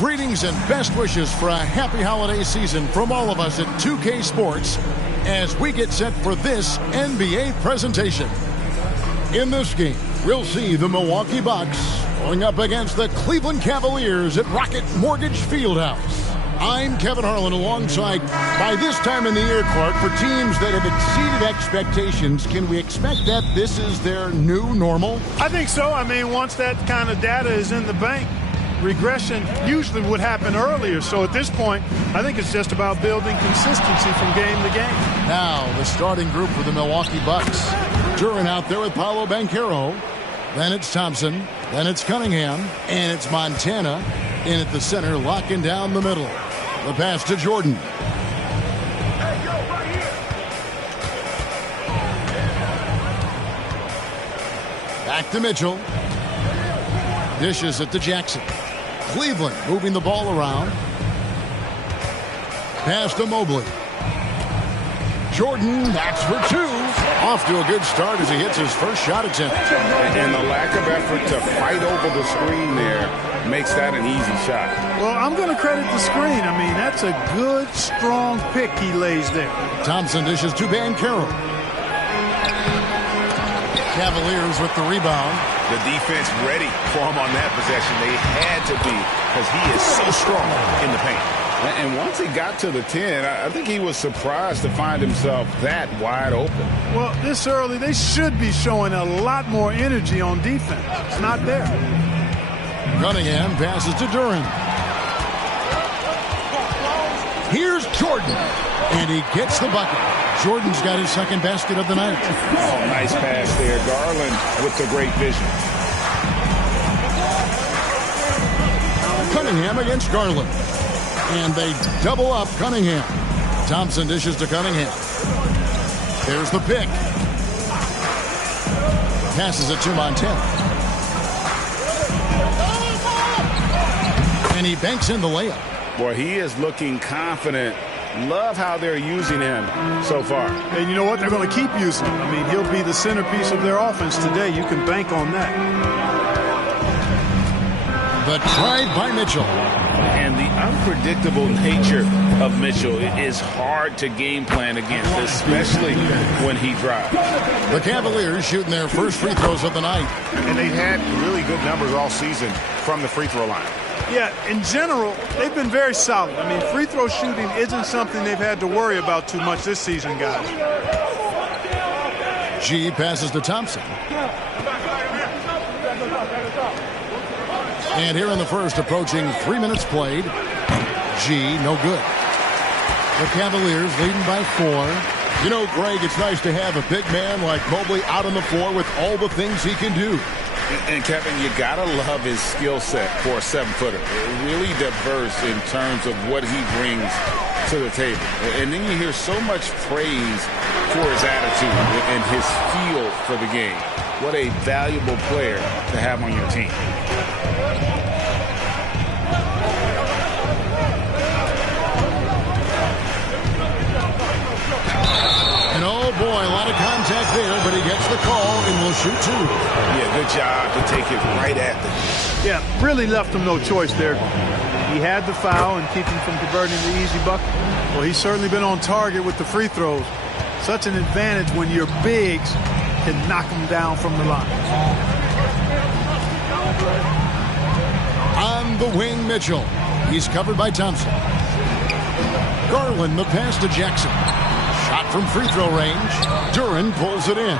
Greetings and best wishes for a happy holiday season from all of us at 2K Sports as we get set for this NBA presentation. In this game, we'll see the Milwaukee Bucks going up against the Cleveland Cavaliers at Rocket Mortgage Fieldhouse. I'm Kevin Harlan alongside, by this time in the year, Clark, for teams that have exceeded expectations. Can we expect that this is their new normal? I think so. I mean, once that kind of data is in the bank, regression usually would happen earlier. So at this point, I think it's just about building consistency from game to game. Now, the starting group for the Milwaukee Bucks. Duran out there with Paolo Banchero. Then it's Thompson. Then it's Cunningham. And it's Montana in at the center, locking down the middle. The pass to Jordan. Back to Mitchell. Dishes it to Jackson. Cleveland moving the ball around. Pass to Mobley. Jordan, that's for two. Off to a good start as he hits his first shot attempt. And the lack of effort to fight over the screen there makes that an easy shot. Well, I'm going to credit the screen. I mean, that's a good, strong pick he lays there. Thompson dishes to Banchero. Cavaliers with the rebound. The defense ready for him on that possession. They had to be because he is so strong in the paint. And once he got to the 10, I think he was surprised to find himself that wide open. Well, this early, they should be showing a lot more energy on defense. It's not there. Cunningham passes to Duran. Here's Jordan. And he gets the bucket. Jordan's got his second basket of the night. Oh, nice pass there. Garland with the great vision. Cunningham against Garland. And they double up Cunningham. Thompson dishes to Cunningham. There's the pick. Passes it to Montana. And he banks in the layup. Boy, he is looking confident. Love how they're using him so far. And you know what? They're going to keep using him. I mean, he'll be the centerpiece of their offense today. You can bank on that. The drive by Mitchell. And the unpredictable nature of Mitchell is hard to game plan against, especially when he drives. The Cavaliers shooting their first free throws of the night. And they've had really good numbers all season from the free throw line. Yeah, in general, they've been very solid. I mean, free throw shooting isn't something they've had to worry about too much this season, guys. G passes to Thompson. And here in the first, approaching 3 minutes played. G, no good. The Cavaliers leading by 4. You know, Greg, it's nice to have a big man like Mobley out on the floor with all the things he can do. And Kevin, you gotta love his skill set for a 7-footer. Really diverse in terms of what he brings to the table. And then you hear so much praise for his attitude and his feel for the game. What a valuable player to have on your team. And oh boy, a lot of contact there, but he gets the call and will shoot 2. Yeah, good job to take it right at them. Yeah, really left him no choice there. He had the foul and keep him from converting the easy bucket. Well, he's certainly been on target with the free throws. Such an advantage when your bigs can knock them down from the line. On the wing, Mitchell. He's covered by Thompson. Garland, the pass to Jackson. Shot from free throw range. Duren pulls it in.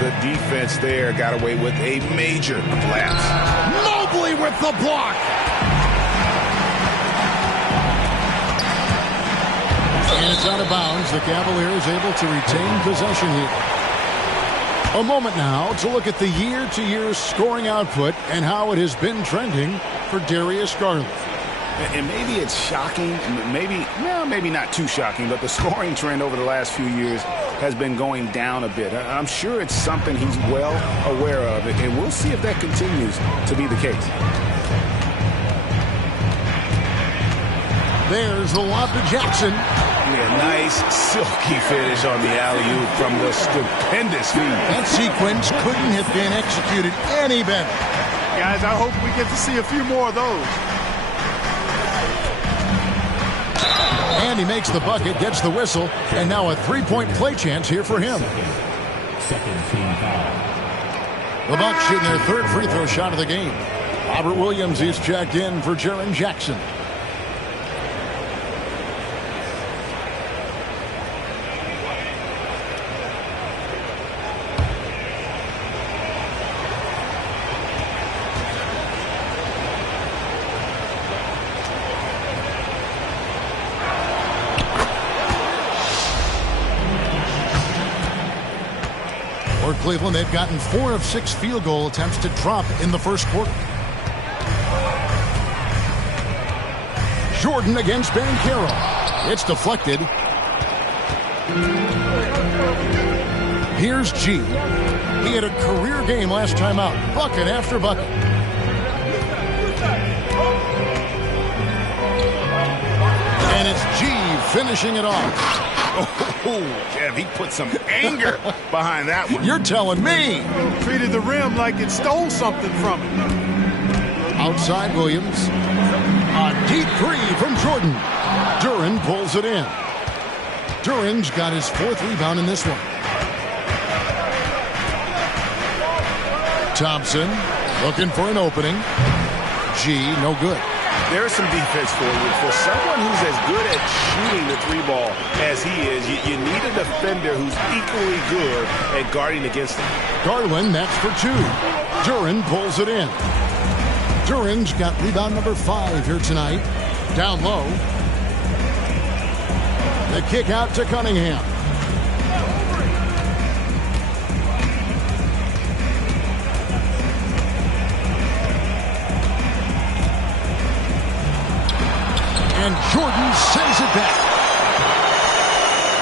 The defense there got away with a major lapse. Mobley with the block. And it's out of bounds. The Cavaliers able to retain possession here. A moment now to look at the year-to-year scoring output and how it has been trending for Darius Garland. And maybe it's shocking, maybe not too shocking, but the scoring trend over the last few years has been going down a bit. I'm sure it's something he's well aware of, and we'll see if that continues to be the case. There's the lob to Jackson. Yeah, nice silky finish on the alley-oop from the stupendous feed. That sequence couldn't have been executed any better. Guys, I hope we get to see a few more of those. And he makes the bucket, gets the whistle, and now a three-point play chance here for him. Second team foul. The Bucks shooting their third free throw shot of the game. Robert Williams is checked in for Jaren Jackson. For Cleveland, they've gotten 4 of 6 field goal attempts to drop in the first quarter. Jordan against Banchero. It's deflected. Here's G. He had a career game last time out. Bucket after bucket. And it's G finishing it off. Oh, Kev, he put some anger behind that one. You're telling me. Treated the rim like it stole something from him. Outside Williams. A deep three from Jordan. Duren pulls it in. Duren's got his 4th rebound in this one. Thompson looking for an opening. G, no good. There's some defense for you. For someone who's as good at shooting the 3-ball as he is, you need a defender who's equally good at guarding against him. Garland, that's for 2. Duren pulls it in. Duren's got rebound number 5 here tonight. Down low. The kick out to Cunningham. And Jordan sends it back.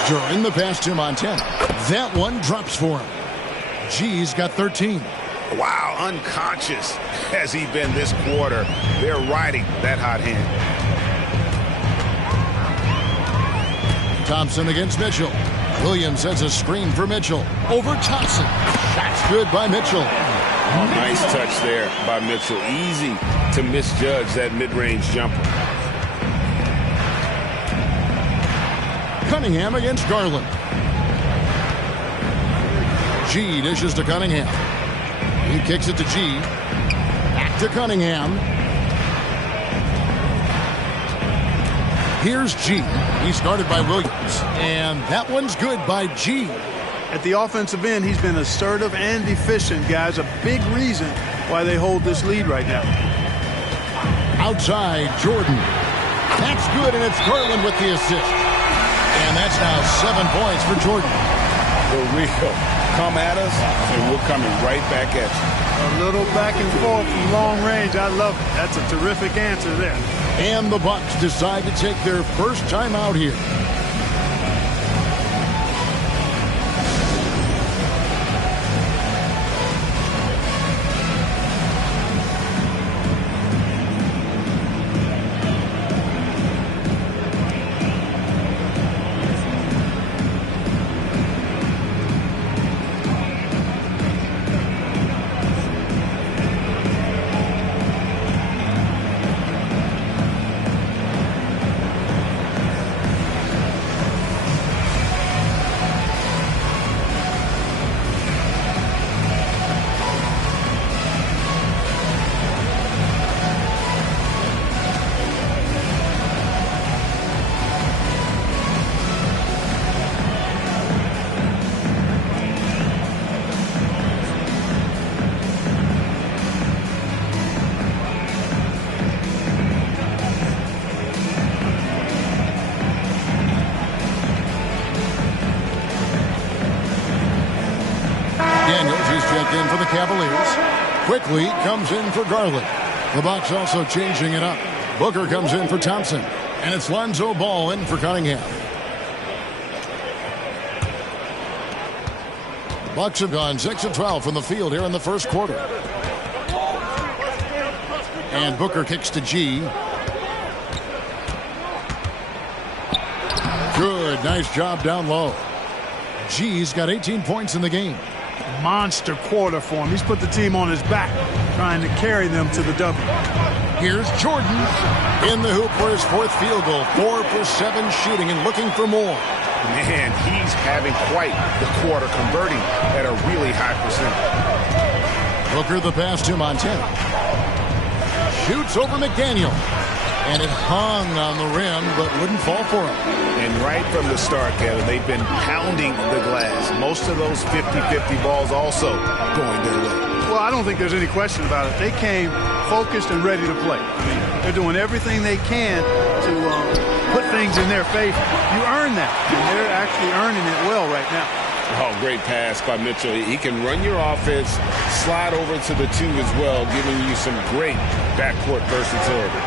Duren the pass to Montana. That one drops for him. G's got 13. Wow, unconscious has he been this quarter. They're riding that hot hand. Thompson against Mitchell. Williams has a screen for Mitchell. Over Thompson. That's good by Mitchell. Nice touch there by Mitchell. Easy to misjudge that mid-range jumper. Cunningham against Garland. G dishes to Cunningham. He kicks it to G. Back to Cunningham. Here's G. He's guarded by Williams. And that one's good by G. At the offensive end, he's been assertive and efficient, guys. A big reason why they hold this lead right now. Outside, Jordan. That's good, and it's Garland with the assist. And that's now 7 points for Jordan. For real. Come at us, and we're coming right back at you. A little back and forth from long range. I love it. That's a terrific answer there. And the Bucks decide to take their first time out here. In for the Cavaliers. Quickly comes in for Garland. The Bucks also changing it up. Booker comes in for Thompson. And it's Lonzo Ball in for Cunningham. Bucks have gone 6 of 12 from the field here in the first quarter. And Booker kicks to G. Good. Nice job down low. G's got 18 points in the game. Monster quarter for him. He's put the team on his back, trying to carry them to the W. Here's Jordan in the hoop for his 4th field goal. 4 for 7 shooting and looking for more. Man, he's having quite the quarter, converting at a really high percentage. Booker the pass to Montana. Shoots over McDaniel. And it hung on the rim, but wouldn't fall for him. And right from the start, Kevin, they've been pounding the glass. Most of those 50-50 balls also going their way. Well, I don't think there's any question about it. They came focused and ready to play. I mean, they're doing everything they can to put things in their favor. You earn that, and they're actually earning it well right now. Oh, great pass by Mitchell. He can run your offense, slide over to the 2 as well, giving you some great backcourt versatility.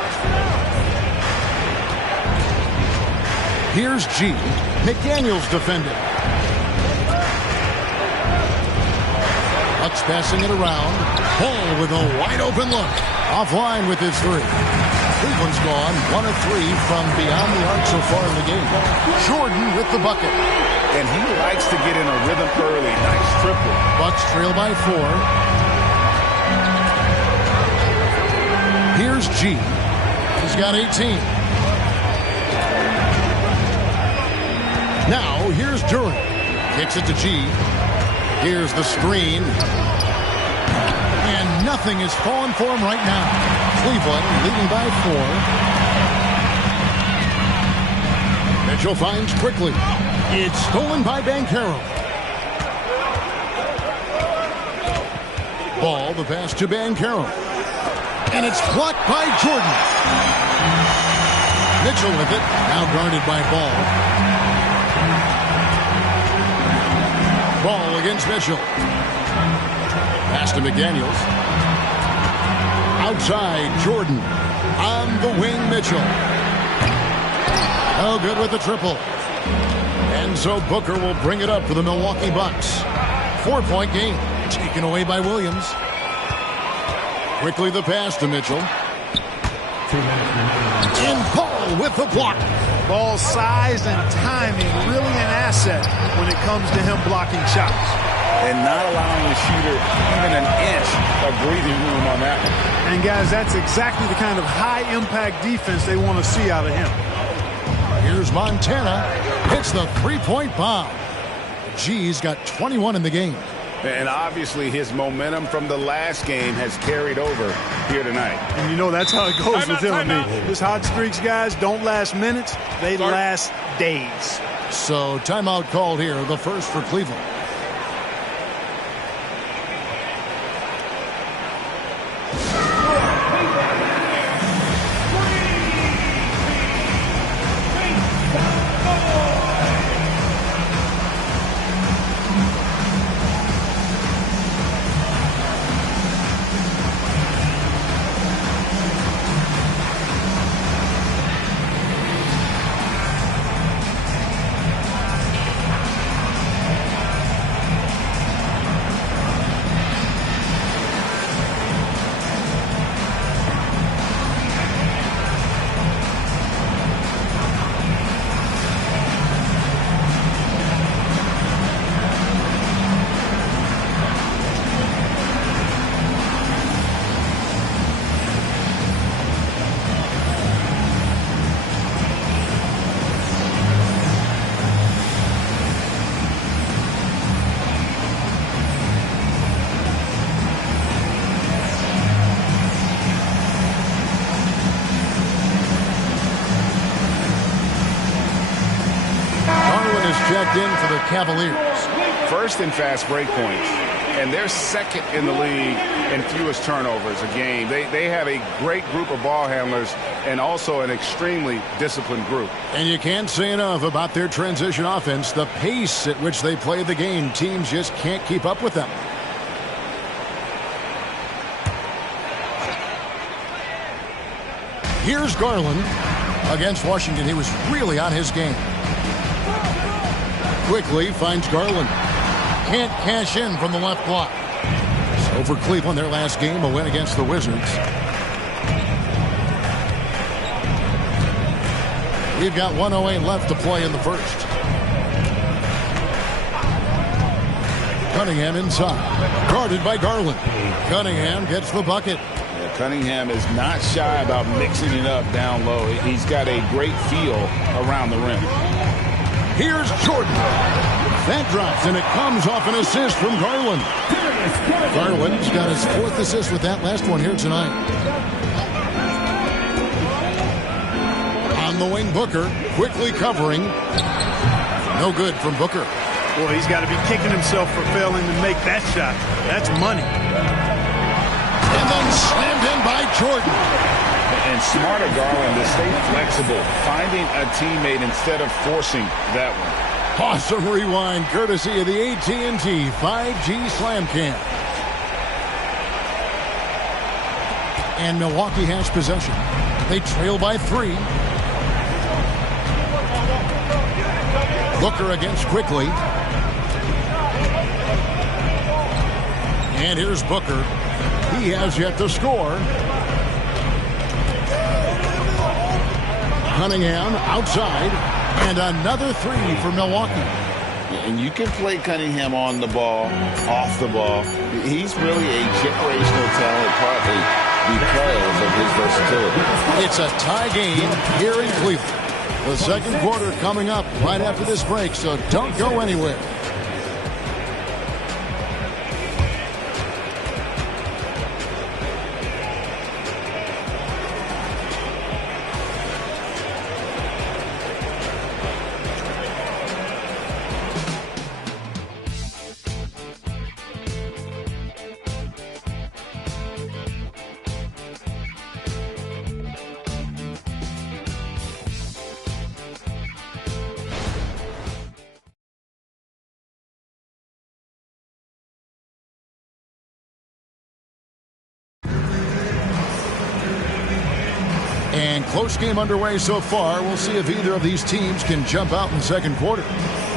Here's G. McDaniel's defending. Bucks passing it around. Ball with a wide open look. Offline with his 3. Cleveland's gone 1 of 3 from beyond the arc so far in the game. Jordan with the bucket. And he likes to get in a rhythm early. Nice triple. Bucks trail by 4. Here's G. He's got 18. Now, here's Jordan. Kicks it to G. Here's the screen. And nothing is falling for him right now. Cleveland leading by 4. Mitchell finds quickly. It's stolen by Banchero. Ball, the pass to Banchero. And it's blocked by Jordan. Mitchell with it. Now guarded by Ball. Ball against Mitchell. Pass to McDaniels. Outside, Jordan. On the wing, Mitchell. Oh, good with the triple. And so Booker will bring it up for the Milwaukee Bucks. 4-point game. Taken away by Williams. Quickly the pass to Mitchell. And Ball with the block. Ball size and timing, really an asset when it comes to him blocking shots. and not allowing the shooter even an inch of breathing room on that one. And, guys, that's exactly the kind of high-impact defense they want to see out of him. Here's Montana. Hits the three-point bomb. G's got 21 in the game. And obviously his momentum from the last game has carried over here tonight. And you know that's how it goes with him. His hot streaks, guys, don't last minutes. They last days. So timeout called here, the first for Cleveland. Checked in for the Cavaliers. First in fast break points, and they're second in the league in fewest turnovers a game. They have a great group of ball handlers and also an extremely disciplined group. And you can't say enough about their transition offense. The pace at which they play the game, teams just can't keep up with them. Here's Garland. Against Washington, he was really on his game. Quickly finds Garland. Can't cash in from the left block. So for Cleveland, their last game, a win against the Wizards. We've got 1:08 left to play in the first. Cunningham inside. Guarded by Garland. Cunningham gets the bucket. Cunningham is not shy about mixing it up down low. He's got a great feel around the rim. Here's Jordan. That drops, and it comes off an assist from Garland. Garland's got his fourth assist with that last one here tonight. On the wing, Booker quickly covering. No good from Booker. Boy, he's got to be kicking himself for failing to make that shot. That's money. And then slammed in by Jordan. And smart of Garland to stay flexible, finding a teammate instead of forcing that one. Awesome rewind, courtesy of the AT&T 5G Slam Cam. And Milwaukee has possession. They trail by 3. Booker against Quickly. And here's Booker. He has yet to score. Cunningham outside, and another 3 for Milwaukee. And you can play Cunningham on the ball, off the ball. He's really a generational talent, partly because of his versatility. It's a tie game here in Cleveland. The second quarter coming up right after this break, so don't go anywhere. And close game underway so far. We'll see if either of these teams can jump out in the second quarter.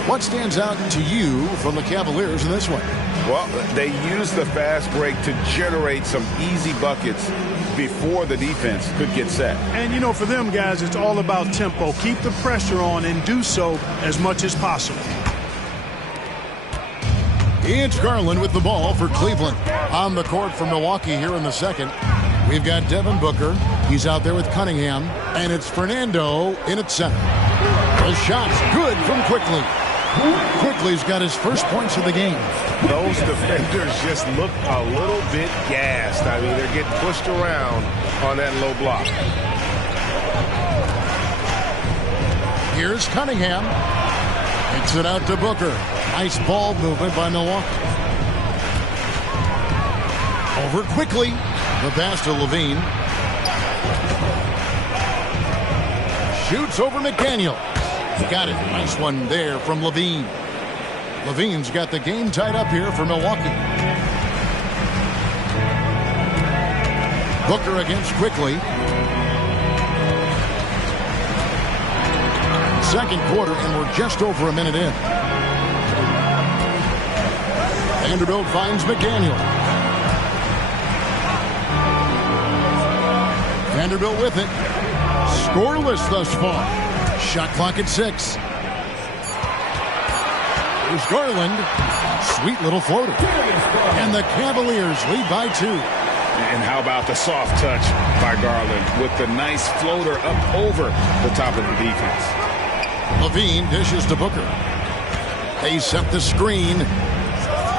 What stands out to you from the Cavaliers in this one? Well, they use the fast break to generate some easy buckets before the defense could get set. And, you know, for them, guys, it's all about tempo. Keep the pressure on and do so as much as possible. It's Garland with the ball for Cleveland. On the court for Milwaukee here in the second. We've got Devin Booker. He's out there with Cunningham. And it's Fernando in at center. The shot's good from Quickly. Quickly's got his first points of the game. Those defenders just look a little bit gassed. I mean, they're getting pushed around on that low block. Here's Cunningham. Hits it out to Booker. Nice ball movement by Milwaukee. Over Quickly. The pass to Levine. Shoots over McDaniel. He got it. Nice one there from Levine. Levine's got the game tied up here for Milwaukee. Booker against Quickly. Second quarter, and we're just over a minute in. Vanderbilt finds McDaniel. Vanderbilt with it. Scoreless thus far. Shot clock at 6. Here's Garland. Sweet little floater. And the Cavaliers lead by 2. And how about the soft touch by Garland with the nice floater up over the top of the defense. Levine dishes to Booker. They set the screen.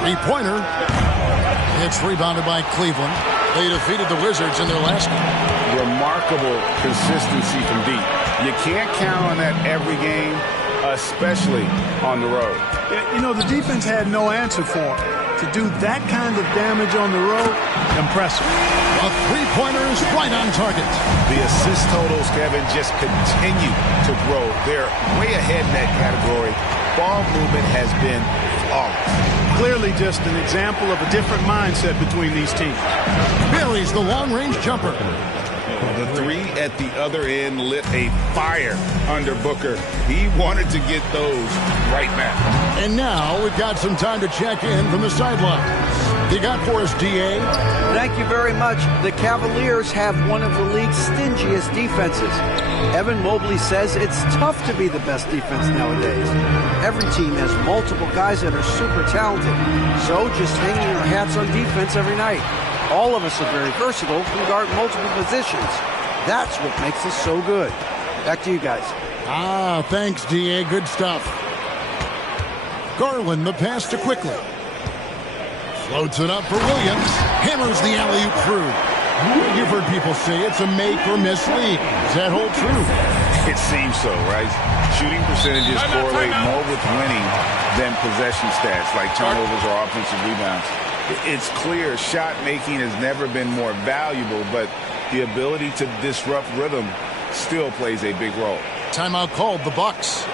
Three-pointer. It's rebounded by Cleveland. They defeated the Wizards in their last game. Remarkable consistency from deep. You can't count on that every game, especially on the road. You know, the defense had no answer for him. To do that kind of damage on the road, impressive. A three-pointer is right on target. The assist totals, Kevin, just continue to grow. They're way ahead in that category. Ball movement has been flawless. Clearly just an example of a different mindset between these teams. Buries the long-range jumper. The three at the other end lit a fire under Booker. He wanted to get those right back. And now we've got some time to check in from the sidelines. You got for us, D.A.? Thank you very much. The Cavaliers have one of the league's stingiest defenses. Evan Mobley says it's tough to be the best defense nowadays. Every team has multiple guys that are super talented. So just hanging our hats on defense every night. All of us are very versatile, can guard multiple positions. That's what makes us so good. Back to you guys. Thanks, D.A. Good stuff. Garland, the pass to Quickly. Floats it up for Williams. Hammers the alley-oop through. You've heard people say it's a make-or-miss league. Does that hold true? It seems so, right? Shooting percentages correlate more with winning than possession stats, like turnovers or offensive rebounds. It's clear shot making has never been more valuable, but the ability to disrupt rhythm still plays a big role. Timeout called, the Bucks.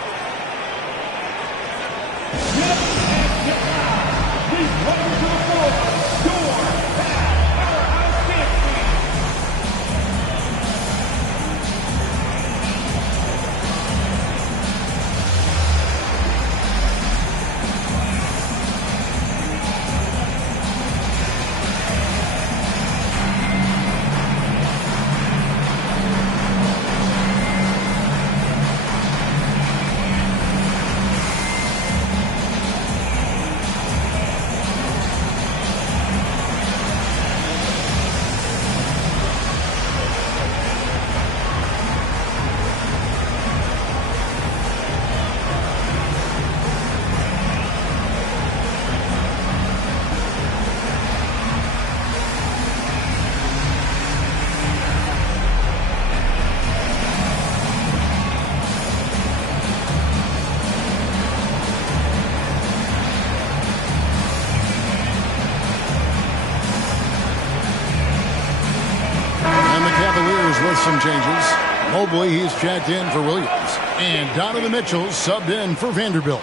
With some changes. Mobley, he's checked in for Williams. And Donovan Mitchell subbed in for Vanderbilt.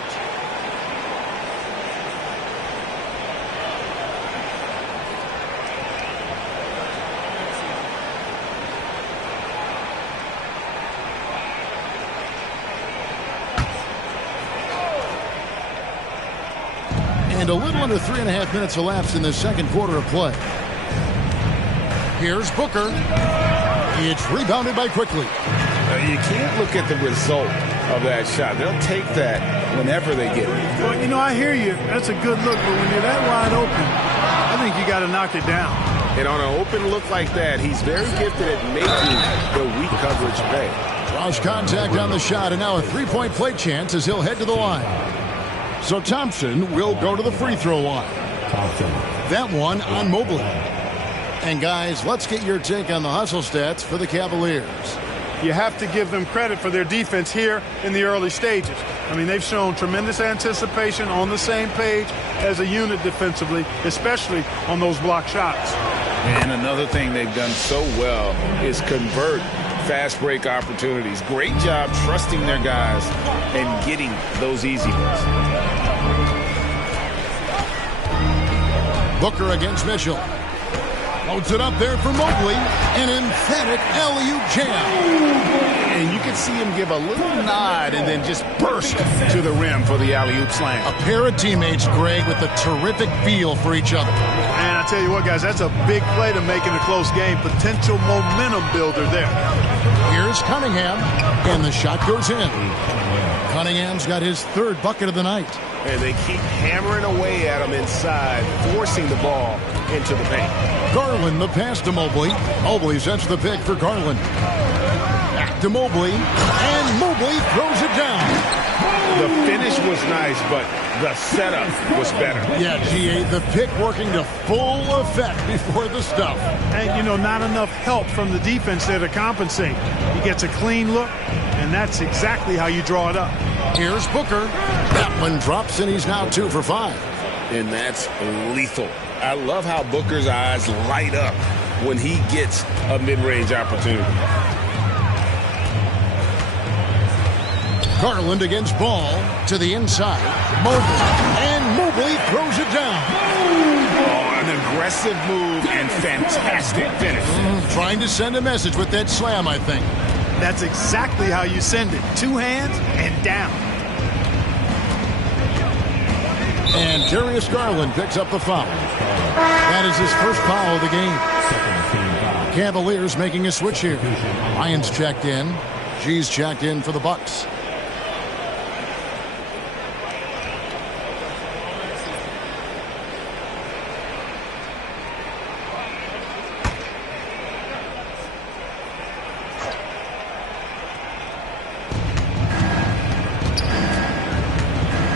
And a little under 3.5 minutes elapsed in the second quarter of play. Here's Booker. It's rebounded by Quickly. You can't look at the result of that shot. They'll take that whenever they get it. Well, you know, I hear you. That's a good look, but when you're that wide open, I think you got to knock it down. And on an open look like that, he's very gifted at making the weak coverage pay. Draws contact on the shot, and now a three-point play chance as he'll head to the line. So Thompson will go to the free throw line. That one on Mobley. And guys, let's get your take on the hustle stats for the Cavaliers. You have to give them credit for their defense here in the early stages. I mean, they've shown tremendous anticipation, on the same page as a unit defensively, especially on those block shots. And another thing they've done so well is convert fast break opportunities. Great job trusting their guys and getting those easy ones. Booker against Mitchell. Loads it up there for Mobley. An emphatic alley-oop jam. And you can see him give a little nod and then just burst to the rim for the alley-oop slam. A pair of teammates, Greg, with a terrific feel for each other. And I tell you what, guys, that's a big play to make in a close game. Potential momentum builder there. Here's Cunningham, and the shot goes in. Cunningham's got his third bucket of the night. And they keep hammering away at him inside, forcing the ball into the paint. Garland, the pass to Mobley. Mobley sets the pick for Garland. Back to Mobley, and Mobley throws it down. The finish was nice, but the setup was better. Yeah, G.A., the pick working to full effect before the stuff. And, you know, not enough help from the defense there to compensate. He gets a clean look, and that's exactly how you draw it up. Here's Booker. That one drops, and he's now 2 for 5. And that's lethal. I love how Booker's eyes light up when he gets a mid-range opportunity. Garland against Ball to the inside. Mobley, and Mobley throws it down. Oh, an aggressive move and fantastic finish. Trying to send a message with that slam, I think. That's exactly how you send it. 2 hands and down. And Darius Garland picks up the foul. That is his first foul of the game. Cavaliers making a switch here. Lyons checked in. G's checked in for the Bucks.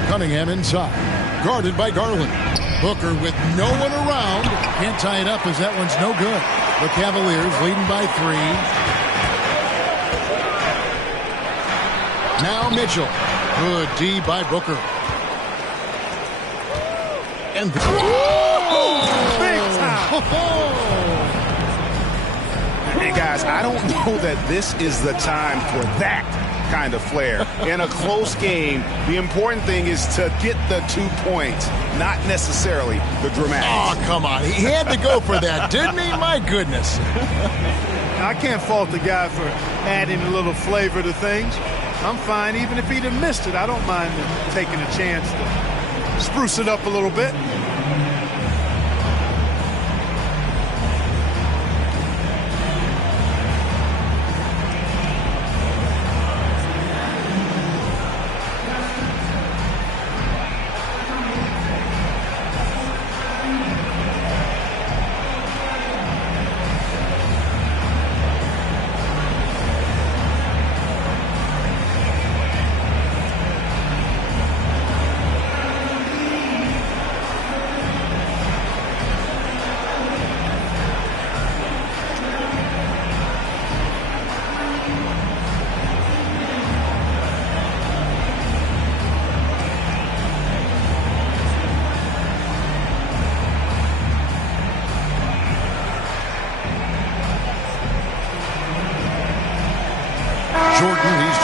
Cunningham inside. Guarded by Garland. Booker with no one around. Can't tie it up as that one's no good. The Cavaliers leading by 3. Now Mitchell. Good D by Booker. And Big time. Hey, guys, I don't know that this is the time for that kind of flair. In a close game, the important thing is to get the 2 points, not necessarily the dramatics. Oh, come on. He had to go for that, didn't he? My goodness. I can't fault the guy for adding a little flavor to things. I'm fine. Even if he'd have missed it, I don't mind taking a chance to spruce it up a little bit.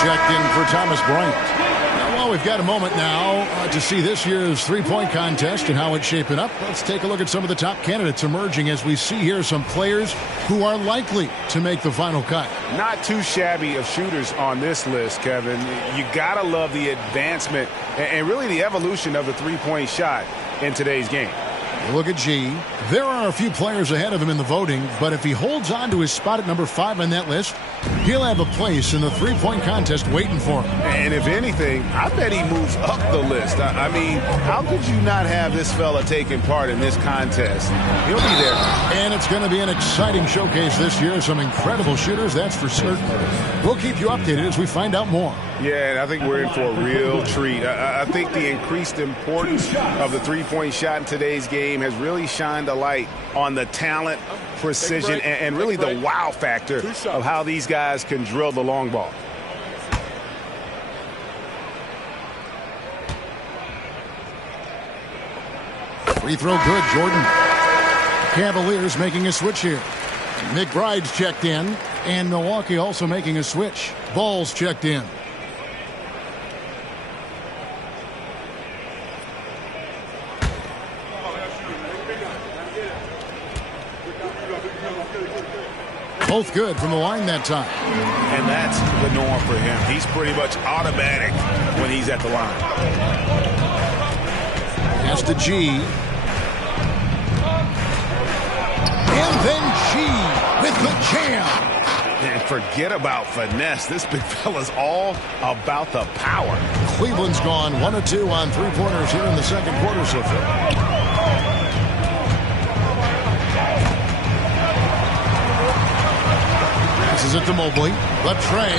Checked in for Thomas Bryant. Well, we've got a moment now to see this year's three-point contest and how it's shaping up. Let's take a look at some of the top candidates emerging as we see here some players who are likely to make the final cut. Not too shabby of shooters on this list, Kevin. You got to love the advancement and really the evolution of the three-point shot in today's game. Look at G. There are a few players ahead of him in the voting, but if he holds on to his spot at number 5 on that list, he'll have a place in the three-point contest waiting for him. And if anything, I bet he moves up the list. I mean, how could you not have this fella taking part in this contest? He'll be there. And it's going to be an exciting showcase this year. Some incredible shooters, that's for certain. We'll keep you updated as we find out more. Yeah, and I think we're in for a real treat. I think the increased importance of the three-point shot in today's game has really shined a light on the talent, precision, and really the wow factor of how these guys can drill the long ball. Free throw good, Jordan. Cavaliers making a switch here. McBride's checked in, and Milwaukee also making a switch. Ball's checked in. Both good from the line that time. And that's the norm for him. He's pretty much automatic when he's at the line. Pass to G. And then G with the jam. And forget about finesse. This big fella's all about the power. Cleveland's gone 1 of 2 on three-pointers here in the second quarter so far. Passes it to Mobley. The tray.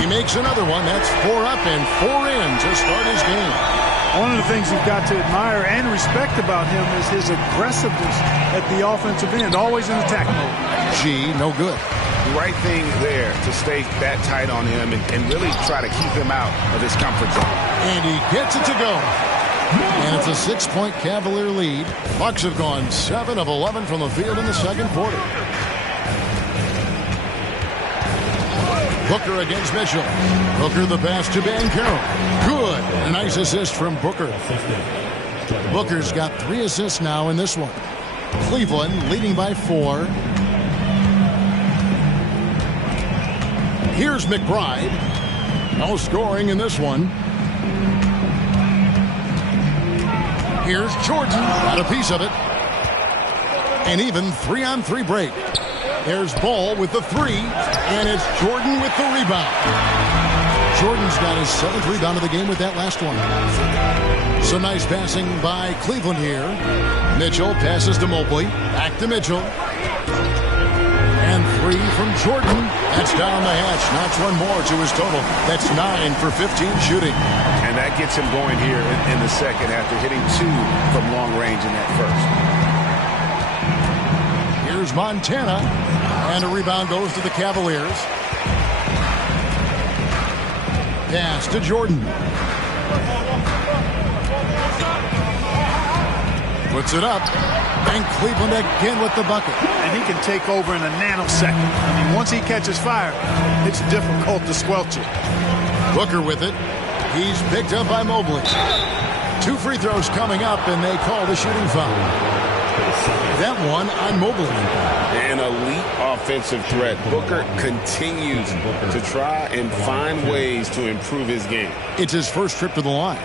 He makes another one. That's 4 up and 4 in to start his game. One of the things you've got to admire and respect about him is his aggressiveness at the offensive end, always in attack mode. G, no good. Right thing there to stay that tight on him and really try to keep him out of his comfort zone. And he gets it to go. And it's a 6-point Cavalier lead. Bucks have gone 7 of 11 from the field in the second quarter. Booker against Mitchell. Booker the pass to Banchero. Good. A nice assist from Booker. Booker's got 3 assists now in this one. Cleveland leading by 4. Here's McBride. No scoring in this one. Here's Jordan. Got a piece of it. An even 3-on-3 break. There's Ball with the 3, and it's Jordan with the rebound. Jordan's got his 7th rebound of the game with that last one. Some nice passing by Cleveland here. Mitchell passes to Mobley. Back to Mitchell. And 3 from Jordan. That's down the hatch. Knocks one more to his total. That's 9 for 15 shooting. And that gets him going here in the second after hitting 2 from long range in that first. Here's Montana. And a rebound goes to the Cavaliers. Pass to Jordan. Puts it up. And Cleveland again with the bucket. And he can take over in a nanosecond. I mean, once he catches fire, it's difficult to squelch it. Booker with it. He's picked up by Mobley. 2 free throws coming up, and they call the shooting foul. That one on Mobley. An elite offensive threat. Booker continues to try and find ways to improve his game. It's his first trip to the line.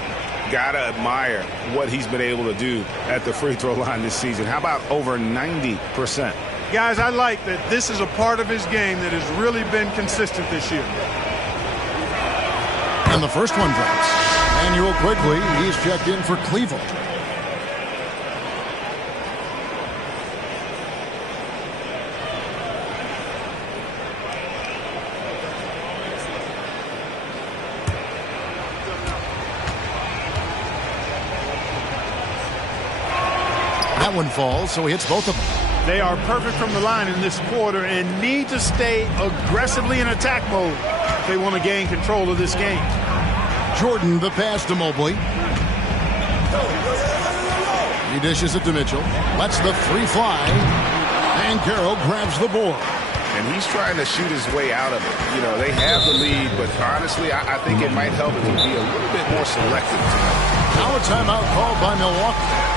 Gotta admire what he's been able to do at the free throw line this season. How about over 90%? Guys, I like that this is a part of his game that has really been consistent this year. And the first one drops. Manuel Quigley, he's checked in for Cleveland. That one falls, so he hits both of them. They are perfect from the line in this quarter and need to stay aggressively in attack mode if they want to gain control of this game. Jordan, the pass to Mobley. He dishes it to Mitchell. Lets the 3 fly. And Banchero grabs the board. And he's trying to shoot his way out of it. You know, they have the lead, but honestly, I think it might help if he be a little bit more selective. Now a timeout called by Milwaukee.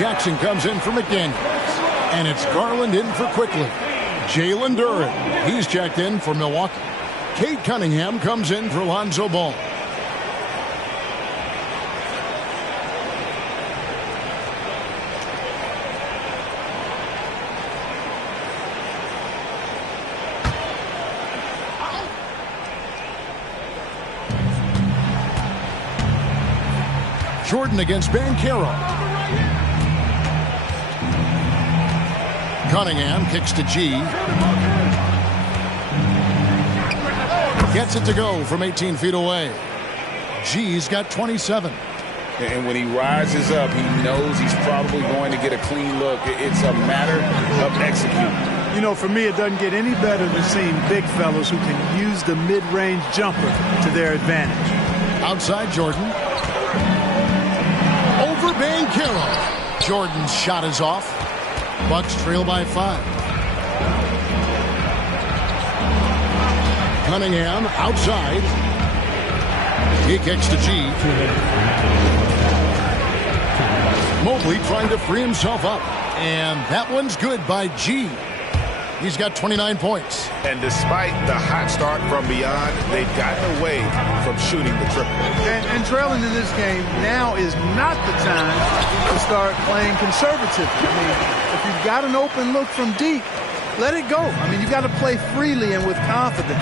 Jackson comes in for McDaniels. And it's Garland in for Quickly. Jalen Duren, he's checked in for Milwaukee. Cade Cunningham comes in for Lonzo Ball. Jordan against Banchero. Cunningham kicks to G. Gets it to go from 18 feet away. G's got 27. And when he rises up, he knows he's probably going to get a clean look. It's a matter of executing. You know, for me, it doesn't get any better than seeing big fellas who can use the mid-range jumper to their advantage. Outside Jordan. Over Banchero. Jordan's shot is off. Bucks trail by 5. Cunningham outside. He kicks to G. Mobley trying to free himself up. And that one's good by G. He's got 29 points. And despite the hot start from beyond, they've gotten away from shooting the triple. And trailing in this game now is not the time to start playing conservatively. I mean, if you've got an open look from deep, let it go. I mean, you've got to play freely and with confidence.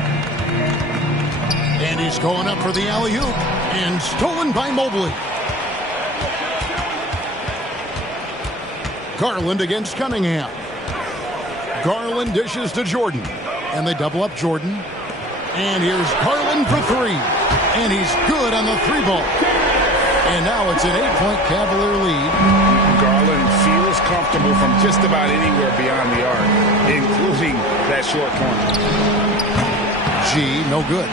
And he's going up for the alley-oop. And stolen by Mobley. Garland against Cunningham. Garland dishes to Jordan. And they double up Jordan. And here's Garland for 3. And he's good on the 3-ball. And now it's an 8-point Cavalier lead. Garland feels comfortable from just about anywhere beyond the arc, including that short corner. G, no good.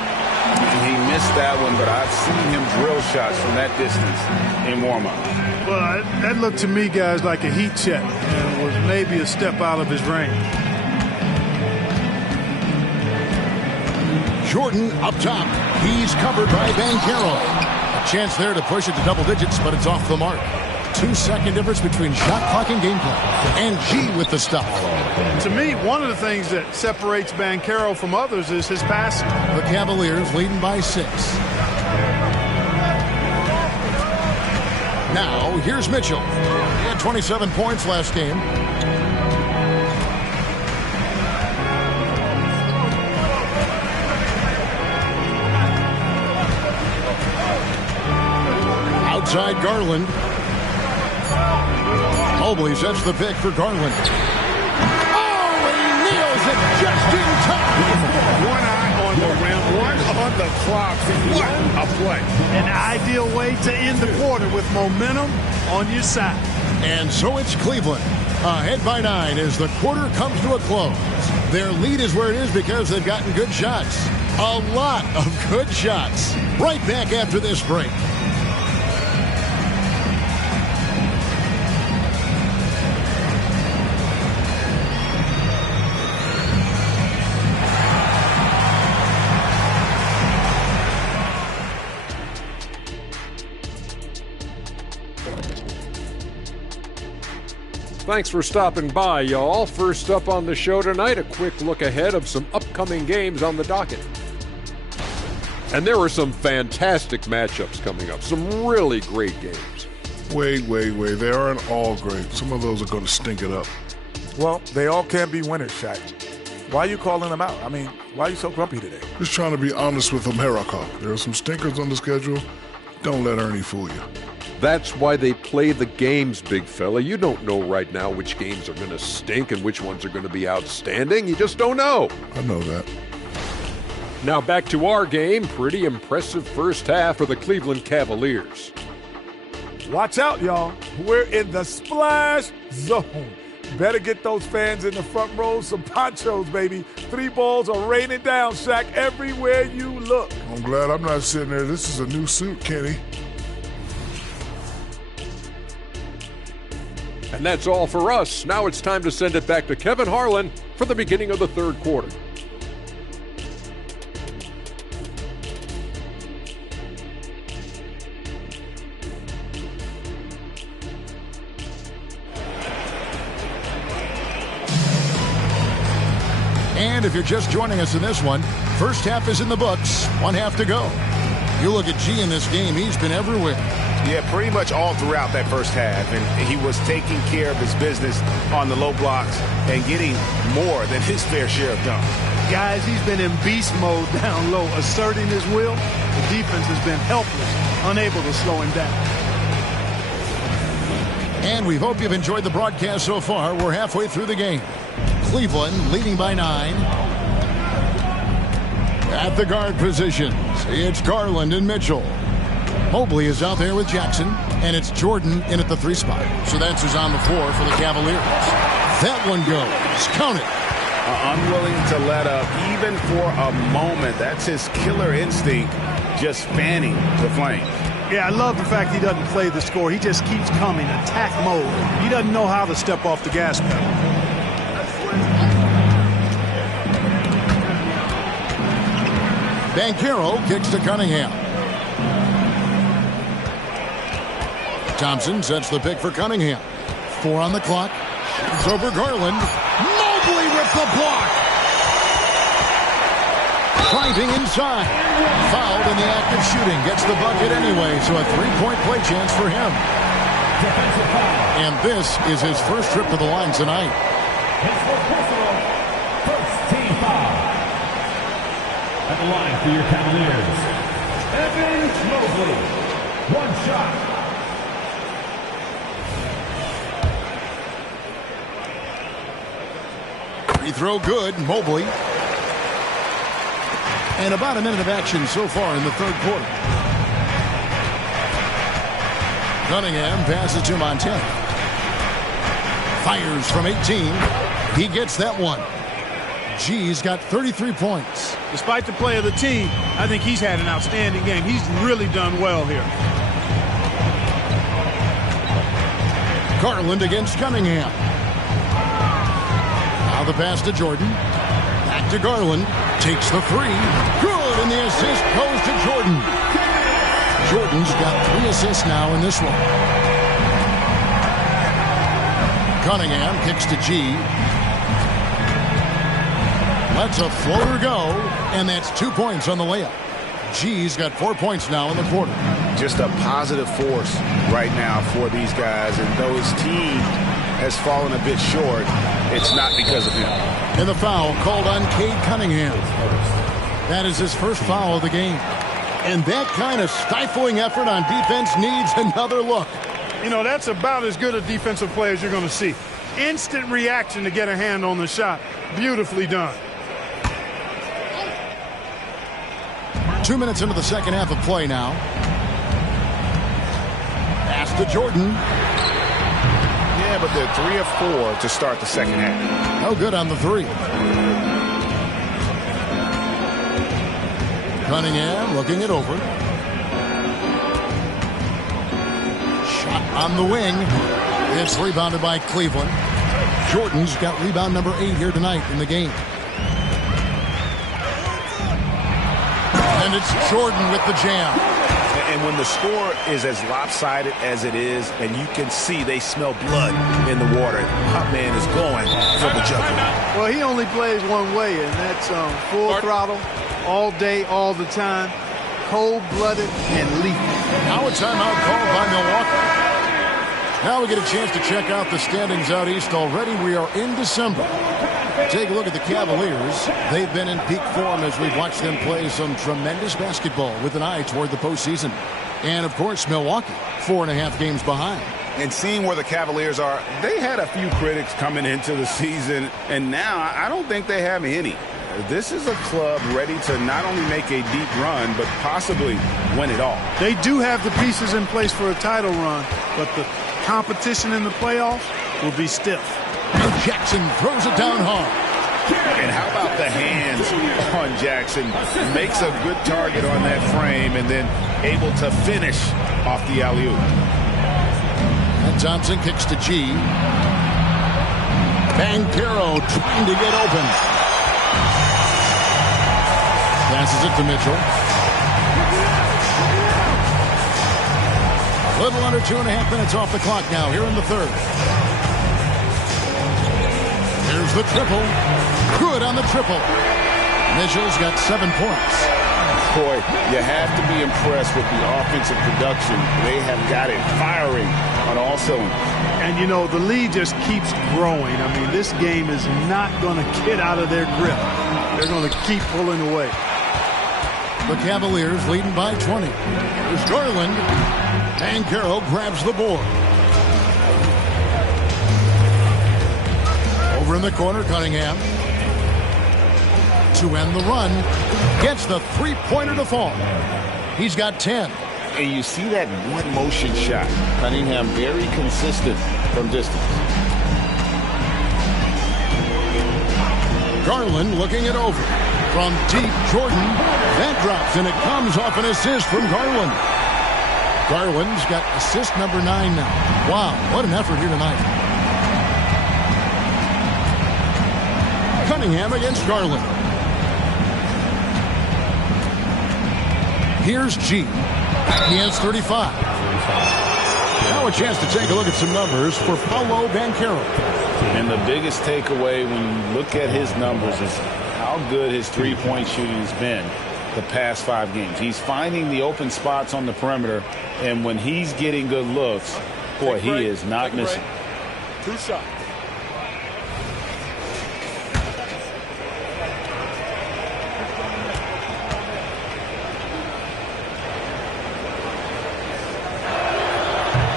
He missed that one, but I've seen him drill shots from that distance in warm-up. Well, that looked to me, guys, like a heat check and was maybe a step out of his range. Jordan up top. He's covered by Banchero. A chance there to push it to double digits, but it's off the mark. 2-second difference between shot clock and gameplay. And G with the stop. To me, one of the things that separates Banchero from others is his passing. The Cavaliers leading by 6. Now, here's Mitchell. He had 27 points last game. Outside Garland. Mobley sets the pick for Garland. Oh, he nails it just in time. One eye on the rim, one on the clock. What a play. An ideal way to end the quarter with momentum on your side. And so it's Cleveland, ahead by 9 as the quarter comes to a close. Their lead is where it is because they've gotten good shots. A lot of good shots. Right back after this break. Thanks for stopping by, y'all. First up on the show tonight, a quick look ahead of some upcoming games on the docket. And there are some fantastic matchups coming up, some really great games. Wait. They aren't all great. Some of those are going to stink it up. Well, they all can be winners, Shaq. Why are you calling them out? I mean, why are you so grumpy today? Just trying to be honest with America. There are some stinkers on the schedule. Don't let Ernie fool you. That's why they play the games, big fella. You don't know right now which games are going to stink and which ones are going to be outstanding. You just don't know. I know that. Now back to our game. Pretty impressive first half for the Cleveland Cavaliers. Watch out, y'all. We're in the splash zone. Better get those fans in the front row some ponchos, baby. 3 balls are raining down, Shaq, everywhere you look. I'm glad I'm not sitting there. This is a new suit, Kenny. And that's all for us. Now it's time to send it back to Kevin Harlan for the beginning of the third quarter. And if you're just joining us in this one, first half is in the books, 1 half to go. You look at G in this game, he's been everywhere. Yeah, pretty much all throughout that first half. And he was taking care of his business on the low blocks and getting more than his fair share of dunks. Guys, he's been in beast mode down low, asserting his will. The defense has been helpless, unable to slow him down. And we hope you've enjoyed the broadcast so far. We're halfway through the game. Cleveland leading by 9. At the guard positions, it's Garland and Mitchell. Mobley is out there with Jackson, and it's Jordan in at the 3 spot. So that's who's on the floor for the Cavaliers. That one goes. Count it. Unwilling to let up even for a moment. That's his killer instinct, just fanning the flames. Yeah, I love the fact he doesn't play the score. He just keeps coming, attack mode. He doesn't know how to step off the gas pedal. Banchero kicks to Cunningham. Thompson sets the pick for Cunningham. 4 on the clock. It's over Garland. Mobley with the block. Driving inside. Fouled in the act of shooting. Gets the bucket anyway, so a 3-point play chance for him. And this is his first trip to the line tonight. First team foul. At the line for your Cavaliers, Evan Mobley. 1 shot. Free throw good, Mobley. And about a minute of action so far in the third quarter. Cunningham passes to Montana. Fires from 18. He gets that one. G's got 33 points. Despite the play of the team, I think he's had an outstanding game. He's really done well here. Garland against Cunningham. Now the pass to Jordan. Back to Garland. Takes the 3. Good, and the assist goes to Jordan. Jordan's got 3 assists now in this one. Cunningham kicks to G. Lets a floater go, and that's 2 points on the layup. G's got 4 points now in the quarter. Just a positive force right now for these guys, and though his team has fallen a bit short, it's not because of him. And the foul called on Cade Cunningham. That is his first foul of the game. And that kind of stifling effort on defense needs another look. You know, that's about as good a defensive play as you're going to see. Instant reaction to get a hand on the shot. Beautifully done. 2 minutes into the second half of play now. Pass to Jordan. Yeah, but they're 3 of 4 to start the second half. No good on the 3. Cunningham looking it over. Shot on the wing. It's rebounded by Cleveland. Jordan's got rebound number 8 here tonight in the game. And it's Jordan with the jam. And when the score is as lopsided as it is, and you can see they smell blood in the water, Hot Man is going for the jugular. Well, he only plays one way, and that's full throttle, all day, all the time, cold-blooded and lethal. Now a timeout called by Milwaukee. Now we get a chance to check out the standings out east already. We are in December. Take a look at the Cavaliers. They've been in peak form as we've watched them play some tremendous basketball with an eye toward the postseason. And, of course, Milwaukee, 4.5 games behind. And seeing where the Cavaliers are, they had a few critics coming into the season, and now I don't think they have any. This is a club ready to not only make a deep run, but possibly win it all. They do have the pieces in place for a title run, but the competition in the playoffs will be stiff. And Jackson throws it down hard. And how about the hands on Jackson? Makes a good target on that frame and then able to finish off the alley-oop. And Thompson kicks to G. Banchero trying to get open. Passes it to Mitchell. A little under 2.5 minutes off the clock now here in the third. Here's the triple. Good on on the triple. Mitchell's got 7 points. Boy, you have to be impressed with the offensive production. They have got it firing on all cylinders. And, you know, the lead just keeps growing. I mean, this game is not going to get out of their grip. They're going to keep pulling away. The Cavaliers leading by 20. Here's Garland. Banchero grabs the board. Over in the corner, Cunningham. To end the run. Gets the three-pointer to fall. He's got 10. And you see that one motion shot. Cunningham very consistent from distance. Garland looking it over. From deep, Jordan. That drops, and it comes off an assist from Garland. Garland's got assist number 9 now. Wow, what an effort here tonight. Cunningham against Garland. Here's G. He has 35. Now a chance to take a look at some numbers for Paolo Banchero. And the biggest takeaway when you look at his numbers is how good his three-point shooting has been the past 5 games. He's finding the open spots on the perimeter, and when he's getting good looks, boy, he is not missing. 2 shots.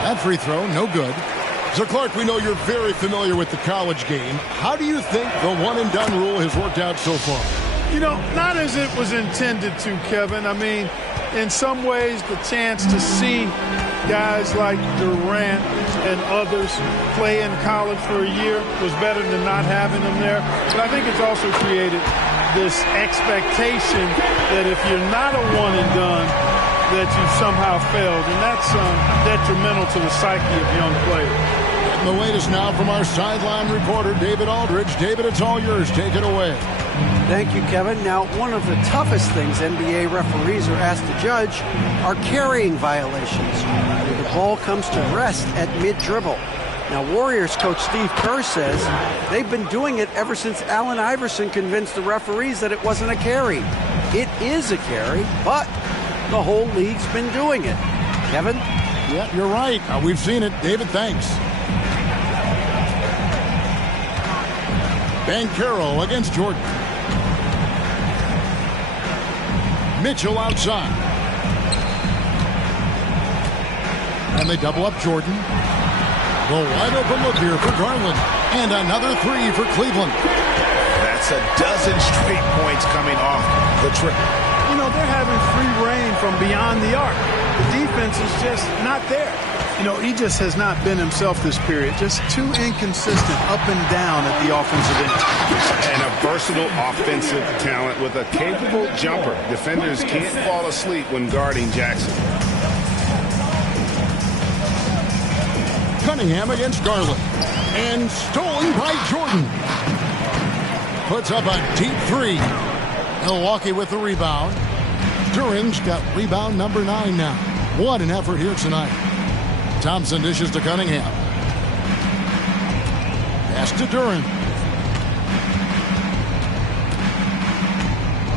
That free throw, no good. So, Clark, we know you're very familiar with the college game. How do you think the one-and-done rule has worked out so far? You know, not as it was intended to, Kevin. I mean, in some ways, the chance to see guys like Durant and others play in college for a year was better than not having them there. But I think it's also created this expectation that if you're not a one-and-done, that you somehow failed, and that's detrimental to the psyche of young players. And the latest now from our sideline reporter, David Aldridge. David, it's all yours. Take it away. Thank you, Kevin. Now, one of the toughest things NBA referees are asked to judge are carrying violations, where the ball comes to rest at mid-dribble. Now, Warriors coach Steve Kerr says they've been doing it ever since Allen Iverson convinced the referees that it wasn't a carry. It is a carry, but the whole league's been doing it. Kevin? Yeah, you're right. We've seen it. David, thanks. Banchero against Jordan. Mitchell outside. And they double up Jordan. The wide open look here for Garland. And another 3 for Cleveland. That's a dozen straight points coming off the trip. You know, they're having free reign from beyond the arc. The defense is just not there. You know, he just has not been himself this period. Just too inconsistent up and down at the offensive end. And a versatile offensive talent with a capable jumper. Defenders can't fall asleep when guarding Jackson. Cunningham against Garland. And stolen by Jordan. Puts up a deep 3. Milwaukee with the rebound. Duran's got rebound number 9 now. What an effort here tonight. Thompson dishes to Cunningham. Pass to Duran.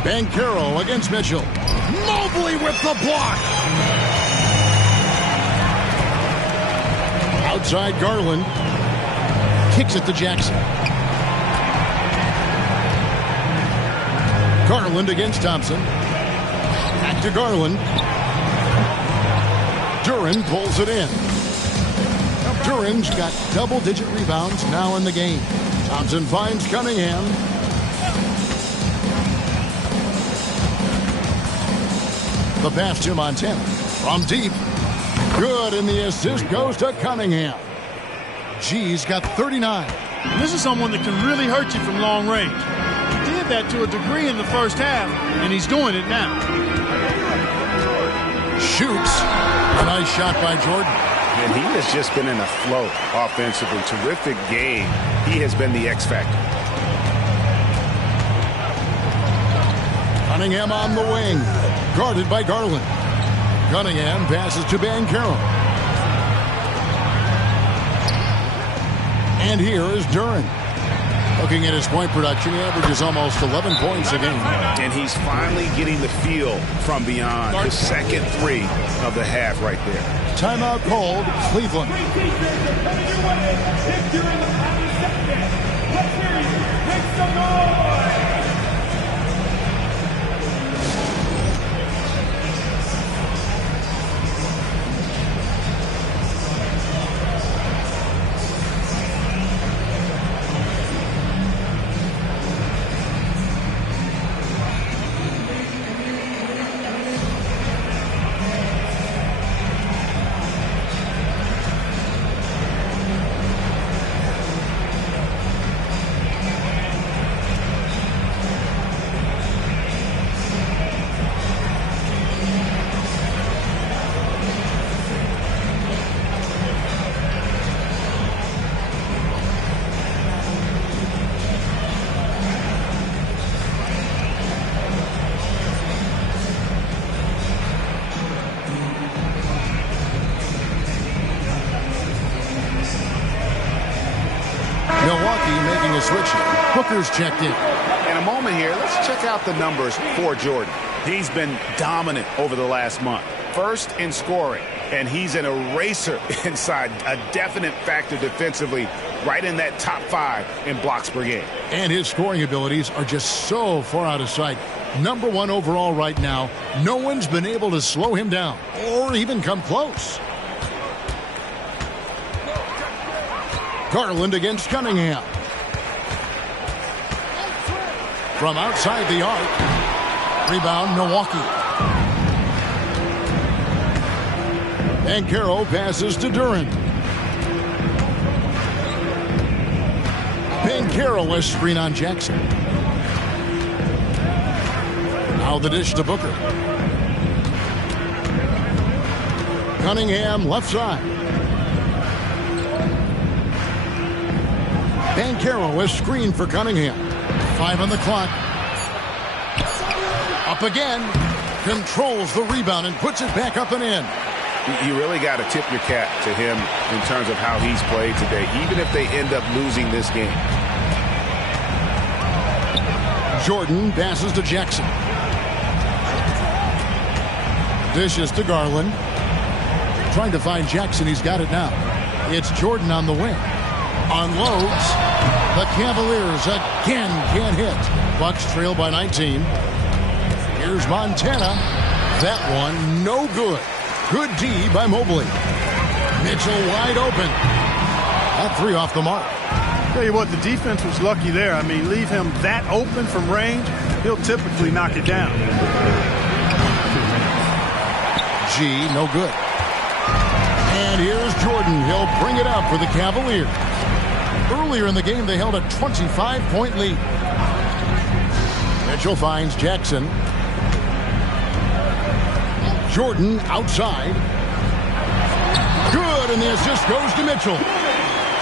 Banchero against Mitchell. Mobley with the block. Outside Garland. Kicks it to Jackson. Garland against Thompson. Back to Garland. Duran pulls it in. Duran's got double-digit rebounds now in the game. Thompson finds Cunningham. The pass to Montana. From deep. Good, and the assist goes to Cunningham. G's got 39. And this is someone that can really hurt you from long range. He did that to a degree in the first half, and he's doing it now. Shoots. A nice shot by Jordan. And he has just been in a flow offensively. Terrific game. He has been the X factor. Cunningham on the wing. Guarded by Garland. Cunningham passes to Banchero. And here is Duran. Looking at his point production, he averages almost 11 points a game. And he's finally getting the feel from beyond. The second three of the half right there. Timeout called, Cleveland. Milwaukee making a switch here. Booker's checked in. In a moment here, let's check out the numbers for Jordan. He's been dominant over the last month. First in scoring, and he's an eraser inside, a definite factor defensively, right in that top 5 in blocks per game. And his scoring abilities are just so far out of sight. Number 1 overall right now. No one's been able to slow him down or even come close. Garland against Cunningham. From outside the arc. Rebound, Milwaukee. And Carroll passes to Duran. Carroll a screen on Jackson. Now the dish to Booker. Cunningham left side. Carroll a screen for Cunningham. 5 on the clock. Up again. Controls the rebound and puts it back up and in. You really got to tip your cap to him in terms of how he's played today, even if they end up losing this game. Jordan passes to Jackson. Dishes to Garland. Trying to find Jackson. He's got it now. It's Jordan on the wing. Unloads. The Cavaliers again can't hit. Bucks trail by 19. Here's Montana. That one no good. Good D by Mobley. Mitchell wide open. That 3 off the mark. Tell you what, the defense was lucky there. I mean, leave him that open from range, he'll typically knock it down. G, no good. And here's Jordan. He'll bring it up for the Cavaliers. Earlier in the game, they held a 25-point lead. Mitchell finds Jackson. Jordan outside. Good, and the assist goes to Mitchell.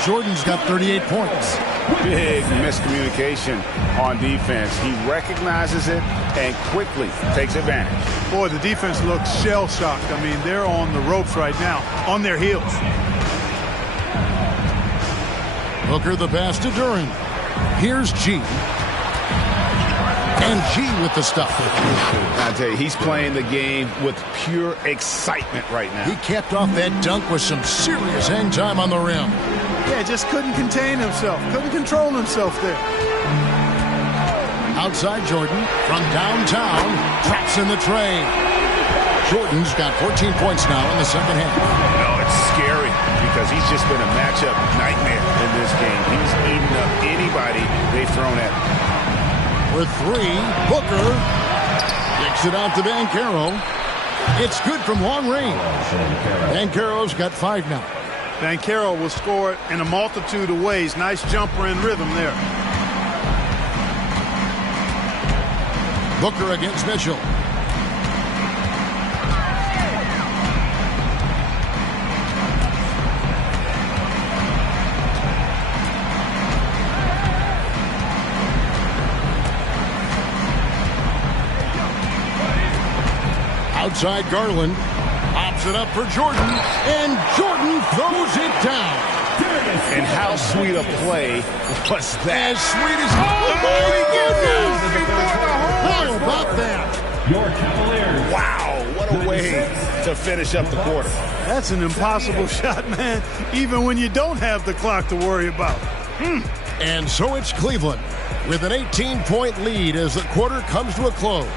Jordan's got 38 points. Big miscommunication on defense. He recognizes it and quickly takes advantage. Boy, the defense looks shell-shocked. I mean, they're on the ropes right now, on their heels. Booker the pass to Duran. Here's G. And G with the stuff. I tell you, he's playing the game with pure excitement right now. He capped off that dunk with some serious hang time on the rim. Yeah, just couldn't contain himself. Couldn't control himself there. Outside Jordan from downtown. Traps in the tray. Jordan's got 14 points now in the second half. No, it's scary because he's just been a matchup nightmare in this game. He's eaten up anybody they've thrown at him. With 3, Booker kicks it out to Carroll. It's good from long range. Carroll's got 5 now. Carroll will score it in a multitude of ways. Nice jumper and rhythm there. Booker against Mitchell. Outside Garland. Pops it up for Jordan. And Jordan throws it down. And how sweet a play was that? As sweet as... How about that? Your Cavaliers. Wow, what a way to finish up the quarter. That's an impossible shot, man, even when you don't have the clock to worry about. And so it's Cleveland with an 18-point lead as the quarter comes to a close.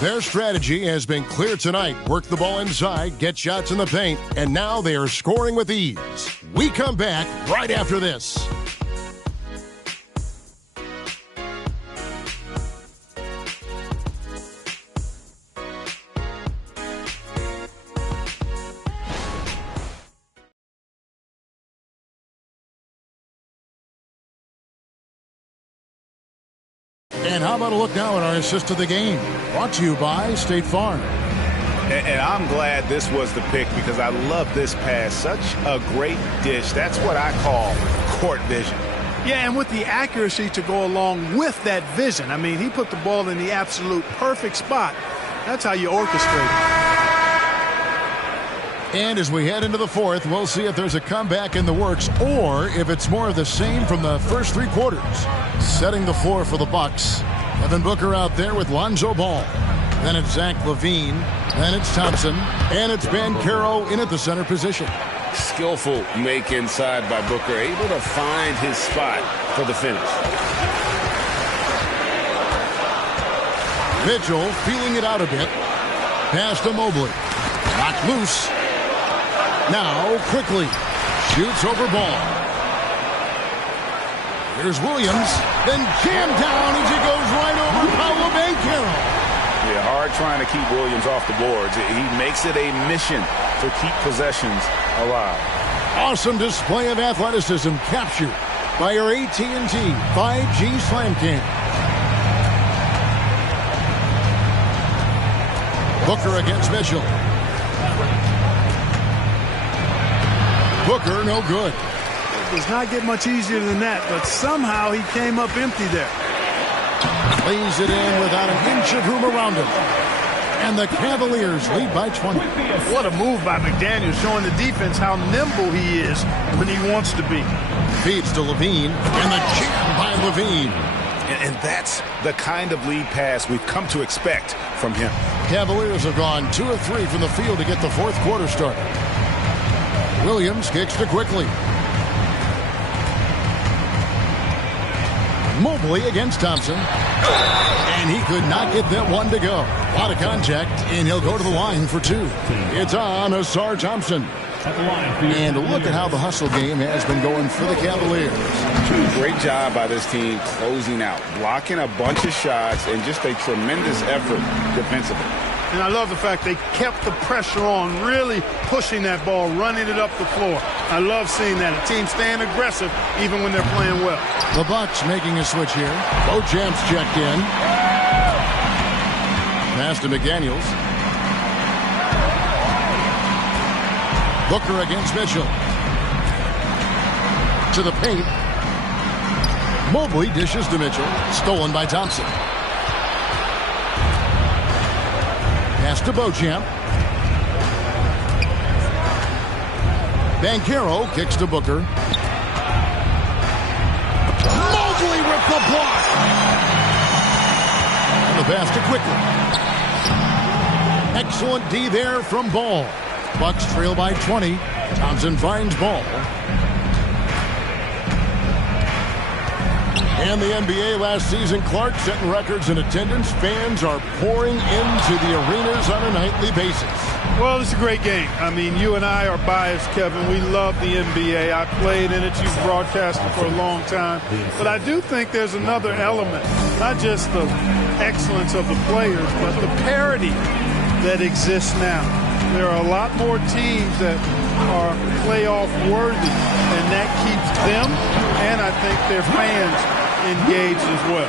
Their strategy has been clear tonight. Work the ball inside, get shots in the paint, and now they are scoring with ease. We come back right after this. And how about a look now at our assist of the game? Brought to you by State Farm. And I'm glad this was the pick because I love this pass. Such a great dish. That's what I call court vision. Yeah, and with the accuracy to go along with that vision. I mean, he put the ball in the absolute perfect spot. That's how you orchestrate it. And as we head into the fourth, we'll see if there's a comeback in the works or if it's more of the same from the first three quarters. Setting the floor for the Bucks. Devin Booker out there with Lonzo Ball. Then it's Zach LaVine. Then it's Thompson. And it's Banchero in at the center position. Skillful make inside by Booker. Able to find his spot for the finish. Mitchell feeling it out a bit. Pass to Mobley. Knocked loose. Now quickly. Shoots over Ball. Here's Williams. Then jammed down as he goes right over Paolo Banchero. Yeah, hard trying to keep Williams off the boards. He makes it a mission to keep possessions alive. Awesome display of athleticism captured by your AT&T 5G Slam Cam. Booker against Mitchell. Booker, no good. It does not get much easier than that, but somehow he came up empty there. Lays it in without an inch of room around him. And the Cavaliers lead by 20. What a move by McDaniel, showing the defense how nimble he is when he wants to be. Feeds to LaVine, and the jam by LaVine. And that's the kind of lead pass we've come to expect from him. Cavaliers have gone 2 of 3 from the field to get the fourth quarter started. Williams kicks to quickly. Mobley against Thompson. And he could not get that one to go. A lot of contact, and he'll go to the line for 2. It's on Asar Thompson. And look at how the hustle game has been going for the Cavaliers. Great job by this team closing out, blocking a bunch of shots, and just a tremendous effort defensively. And I love the fact they kept the pressure on, really pushing that ball, running it up the floor. I love seeing that. A team staying aggressive even when they're playing well. The Bucks making a switch here. Bojamp's checked in. Pass to McDaniels. Booker against Mitchell. To the paint. Mobley dishes to Mitchell. Stolen by Thompson. Pass to Beauchamp. Banchero kicks to Booker. Mobley with the block. And the pass to Quickly. Excellent D there from Ball. Bucks trail by 20. Thompson finds Ball. And the NBA last season, Clark setting records in attendance. Fans are pouring into the arenas on a nightly basis. Well, it's a great game. I mean, you and I are biased, Kevin. We love the NBA. I played in it. You've broadcasted for a long time. But I do think there's another element, not just the excellence of the players, but the parity that exists now. There are a lot more teams that are playoff worthy, and that keeps them and I think their fans engaged as well.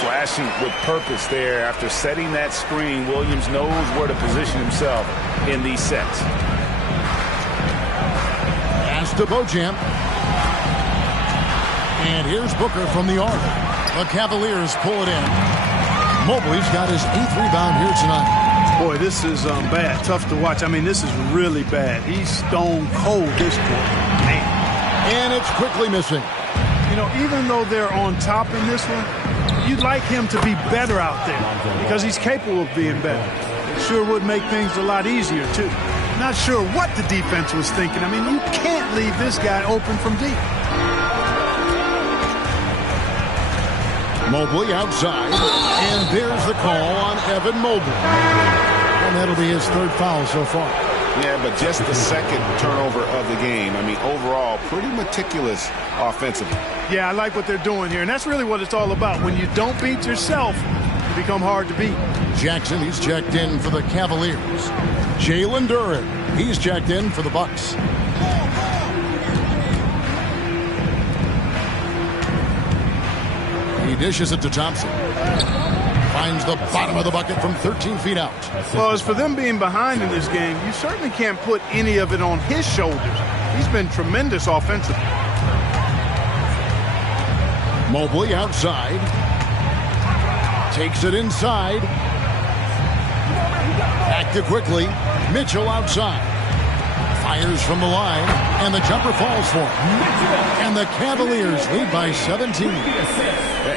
Slashing with purpose there after setting that screen. Williams knows where to position himself in these sets. Pass to Beauchamp. And here's Booker from the arc. The Cavaliers pull it in. Mobley's got his 8th rebound here tonight. Boy, this is bad. Tough to watch. I mean, this is really bad. He's stone cold this quarter. Man. And it's quickly missing. You know, even though they're on top in this one, you'd like him to be better out there because he's capable of being better. It sure would make things a lot easier, too. Not sure what the defense was thinking. I mean, you can't leave this guy open from deep. Mobley outside, and there's the call on Evan Mobley. And that'll be his third foul so far. Yeah, but just the second turnover of the game. I mean, overall, pretty meticulous offensively. Yeah, I like what they're doing here, and that's really what it's all about. When you don't beat yourself, you become hard to beat. Jackson, he's checked in for the Cavaliers. Jalen Duren, he's checked in for the Bucks. He dishes it to Thompson. Finds the bottom of the bucket from 13 feet out. Well, as for them being behind in this game, you certainly can't put any of it on his shoulders. He's been tremendous offensively. Mobley outside. Takes it inside. Active quickly. Mitchell outside. Fires from the line, and the jumper falls for him. And the Cavaliers lead by 17.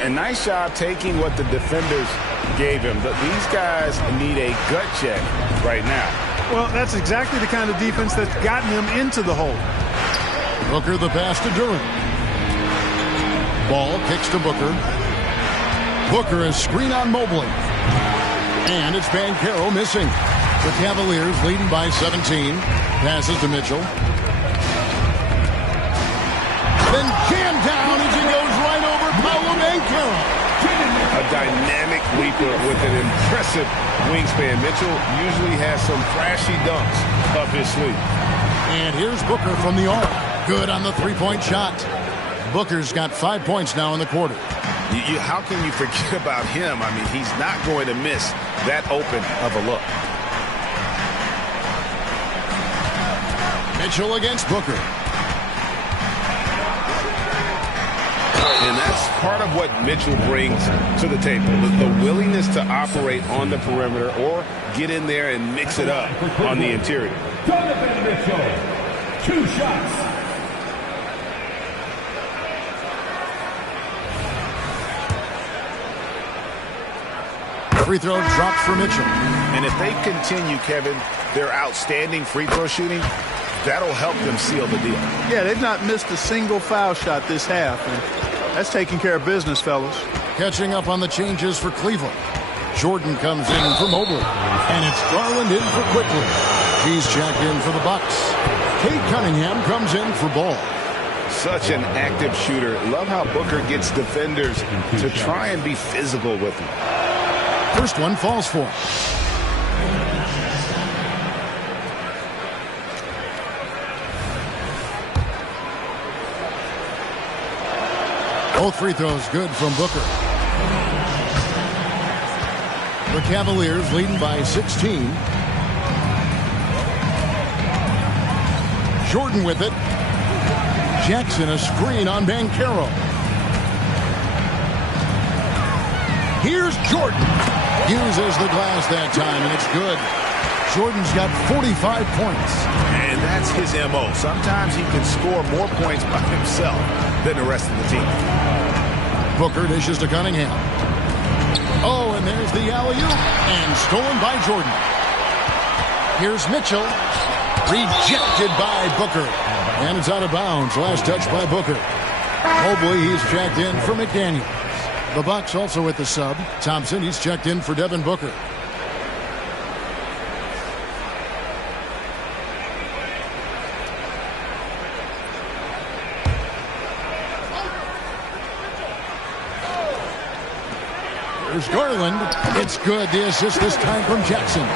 A nice job taking what the defenders gave him. But these guys need a gut check right now. Well, that's exactly the kind of defense that's gotten them into the hole. Booker the pass to Duren. Ball kicks to Booker. Booker is screen on Mobley. And it's Banchero missing. The Cavaliers leading by 17. Passes to Mitchell. Then jammed down as he goes right over Paolo Banchero. A dynamic leaper with an impressive wingspan. Mitchell usually has some flashy dunks up his sleeve. And here's Booker from the arc. Good on the three-point shot. Booker's got 5 points now in the quarter. How can you forget about him? I mean, he's not going to miss that open of a look. Mitchell against Booker. And that's part of what Mitchell brings to the table, the willingness to operate on the perimeter or get in there and mix it up on the interior. Donovan Mitchell, 2 shots. Free throw dropped for Mitchell. And if they continue, Kevin, their outstanding free throw shooting, that'll help them seal the deal. Yeah, they've not missed a single foul shot this half, and that's taking care of business, fellas. Catching up on the changes for Cleveland. Jordan comes in for Mobley, and it's Garland in for Quickly. He's checked in for the Bucks. Kate Cunningham comes in for Ball. Such an active shooter. Love how Booker gets defenders to try and be physical with him. First one falls for him. Both free throws good from Booker. The Cavaliers leading by 16. Jordan with it. Jackson a screen on Banchero. Here's Jordan. Uses the glass that time, and it's good. Jordan's got 45 points. And that's his M.O. Sometimes he can score more points by himself than the rest of the team. Booker dishes to Cunningham. Oh, and there's the alley-oop, and stolen by Jordan. Here's Mitchell. Rejected by Booker. And it's out of bounds. Last touch by Booker. Mobley, he's checked in for McDaniels. The Bucks also with the sub. Thompson, he's checked in for Devin Booker. There's Garland. It's good. The assist this time from Jackson.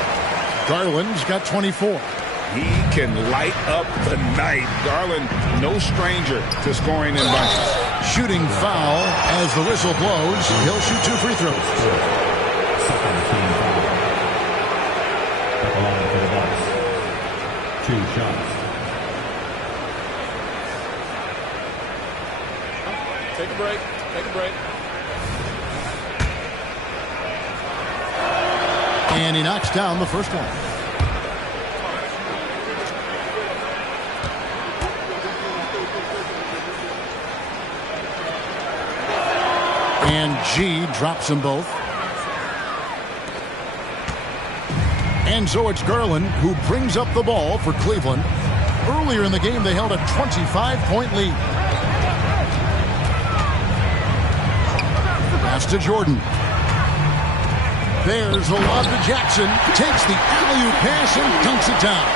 Garland's got 24. He can light up the night. Garland, no stranger to scoring in bunches. Shooting foul as the whistle blows. He'll shoot 2 free throws. Second team foul. At the line for the Bucks. 2 shots. Take a break. Take a break. And he knocks down the first one. And G drops them both. And so it's Garland who brings up the ball for Cleveland. Earlier in the game, they held a 25-point lead. Pass to Jordan. There's a lob to Jackson. Takes the alley-oop pass and dunks it down.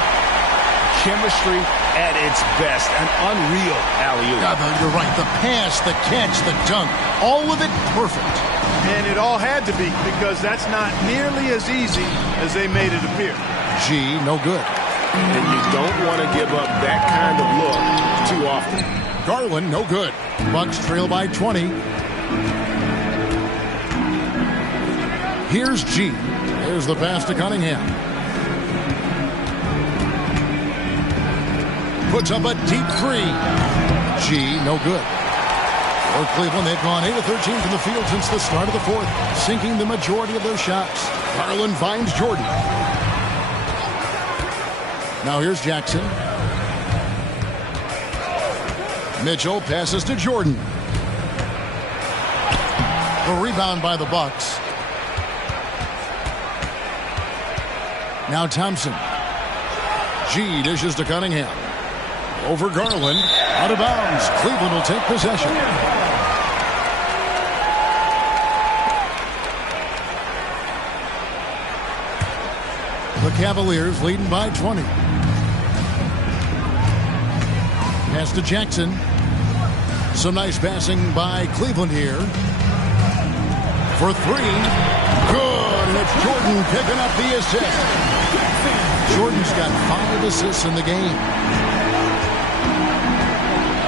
Chemistry at its best. An unreal alley-oop. You're right. The pass, the catch, the dunk. All of it perfect. And it all had to be, because that's not nearly as easy as they made it appear. G, no good. And you don't want to give up that kind of look too often. Garland, no good. Bucks trail by 20. Here's G. There's the pass to Cunningham. Puts up a deep three. G, no good. For Cleveland, they've gone 8 of 13 from the field since the start of the fourth, sinking the majority of their shots. Garland finds Jordan. Now here's Jackson. Mitchell passes to Jordan. The rebound by the Bucks. Now Thompson. G dishes to Cunningham. Over Garland. Out of bounds. Cleveland will take possession. The Cavaliers leading by 20. Pass to Jackson. Some nice passing by Cleveland here. For three. Good. And it's Jordan picking up the assist. Jordan's got 5 assists in the game.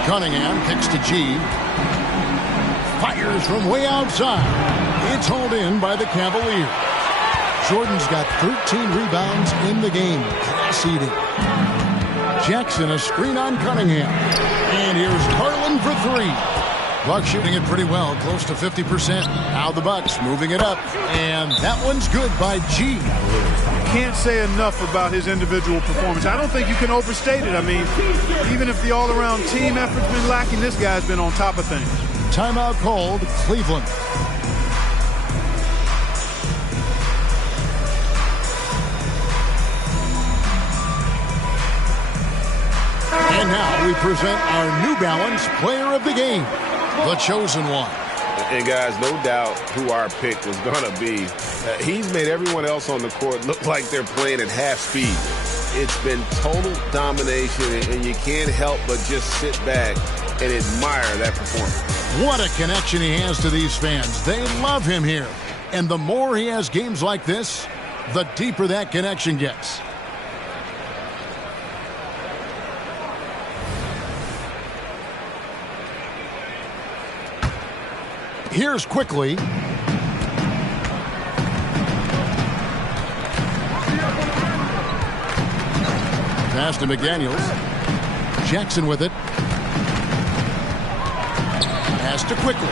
Cunningham kicks to G. Fires from way outside. It's hauled in by the Cavaliers. Jordan's got 13 rebounds in the game. Class eating. Jackson, a screen on Cunningham. And here's Garland for three. Bucks shooting it pretty well, close to 50%. Now the Bucks moving it up. And that one's good by G. Can't say enough about his individual performance. I don't think you can overstate it. I mean, even if the all-around team effort's been lacking, this guy's been on top of things. Timeout called, Cleveland. And now we present our New Balance Player of the Game, the chosen one. And guys, no doubt who our pick was going to be. He's made everyone else on the court look like they're playing at half speed. It's been total domination, and you can't help but just sit back and admire that performance. What a connection he has to these fans. They love him here. And the more he has games like this, the deeper that connection gets. Here's quickly. Pass to McDaniels. Jackson with it. Pass to quickly.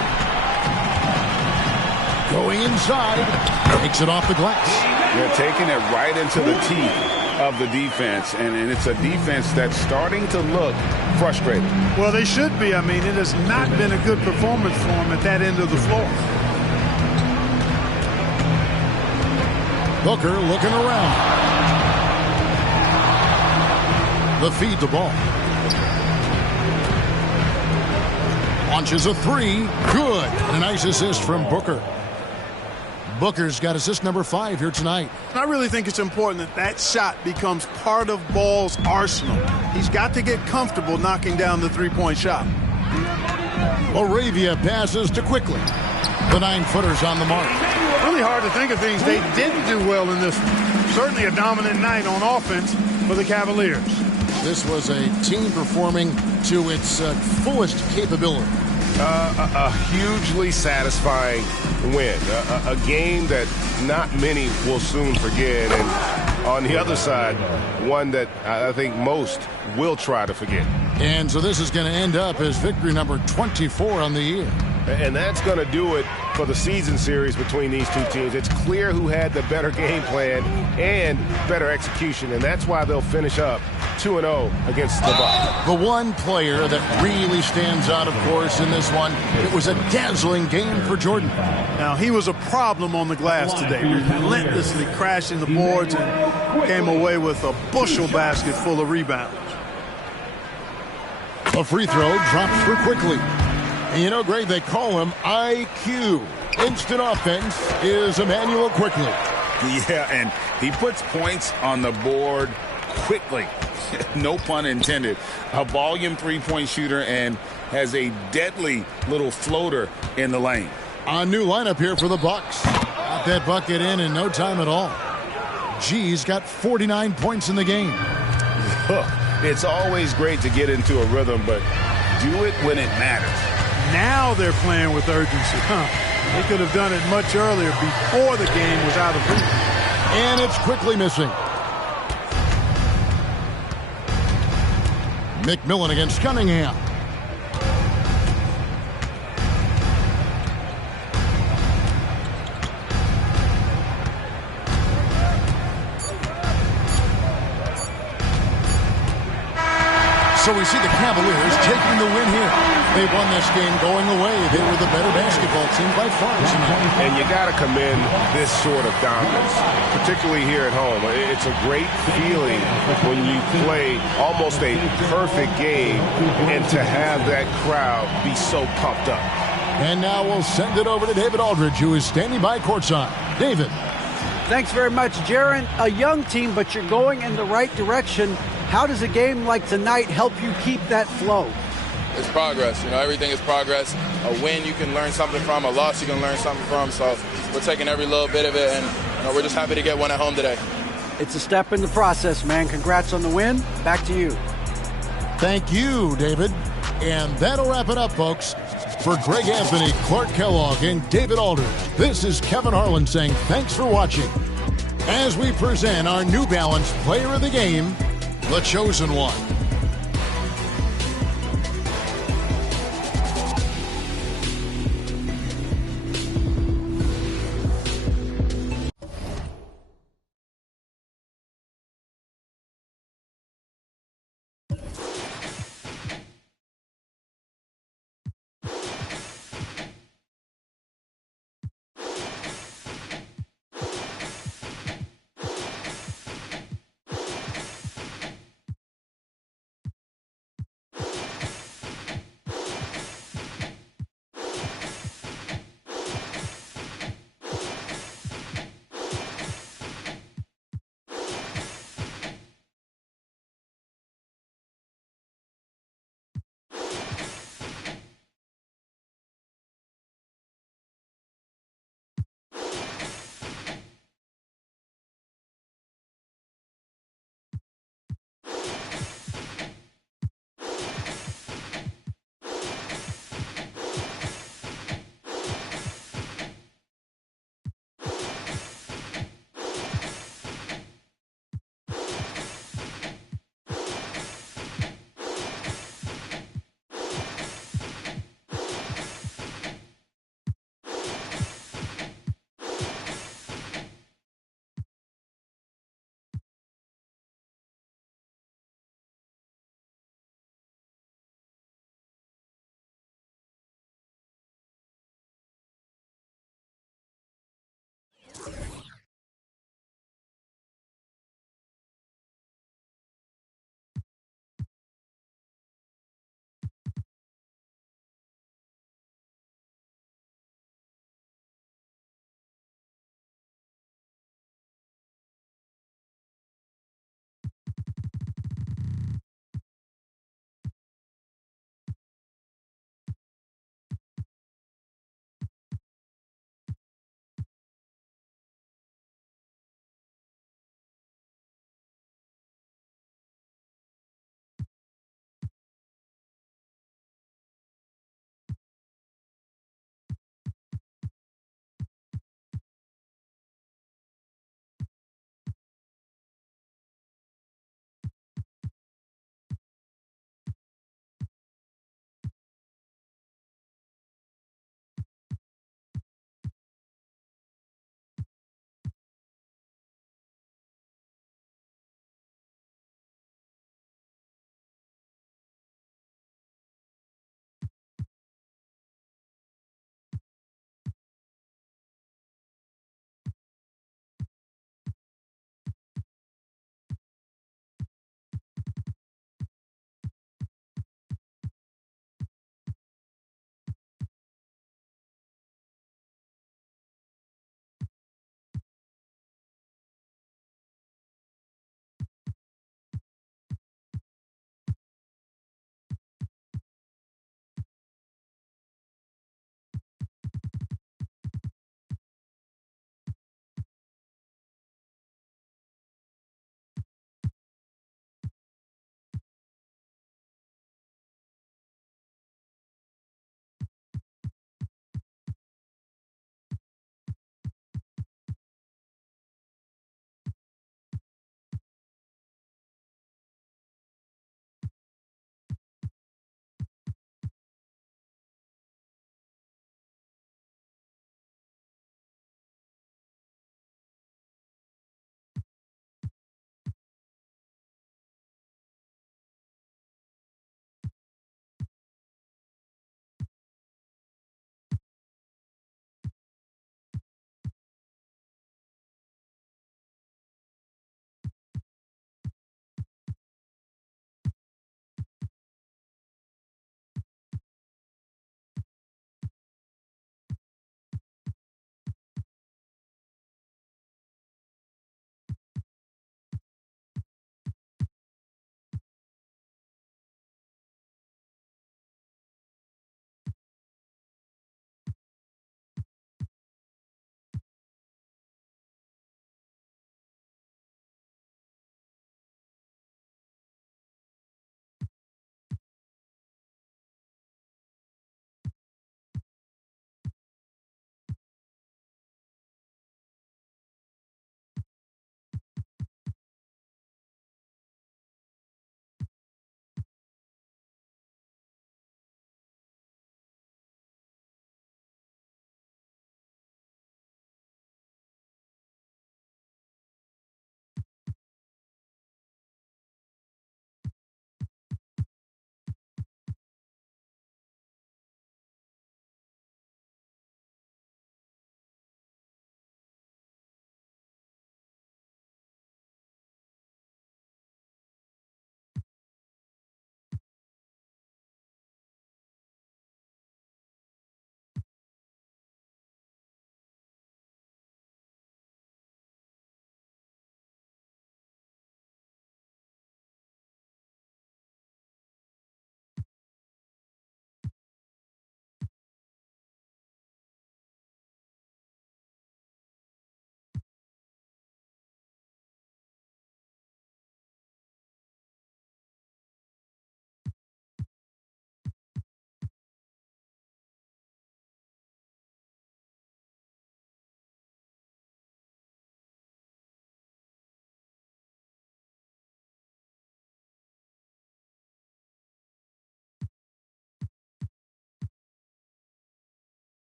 Going inside. Takes it off the glass. They're taking it right into the teeth of the defense, and it's a defense that's starting to look frustrated. Well, they should be. I mean, it has not been a good performance for them at that end of the floor. Booker looking around. The feed the ball. Launches a three. Good. And a nice assist from Booker. Booker's got assist number 5 here tonight. I really think it's important that that shot becomes part of Ball's arsenal. He's got to get comfortable knocking down the three-point shot. Laravia passes to quickly. The 9-footer's on the mark. Really hard to think of things they didn't do well in this one. Certainly a dominant night on offense for the Cavaliers. This was a team performing to its fullest capability. A hugely satisfying win. A game that not many will soon forget. And on the other side, one that I think most will try to forget. And so this is going to end up as victory number 24 on the year. And that's going to do it for the season series between these two teams. It's clear who had the better game plan and better execution, and that's why they'll finish up 2-0 against the Bucks. The one player that really stands out, of course, in this one, it was a dazzling game for Jordan. Now, he was a problem on the glass today, relentlessly crashing the boards and came away with a bushel basket full of rebounds. A free throw drops for Quickly. And you know, Greg, they call him IQ. Instant offense is Emmanuel Quickly. Yeah, and he puts points on the board quickly. No pun intended. A volume three-point shooter and has a deadly little floater in the lane. A new lineup here for the Bucks. Got that bucket in no time at all. G's got 49 points in the game. It's always great to get into a rhythm, but do it when it matters. Now they're playing with urgency. They could have done it much earlier before the game was out of reach. And it's Quickly missing. McMillan against Cunningham. So we see the Cavaliers taking the win here. They won this game going away. They were the better basketball team by far tonight. And you got to commend this sort of dominance, particularly here at home. It's a great feeling when you play almost a perfect game and to have that crowd be so pumped up. And now we'll send it over to David Aldridge, who is standing by courtside. David. Thanks very much, Jaron. A young team, but you're going in the right direction. How does a game like tonight help you keep that flow? It's progress. You know, everything is progress. A win you can learn something from, a loss you can learn something from. So we're taking every little bit of it, and we're just happy to get one at home today. It's a step in the process, man. Congrats on the win. Back to you. Thank you, David. And that'll wrap it up, folks. For Greg Anthony, Clark Kellogg, and David Aldridge, this is Kevin Harlan saying thanks for watching. As we present our New Balance Player of the Game, the Chosen One.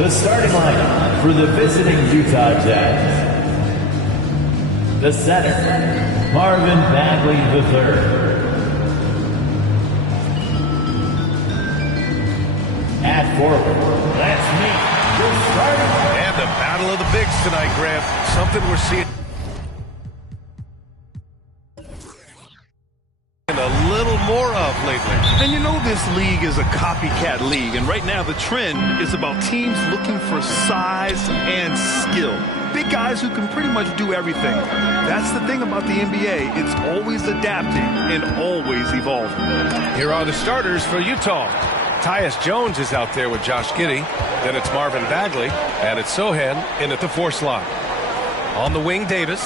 The starting lineup for the visiting Utah Jazz. The center, Marvin Bagley III. At forward, let's meet the starting. And the battle of the bigs tonight, Graham. Something we're seeing a little more of lately. And you know this league is a copycat league, and right now the trend is about teams looking for size and skill. Big guys who can pretty much do everything. That's the thing about the NBA. It's always adapting and always evolving. Here are the starters for Utah. Tyus Jones is out there with Josh Giddey. Then it's Marvin Bagley, and it's Sohan in at the 4 slot. On the wing, Davis.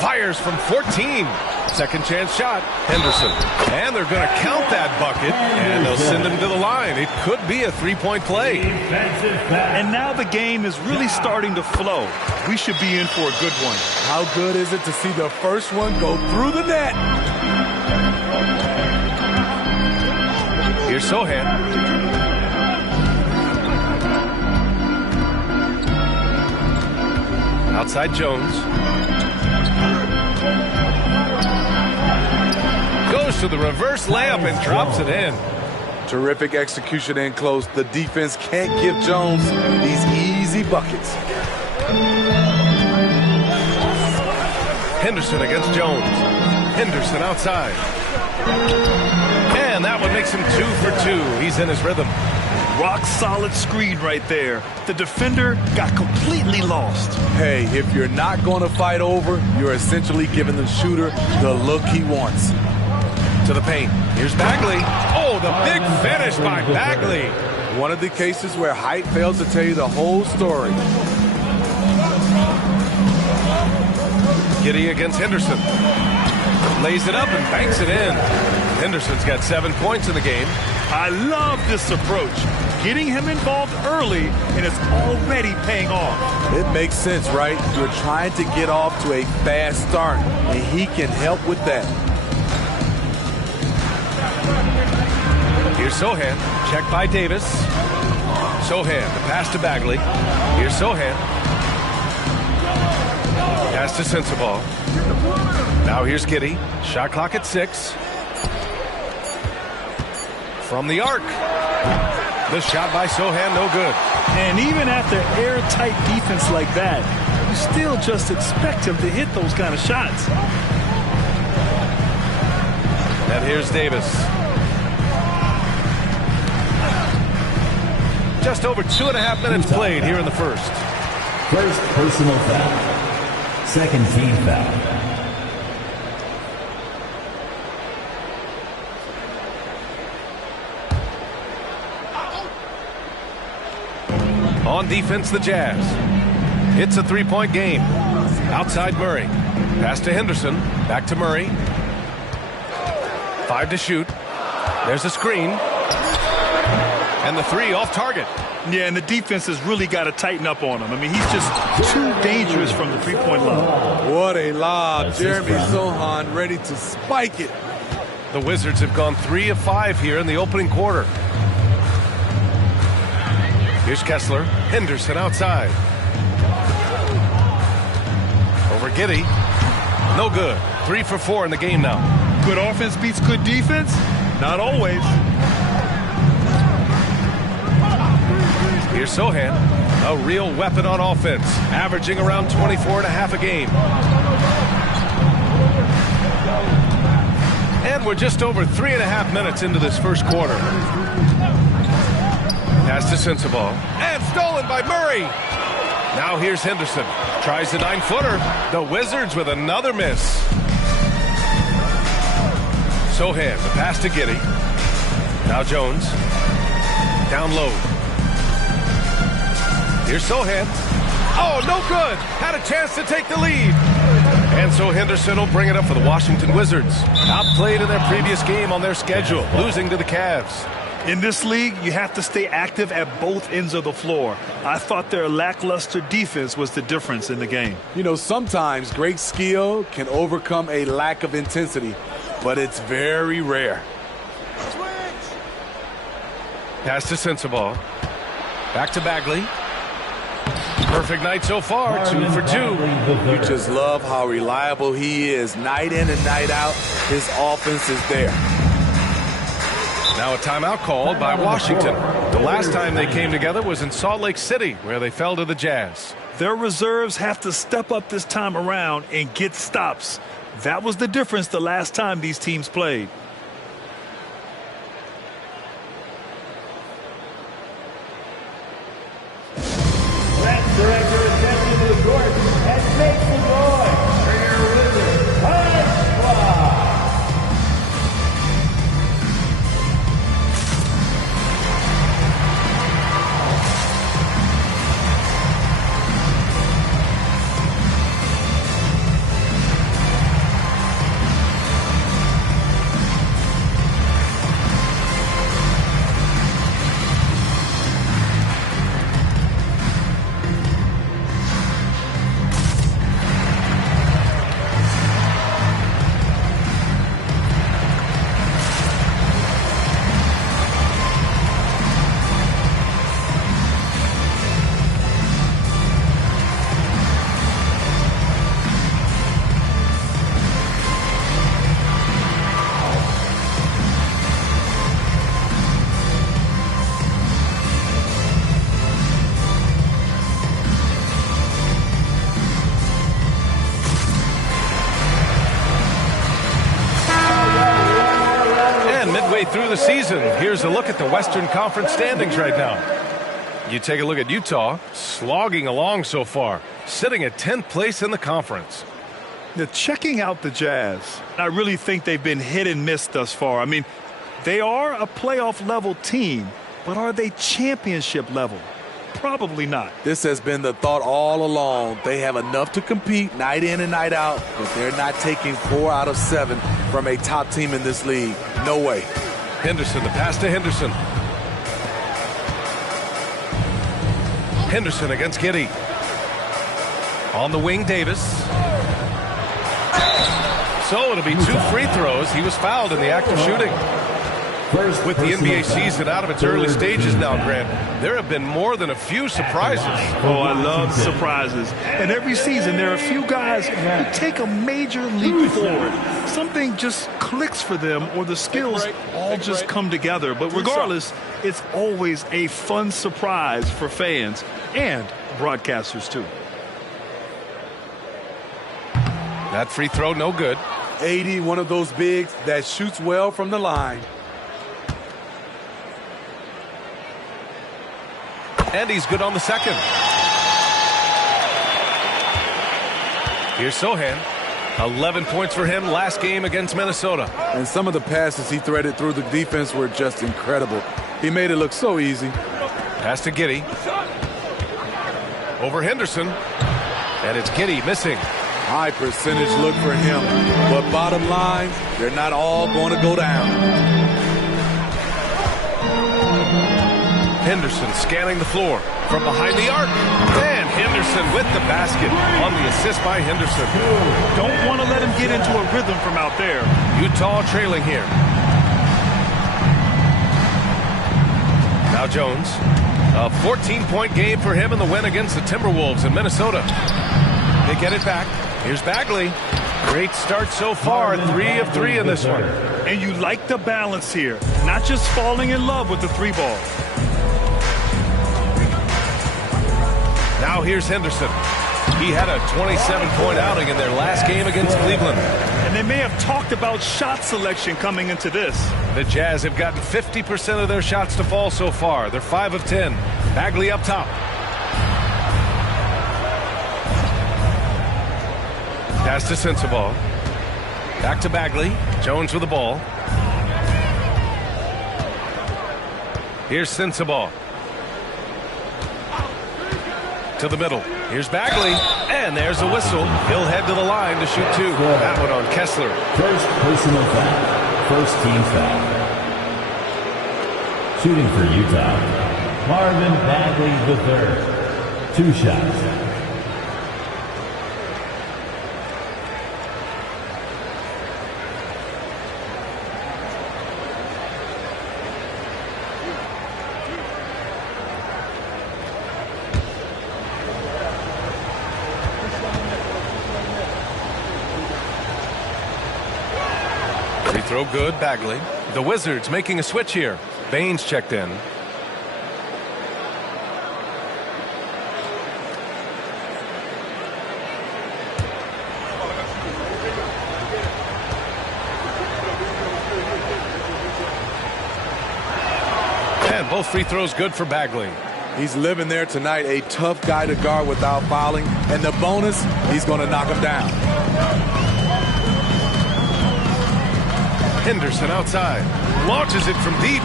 Fires from 14. Second chance shot, Henderson. And they're going to count that bucket, and they'll send him to the line. It could be a 3-point play. And now the game is really starting to flow. We should be in for a good one. How good is it to see the first one go through the net? Here's Sohan. Outside Jones. Goes to the reverse layup and drops it in. Terrific execution in close. The defense can't give Jones these easy buckets. Henderson against Jones. Henderson outside. And that one makes him 2 for 2. He's in his rhythm. Rock solid screen right there. The defender got completely lost. Hey, if you're not going to fight over, you're essentially giving the shooter the look he wants. To the paint. Here's Bagley. Oh, the big finish by Bagley. One of the cases where height fails to tell you the whole story. Giddey against Henderson. Lays it up and banks it in. Henderson's got 7 points in the game. I love this approach. Getting him involved early, and it's already paying off. It makes sense, right? You're trying to get off to a fast start, and he can help with that. Here's Sohan. Check by Davis. Sohan, the pass to Bagley. Here's Sohan. Pass to Sensabaugh. Now here's Giddey. Shot clock at 6. From the arc. The shot by Sohan, no good. And even after airtight defense like that, you still just expect him to hit those kind of shots. And here's Davis. Just over 2.5 minutes played here in the first. First personal foul. Second team foul. On defense, the Jazz. It's a 3-point game. Outside Murray. Pass to Henderson. Back to Murray. 5 to shoot. There's a screen. And the 3 off target. Yeah, and the defense has really got to tighten up on him. I mean, he's just too dangerous from the 3-point line. What a lob. Jeremy Sohan ready to spike it. The Wizards have gone 3 of 5 here in the opening quarter. Here's Kessler. Henderson outside. Over Giddey. No good. 3 for 4 in the game now. Good offense beats good defense? Not always. Here's Sohan. A real weapon on offense. Averaging around 24.5 a game. And we're just over 3.5 minutes into this first quarter. Pass to Sensabaugh. And stolen by Murray. Now here's Henderson. Tries the 9-footer. The Wizards with another miss. Sohan, the pass to Giddey. Now Jones. Down low. Here's Sohan. Oh, no good. Had a chance to take the lead. And so Henderson will bring it up for the Washington Wizards. Outplayed in their previous game on their schedule, losing to the Cavs. In this league, you have to stay active at both ends of the floor. I thought their lackluster defense was the difference in the game. You know, sometimes great skill can overcome a lack of intensity, but it's very rare. Pass to Sensabaugh. Back to Bagley. Perfect night so far, 2 for 2. You just love how reliable he is. Night in and night out, his offense is there. Now a timeout called by Washington. The last time they came together was in Salt Lake City, where they fell to the Jazz. Their reserves have to step up this time around and get stops. That was the difference the last time these teams played. Let's direct your attention to the court and make some noise for your Wizards Punch Squad. Through the season, here's a look at the Western Conference standings right now. You take a look at Utah, slogging along so far, sitting at 10th place in the conference. Now, checking out the Jazz, I really think they've been hit and miss thus far. I mean, they are a playoff level team, but are they championship level? Probably not. This has been the thought all along. They have enough to compete night in and night out, but they're not taking 4 out of 7 from a top team in this league. No way. Henderson, the pass to Henderson. Henderson against Giddey. On the wing, Davis. So it'll be 2 free throws. He was fouled in the act of shooting. With the NBA season out of its early stages now, Grant, there have been more than a few surprises. Oh, I love surprises. And every season, there are a few guys who take a major leap forward. Something just clicks for them, or the skills all just come together. But regardless, it's always a fun surprise for fans and broadcasters, too. That free throw, no good. 80, one of those bigs that shoots well from the line. And he's good on the second. Here's Sohan. 11 points for him last game against Minnesota. And some of the passes he threaded through the defense were just incredible. He made it look so easy. Pass to Giddey. Over Henderson. And it's Giddey missing. High percentage look for him. But bottom line, they're not all going to go down. Henderson scanning the floor from behind the arc. And Henderson with the basket on the assist by Henderson. Don't want to let him get into a rhythm from out there. Utah trailing here. Now Jones. A 14-point game for him in the win against the Timberwolves in Minnesota. They get it back. Here's Bagley. Great start so far. 3 of 3 in this one. And you like the balance here. Not just falling in love with the 3-ball. Now here's Henderson. He had a 27-point outing in their last game against Cleveland. And they may have talked about shot selection coming into this. The Jazz have gotten 50% of their shots to fall so far. They're 5 of 10. Bagley up top. Pass to Sensabaugh. Back to Bagley. Jones with the ball. Here's Sensabaugh. To the middle. Here's Bagley. And there's a whistle. He'll head to the line to shoot 2. That one on Kessler. First personal foul. First team foul. Shooting for Utah, Marvin Bagley III. 2 shots. Throw good, Bagley. The Wizards making a switch here. Baines checked in. And both free throws good for Bagley. He's living there tonight, a tough guy to guard without fouling. And the bonus, he's going to knock him down. Henderson outside. Launches it from deep.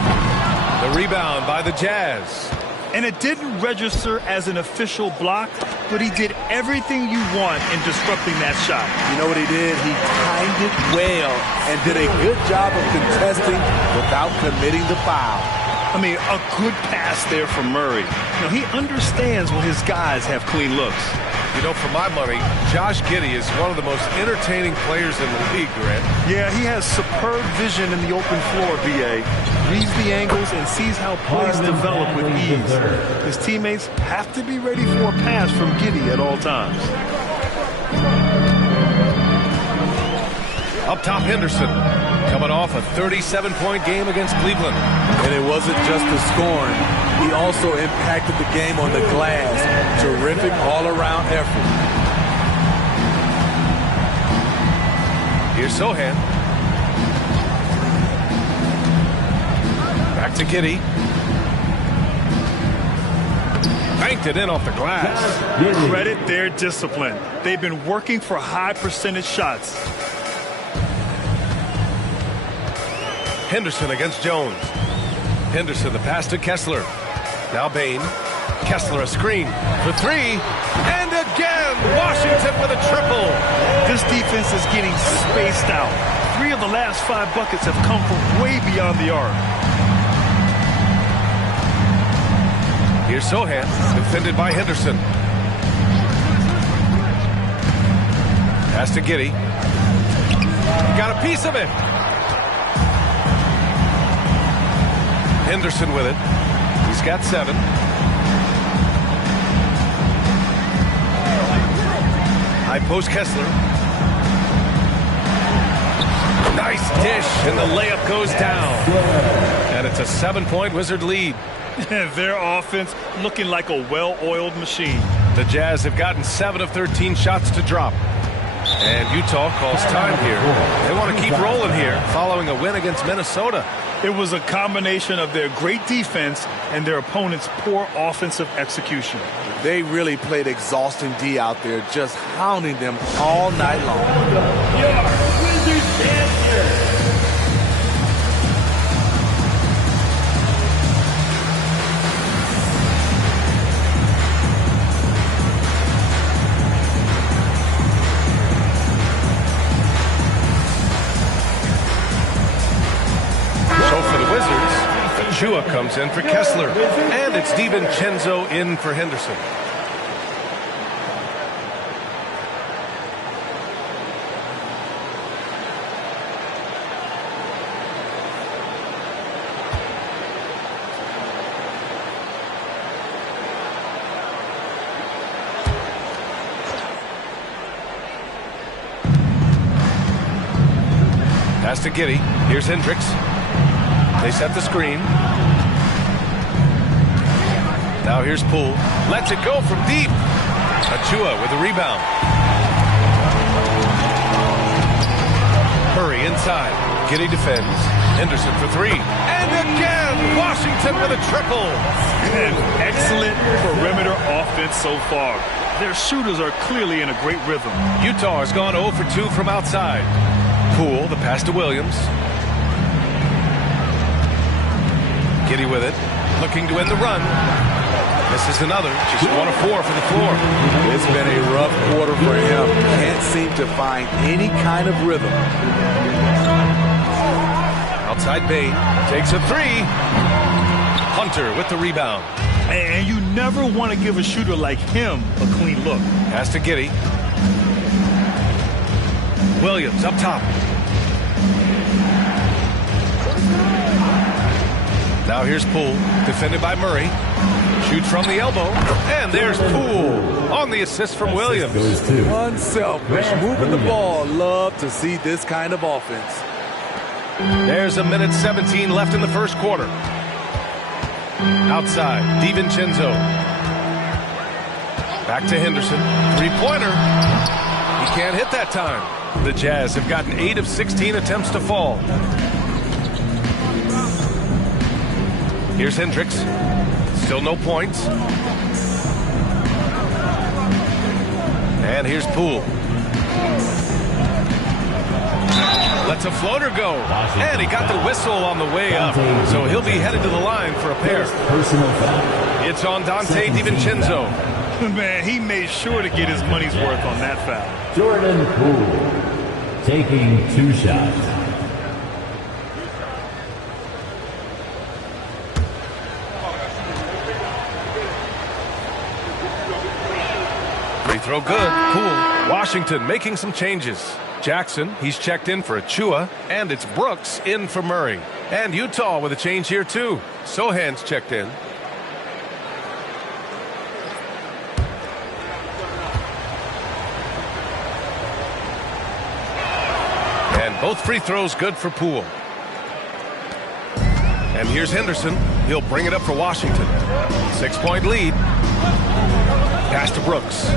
The rebound by the Jazz. And it didn't register as an official block, but he did everything you want in disrupting that shot. You know what he did? He timed it well and did a good job of contesting without committing the foul. I mean, a good pass there from Murray. Now, he understands when his guys have clean looks. You know, for my money, Josh Giddey is one of the most entertaining players in the league, Grant. Yeah, he has superb vision in the open floor, B.A. Reads the angles and sees how plays develop with ease. His teammates have to be ready for a pass from Giddey at all times. Up top, Henderson. Coming off a 37-point game against Cleveland. And it wasn't just the scoring. He also impacted the game on the glass. Terrific all-around effort. Here's Sohan. Back to Giddey. Banked it in off the glass. Credit their discipline. They've been working for high percentage shots. Henderson against Jones. Henderson, the pass to Kessler. Now Bain. Kessler, a screen for three. And again, Washington with a triple. This defense is getting spaced out. 3 of the last 5 buckets have come from way beyond the arc. Here's Sohan, defended by Henderson. Pass to Giddey. Got a piece of it. Henderson with it. He's got 7. High post Kessler. Nice dish, and the layup goes down. And it's a 7-point Wizard lead. Their offense looking like a well-oiled machine. The Jazz have gotten 7 of 13 shots to drop. And Utah calls time here. They want to keep rolling here following a win against Minnesota. It was a combination of their great defense and their opponent's poor offensive execution. They really played exhausting D out there, just hounding them all night long. Your Wizards answer. Chua comes in for Kessler, and it's DiVincenzo in for Henderson. Pass to Giddey. Here's Hendricks. They set the screen. Now here's Poole. Lets it go from deep. Achua with the rebound. Murray inside. Giddey defends. Henderson for 3. And again, Washington with a triple. An excellent perimeter offense so far. Their shooters are clearly in a great rhythm. Utah has gone 0 for 2 from outside. Poole, the pass to Williams. Giddey with it, looking to end the run. This is another, just 1 of 4 from the floor. It's been a rough quarter for him. Can't seem to find any kind of rhythm. Outside Bain, takes a 3. Hunter with the rebound. And you never want to give a shooter like him a clean look. Pass to Giddey. Williams up top. Now here's Poole, defended by Murray. Shoots from the elbow, and there's Poole on the assist from Williams. Unselfish, moving the ball. Love to see this kind of offense. There's a minute 17 left in the first quarter. Outside, DiVincenzo. Back to Henderson. Three-pointer. He can't hit that time. The Jazz have gotten 8 of 16 attempts to fall. Here's Hendricks. Still no points. And here's Poole. Lets a floater go. And he got the whistle on the way up. So he'll be headed to the line for a pair. It's on Dante DiVincenzo. Man, he made sure to get his money's worth on that foul. Jordan Poole taking 2 shots. Free throw good. Poole. Washington making some changes. Jackson, he's checked in for Achua, and it's Brooks in for Murray. And Utah with a change here too. Sohan's checked in. And both free throws good for Poole. And here's Henderson. He'll bring it up for Washington. 6-point lead. Pass to Brooks.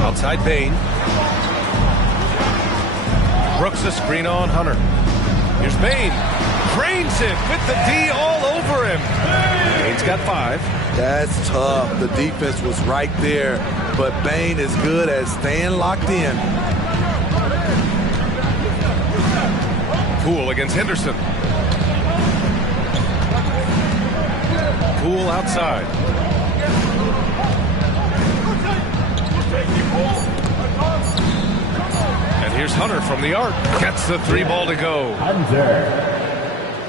Outside Bain. Brooks a screen on Hunter. Here's Bain. Drains it with the D all over him. Bain's got 5. That's tough. The defense was right there, but Bain is good at staying locked in. Poole against Henderson. Poole outside. And here's Hunter from the arc. Gets the 3-ball to go. Hunter.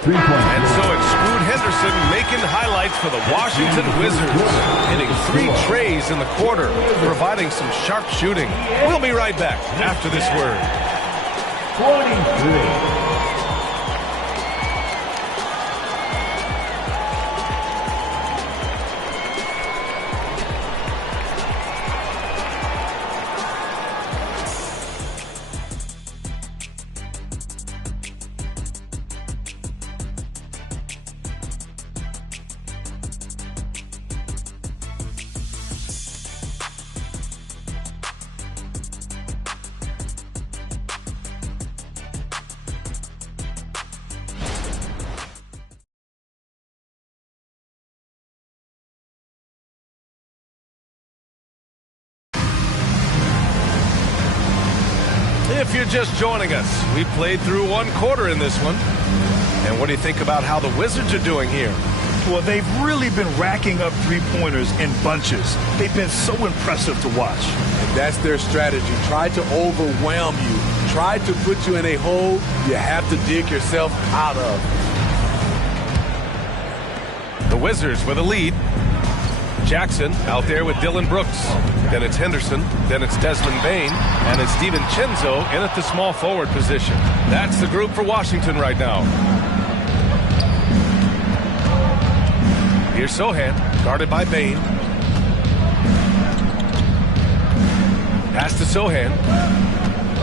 3-point. And so it's Scoot Henderson making highlights for the Washington Wizards. Hitting 3 trays in the quarter, providing some sharp shooting. We'll be right back after this word. 23. If you're just joining us, we played through 1 quarter in this one. And what do you think about how the Wizards are doing here? Well, they've really been racking up 3-pointers in bunches. They've been so impressive to watch. And that's their strategy. Try to overwhelm you. Try to put you in a hole you have to dig yourself out of. The Wizards with a lead. Jackson out there with Dylan Brooks. Then it's Henderson. Then it's Desmond Bain. And it's DiVincenzo in at the small forward position. That's the group for Washington right now. Here's Sohan, guarded by Bain. Pass to Sohan.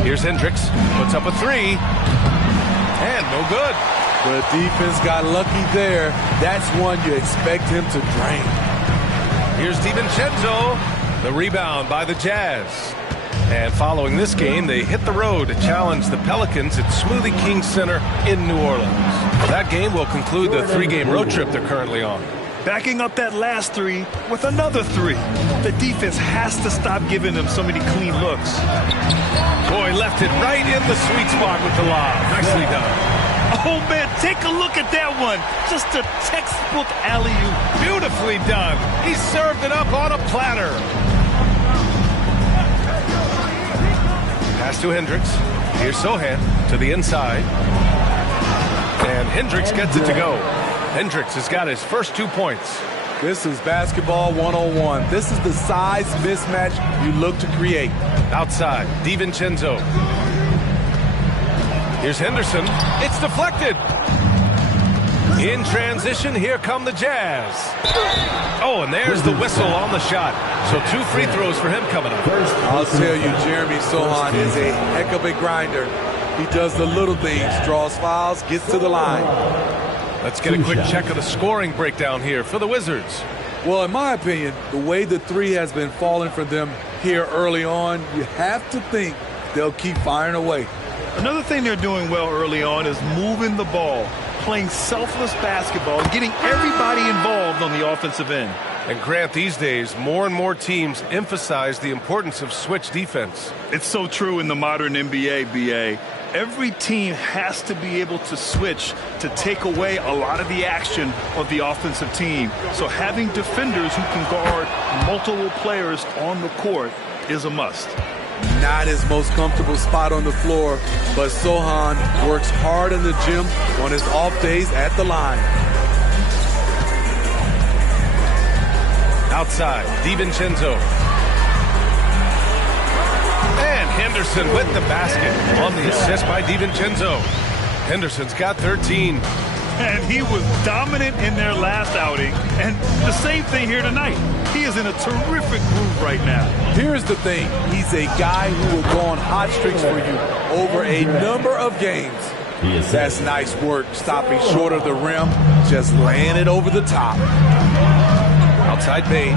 Here's Hendricks. Puts up a 3. And no good. The defense got lucky there. That's one you expect him to drain. Here's DiVincenzo. The rebound by the Jazz. And following this game, they hit the road to challenge the Pelicans at Smoothie King Center in New Orleans. That game will conclude the 3-game road trip they're currently on. Backing up that last 3 with another 3. The defense has to stop giving them so many clean looks. Boy, left it right in the sweet spot with the lob. Nicely done. Oh, man, take a look at that one. Just a textbook alley-oop. Beautifully done. He served it up on a platter. Pass to Hendricks. Here's Sohan to the inside. And Hendricks gets it to go. Hendricks has got his first 2 points. This is basketball 101. This is the size mismatch you look to create. Outside, DiVincenzo. Here's Henderson. It's deflected. In transition, here come the Jazz. Oh, and there's the whistle on the shot. So 2 free throws for him coming up. I'll tell you, Jeremy Sochan is a heck of a grinder. He does the little things, draws fouls, gets to the line. Let's get a quick check of the scoring breakdown here for the Wizards. Well, in my opinion, the way the three has been falling for them here early on, you have to think they'll keep firing away. Another thing they're doing well early on is moving the ball, playing selfless basketball, and getting everybody involved on the offensive end. And Grant, these days, more and more teams emphasize the importance of switch defense. It's so true in the modern NBA, BA. Every team has to be able to switch to take away a lot of the action of the offensive team. So having defenders who can guard multiple players on the court is a must. Not his most comfortable spot on the floor, but Sochan works hard in the gym on his off days at the line. Outside, DiVincenzo. And Henderson with the basket on the assist by DiVincenzo. Henderson's got 13. And he was dominant in their last outing. And the same thing here tonight. He is in a terrific groove right now. Here's the thing. He's a guy who will go on hot streaks for you over a number of games. That's nice work, stopping short of the rim, just laying it over the top. Outside Bain.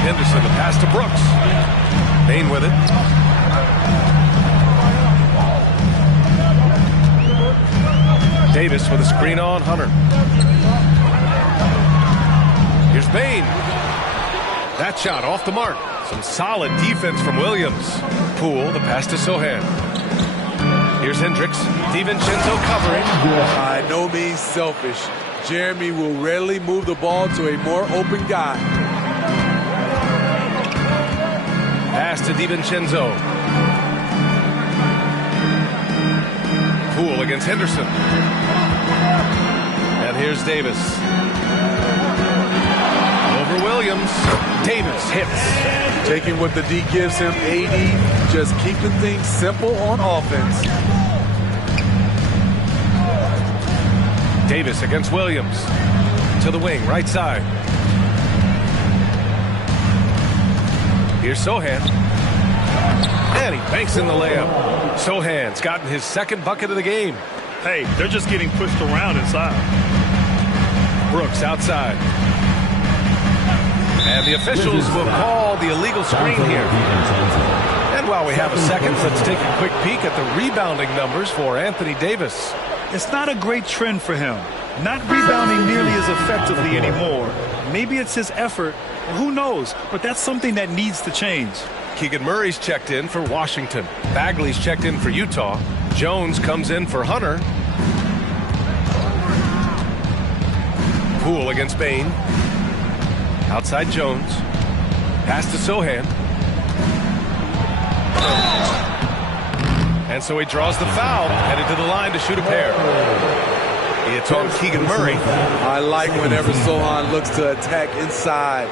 Henderson, the pass to Brooks. Bain with it. Davis with a screen on Hunter. Here's Bain. That shot off the mark. Some solid defense from Williams. Poole, the pass to Sochan. Here's Hendricks. DiVincenzo covering. By no means selfish. Jeremy will readily move the ball to a more open guy. Pass to DiVincenzo. Poole against Henderson. And here's Davis. Over Williams. Davis hits. Taking what the D gives him, AD, just keeping things simple on offense. Davis against Williams. To the wing, right side. Here's Sochan. And he banks in the layup. Sochan's gotten his second bucket of the game. Hey, they're just getting pushed around inside. Brooks outside. And the officials will call the illegal screen here. And while we have a second, let's take a quick peek at the rebounding numbers for Anthony Davis. It's not a great trend for him. Not rebounding nearly as effectively anymore. Maybe it's his effort. Who knows? But that's something that needs to change. Keegan Murray's checked in for Washington. Bagley's checked in for Utah. Jones comes in for Hunter. Poole against Bain. Outside Jones. Pass to Sochan. And so he draws the foul, headed to the line to shoot a pair. It's on Keegan Murray. I like whenever Sochan looks to attack inside.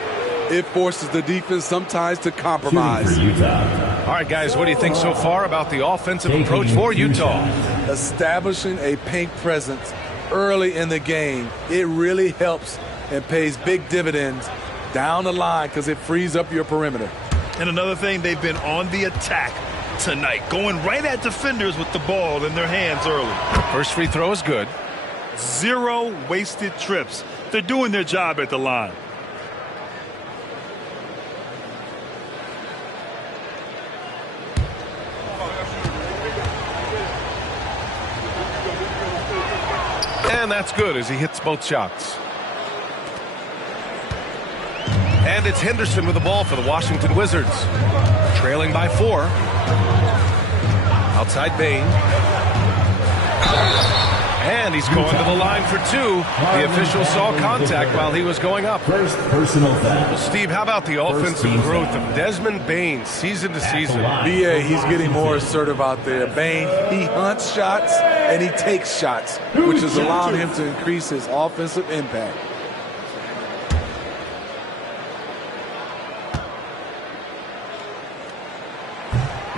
It forces the defense sometimes to compromise. All right, guys, what do you think so far about the offensive approach for Utah? Establishing a paint presence early in the game, it really helps and pays big dividends down the line because it frees up your perimeter. And another thing, they've been on the attack tonight, going right at defenders with the ball in their hands early. First free throw is good. 0 wasted trips. They're doing their job at the line. And that's good as he hits both shots. And it's Henderson with the ball for the Washington Wizards. Trailing by 4. Outside Bain. And he's going to the line for 2. The official saw contact while he was going up. First personal foul. Well, Steve, how about the offensive growth of Desmond Bain season to season? BA, he's getting more assertive out there. Bain, he hunts shots and he takes shots, which has allowed him to increase his offensive impact.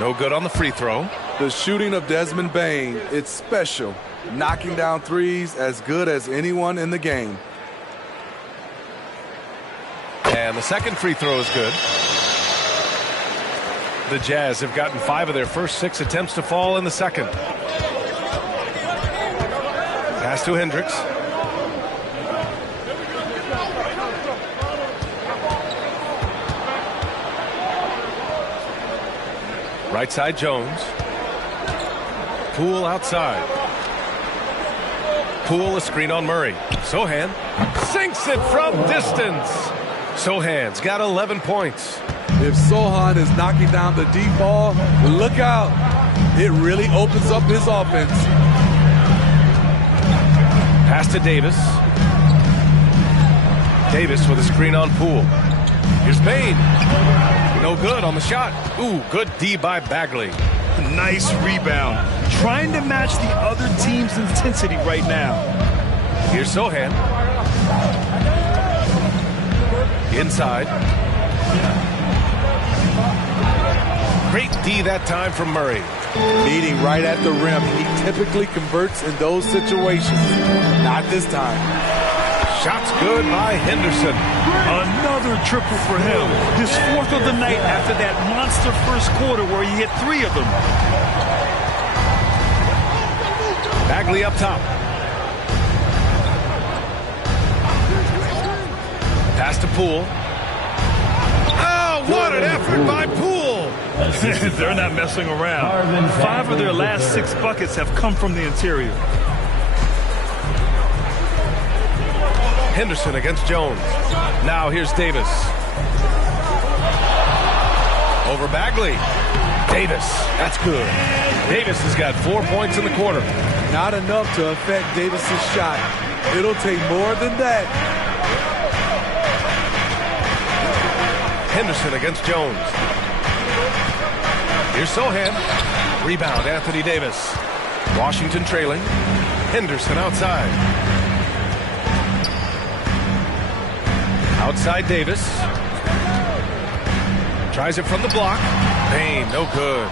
No good on the free throw. The shooting of Desmond Bane, it's special. Knocking down threes as good as anyone in the game. And the second free throw is good. The Jazz have gotten 5 of their first 6 attempts to fall in the second. Pass to Hendricks. Right side Jones. Poole outside. Poole a screen on Murray. Sohan sinks it from distance. Sohan's got 11 points. If Sohan is knocking down the deep ball, look out. It really opens up his offense. Pass to Davis. Davis with a screen on Poole. Here's Bane. No good on the shot. Ooh, good D by Bagley. Nice rebound. Trying to match the other team's intensity right now. Here's Sohan. Inside. Great D that time from Murray. Meeting right at the rim. He typically converts in those situations. Not this time. Shots good by Henderson. Another triple for him. His 4th of the night after that monster first quarter where he hit 3 of them. Bagley up top. Pass to Poole. Oh, what an effort by Poole. They're not messing around. 5 of their last 6 buckets have come from the interior. Henderson against Jones. Now here's Davis. Over Bagley. Davis. That's good. Davis has got 4 points in the quarter. Not enough to affect Davis's shot. It'll take more than that. Henderson against Jones. Here's Sohan. Rebound, Anthony Davis. Washington trailing. Henderson outside. Outside Davis. Tries it from the block. Bane, no good.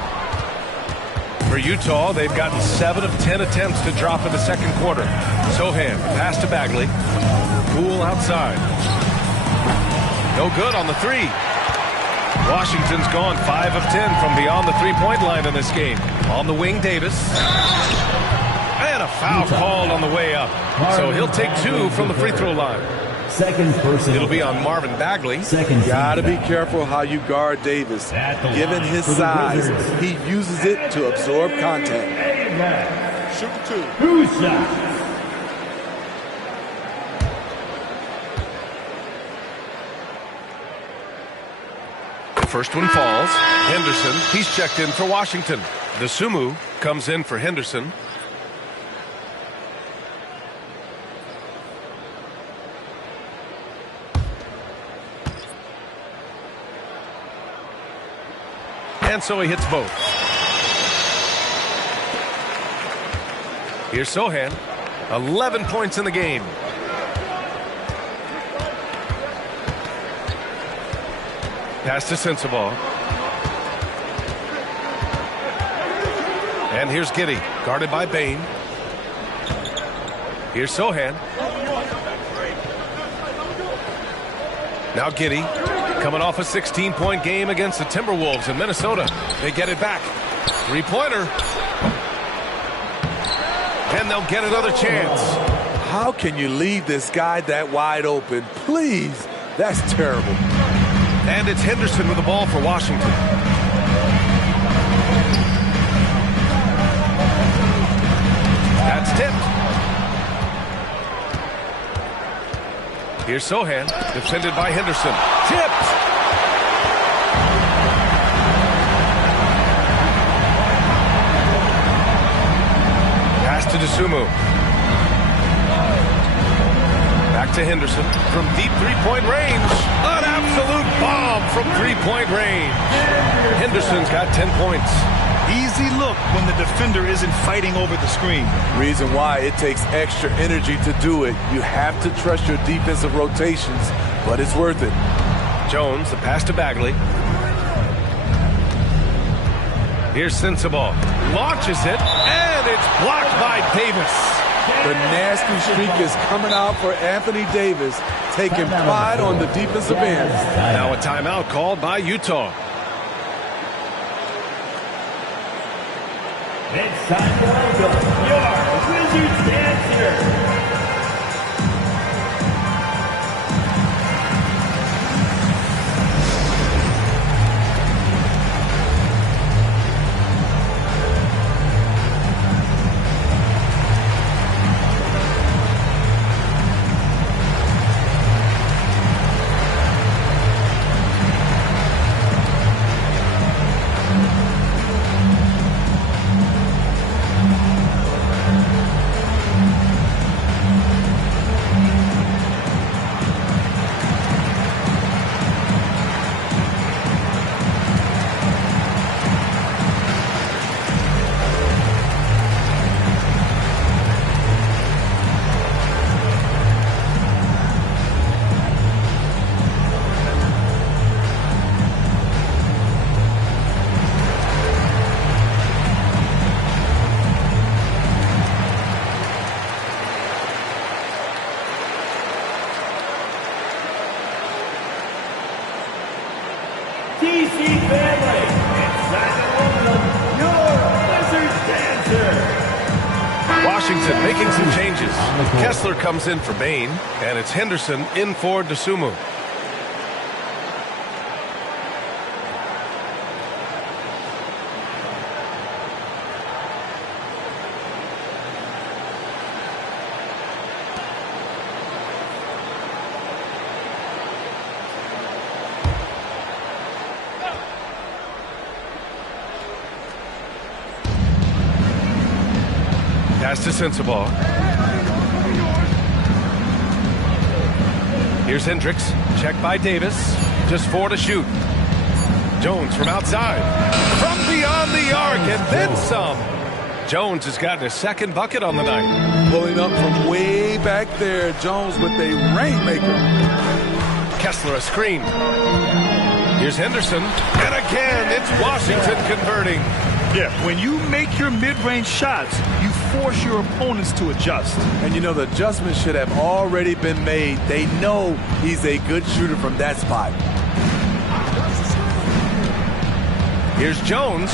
For Utah, they've gotten 7 of 10 attempts to drop in the second quarter. Sohan, pass to Bagley. Poole outside. No good on the 3. Washington's gone 5 of 10 from beyond the three-point line in this game. On the wing, Davis. And a foul called on the way up. So he'll take 2 from the free throw line. Second person. It'll be on Marvin Bagley. Gotta be careful how you guard Davis. Given his size, he uses it to absorb contact. Shoot 2. Shot. First one falls. Henderson, he's checked in for Washington. The Sumu comes in for Henderson. And so he hits both. Here's Sohan. 11 points in the game. Pass to Sensabaugh. And here's Giddey, guarded by Bane. Here's Sohan. Now Giddey, coming off a 16-point game against the Timberwolves in Minnesota. They get it back. 3-pointer. And they'll get another chance. How can you leave this guy that wide open? Please. That's terrible. And it's Henderson with the ball for Washington. That's tipped. Here's Sohan, defended by Henderson. Tipped. Pass to Dosunmu. Back to Henderson from deep three-point range. An absolute bomb from three-point range. Henderson's got 10 points. Easy look when the defender isn't fighting over the screen. Reason why it takes extra energy to do it. You have to trust your defensive rotations, but it's worth it. Jones, the pass to Bagley. Here's Sensabaugh. Launches it, and it's blocked by Davis. The nasty streak is coming out for Anthony Davis, taking pride on the defensive end. Now a timeout called by Utah. It's time to welcome your Wizards dancer. Washington making some changes. Kessler comes in for Bain, and it's Henderson in for Dosunmu. Pass to Sensabaugh. Here's Hendricks. Checked by Davis. Just 4 to shoot. Jones from outside. From beyond the arc and then some. Jones has gotten his second bucket on the night. Pulling up from way back there. Jones with a rainmaker. Kessler a screen. Here's Henderson. And again, it's Washington converting. Yeah, when you make your mid-range shots, you force your opponents to adjust. And you know, the adjustments should have already been made. They know he's a good shooter from that spot. Here's Jones.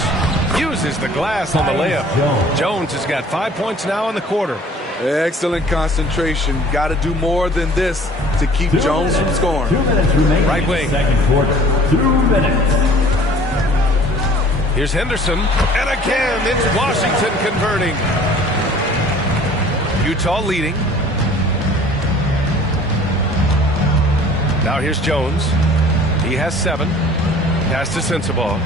Uses the glass on the layup. Jones has got 5 points now in the quarter. Excellent concentration. Got to do more than this to keep Jones from scoring. 2 minutes remaining. Right wing. Second quarter. 2 minutes. Here's Henderson, and again, it's Washington converting. Utah leading. Now here's Jones. He has 7. Pass to Sensabaugh.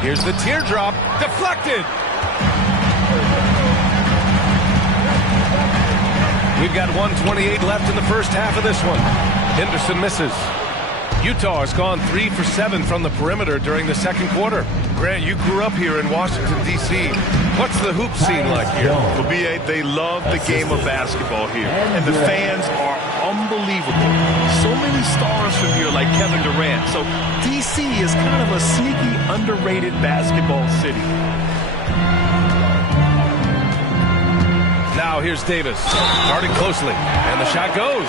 Here's the teardrop, deflected. We've got 1:28 left in the first half of this one. Henderson misses. Utah has gone 3 for 7 from the perimeter during the second quarter. Grant, you grew up here in Washington, D.C. What's the hoop scene like here? Well, B.A., they love the game of basketball here, and the fans are unbelievable. So many stars from here, like Kevin Durant. So D.C. is kind of a sneaky, underrated basketball city. Now here's Davis, guarding closely, and the shot goes.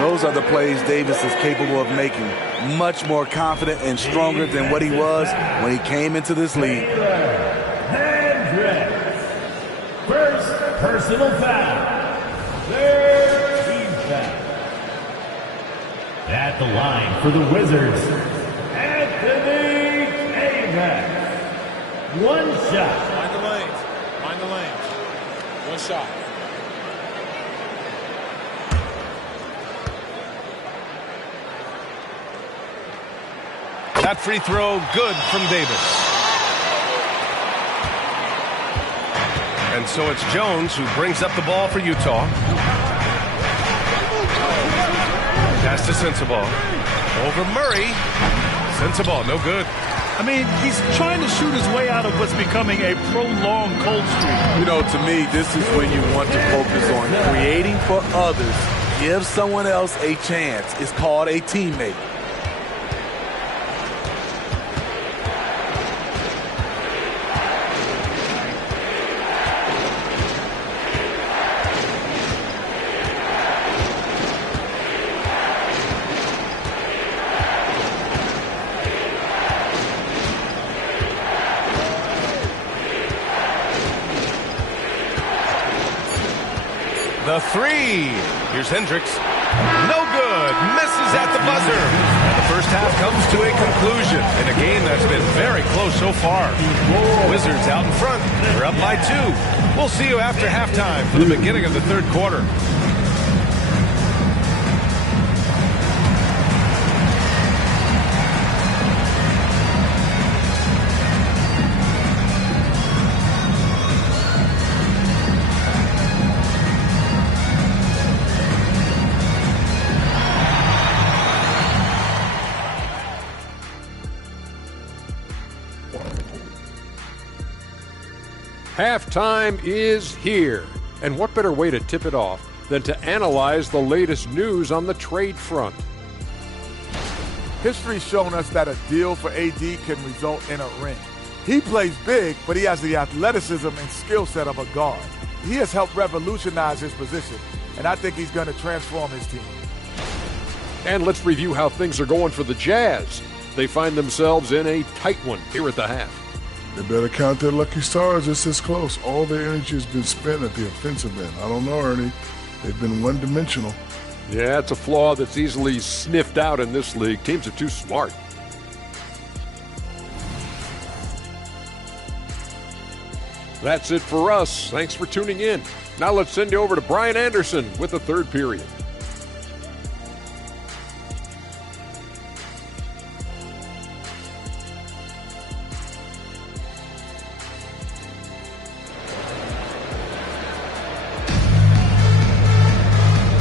Those are the plays Davis is capable of making. Much more confident and stronger than what he was when he came into this league. First personal foul. Third team foul. At the line for the Wizards, Anthony Davis. One shot. Find the lanes. Find the lanes. One shot. That free throw good from Davis. And so it's Jones who brings up the ball for Utah. Pass to Sensabaugh. Over Murray. Sensabaugh, no good. I mean, he's trying to shoot his way out of what's becoming a prolonged cold streak. You know, to me, this is when you want to focus on creating for others. Give someone else a chance. It's called a teammate. The three. Here's Hendricks. No good. Misses at the buzzer. And the first half comes to a conclusion in a game that's been very close so far. Wizards out in front. They're up by 2. We'll see you after halftime for the beginning of the third quarter. Halftime is here. And what better way to tip it off than to analyze the latest news on the trade front? History's shown us that a deal for AD can result in a ring. He plays big, but he has the athleticism and skill set of a guard. He has helped revolutionize his position, and I think he's going to transform his team. And let's review how things are going for the Jazz. They find themselves in a tight one here at the half. They better count their lucky stars. It's this close. All their energy has been spent at the offensive end. I don't know, Ernie. They've been one-dimensional. Yeah, it's a flaw that's easily sniffed out in this league. Teams are too smart. That's it for us. Thanks for tuning in. Now let's send you over to Brian Anderson with the third period.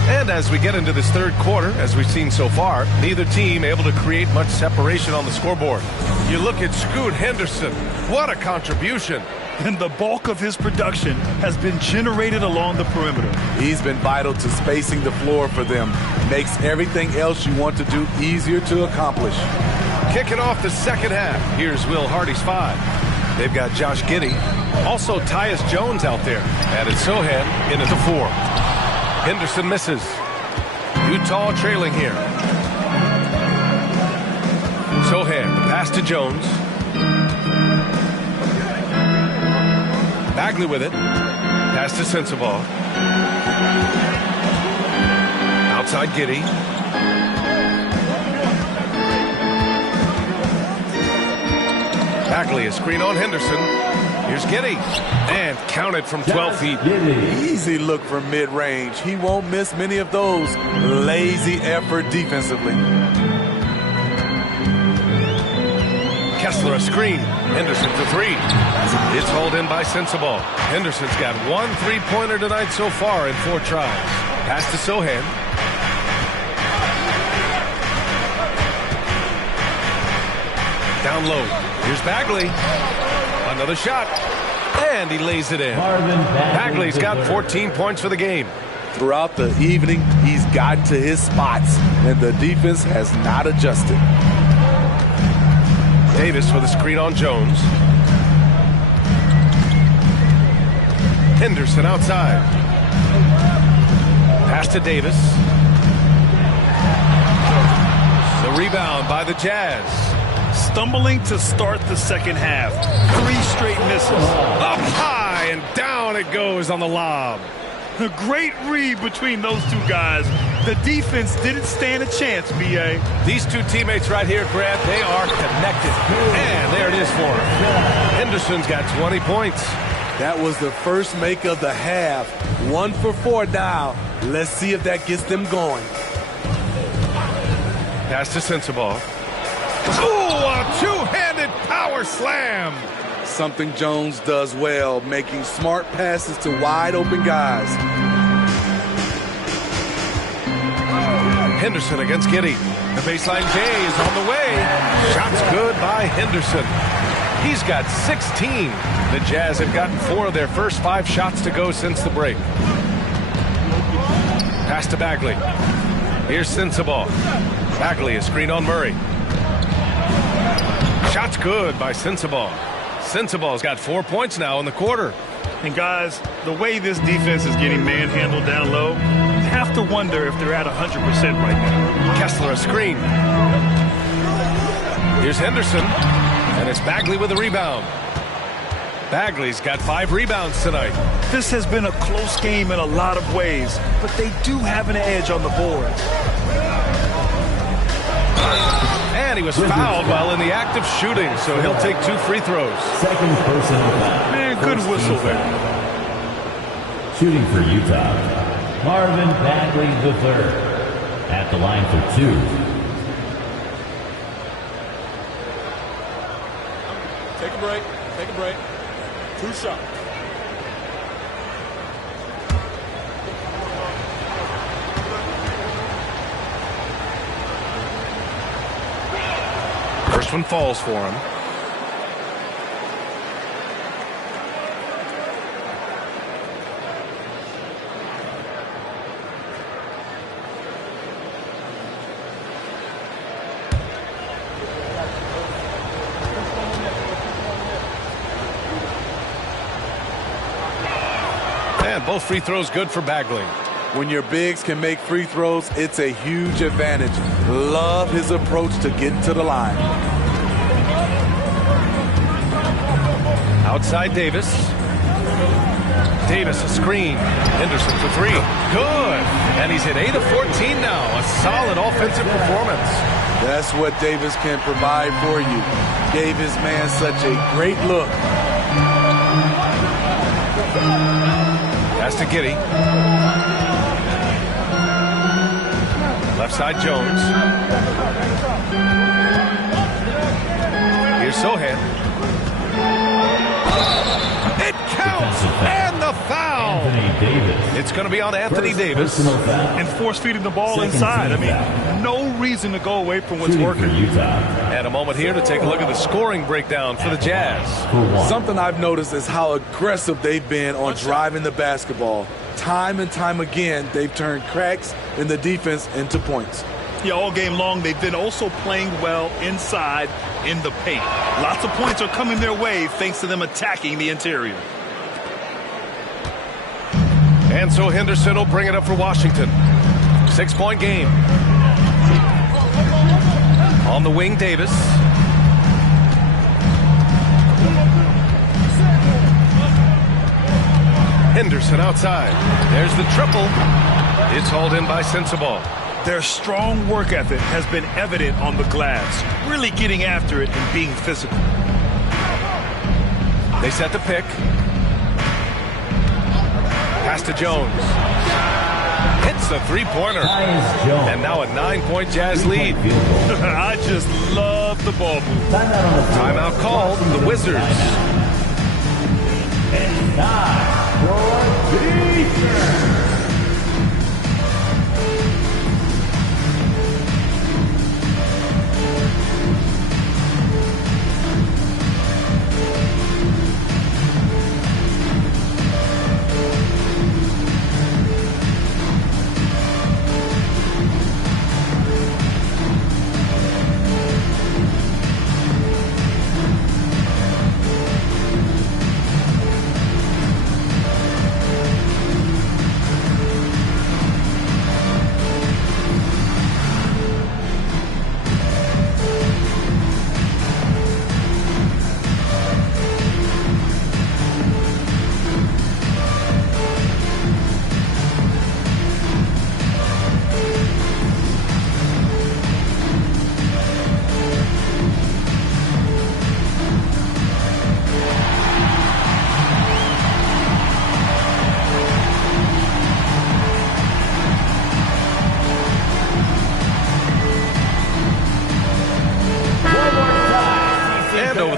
And as we get into this third quarter, as we've seen so far, neither team able to create much separation on the scoreboard. You look at Scoot Henderson. What a contribution. And the bulk of his production has been generated along the perimeter. He's been vital to spacing the floor for them. Makes everything else you want to do easier to accomplish. Kicking off the second half. Here's Will Hardy's 5. They've got Josh Giddey. Also Tyus Jones out there. Added Sohan in at the 4. Henderson misses. Utah trailing here. Sohan, the pass to Jones. Bagley with it. Pass to Sensabaugh. Outside Giddey. Bagley, a screen on Henderson. Here's Giddey. And counted from 12 feet. Easy look from mid-range. He won't miss many of those. Lazy effort defensively. Kessler a screen. Henderson for 3. It's hauled in by Sensabaugh. Henderson's got 1 3-pointer tonight so far in 4 tries. Pass to Sohan. Down low. Here's Bagley. Another shot. And he lays it in. Bagley's got 14 points for the game. Throughout the evening, he's gotten to his spots, and the defense has not adjusted. Davis with a screen on Jones. Henderson outside. Pass to Davis. The rebound by the Jazz. Stumbling to start the second half. 3 straight misses. Up high and down it goes on the lob. A great read between those 2 guys. The defense didn't stand a chance, B.A. These 2 teammates right here, Grant, they are connected. And there it is for him. Henderson's got 20 points. That was the first make of the half. 1 for 4 now. Let's see if that gets them going. Pass to Sensabaugh. Ooh, a 2-handed power slam. Something Jones does well, making smart passes to wide open guys. Henderson against Giddey. The baseline J is on the way. Shots good by Henderson. He's got 16. The Jazz have gotten 4 of their first 5 shots to go since the break. Pass to Bagley. Here's Sensabaugh. Bagley, a screen on Murray. Shots good by Sensabaugh. Sensabaugh's got 4 points now in the quarter. And guys, the way this defense is getting manhandled down low, you have to wonder if they're at 100% right now. Kessler a screen. Here's Henderson, and it's Bagley with a rebound. Bagley's got 5 rebounds tonight. This has been a close game in a lot of ways, but they do have an edge on the boards. And he was fouled while in the act of shooting, so he'll take 2 free throws. Second personal foul. Man, good whistle there. Shooting for Utah, Marvin Bagley III at the line for 2. Take a break. Take a break. 2 shots. First one falls for him. And both free throws good for Bagley. When your bigs can make free throws, it's a huge advantage. Love his approach to getting to the line. Outside Davis. Davis a screen. Henderson for 3. Good. And he's hit 8 of 14 now. A solid offensive performance. That's what Davis can provide for you. Gave his man such a great look. Pass to Giddey. Left side Jones. Here's Sohan. It counts, and the foul. It's going to be on Anthony Davis. And force feeding the ball inside. I mean, no reason to go away from what's working. And a moment here to take a look at the scoring breakdown for the Jazz. Something I've noticed is how aggressive they've been on driving the basketball. Time and time again, they've turned cracks in the defense into points. Yeah, all game long, they've been also playing well inside in the paint. Lots of points are coming their way thanks to them attacking the interior. And so Henderson will bring it up for Washington. 6-point game. On the wing, Davis. Henderson outside. There's the triple. It's hauled in by Sensabaugh. Their strong work ethic has been evident on the glass, really getting after it and being physical. They set the pick. Pass to Jones. Hits the three-pointer. And now a 9-point Jazz lead. I just love the ball move. Timeout called. The Wizards. It's time for defense.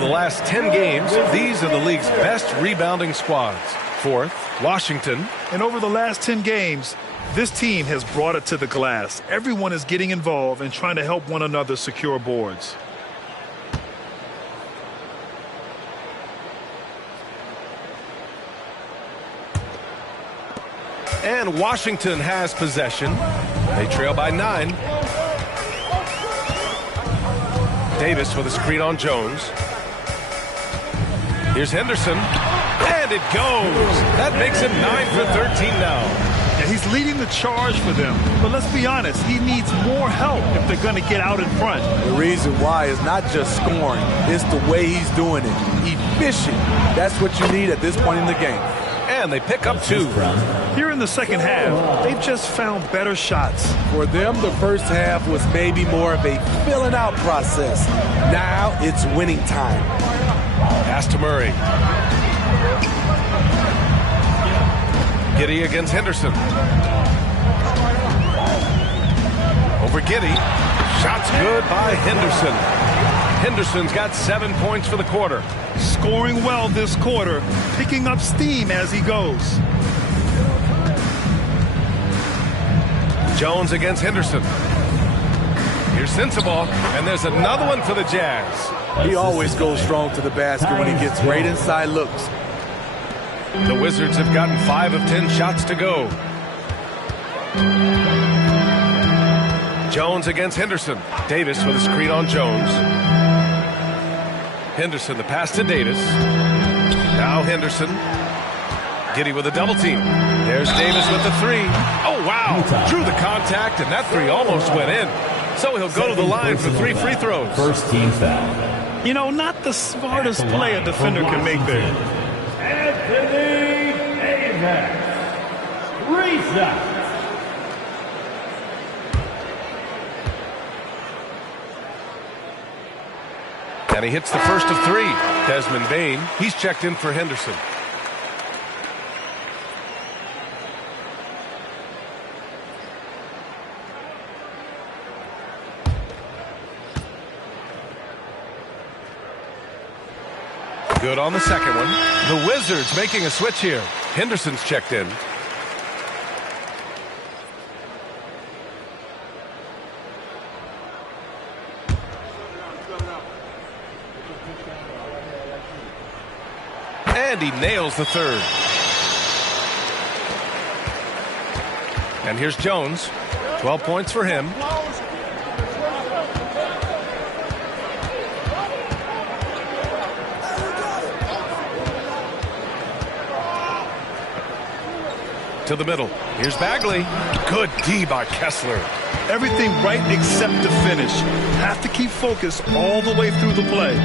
Last 10 games, these are the league's best rebounding squads. Fourth, Washington. And over the last 10 games, this team has brought it to the glass. Everyone is getting involved and trying to help one another secure boards. And Washington has possession. They trail by 9. Davis with a screen on Jones. Here's Henderson, and it goes. That makes him 9 for 13 now. Yeah, he's leading the charge for them, but let's be honest, he needs more help if they're going to get out in front. The reason why is not just scoring, it's the way he's doing it. Efficient. That's what you need at this point in the game. And they pick up 2. Here in the second half, they've just found better shots. For them, the first half was maybe more of a filling out process. Now it's winning time. Pass to Murray. Giddey against Henderson. Over Giddey. Shots good by Henderson. Henderson's got 7 points for the quarter. Scoring well this quarter, picking up steam as he goes. Jones against Henderson. Here's Sensabaugh, and there's another one for the Jazz. He always goes strong to the basket when he gets right inside looks. The Wizards have gotten 5 of 10 shots to go. Jones against Henderson. Davis with a screen on Jones. Henderson, the pass to Davis. Now Henderson. Giddey with a double team. There's Davis with the 3. Oh, wow. Drew the contact, and that 3 almost went in. So he'll go to the line for 3 free throws. First team foul. You know, not the smartest play a defender can make there. Anthony Davis. 3 shots. And he hits the first of 3. Desmond Bane, he's checked in for Henderson. Good on the second one. The Wizards making a switch here. Henderson's checked in. And he nails the 3rd. And here's Jones. 12 points for him. To the middle. Here's Bagley. Good D by Kessler. Everything right except the finish. Have to keep focused all the way through the play.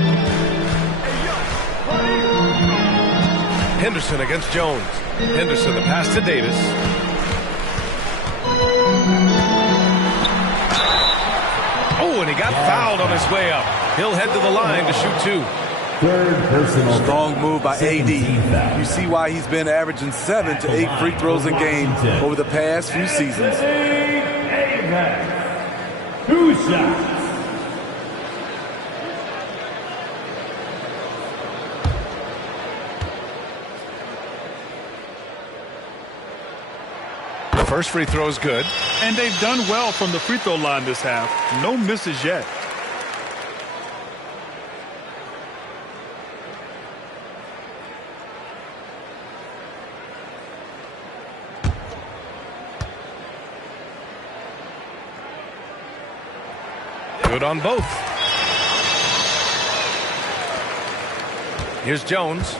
Henderson against Jones. Henderson, the pass to Davis. Oh, and he got fouled on his way up. He'll head to the line to shoot 2. Third personal. Strong move by AD. You see why he's been averaging 7 to 8 free throws a game over the past few seasons. 2 shots. First free throw is good. And they've done well from the free throw line this half. No misses yet. Good on both. Here's Jones.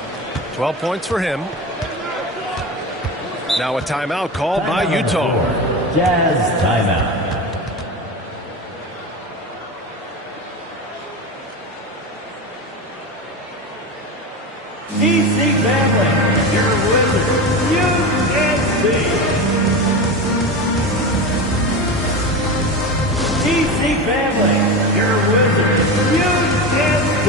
12 points for him. Now a timeout called by Utah. Jazz timeout. EC family, your Wizards, UNC. EC family, your Wizards, UNC.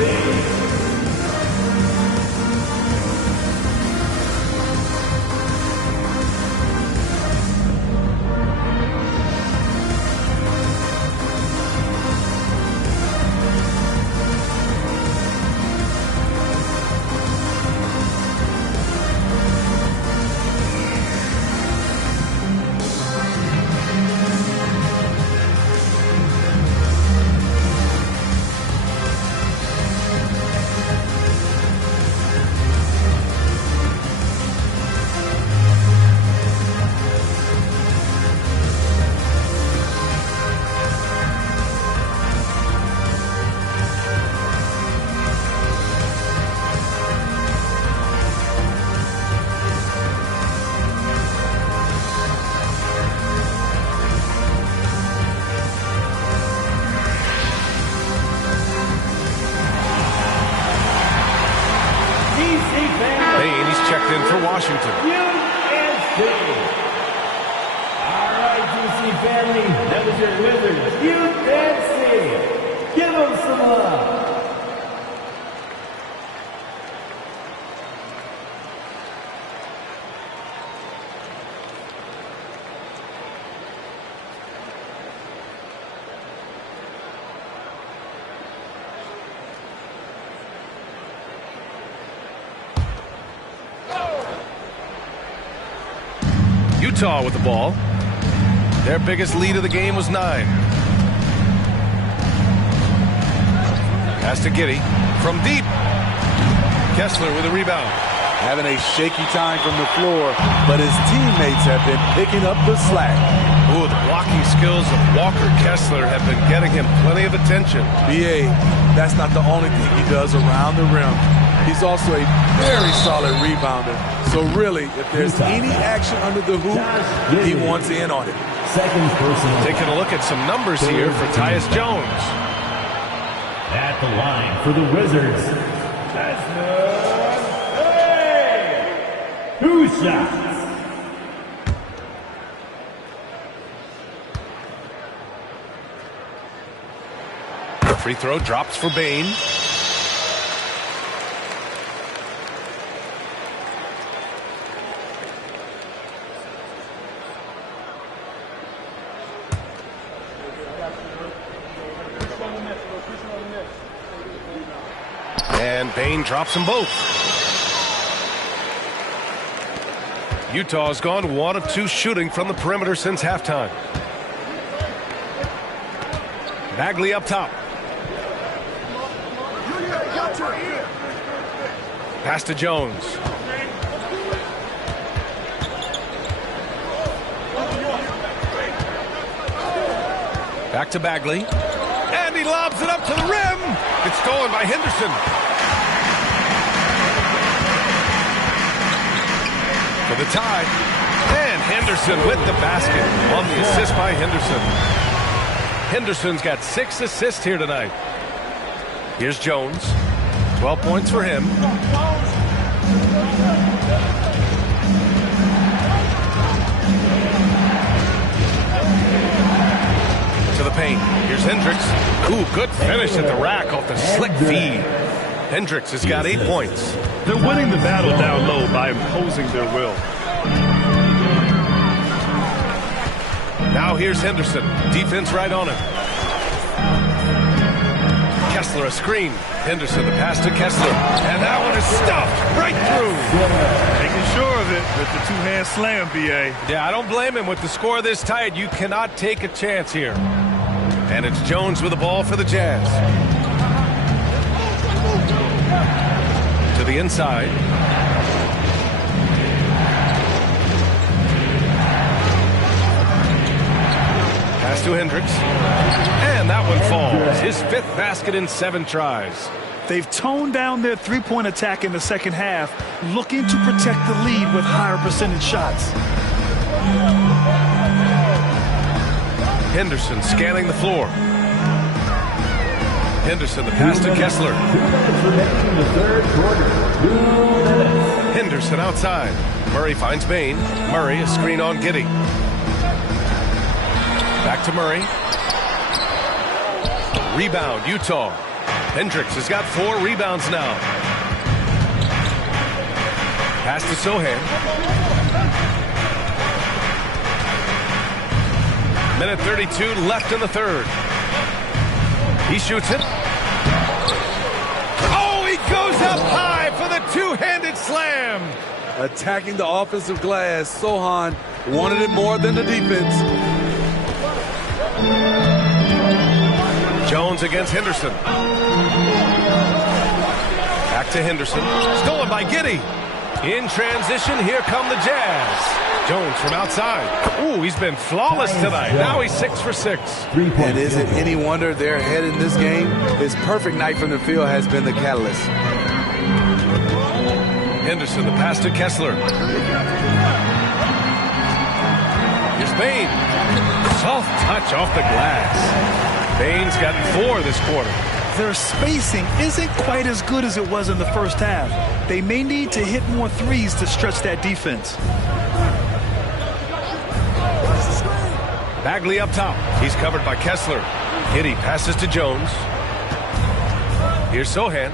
checked in for Washington. UNC. All right, DC family, that was your Wizards. UNC. Give them some love. Utah with the ball. Their biggest lead of the game was 9. Pass to Giddey from deep. Kessler with a rebound. Having a shaky time from the floor, but his teammates have been picking up the slack. Ooh, the blocking skills of Walker Kessler have been getting him plenty of attention. BA, that's not the only thing he does around the rim. He's also a very solid rebounder. So really, if there's any action under the hoop, he wants in on it. Second personal. Taking a look at some numbers here for Tyus Jones. At the line for the Wizards. Hey! 2 shots. Free throw drops for Bane. And Bane drops them both. Utah's gone 1 of 2 shooting from the perimeter since halftime. Bagley up top. Pass to Jones. Back to Bagley. And he lobs it up to the rim. It's stolen by Henderson. For the tie. And Henderson with the basket on the assist by Henderson. Henderson's got 6 assists here tonight. Here's Jones. 12 points for him. To the paint. Here's Hendricks. Ooh, good finish at the rack off the slick feed. Hendricks has got 8 points. They're winning the battle down low by imposing their will. Now here's Henderson. Defense right on him. Kessler a screen. Henderson the pass to Kessler. And that one is stuffed right through. Making sure of it with the two-hand slam, BA. Yeah, I don't blame him. With the score this tight, you cannot take a chance here. And it's Jones with the ball for the Jazz. To the inside. Pass to Hendricks. And that one falls. His 5th basket in 7 tries. They've toned down their three-point attack in the second half, looking to protect the lead with higher percentage shots. Henderson scanning the floor. Henderson the pass to Kessler. Henderson outside. Murray finds Bane. Murray a screen on Giddey. Back to Murray. Rebound, Utah. Hendricks has got 4 rebounds now. Pass to Sohan. Minute 32 left in the third. He shoots it. Oh, he goes up high for the two-handed slam. Attacking the offensive glass, Sohan wanted it more than the defense. Jones against Henderson. Back to Henderson. Stolen by Giddey. In transition, here come the Jazz. Jones from outside. Ooh, he's been flawless tonight. Now he's 6 for 6. And is it any wonder they're ahead in this game? His perfect night from the field has been the catalyst. Henderson, the pass to Kessler. Here's Bane. Soft touch off the glass. Bane's got 4 this quarter. their spacing isn't quite as good as it was in the first half. They may need to hit more threes to stretch that defense. Bagley up top. He's covered by Kessler. Hitty passes to Jones. Here's Sohan.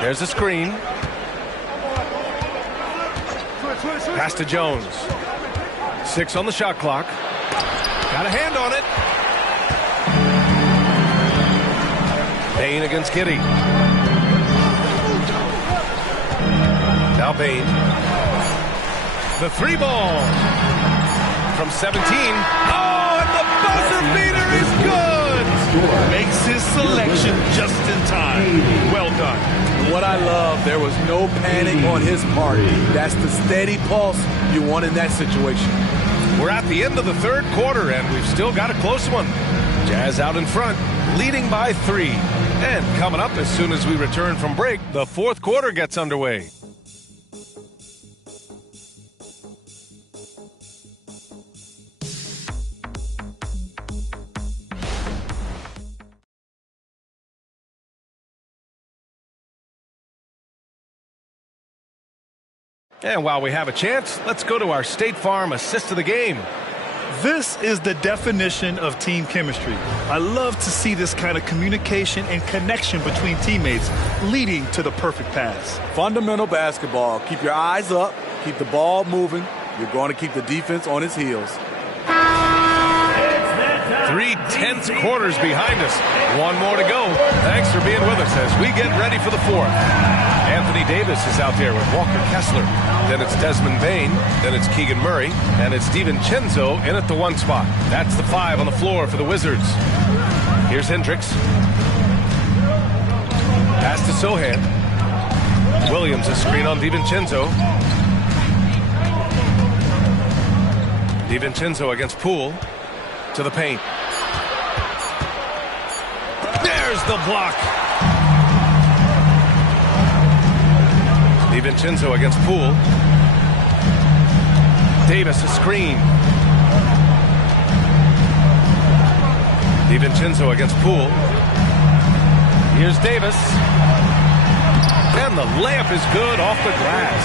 There's a screen. Pass to Jones. 6 on the shot clock. Got a hand on it. Bain against Giddey. Now Bain. The 3 ball. From 17. Oh, and the buzzer beater is good. Makes his selection just in time. Well done. What I love, there was no panic on his part. That's the steady pulse you want in that situation. We're at the end of the third quarter, and we've still got a close one. Jazz out in front, leading by 3. And coming up as soon as we return from break, the fourth quarter gets underway. And while we have a chance, let's go to our State Farm assist of the game. This is the definition of team chemistry. I love to see this kind of communication and connection between teammates leading to the perfect pass. Fundamental basketball. Keep your eyes up. Keep the ball moving. You're going to keep the defense on its heels. 3 tense quarters behind us. One more to go. Thanks for being with us as we get ready for the fourth. Anthony Davis is out there with Walker Kessler. Then it's Desmond Bain. Then it's Keegan Murray. And it's DiVincenzo in at the 1 spot. That's the 5 on the floor for the Wizards. Here's Hendricks. Pass to Sohan. Williams a screen on DiVincenzo. DiVincenzo against Poole. To the paint. There's the block. DiVincenzo against Poole. Davis a screen. DiVincenzo against Poole. Here's Davis. And the layup is good off the glass.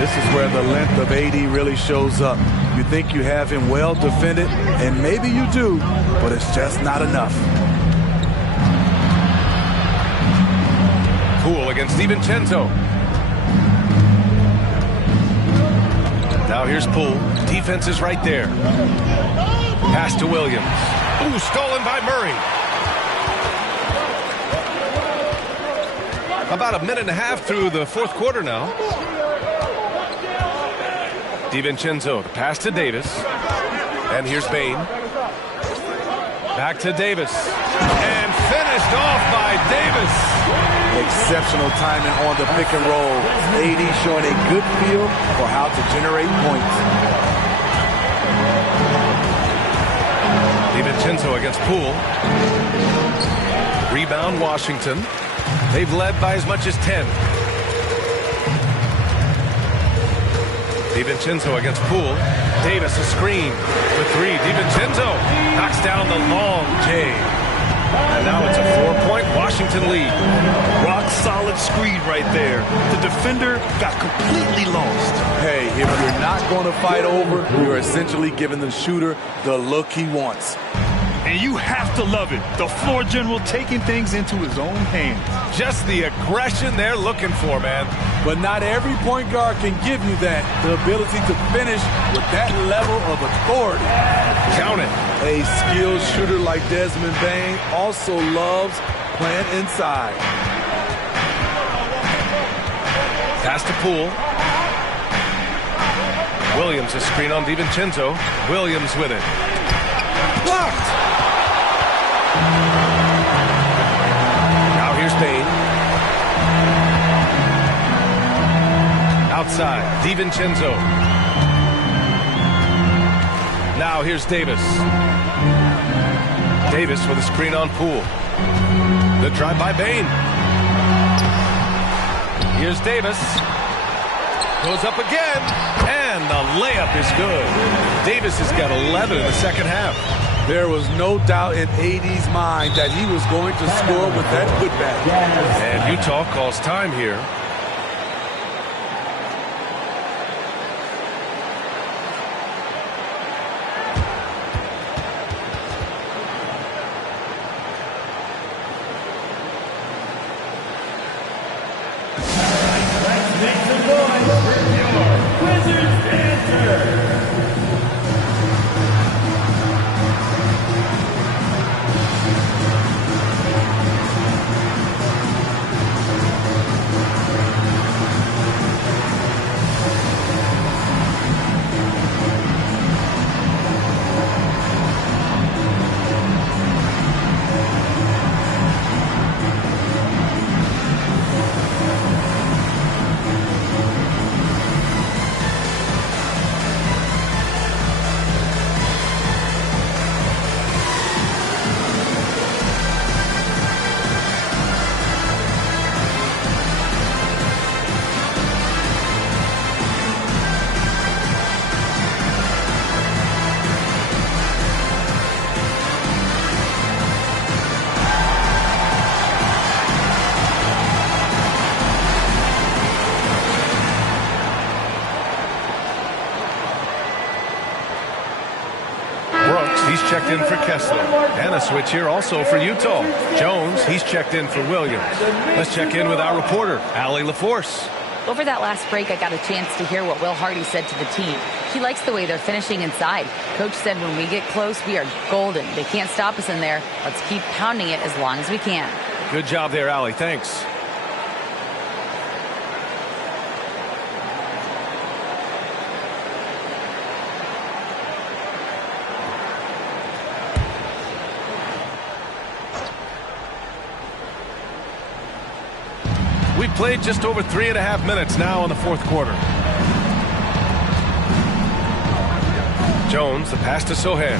This is where the length of AD really shows up. You think you have him well defended, and maybe you do, but it's just not enough. Poole against DiVincenzo. Now here's Poole. Defense is right there. Pass to Williams. Ooh, stolen by Murray. About a minute and a half through the fourth quarter now. DiVincenzo, the pass to Davis. And here's Bain. Back to Davis. And finished off by Davis. Exceptional timing on the pick and roll. AD showing a good feel for how to generate points. DiVincenzo against Poole. Rebound Washington. They've led by as much as 10. DiVincenzo against Poole. Davis a screen for 3. DiVincenzo knocks down the long J. And now it's a 4-point Washington lead. Rock solid screen right there. The defender got completely lost. Hey, if you're not going to fight over, you're essentially giving the shooter the look he wants. And you have to love it. The floor general taking things into his own hands. Just the aggression they're looking for, man. But not every point guard can give you that. The ability to finish with that level of authority. Count it. A skilled shooter like Desmond Bain also loves playing inside. Pass to Poole. Williams a screen on DiVincenzo. Williams with it. Blocked. Now here's Bain. Outside, DiVincenzo. Now here's Davis. Davis with a screen on Poole. The drive by Bain. Here's Davis. Goes up again. And the layup is good. Davis has got 11 in the second half. There was no doubt in AD's mind that he was going to score with that putback. And Utah calls time here. He's checked in for Kessler. And a switch here also for Utah. Jones, he's checked in for Williams. Let's check in with our reporter, Allie LaForce. Over that last break, I got a chance to hear what Will Hardy said to the team. He likes the way they're finishing inside. Coach said when we get close, we are golden. They can't stop us in there. Let's keep pounding it as long as we can. Good job there, Allie. Thanks. We've played just over 3.5 minutes now in the fourth quarter. Jones, the pass to Sohan.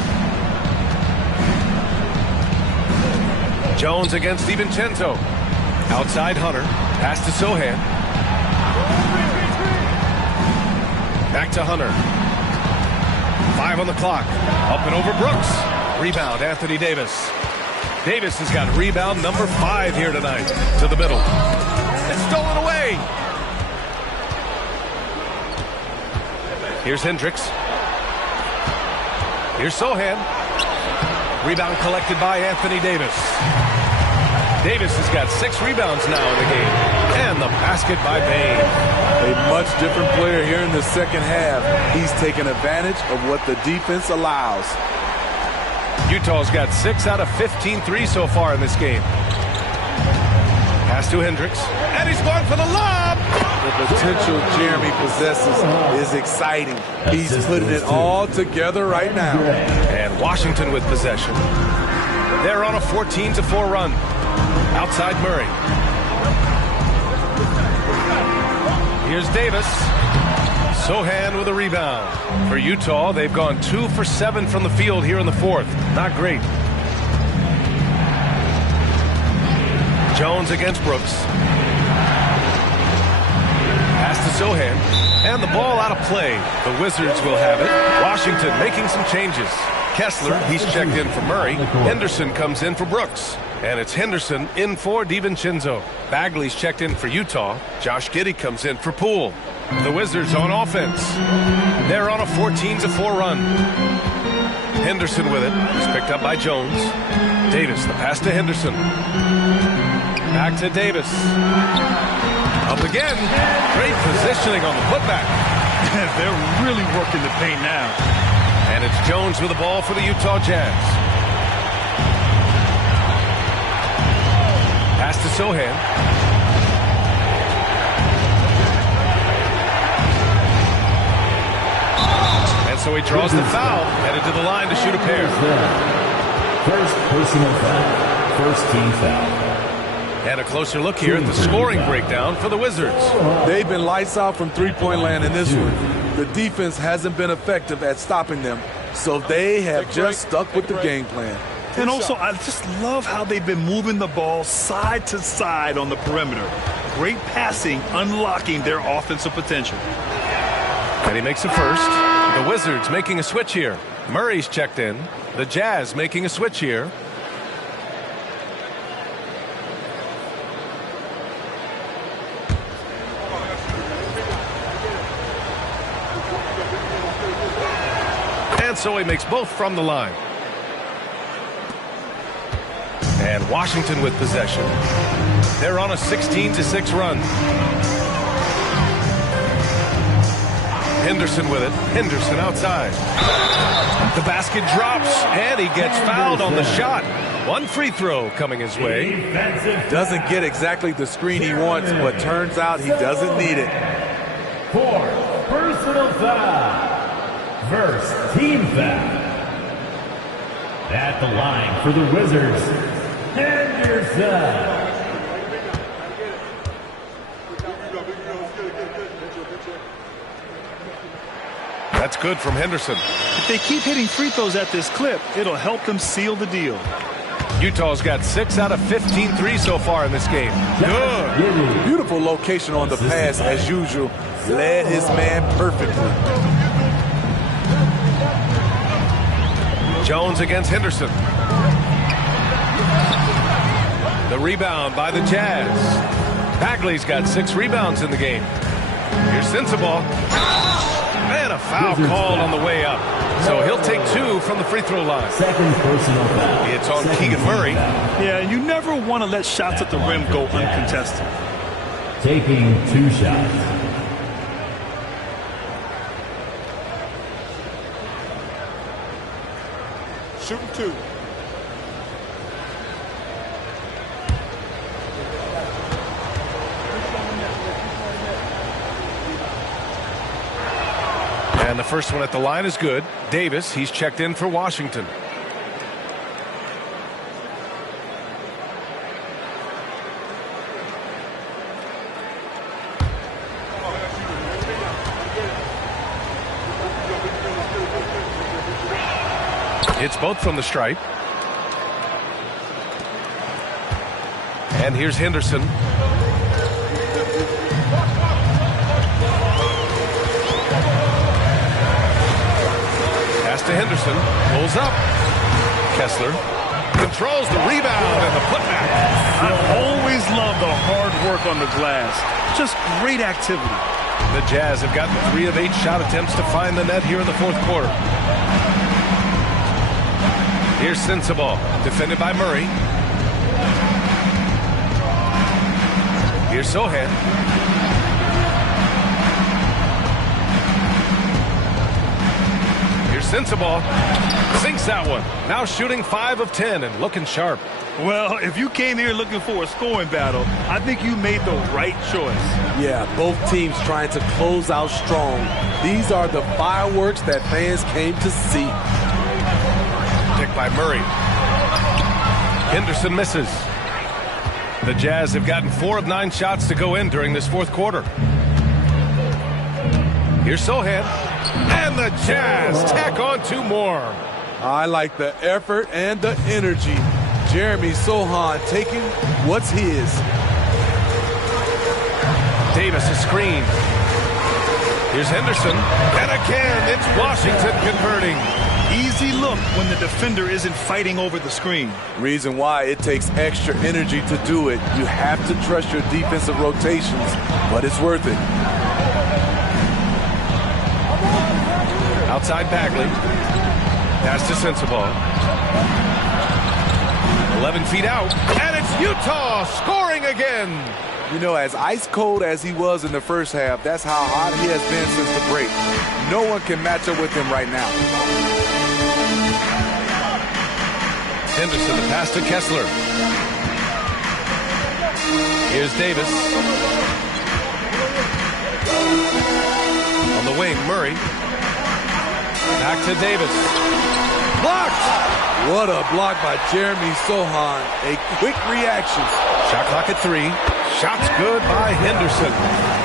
Jones against DiVincenzo. Outside Hunter. Pass to Sohan. Back to Hunter. 5 on the clock. Up and over Brooks. Rebound, Anthony Davis. Davis has got rebound number 5 here tonight. To the middle. It's stolen away. Here's Hendricks. Here's Sohan. Rebound collected by Anthony Davis. Davis has got 6 rebounds now in the game. And the basket by Bain. A much different player here in the second half. He's taken advantage of what the defense allows. Utah's got 6 out of 15 threes so far in this game. Pass to Hendricks. And he's going for the lob. The potential Jeremy possesses is exciting. He's putting it all together right now. And Washington with possession. They're on a 14-4 run. Outside Murray. Here's Davis. Sohan with a rebound. For Utah, they've gone 2 for 7 from the field here in the fourth. Not great. Jones against Brooks. Pass to Sohan. And the ball out of play. The Wizards will have it. Washington making some changes. Kessler, he's checked in for Murray. Henderson comes in for Brooks. And it's Henderson in for DiVincenzo. Bagley's checked in for Utah. Josh Giddey comes in for Poole. The Wizards on offense. They're on a 14-4 run. Henderson with it. It's picked up by Jones. Davis, the pass to Henderson. Back to Davis. Up again. Great positioning on the putback. They're really working the paint now. And it's Jones with the ball for the Utah Jazz. Pass to Sohan. And so he draws the foul, headed to the line to shoot a pair. First personal foul. First team foul. And a closer look here at the scoring breakdown for the Wizards. They've been lights out from three-point land in this one. The defense hasn't been effective at stopping them, so they have just stuck with the game plan. And also, I just love how they've been moving the ball side to side on the perimeter. Great passing, unlocking their offensive potential. And he makes a first. The Wizards making a switch here. Murray's checked in. The Jazz making a switch here. And so he makes both from the line. And Washington with possession. They're on a 16-6 run. Henderson with it. Henderson outside. The basket drops, and he gets fouled on the shot. One free throw coming his way. Doesn't get exactly the screen he wants, but turns out he doesn't need it. 4 personal foul. First team foul. At the line for the Wizards, Henderson. That's good from Henderson. If they keep hitting free throws at this clip, it'll help them seal the deal. Utah's got 6 out of 15 threes so far in this game. Good. Beautiful location on the pass as usual. Led his man perfectly. Jones against Henderson. The rebound by the Jazz. Bagley's got 6 rebounds in the game. Here's Sensabaugh. And a foul called on the way up. So he'll take 2 from the free throw line. Second personal foul. It's on Keegan Murray. Yeah, you never want to let shots at the rim go uncontested. Taking 2 shots. Shooting 2. And the first one at the line is good. Davis, he's checked in for Washington. It's both from the stripe. And here's Henderson. Pass to Henderson. Pulls up. Kessler controls the rebound and the putback. I always love the hard work on the glass. Just great activity. The Jazz have gotten 3 of 8 shot attempts to find the net here in the fourth quarter. Here's Sensabaugh, defended by Murray. Here's Sohan. Here's Sensabaugh. Sinks that one. Now shooting 5 of 10 and looking sharp. Well, if you came here looking for a scoring battle, I think you made the right choice. Yeah, both teams trying to close out strong. These are the fireworks that fans came to see. By Murray. Henderson misses. The Jazz have gotten 4 of 9 shots to go in during this fourth quarter. Here's Sohan. And the Jazz tack on 2 more. I like the effort and the energy. Jeremy Sohan taking what's his. Davis a screen. Here's Henderson. And again, it's Washington converting. Easy look when the defender isn't fighting over the screen. Reason why it takes extra energy to do it. You have to trust your defensive rotations, but it's worth it. Outside Bagley. Pass to Sensabaugh. 11 feet out. And it's Utah scoring again. You know, as ice cold as he was in the first half, that's how hot he has been since the break. No one can match up with him right now. Henderson, the pass to Kessler. Here's Davis. On the wing, Murray. Back to Davis. Blocked! What a block by Jeremy Sohan. A quick reaction. Shot clock at 3. Shots good by Henderson.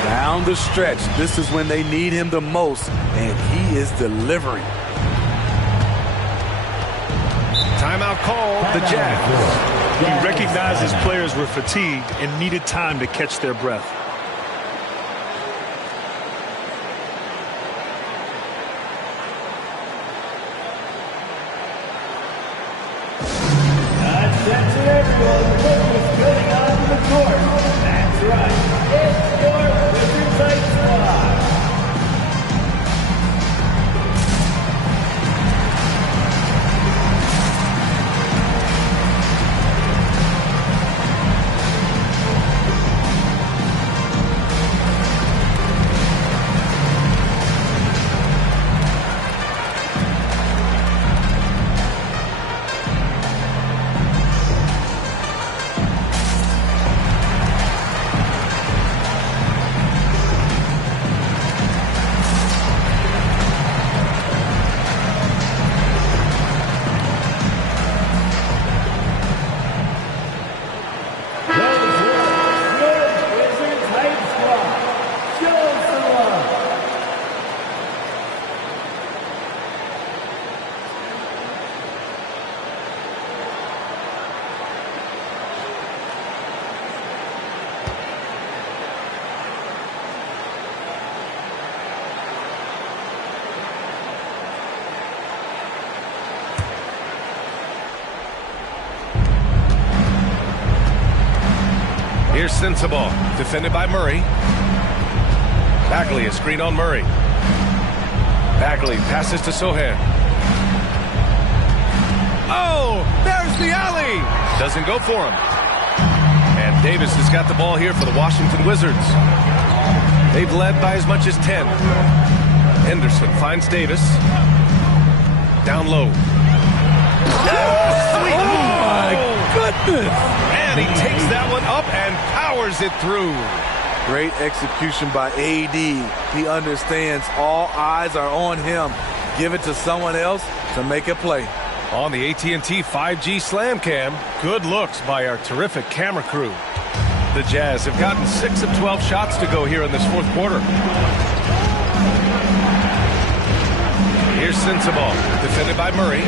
Down the stretch. This is when they need him the most, and he is delivering. Timeout called, the Jazz. He recognized his players were fatigued and needed time to catch their breath. Going on the court. That's right. It's your Wizards Type Squad. Here's Sensabaugh, defended by Murray. Bagley, a screen on Murray. Bagley passes to Sohan. Oh, there's the alley. Doesn't go for him. And Davis has got the ball here for the Washington Wizards. They've led by as much as 10. Henderson finds Davis. Down low. Oh, my goodness. And he takes that one up and powers it through. Great execution by AD. He understands all eyes are on him. Give it to someone else to make a play. On the AT&T 5G Slam Cam, good looks by our terrific camera crew. The Jazz have gotten 6 of 12 shots to go here in this fourth quarter. Here's Sensabaugh, defended by Murray.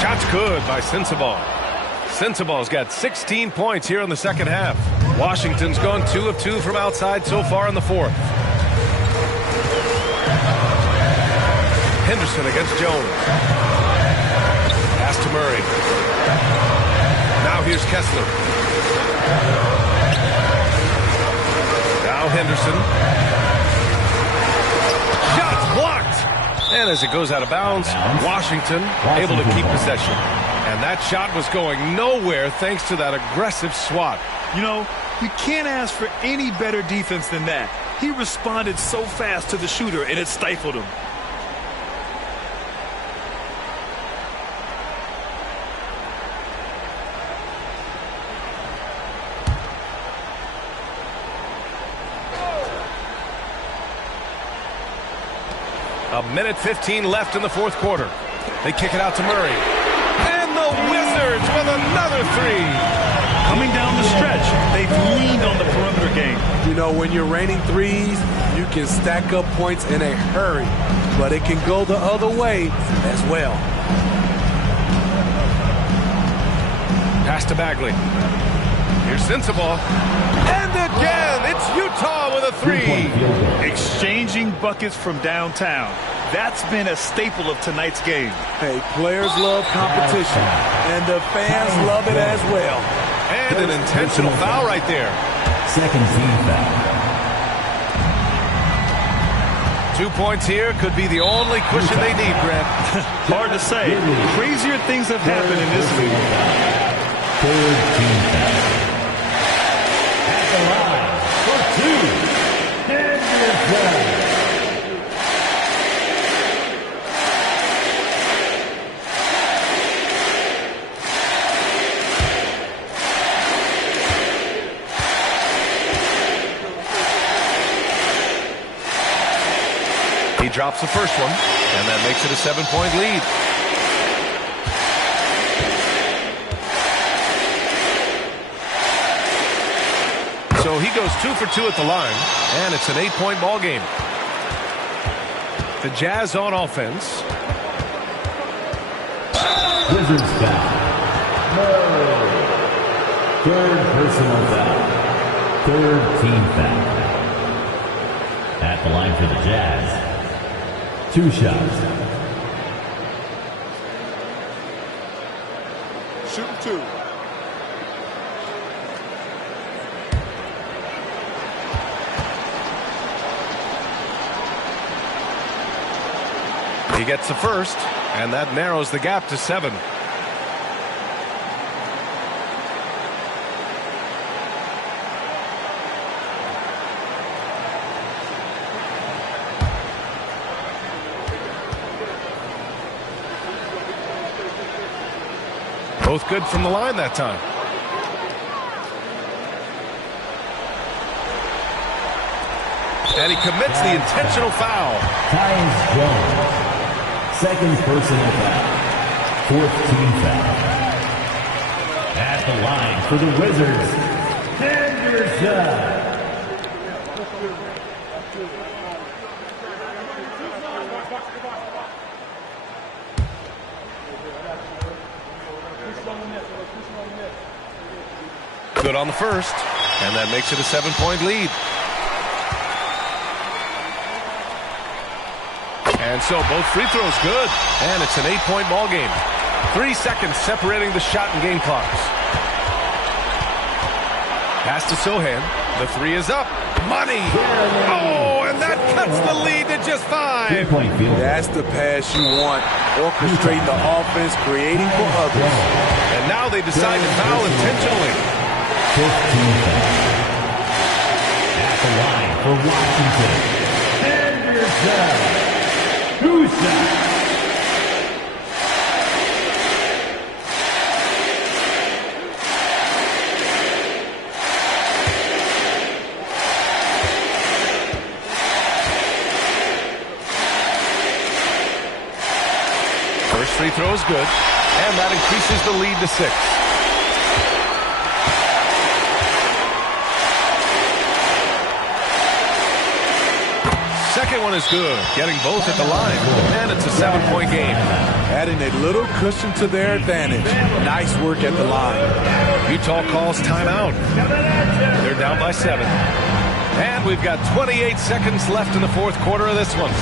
Shot's good by Sensabaugh. Sensabaugh's got 16 points here in the second half. Washington's gone 2 of 2 from outside so far in the fourth. Henderson against Jones. Pass to Murray. Now here's Kessler. Now Henderson. Shot's blocked. And as it goes out of bounds, Washington able to keep possession. And that shot was going nowhere thanks to that aggressive swat. You know, you can't ask for any better defense than that. He responded so fast to the shooter, and it stifled him. A minute 15 left in the fourth quarter. They kick it out to Murray. And the Wizards with another three. Coming down the stretch, they've leaned on the perimeter game. You know, when you're raining threes, you can stack up points in a hurry. But it can go the other way as well. Pass to Bagley. Here's Sensabaugh. And again, it's Utah with a three. Exchanging buckets from downtown. That's been a staple of tonight's game. Hey, players love competition, and the fans love it as well. And an intentional foul right there. Second team foul. 2 points here could be the only cushion they need, Grant. Hard to say. Crazier things have happened in this league. Third team foul. At the line for two. Henderson. He drops the first one, and that makes it a 7-point lead. So he goes 2 for 2 at the line, and it's an 8-point ball game. The Jazz on offense. Wizards foul. Third personal foul. Third team foul. At the line for the Jazz. 2 shots. shooting 2. He gets the first, and that narrows the gap to 7. Both good from the line that time. And he commits the intentional foul. Tyus Jones. Second personal foul. 4th team foul. At the line for the Wizards, Henderson. Good on the first, and that makes it a 7-point lead. And so both free throws good, and it's an 8-point ball game. 3 seconds separating the shot and game clocks. Pass to Sohan. The 3 is up. Money. Oh, and that cuts the lead to just 5. That's the pass you want. Orchestrating the offense, creating for others. And now they decide to foul intentionally. 15 at the line for Washington, Henderson. First free throw is good, and that increases the lead to 6. Second one is good, getting both at the line, and it's a 7-point game. Adding a little cushion to their advantage. Nice work at the line. Utah calls timeout. They're down by 7. And we've got 28 seconds left in the 4th quarter of this one.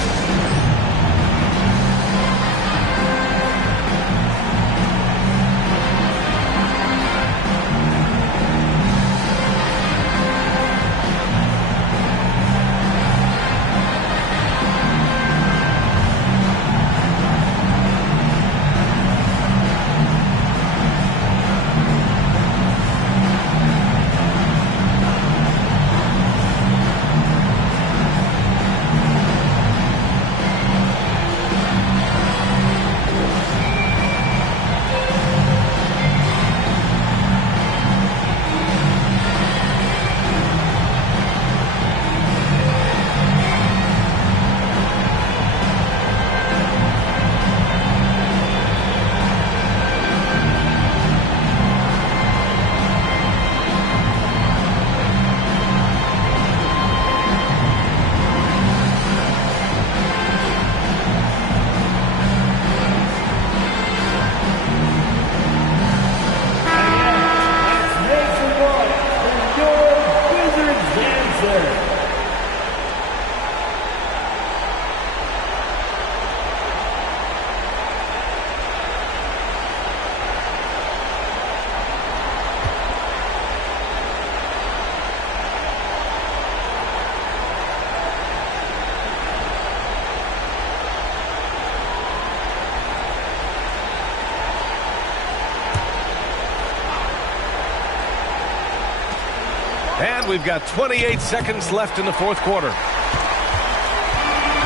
And we've got 28 seconds left in the 4th quarter.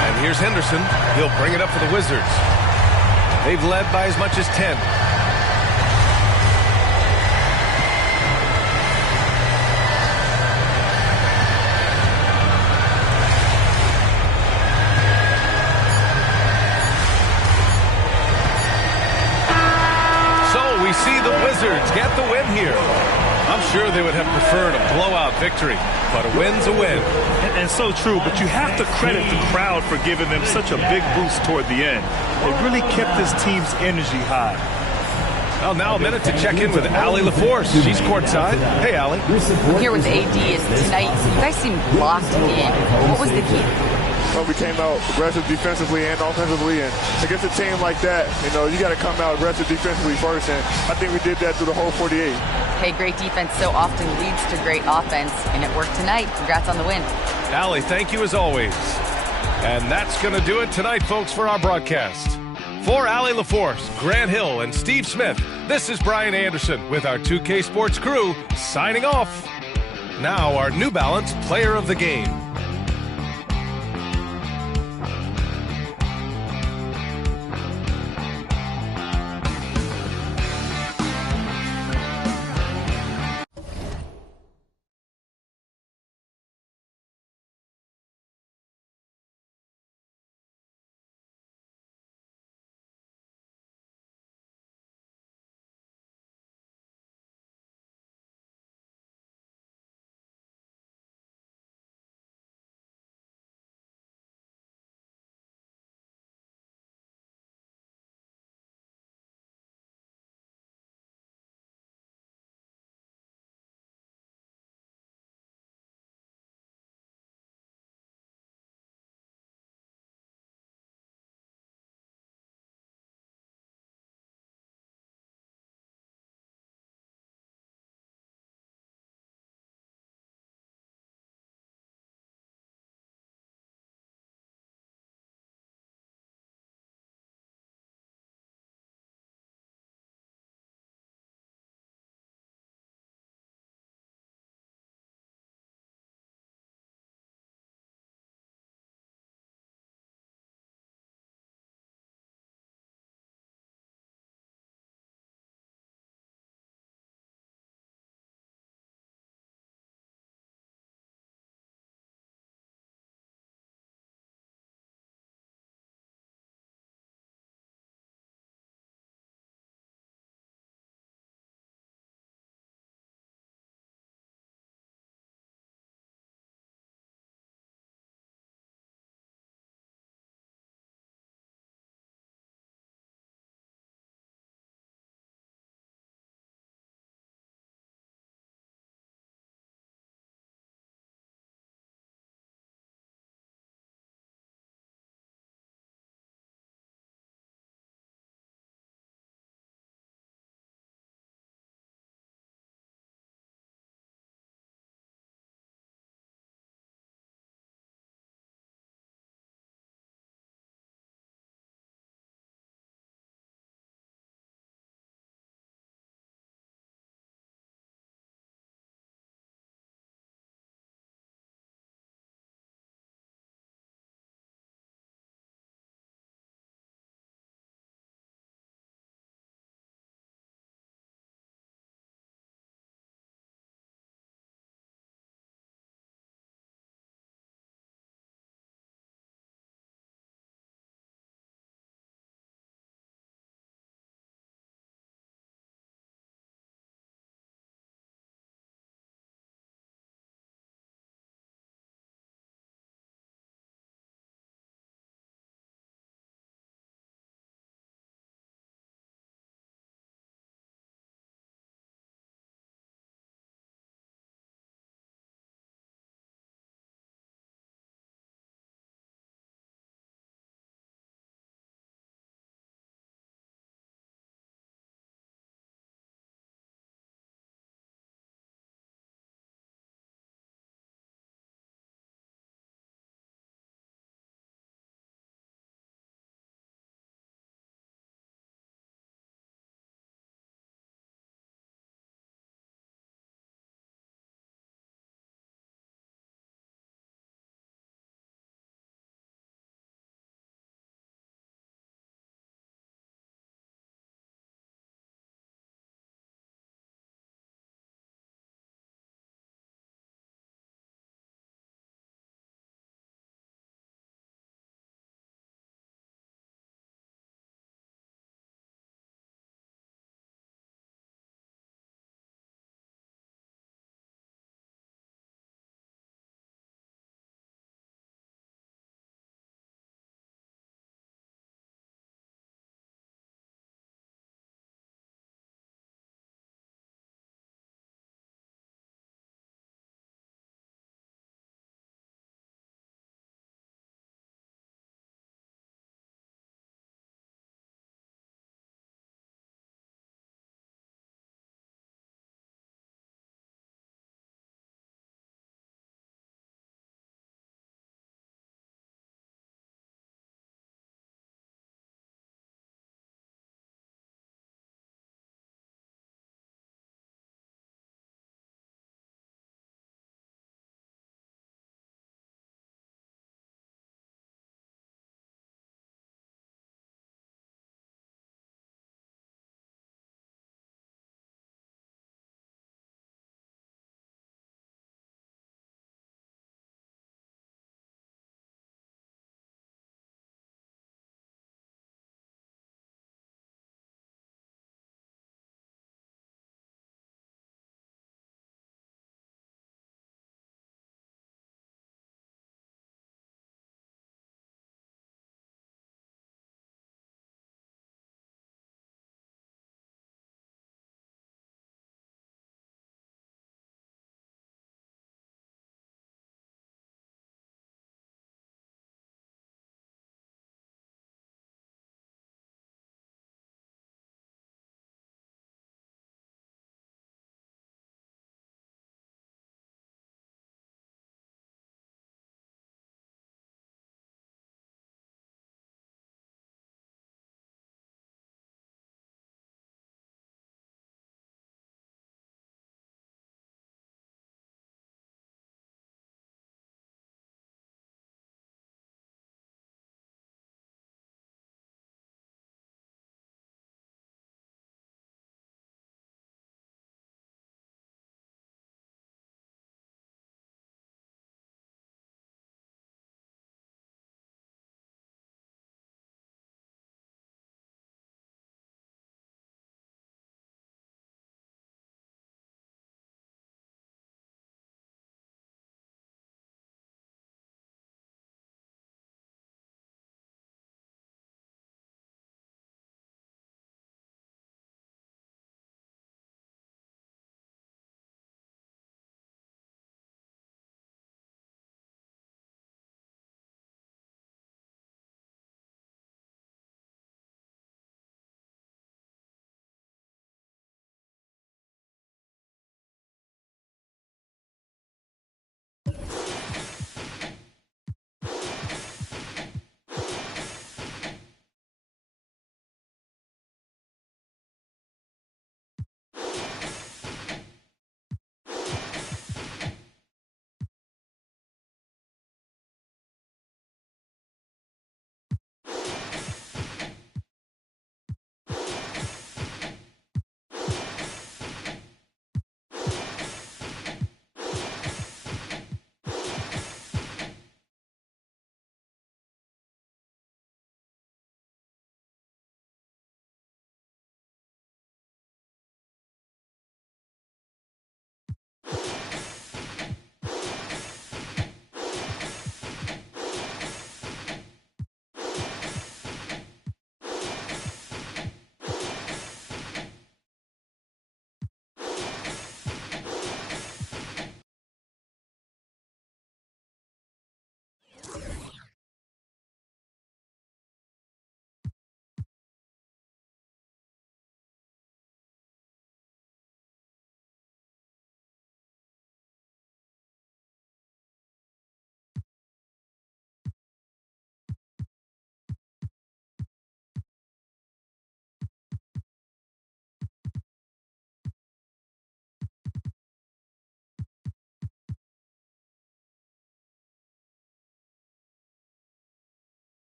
And here's Henderson. He'll bring it up for the Wizards. They've led by as much as 10. So we see the Wizards get the win here. I'm sure they would have preferred a blowout victory, but a win's a win. And so true, but you have to credit the crowd for giving them such a big boost toward the end. They really kept this team's energy high. Well, now a minute to check in with Allie LaForce. She's courtside. Hey, Allie. I'm here with AD, and tonight you guys seemed locked in. What was the key? we came out aggressive defensively and offensively. And against a team like that, you got to come out aggressive defensively first. And I think we did that through the whole 48. Hey, great defense so often leads to great offense, and it worked tonight. Congrats on the win. Allie, thank you as always. And that's going to do it tonight, folks, for our broadcast. For Allie LaForce, Grant Hill, and Steve Smith, this is Brian Anderson with our 2K Sports crew signing off. Now our New Balance Player of the Game.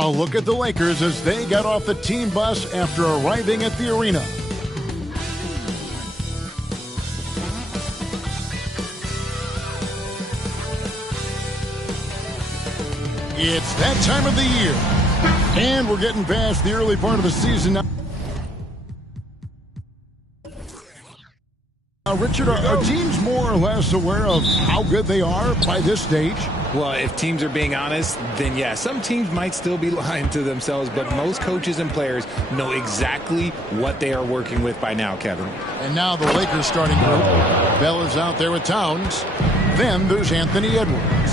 A look at the Lakers as they got off the team bus after arriving at the arena. It's that time of the year, and we're getting past the early part of the season now. Richard, are teams more or less aware of how good they are by this stage? Well, if teams are being honest, then yeah, some teams might still be lying to themselves, but most coaches and players know exactly what they are working with by now, Kevin. And now the Lakers starting group. Bell is out there with Towns. Then there's Anthony Edwards.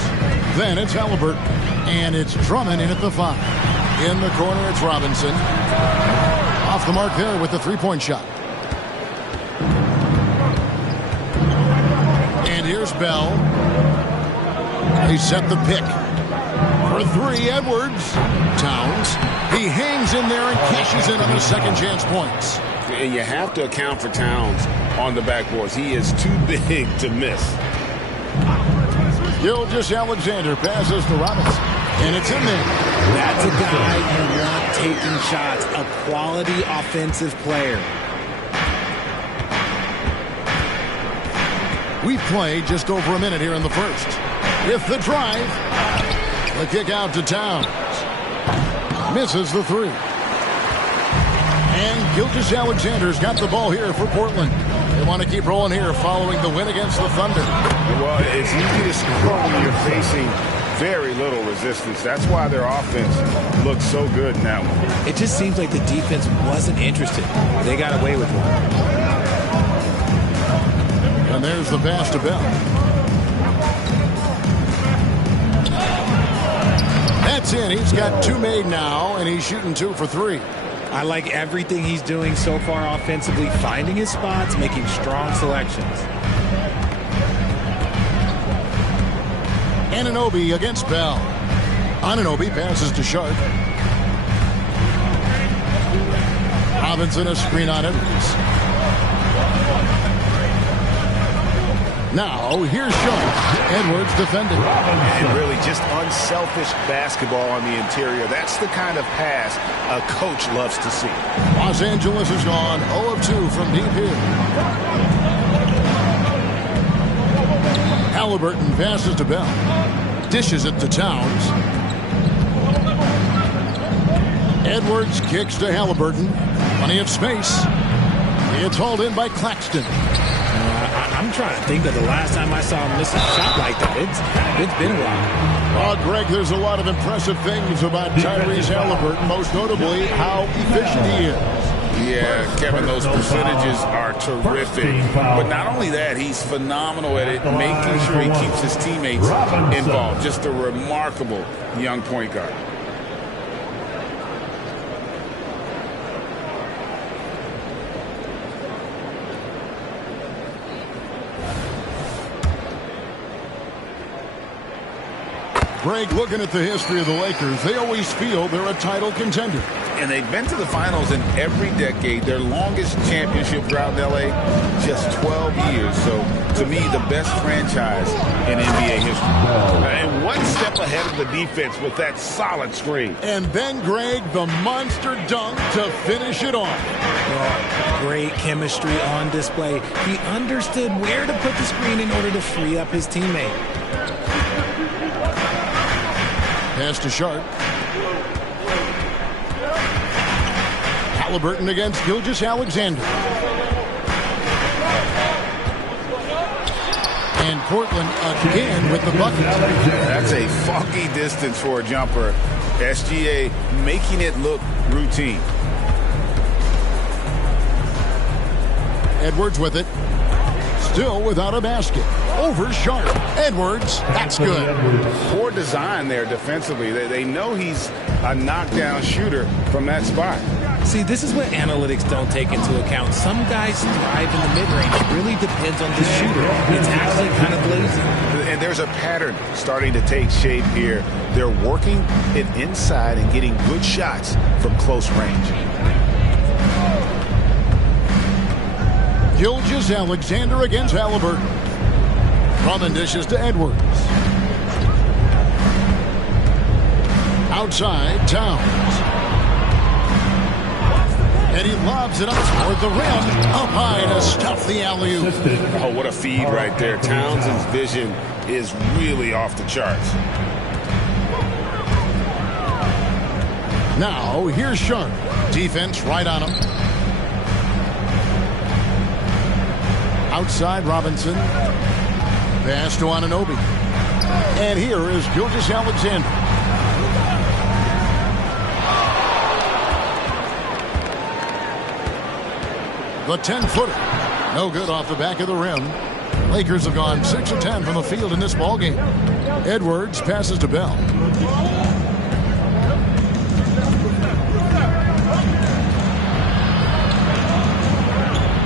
Then it's Halliburton. And it's Drummond in at the 5. In the corner, it's Robinson. Off the mark there with the three-point shot. And here's Bell. They set the pick. For 3, Edwards. Towns. He hangs in there and cashes in on the second chance points. And you have to account for Towns on the backboards. He is too big to miss. Gilgeous-Alexander passes to Robinson. And it's in there. That's a guy you want taking shots. A quality offensive player. We play just over a minute here in the first. With the drive. The kick out to Towns. Misses the 3. And Gilgeous-Alexander's got the ball here for Portland. They want to keep rolling here following the win against the Thunder. Well, it's easy to score when you're facing very little resistance. That's why their offense looks so good in that one. It just seems like the defense wasn't interested. They got away with one. And there's the pass to Bell. That's in. He's got 2 made now, and he's shooting 2 for 3. I like everything he's doing so far offensively, finding his spots, making strong selections. Anunoby against Bell. Anunoby passes to Sharp. Robinson a screen on Edwards. Now, here's Sharp. Edwards defending. And really just unselfish basketball on the interior. That's the kind of pass a coach loves to see. Los Angeles is gone 0 of 2 from deep here. Halliburton passes to Bell. Dishes it to Towns. Edwards kicks to Halliburton. Plenty of space. It's hauled in by Claxton. I'm trying to think of the last time I saw him miss a shot like that. It's been a while. Greg, there's a lot of impressive things about Tyrese Halliburton, most notably how efficient he is. Yeah, Kevin, those percentages are terrific. But not only that, he's phenomenal at it, making sure he keeps his teammates involved. Just a remarkable young point guard. Greg, looking at the history of the Lakers, they always feel they're a title contender. And they've been to the finals in every decade. Their longest championship drought in L.A., just 12 years. So, to me, the best franchise in NBA history. And one step ahead of the defense with that solid screen. And then, Greg, the monster dunk to finish it off. Well, great chemistry on display. He understood where to put the screen in order to free up his teammate. Pass to Sharp. Halliburton against Gilgeous-Alexander. And Portland again with the bucket. That's a funky distance for a jumper. SGA making it look routine. Edwards with it. Still without a basket. Over Sharp. Edwards. That's good. Poor design there defensively. They know he's a knockdown shooter from that spot. See, this is what analytics don't take into account. Some guys thrive in the mid-range. It really depends on the shooter. It's actually kind of lazy. And there's a pattern starting to take shape here. They're working it inside and getting good shots from close range. Gilgeous-Alexander against Halliburton. Drummond dishes to Edwards. Outside, Towns. And he lobs it up toward the rim. Up high to stuff the alley-oop. Oh, what a feed right there. Townsend's vision is really off the charts. Now, here's Sharp. Defense right on him. Outside, Robinson. Pass to Anunoby. And here is Gilgeous-Alexander. The 10-footer. No good off the back of the rim. Lakers have gone 6 of 10 from the field in this ballgame. Edwards passes to Bell.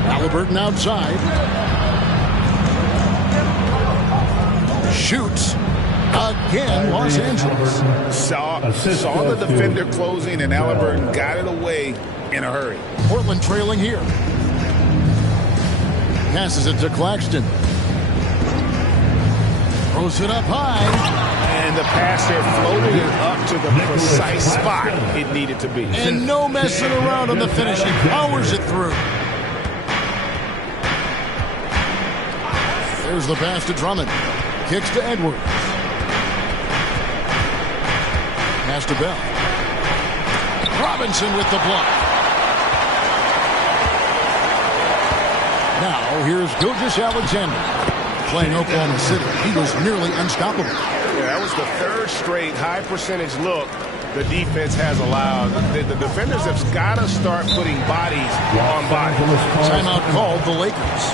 Halliburton outside. Shoots. Again, Los Angeles. Saw the defender closing, and Halliburton got it away in a hurry. Portland trailing here. Passes it to Claxton. Throws it up high. And the pass there floated it up to the precise spot it needed to be. And no messing around on the finish. He powers it through. There's the pass to Drummond. Kicks to Edwards. Pass to Bell. Robinson with the block. Now, here's Gilgeous-Alexander. Playing Oklahoma City. He was nearly unstoppable. Yeah, that was the third straight high-percentage look the defense has allowed. The defenders have got to start putting bodies on bodies. Timeout called the Lakers.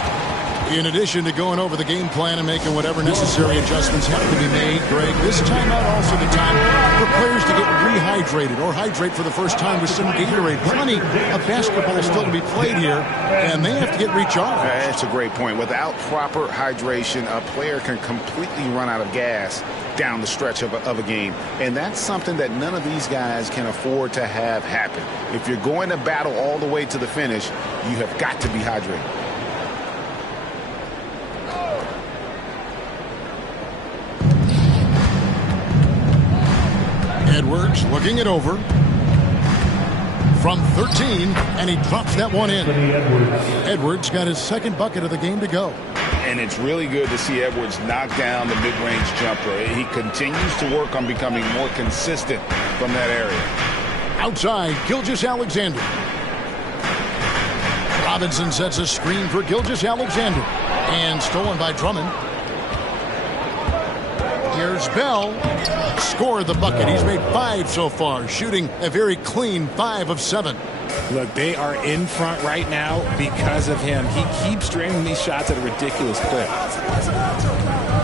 In addition to going over the game plan and making whatever necessary adjustments have to be made, Greg, this timeout also the time for players to get rehydrated or hydrate for the first time with some Gatorade. Plenty of basketball still to be played here, and they have to get recharged. That's a great point. Without proper hydration, a player can completely run out of gas down the stretch of a game. And that's something that none of these guys can afford to have happen. If you're going to battle all the way to the finish, you have got to be hydrated. Edwards looking it over from 13, and he drops that one in. Edwards got his second bucket of the game to go. And it's really good to see Edwards knock down the mid-range jumper. He continues to work on becoming more consistent from that area. Outside, Gilgeous-Alexander. Robinson sets a screen for Gilgeous-Alexander. And stolen by Drummond. Here's Bell. Scored the bucket. He's made 5 so far, shooting a very clean 5 of 7. Look, they are in front right now because of him. He keeps draining these shots at a ridiculous clip.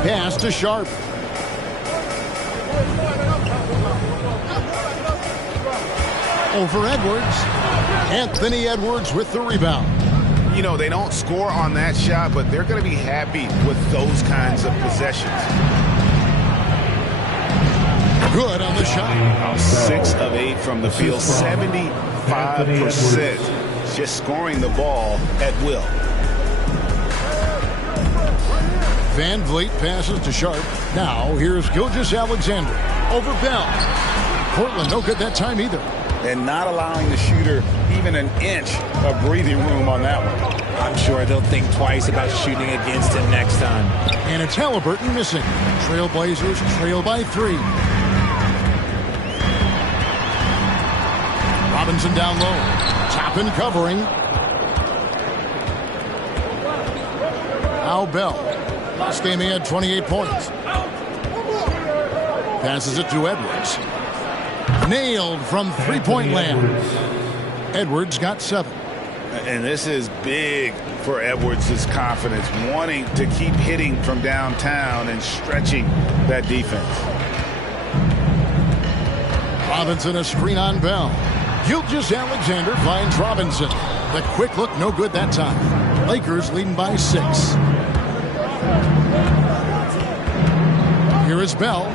Pass to Sharp. Over Edwards. Anthony Edwards with the rebound. You know, they don't score on that shot, but they're going to be happy with those kinds of possessions. Good on the shot. 6 of 8 from the field, 75%. Just scoring the ball at will. Van Vliet passes to Sharp. Now here's Gilgeous-Alexander over Bell. Portland no good that time either. And not allowing the shooter even an inch of breathing room on that one. I'm sure they'll think twice about shooting against him next time. And it's Halliburton missing. Trailblazers trail by 3. Robinson down low. Toppin covering. Now Bell. Last game he had 28 points. Passes it to Edwards. Nailed from three-point land. Edwards got 7. And this is big for Edwards' confidence, wanting to keep hitting from downtown and stretching that defense. Robinson a screen on Bell. Gilgeous Alexander finds Robinson. The quick look no good that time. Lakers leading by 6. Here is Bell.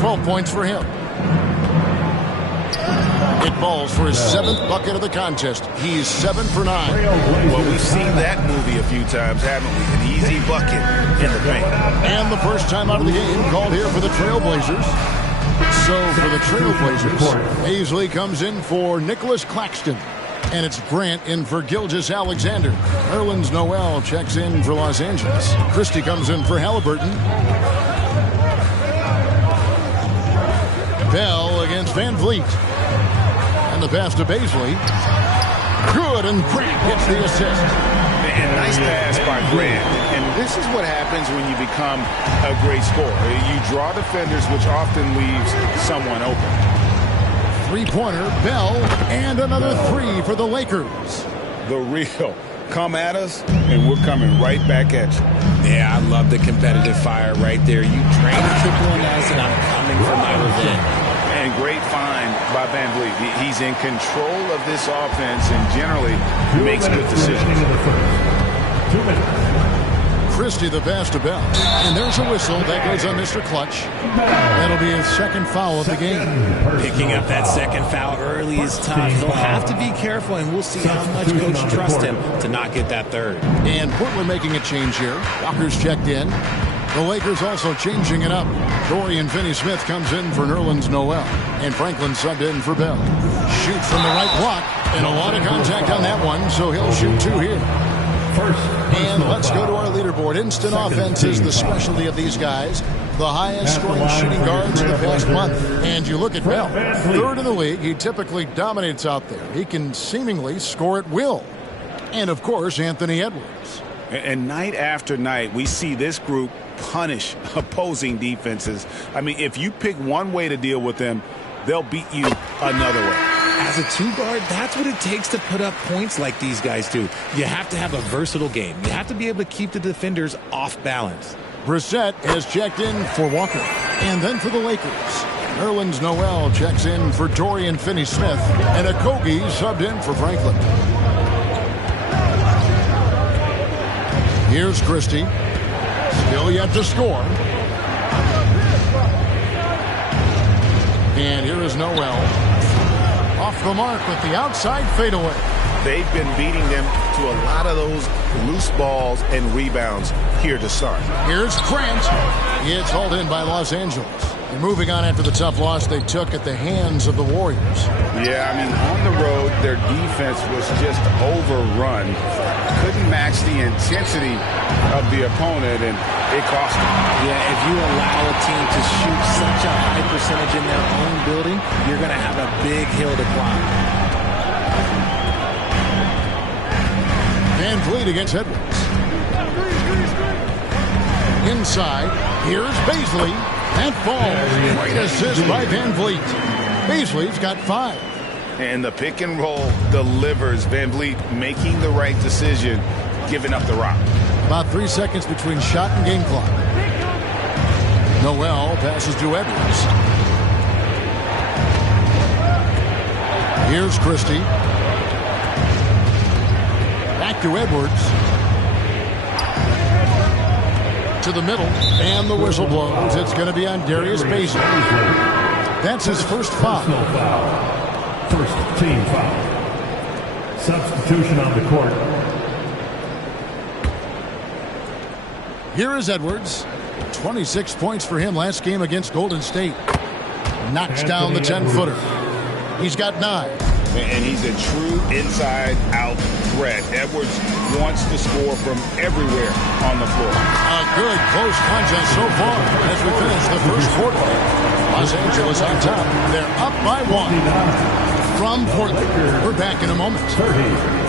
12 points for him. It falls for his 7th bucket of the contest. He's 7 for 9. Well, we've seen that movie a few times, haven't we? An easy bucket in the paint. And the first time out of the game called here for the Trailblazers. So for the Trailblazers, Paisley comes in for Nicholas Claxton. And it's Grant in for Gilgeous Alexander. Nerlens Noel checks in for Los Angeles. Christie comes in for Halliburton. Bell against Van Vliet. And the pass to Paisley. Good, and Grant gets the assist. And nice pass by Grant. And this is what happens when you become a great scorer. You draw defenders, which often leaves someone open. Three-pointer, Bell, and another 3 for the Lakers. The real. Come at us, and we're coming right back at you. Yeah, I love the competitive fire right there. You drain the triple on us, and I'm coming for my revenge. And great find by Van Vliet. He's in control of this offense and generally makes good decisions. 2 minutes. Christie the pass to Bell. And there's a whistle that goes on Mr. Clutch. That'll be his 2nd foul of the game. Picking up that 2nd foul early is tough. He'll have to be careful, and we'll see how much Coach trusts him to not get that 3rd. And Portland making a change here. Walker's checked in. The Lakers also changing it up. Dorian Finney-Smith comes in for Nerlens Noel. And Franklin subbed in for Bell. Shoots from the right block. And a lot of contact on that one, so he'll shoot 2 here. And let's go to our leaderboard. Instant offense is the specialty of these guys. The highest scoring shooting guards in the past month. And you look at Bell, 3rd in the league. He typically dominates out there. He can seemingly score at will. And, of course, Anthony Edwards. And night after night, we see this group punish opposing defenses. I mean, if you pick one way to deal with them, they'll beat you another way. As a 2-guard, that's what it takes to put up points like these guys do. You have to have a versatile game. You have to be able to keep the defenders off balance. Brissett has checked in for Walker. And then for the Lakers, Nerlens Noel checks in for Dorian Finney-Smith. And Okogie subbed in for Franklin. Here's Christie. Still yet to score. And here is Noel. Off the mark with the outside fadeaway. They've been beating them to a lot of those loose balls and rebounds here to start. Here's Grant. It's hauled in by Los Angeles. And moving on after the tough loss they took at the hands of the Warriors. Yeah, I mean, on the road, their defense was just overrun. Couldn't match the intensity of the opponent, and it cost them. Yeah, if you allow a team to shoot such a high percentage in their own building, you're going to have a big hill to climb. Van Vliet against Edwards. Inside, here's Paisley. That falls. Great assist by Van Vliet. Paisley's got 5. And the pick and roll delivers. Van Vliet making the right decision, giving up the rock. About 3 seconds between shot and game clock. Noel passes to Edwards. Here's Christie. Back to Edwards. To the middle, and the whistle blows. It's going to be on Darius Bazley. That's his first foul. First team foul. Substitution on the court. Here is Edwards. 26 points for him last game against Golden State. Knocks down the 10-footer. He's got 9. And he's a true inside-out threat. Edwards wants to score from everywhere on the floor. A good close contest so far as we finish the first quarter. Los Angeles on top. They're up by 1. from Portland. We're back in a moment. 30.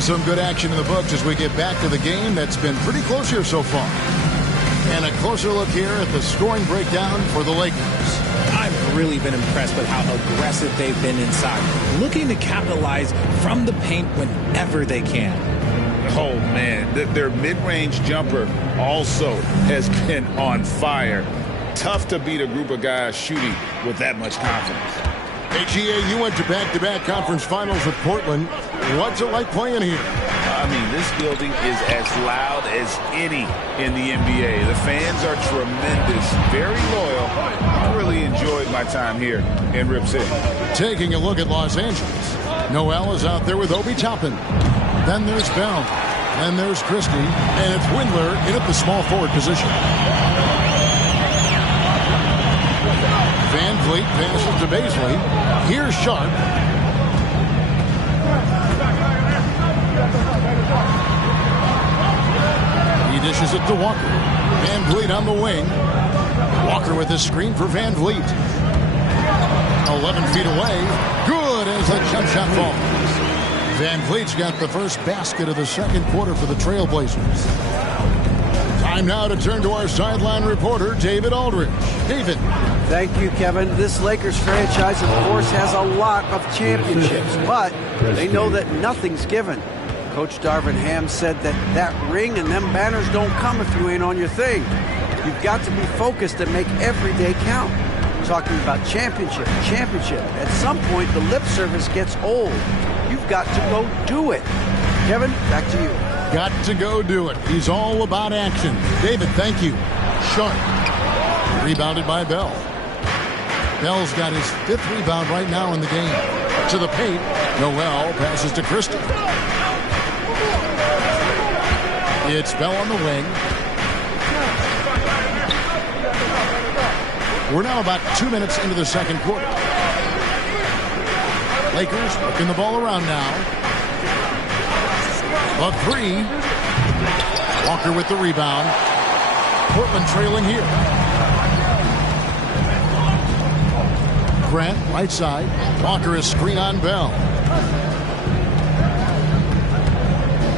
Some good action in the books as we get back to the game that's been pretty close here so far. And a closer look here at the scoring breakdown for the Lakers. I've really been impressed with how aggressive they've been inside, looking to capitalize from the paint whenever they can. Oh, man, their mid-range jumper also has been on fire. Tough to beat a group of guys shooting with that much confidence. HEA, you went to back-to-back conference finals with Portland. What's it like playing here? I mean, this building is as loud as any in the NBA. The fans are tremendous, very loyal. I really enjoyed my time here in Rip City. Taking a look at Los Angeles. Noel is out there with Obi Toppin. Then there's Bell. Then there's Christie. And it's Windler in at the small forward position. Van Vliet passes to Baisley. Here's Sharp. He dishes it to Walker. Van Vliet on the wing. Walker with a screen for Van Vliet. 11 feet away. Good as the jump shot falls. Van Vliet's got the first basket of the second quarter for the Trailblazers. Time now to turn to our sideline reporter, David Aldridge. David. Thank you, Kevin. This Lakers franchise, of course, has a lot of championships, but they know that nothing's given. Coach Darvin Ham said that ring and them banners don't come if you ain't on your thing. You've got to be focused and make every day count. Talking about championship. At some point, the lip service gets old. You've got to go do it. Kevin, back to you. Got to go do it. He's all about action. David, thank you. Sharp. Rebounded by Bell. Bell's got his 5th rebound right now in the game. To the paint. Noel passes to Christie. It's Bell on the wing. We're now about 2 minutes into the second quarter. Lakers working the ball around now. A 3. Walker with the rebound. Portland trailing here. Grant, right side. Walker is screen on Bell.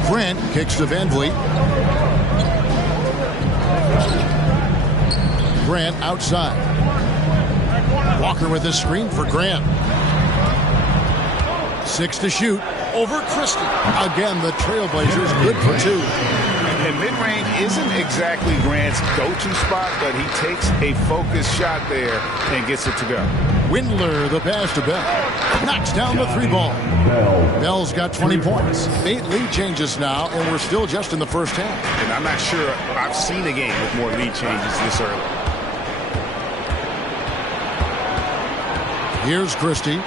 Grant kicks to Van Vliet. Grant outside. Walker with a screen for Grant. 6 to shoot. Over Christie. Again, the Trailblazers good for 2. And mid-range isn't exactly Grant's go-to spot, but he takes a focused shot there and gets it to go. Windler, the pass to Bell. Knocks down the 3 ball. Bell's got 20 points. 8 lead changes now, and we're still just in the first half. And I'm not sure I've seen a game with more lead changes this early. Here's Christie.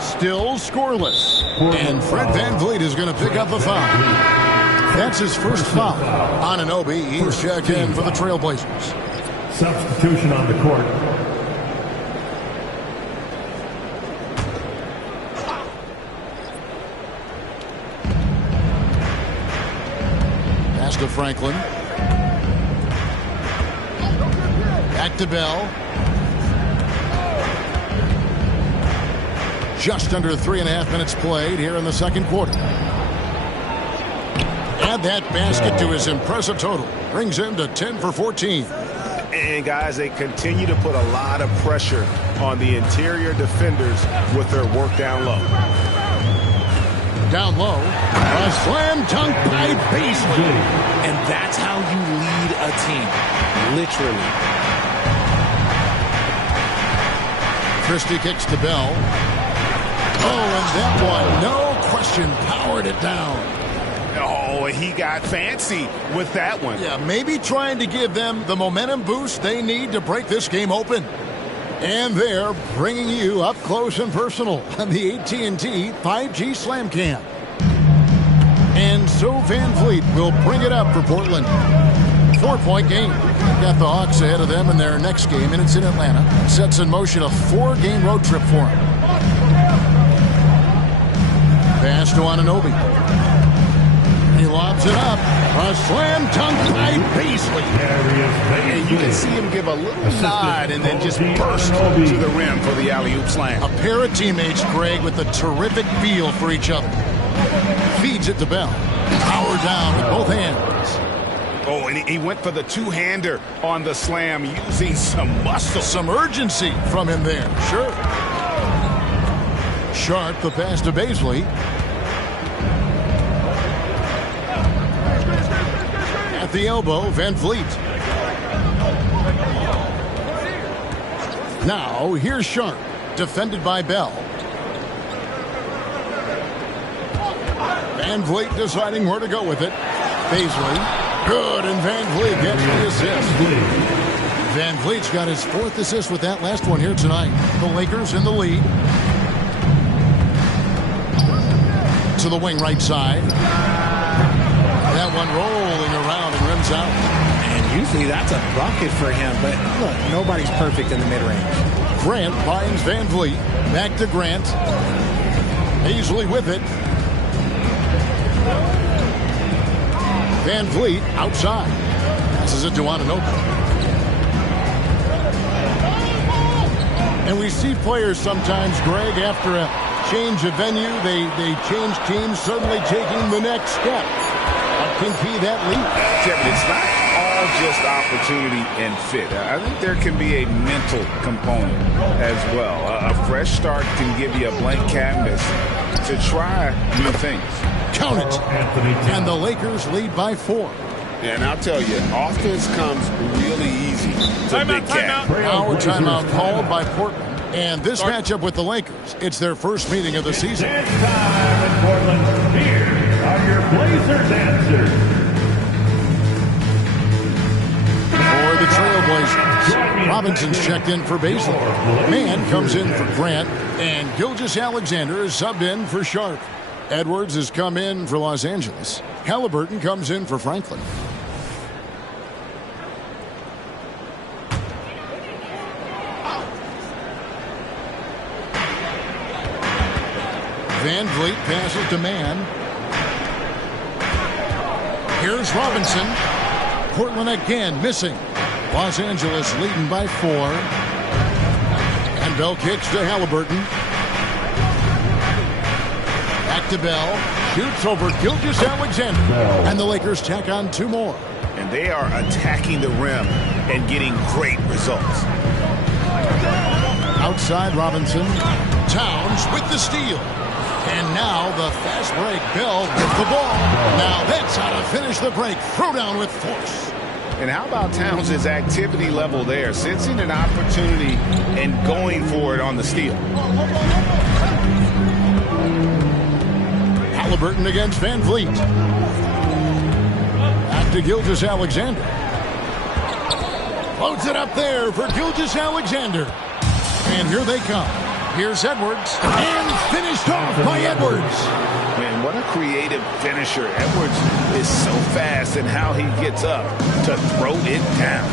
Still scoreless. And Fred Van Vliet is going to pick up a foul. That's his first foul on an OB. He's checked in for the Trailblazers. Substitution on the court. Pass to Franklin. Back to Bell. Just under 3.5 minutes played here in the second quarter. Add that basket to his impressive total. Brings him to 10 for 14. And, guys, they continue to put a lot of pressure on the interior defenders with their work down low. Down low. A slam dunk by Baisley. And that's how you lead a team. Literally. Christie kicks to Bell. Oh, and that one, no question, powered it down. Oh, he got fancy with that one. Yeah, maybe trying to give them the momentum boost they need to break this game open. And they're bringing you up close and personal on the AT&T 5G Slam Cam. And so Van Vliet will bring it up for Portland. 4-point game. Got the Hawks ahead of them in their next game, and it's in Atlanta. Sets in motion a 4-game road trip for them. Pass to Anunoby. He lobs it up. A slam dunk by Beasley. And you can see him give a little nod and then just burst to the rim for the alley-oop slam. A pair of teammates, Greg, with a terrific feel for each other. Feeds it to Bell. Power down with both hands. Oh, and he went for the two-hander on the slam, using some muscle. Some urgency from him there. Sure. Sharp, the pass to Beasley. At the elbow, Van Vliet. Now, here's Sharp, defended by Bell. Van Vliet deciding where to go with it. Beasley. Good, and Van Vliet gets the assist. Van Vliet's got his 4th assist with that last one here tonight. The Lakers in the lead. To the wing right side. That one rolling around and rims out. And usually that's a bucket for him, but look, nobody's perfect in the mid-range. Grant finds Van Vliet. Back to Grant. Beasley with it. Van Vliet outside. Passes it to Anunoby. And we see players sometimes, Greg, after a change of venue, they change teams, suddenly taking the next step. What can be that leap? Kevin, it's not all just opportunity and fit. I think there can be a mental component as well. A fresh start can give you a blank canvas to try new things. Count it. And the Lakers lead by 4. And I'll tell you, offense comes really easy to Big Cat. Our timeout called by Portland. And this matchup with the Lakers, it's their first meeting of the season. It's time in Portland. Here are your Blazers answers. For the Trailblazers, Robinson's checked in for Beasley. Mann comes in for Grant. And Gilgeous-Alexander is subbed in for Sharp. Edwards has come in for Los Angeles. Halliburton comes in for Franklin. Van Vliet passes to Mann. Here's Robinson. Portland again missing. Los Angeles leading by 4. And Bell kicks to Halliburton. Back to Bell. Shoots over Gilgeous-Alexander. And the Lakers tack on 2 more. And they are attacking the rim and getting great results. Outside Robinson. Towns with the steal. And now the fast break. Bell with the ball. Now that's how to finish the break. Throw down with force. And how about Towns' activity level there? Sensing an opportunity and going for it on the steal. Halliburton against Van Vliet. Back to Gilgeous-Alexander. Floats it up there for Gilgeous-Alexander. And here they come. Here's Edwards. And finished off by Edwards. Man, what a creative finisher. Edwards is so fast in how he gets up to throw it down.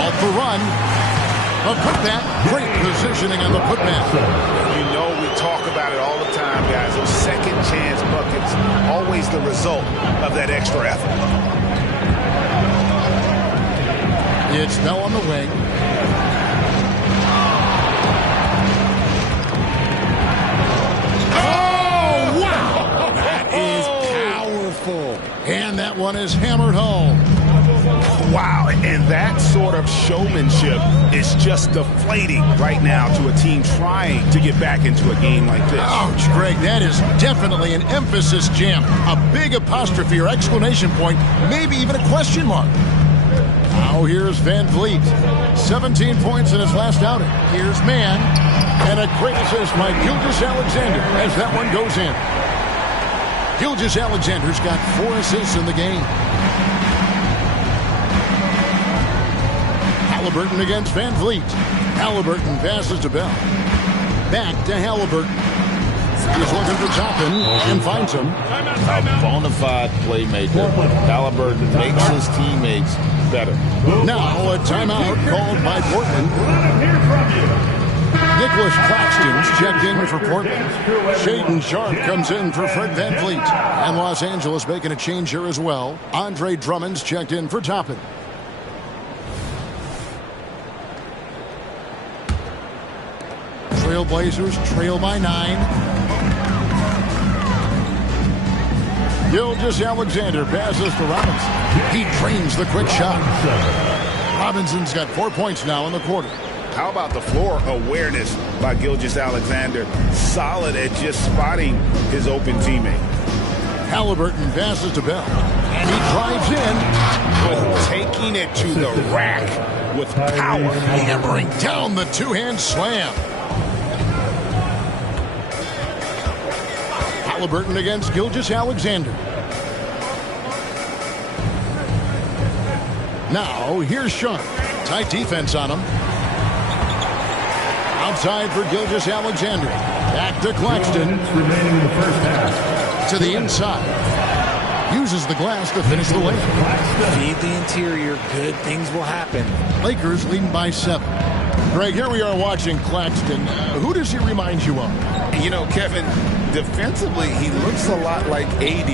Off the run. A putback. Great positioning on the putback. You know we talk about it all the time, guys. Those second chance buckets, always the result of that extra effort. It's Bell on the wing. And that one is hammered home. Wow, and that sort of showmanship is just deflating right now to a team trying to get back into a game like this. Ouch, Greg, that is definitely an emphasis jam. A big apostrophe or exclamation point, maybe even a question mark. Now here's Van Vliet. 17 points in his last outing. Here's Mann. And a great assist by Gilgeous-Alexander as that one goes in. Gilgeous-Alexander's got 4 assists in the game. Halliburton against Van Vliet. Halliburton passes to Bell. Back to Halliburton. He's looking for Toppin and finds him. A bona fide playmaker. Halliburton makes his teammates better. Now a timeout called by Portland. Nicholas Claxton's checked in for Portland. Shaedon Sharpe comes in for Fred Van Vliet. And Los Angeles making a change here as well. Andre Drummond's checked in for Toppin. Trailblazers trail by 9. Gilgeous-Alexander passes to Robinson. He drains the quick shot. Robinson's got 4 points now in the quarter. How about the floor awareness by Gilgeous-Alexander? Solid at just spotting his open teammate. Halliburton passes to Bell. And he drives in. But taking it to the rack with power. Hammering down the two-hand slam. Halliburton against Gilgeous-Alexander. Now, here's Sharpe. Tight defense on him. Outside for Gilgeous-Alexander. Back to Claxton. Remaining in the first half. To the inside. Uses the glass to finish the lane. Feed the interior. Good things will happen. Lakers leading by 7. Greg, here we are watching Claxton. Who does he remind you of? You know, Kevin, defensively, he looks a lot like AD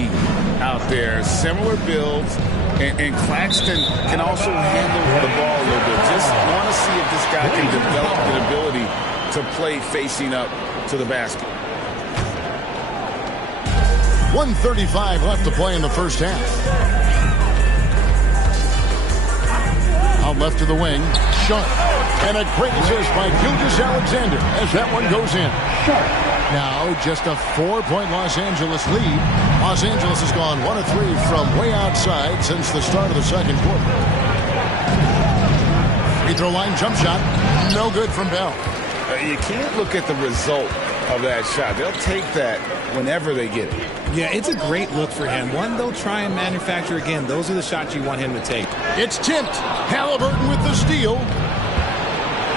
out there. Similar builds. And Claxton can also handle the ball a little bit. Just want to see if this guy can develop an ability to play facing up to the basket. 1:35 left to play in the first half. Out left to the wing. Sharpe. And a great assist by Gilgeous-Alexander as that one goes in. Now just a 4-point Los Angeles lead. Los Angeles has gone 1 of 3 from way outside since the start of the second quarter. Free throw line jump shot. No good from Bell. You can't look at the result of that shot. They'll take that whenever they get it. Yeah, it's a great look for him. One they'll try and manufacture again. Those are the shots you want him to take. It's tipped. Halliburton with the steal.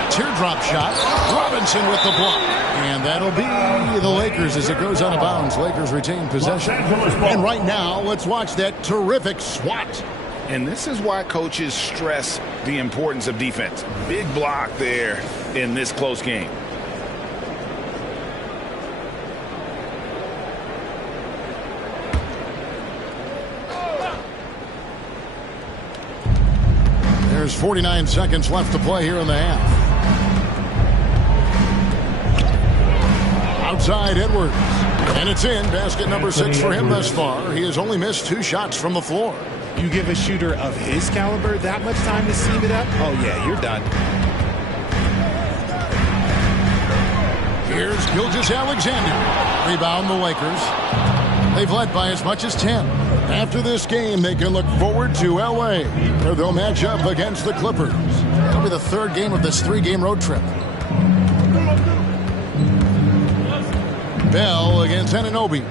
Teardrop shot. Robinson with the block. And that'll be the Lakers as it goes out of bounds. Lakers retain possession. And right now, let's watch that terrific swat. And this is why coaches stress the importance of defense. Big block there in this close game. There's 49 seconds left to play here in the half. Outside Edwards. And it's in. Basket number 6 for him thus far. He has only missed 2 shots from the floor. You give a shooter of his caliber that much time to seam it up? Oh, yeah, you're done. Here's Gilgeous-Alexander. Rebound the Lakers. They've led by as much as 10. After this game, they can look forward to L.A., where they'll match up against the Clippers. That'll be the 3rd game of this 3-game road trip. Bell against Anunoby.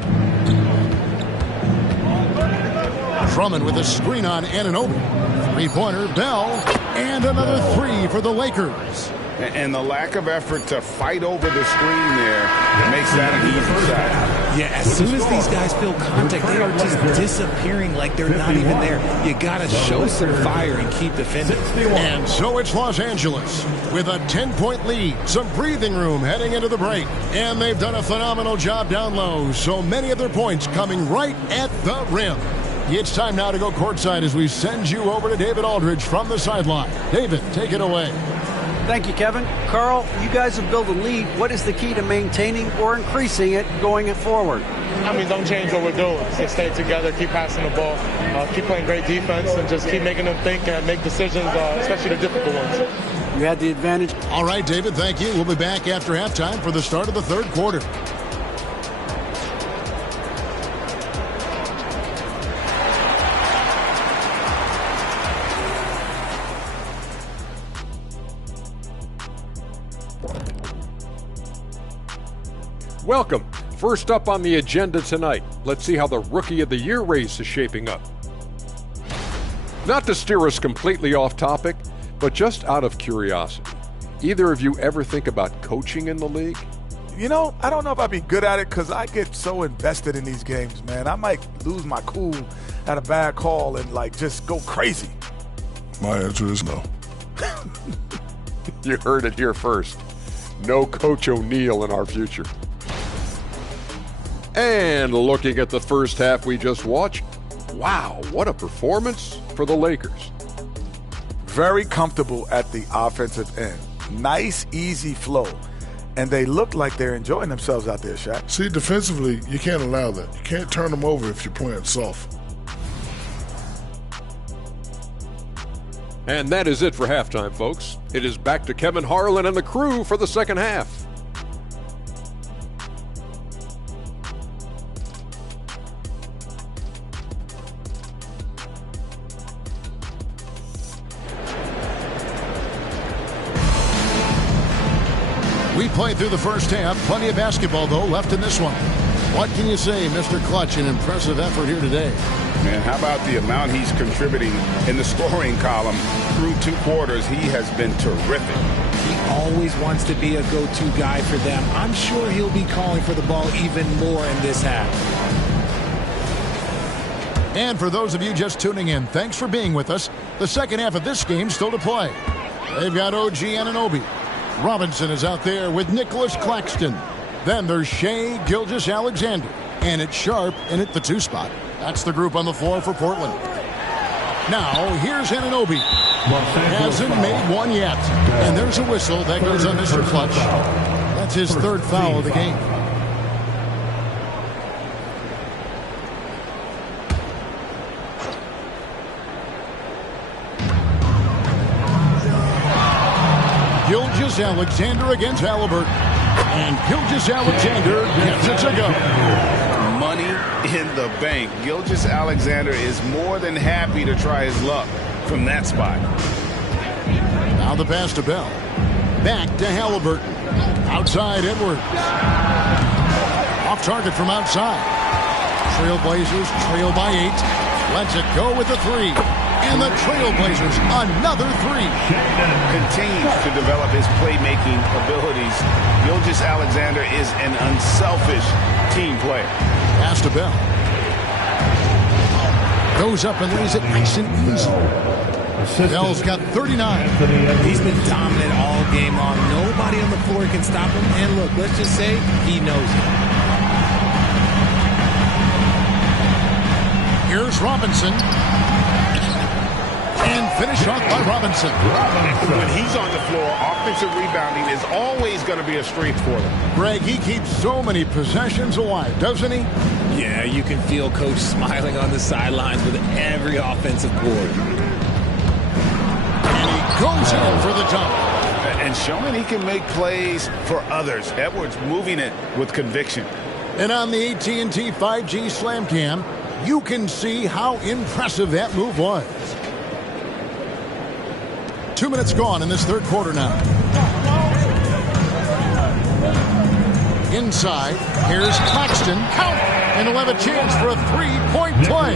Drummond with a screen on Anunoby. 3-pointer, Bell, and another 3 for the Lakers. And the lack of effort to fight over the screen there makes that an easy shot. Yeah, as soon as these guys feel contact, they are just disappearing like they're not even there. You got to show some fire and keep defending. And so it's Los Angeles with a 10-point lead, some breathing room heading into the break. And they've done a phenomenal job down low, so many of their points coming right at the rim. It's time now to go courtside as we send you over to David Aldridge from the sideline. David, take it away. Thank you, Kevin. Carl, you guys have built a lead. What is the key to maintaining or increasing it going forward? I mean, don't change what we're doing. Just stay together, keep passing the ball, keep playing great defense, and just keep making them think and make decisions, especially the difficult ones. You had the advantage. All right, David, thank you. We'll be back after halftime for the start of the 3rd quarter. Welcome. First up on the agenda tonight, let's see how the Rookie of the Year race is shaping up. Not to steer us completely off topic, but just out of curiosity, either of you ever think about coaching in the league? You know, I don't know if I'd be good at it because I get so invested in these games, man. I might lose my cool at a bad call and, like, just go crazy. My answer is no. You heard it here first. No Coach O'Neal in our future. And looking at the first half we just watched, wow, what a performance for the Lakers. Very comfortable at the offensive end. Nice, easy flow. And they look like they're enjoying themselves out there, Shaq. See, defensively, you can't allow that. You can't turn them over if you're playing soft. And that is it for halftime, folks. It is back to Kevin Harlan and the crew for the second half. We played through the first half. Plenty of basketball, though, left in this one. What can you say, Mr. Clutch? An impressive effort here today. Man, how about the amount he's contributing in the scoring column through 2 quarters? He has been terrific. He always wants to be a go-to guy for them. I'm sure he'll be calling for the ball even more in this half. And for those of you just tuning in, thanks for being with us. The second half of this game still to play. They've got OG Anunoby. Robinson is out there with Nicholas Claxton. Then there's Shai Gilgeous-Alexander. And it's Sharp in at the 2 spot. That's the group on the floor for Portland. Now, here's Anunoby. Hasn't made one yet. And there's a whistle that goes on Mr. Clutch. That's his 3rd foul of the game. Gilgeous-Alexander against Halliburton. And Gilgeous-Alexander gets it to go. Money in the bank. Gilgeous-Alexander is more than happy to try his luck from that spot. Now the pass to Bell. Back to Halliburton. Outside Edwards. Off target from outside. Trailblazers trail by 8. Lets it go with the 3. And the Trailblazers, another 3. Continues to develop his playmaking abilities. Gilgeous-Alexander is an unselfish team player. Pass to Bell. Goes up and lays it nice and easy. Bell's got 39. He's been dominant all game long. Nobody on the floor can stop him. And look, let's just say he knows it. Here's Robinson. And finish off by Robinson. When he's on the floor, offensive rebounding is always going to be a strength for them. Greg, he keeps so many possessions alive, doesn't he? Yeah, you can feel Coach smiling on the sidelines with every offensive board. And he goes in for the dunk. And showing he can make plays for others. Edwards moving it with conviction. And on the AT&T 5G Slam Cam, you can see how impressive that move was. 2 minutes gone in this 3rd quarter now. Inside, here's Claxton. Count! And he'll have a chance for a 3-point play.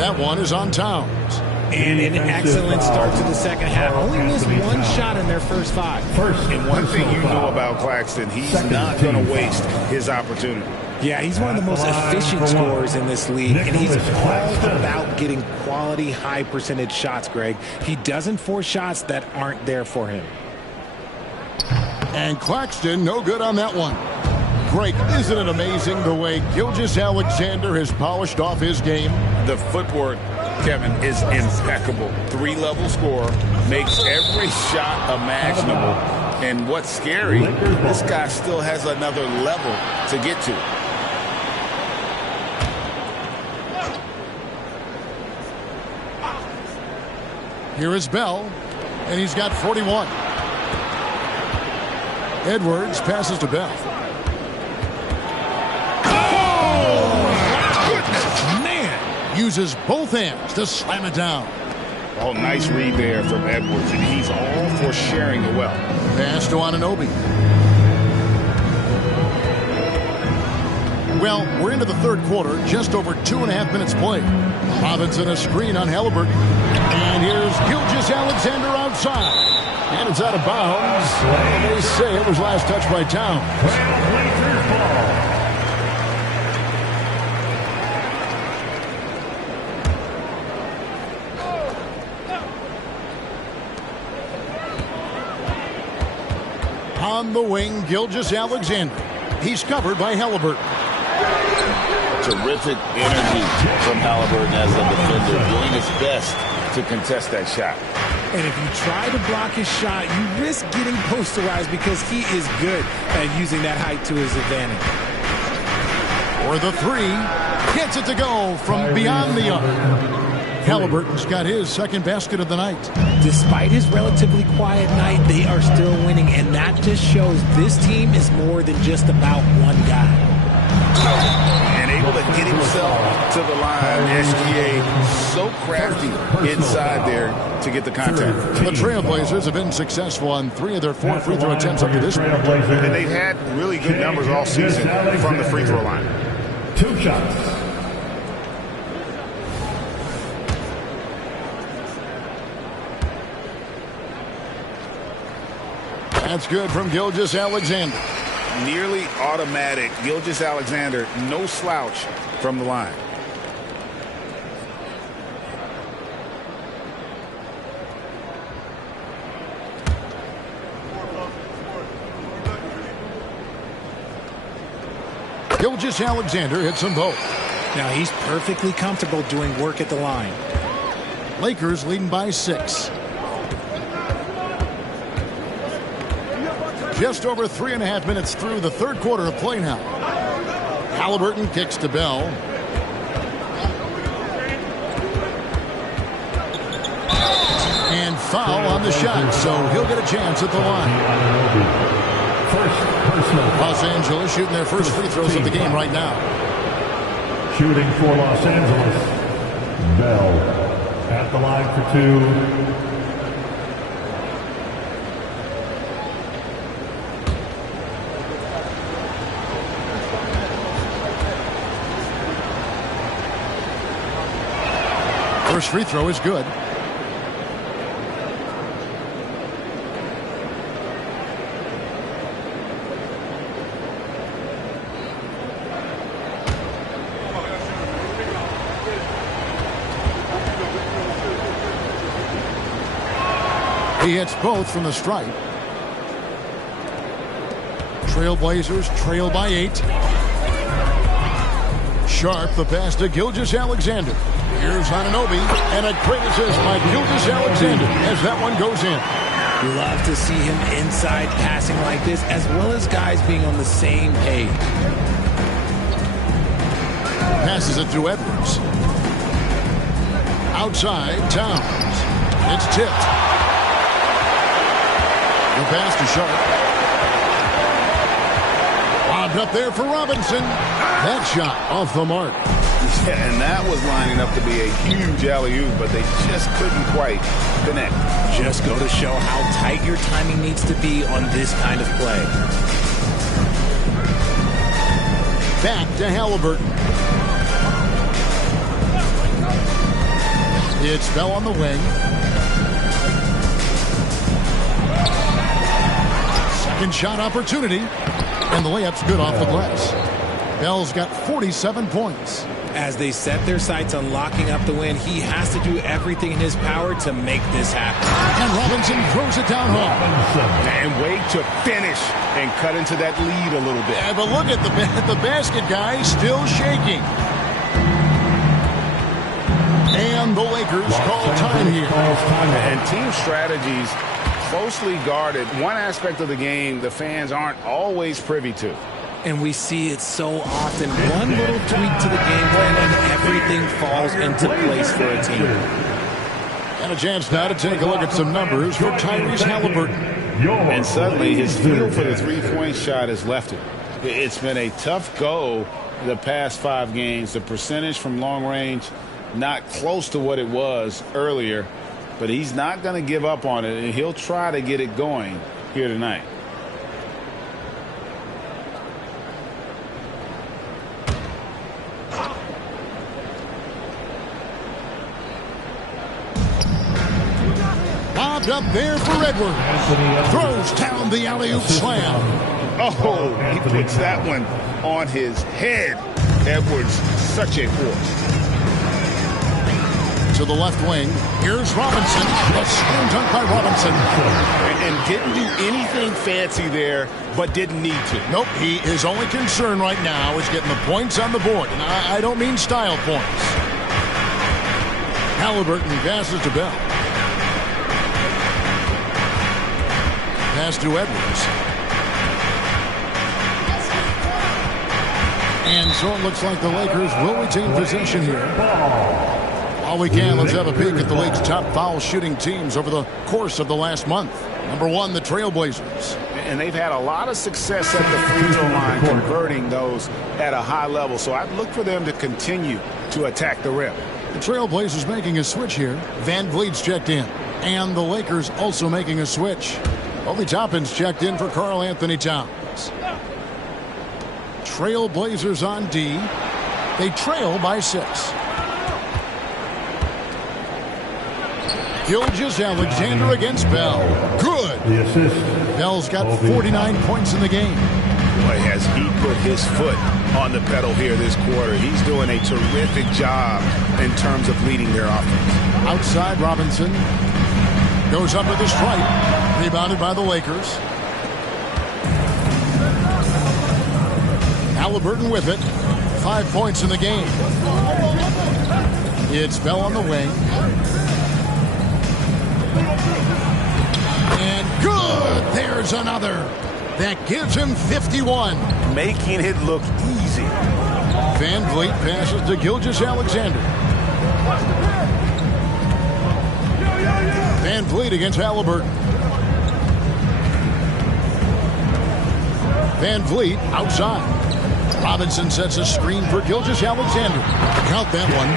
That one is on Towns. And an excellent start to the second half. Only missed 1 shot in their first 5. And one thing you know about Claxton, he's not going to waste his opportunity. Yeah, he's one of the most efficient scorers in this league, and he's all about getting quality, high-percentage shots, Greg. He doesn't force shots that aren't there for him. And Claxton, no good on that one. Greg, isn't it amazing the way Gilgeous-Alexander has polished off his game? The footwork, Kevin, is impeccable. 3-level scorer, makes every shot imaginable. And what's scary, this guy still has another level to get to. Here is Bell, and he's got 41. Edwards passes to Bell. Oh, goodness, man! Uses both hands to slam it down. Oh, nice read there from Edwards, and he's all for sharing the wealth. Pass to Anunoby. Well, we're into the third quarter, just over 2.5 minutes played. Robinson a screen on Halliburton. And here's Gilgeous-Alexander outside. And it's out of bounds. They say it was last touched by Towns. On the wing, Gilgeous-Alexander. He's covered by Halliburton. Terrific energy from Halliburton as a defender, doing his best to contest that shot. And if you try to block his shot, you risk getting posterized because he is good at using that height to his advantage. For the three, gets it to go from beyond the arc. Halliburton's got his second basket of the night. Despite his relatively quiet night, they are still winning, and that just shows this team is more than just about one guy. And able to get himself to the line. SGA so crafty inside there to get the contact. The Trailblazers have been successful on 3 of their 4 free throw attempts up to this point. And they've had really good numbers all season from the free throw line. 2 shots. That's good from Gilgeous-Alexander. Nearly automatic. Gilgeous-Alexander, no slouch from the line. Gilgeous-Alexander hits them both. Now he's perfectly comfortable doing work at the line. Lakers leading by 6. Just over 3.5 minutes through the third quarter of play now. Halliburton kicks to Bell. And foul on the shot, so he'll get a chance at the line. Los Angeles shooting their first free throws of the game right now. Shooting for Los Angeles, Bell at the line for 2. First free throw is good. He hits both from the stripe. Trailblazers trail by 8. Sharp the pass to Gilgeous-Alexander. Here's Anunoby, and a great assist by Gilgeous-Alexander as that one goes in. Love to see him inside passing like this, as well as guys being on the same page. Passes it to Edwards. Outside, Towns. It's tipped. The pass to Sharp. Lobbed up there for Robinson. That shot off the mark. Yeah, and that was lining up to be a huge alley-oop, but they just couldn't quite connect. Just go to show how tight your timing needs to be on this kind of play. Back to Halliburton. It's Bell on the wing. Second shot opportunity. And the layup's good off the glass. Bell's got 47 points. As they set their sights on locking up the win, he has to do everything in his power to make this happen. And Robinson throws it down home. And wait to finish and cut into that lead a little bit. Yeah, but look at the basket guy still shaking. And the Lakers call time here. And team strategies closely guarded. One aspect of the game the fans aren't always privy to. And we see it so often. One little tweak to the game plan and everything falls into place for a team. And a chance now to take a look at some numbers for Tyrese Halliburton. And suddenly his feel for the three-point shot has left him. It's been a tough go the past 5 games. The percentage from long range not close to what it was earlier. But he's not going to give up on it, and he'll try to get it going here tonight. lobbed up there for Edwards. Throws down the alley-oop slam. Oh, he puts that one on his head. Edwards, such a force. To the left wing, here's Robinson. A slam dunk by Robinson. And didn't do anything fancy there, but didn't need to. Nope, his only concern right now is getting the points on the board. And I don't mean style points. Halliburton passes to Bell. Pass to Edwards. And so it looks like the Lakers will retain possession here. While we can, let's have a peek at the league's top foul shooting teams over the course of the last month. Number 1, the Trailblazers. And they've had a lot of success at the free throw line, converting those at a high level. So I'd look for them to continue to attack the rim. The Trailblazers making a switch here. Van Vliet's checked in. And the Lakers also making a switch. Obi Toppin's checked in for Karl Anthony Towns. Trailblazers on D. They trail by 6. Gilgeous-Alexander against Bell. Good. Bell's got 49 points in the game. Boy, has he put his foot on the pedal here this quarter. He's doing a terrific job in terms of leading their offense. Outside, Robinson goes up with a stripe. Rebounded by the Lakers. Halliburton with it. 5 points in the game. It's Bell on the wing. And good! There's another. That gives him 51. Making it look easy. Van Vliet passes to Gilgeous-Alexander. Van Vliet against Halliburton. Van Vliet outside. Robinson sets a screen for Gilgeous-Alexander. Count that one.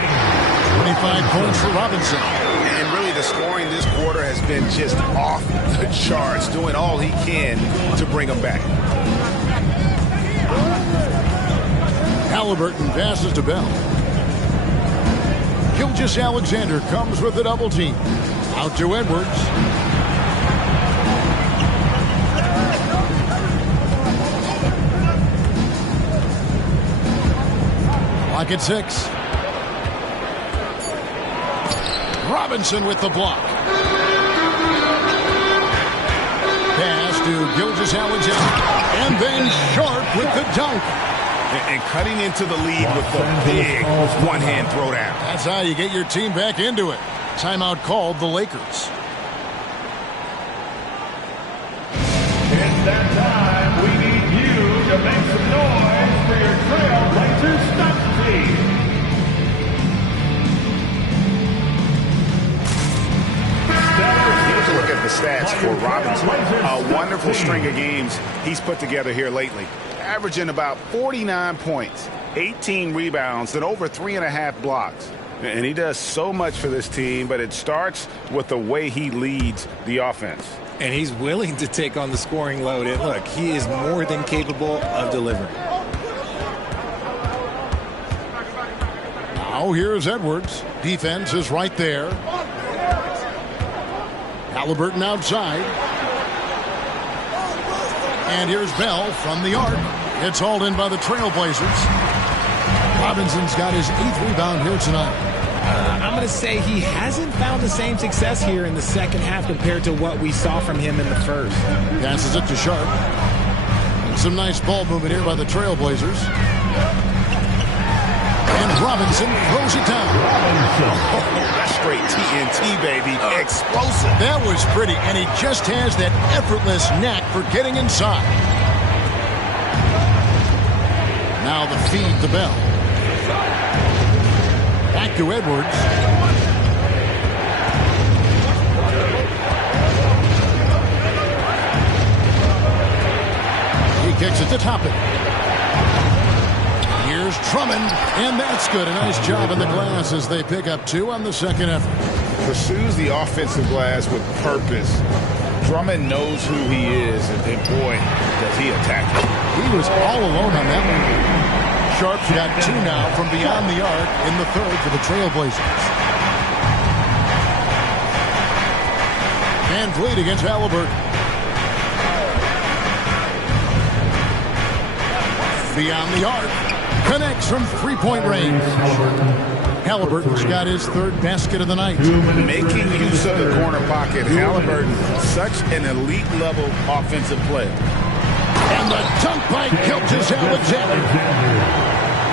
25 points for Robinson. And really the scoring this quarter has been just off the charts, doing all he can to bring them back. Halliburton passes to Bell. Gilgeous-Alexander comes with a double team. Out to Edwards. Clock at 6. Robinson with the block. Pass to Gilgeous-Alexander. And then Sharp with the dunk. And cutting into the lead with the big one-hand throwdown. That's how you get your team back into it. Timeout called the Lakers. It's that time. We need you to make some noise for your Trailblazers stats team. Here's a look at the stats for Robinson. A wonderful string of games he's put together here lately. Averaging about 49 points, 18 rebounds, and over 3.5 blocks. And he does so much for this team, but it starts with the way he leads the offense. And he's willing to take on the scoring load. And look, he is more than capable of delivering. Now here's Edwards. Defense is right there. Halliburton outside. And here's Bell from the arc. It's hauled in by the Trailblazers. Robinson's got his 8th rebound here tonight. I'm going to say he hasn't found the same success here in the second half compared to what we saw from him in the first. Passes it to Sharp. And some nice ball movement here by the Trailblazers. And Robinson throws it down. Oh, that's straight TNT, baby. Explosive. That was pretty, and he just has that effortless knack for getting inside. Now the feed to Bell. Back to Edwards. He kicks it to Toppin. Here's Drummond, and that's good. A nice job in the glass as they pick up 2 on the second effort. Pursues the offensive glass with purpose. Drummond knows who he is, and boy, does he attack it. He was all alone on that one. Sharp's got 2 now from beyond the arc in the third for the Trailblazers. Van Vliet against Halliburton. Beyond the arc. Connects from three-point range. Halliburton's got his third basket of the night. Making use of the corner pocket. Halliburton, such an elite-level offensive player. And the dunk by Gilgeous-Alexander.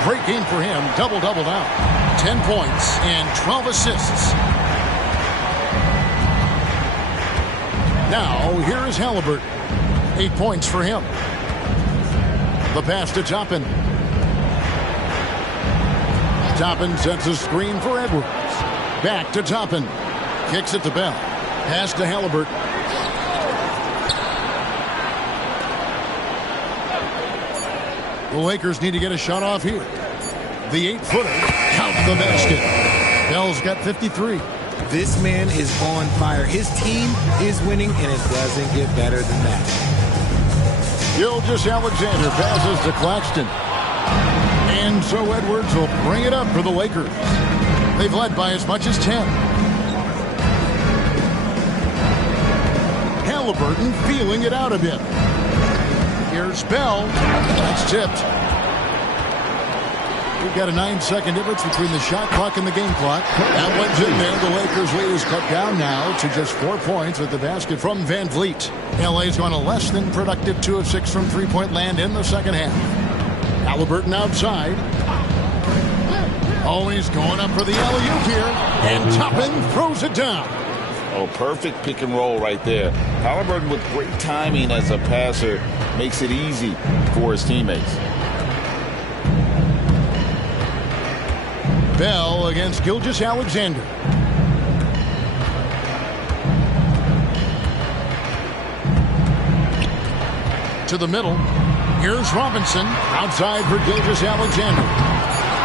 Great game for him. Double-double now. 10 points and 12 assists. Now, here is Halliburton. 8 points for him. The pass to Toppin. Toppin sets a screen for Edwards. Back to Toppin. Kicks it to Bell. Pass to Halliburton. The Lakers need to get a shot off here. The 8-footer counts the basket. Bell's got 53. This man is on fire. His team is winning, and it doesn't get better than that. Gilgeous-Alexander passes to Claxton. And so Edwards will bring it up for the Lakers. They've led by as much as 10. Halliburton feeling it out a bit. Here's Bell. That's tipped. We've got a 9-second difference between the shot clock and the game clock. That one's in there. The Lakers' lead is cut down now to just 4 points with the basket from Van Vliet. LA's gone a less than productive 2 of 6 from three-point land in the second half. Halliburton outside. Always going up for the alley-oop here. And Toppin throws it down. Oh, perfect pick and roll right there. Halliburton with great timing as a passer makes it easy for his teammates. Bell against Gilgeous-Alexander. To the middle. Here's Robinson. Outside for Gilgeous-Alexander.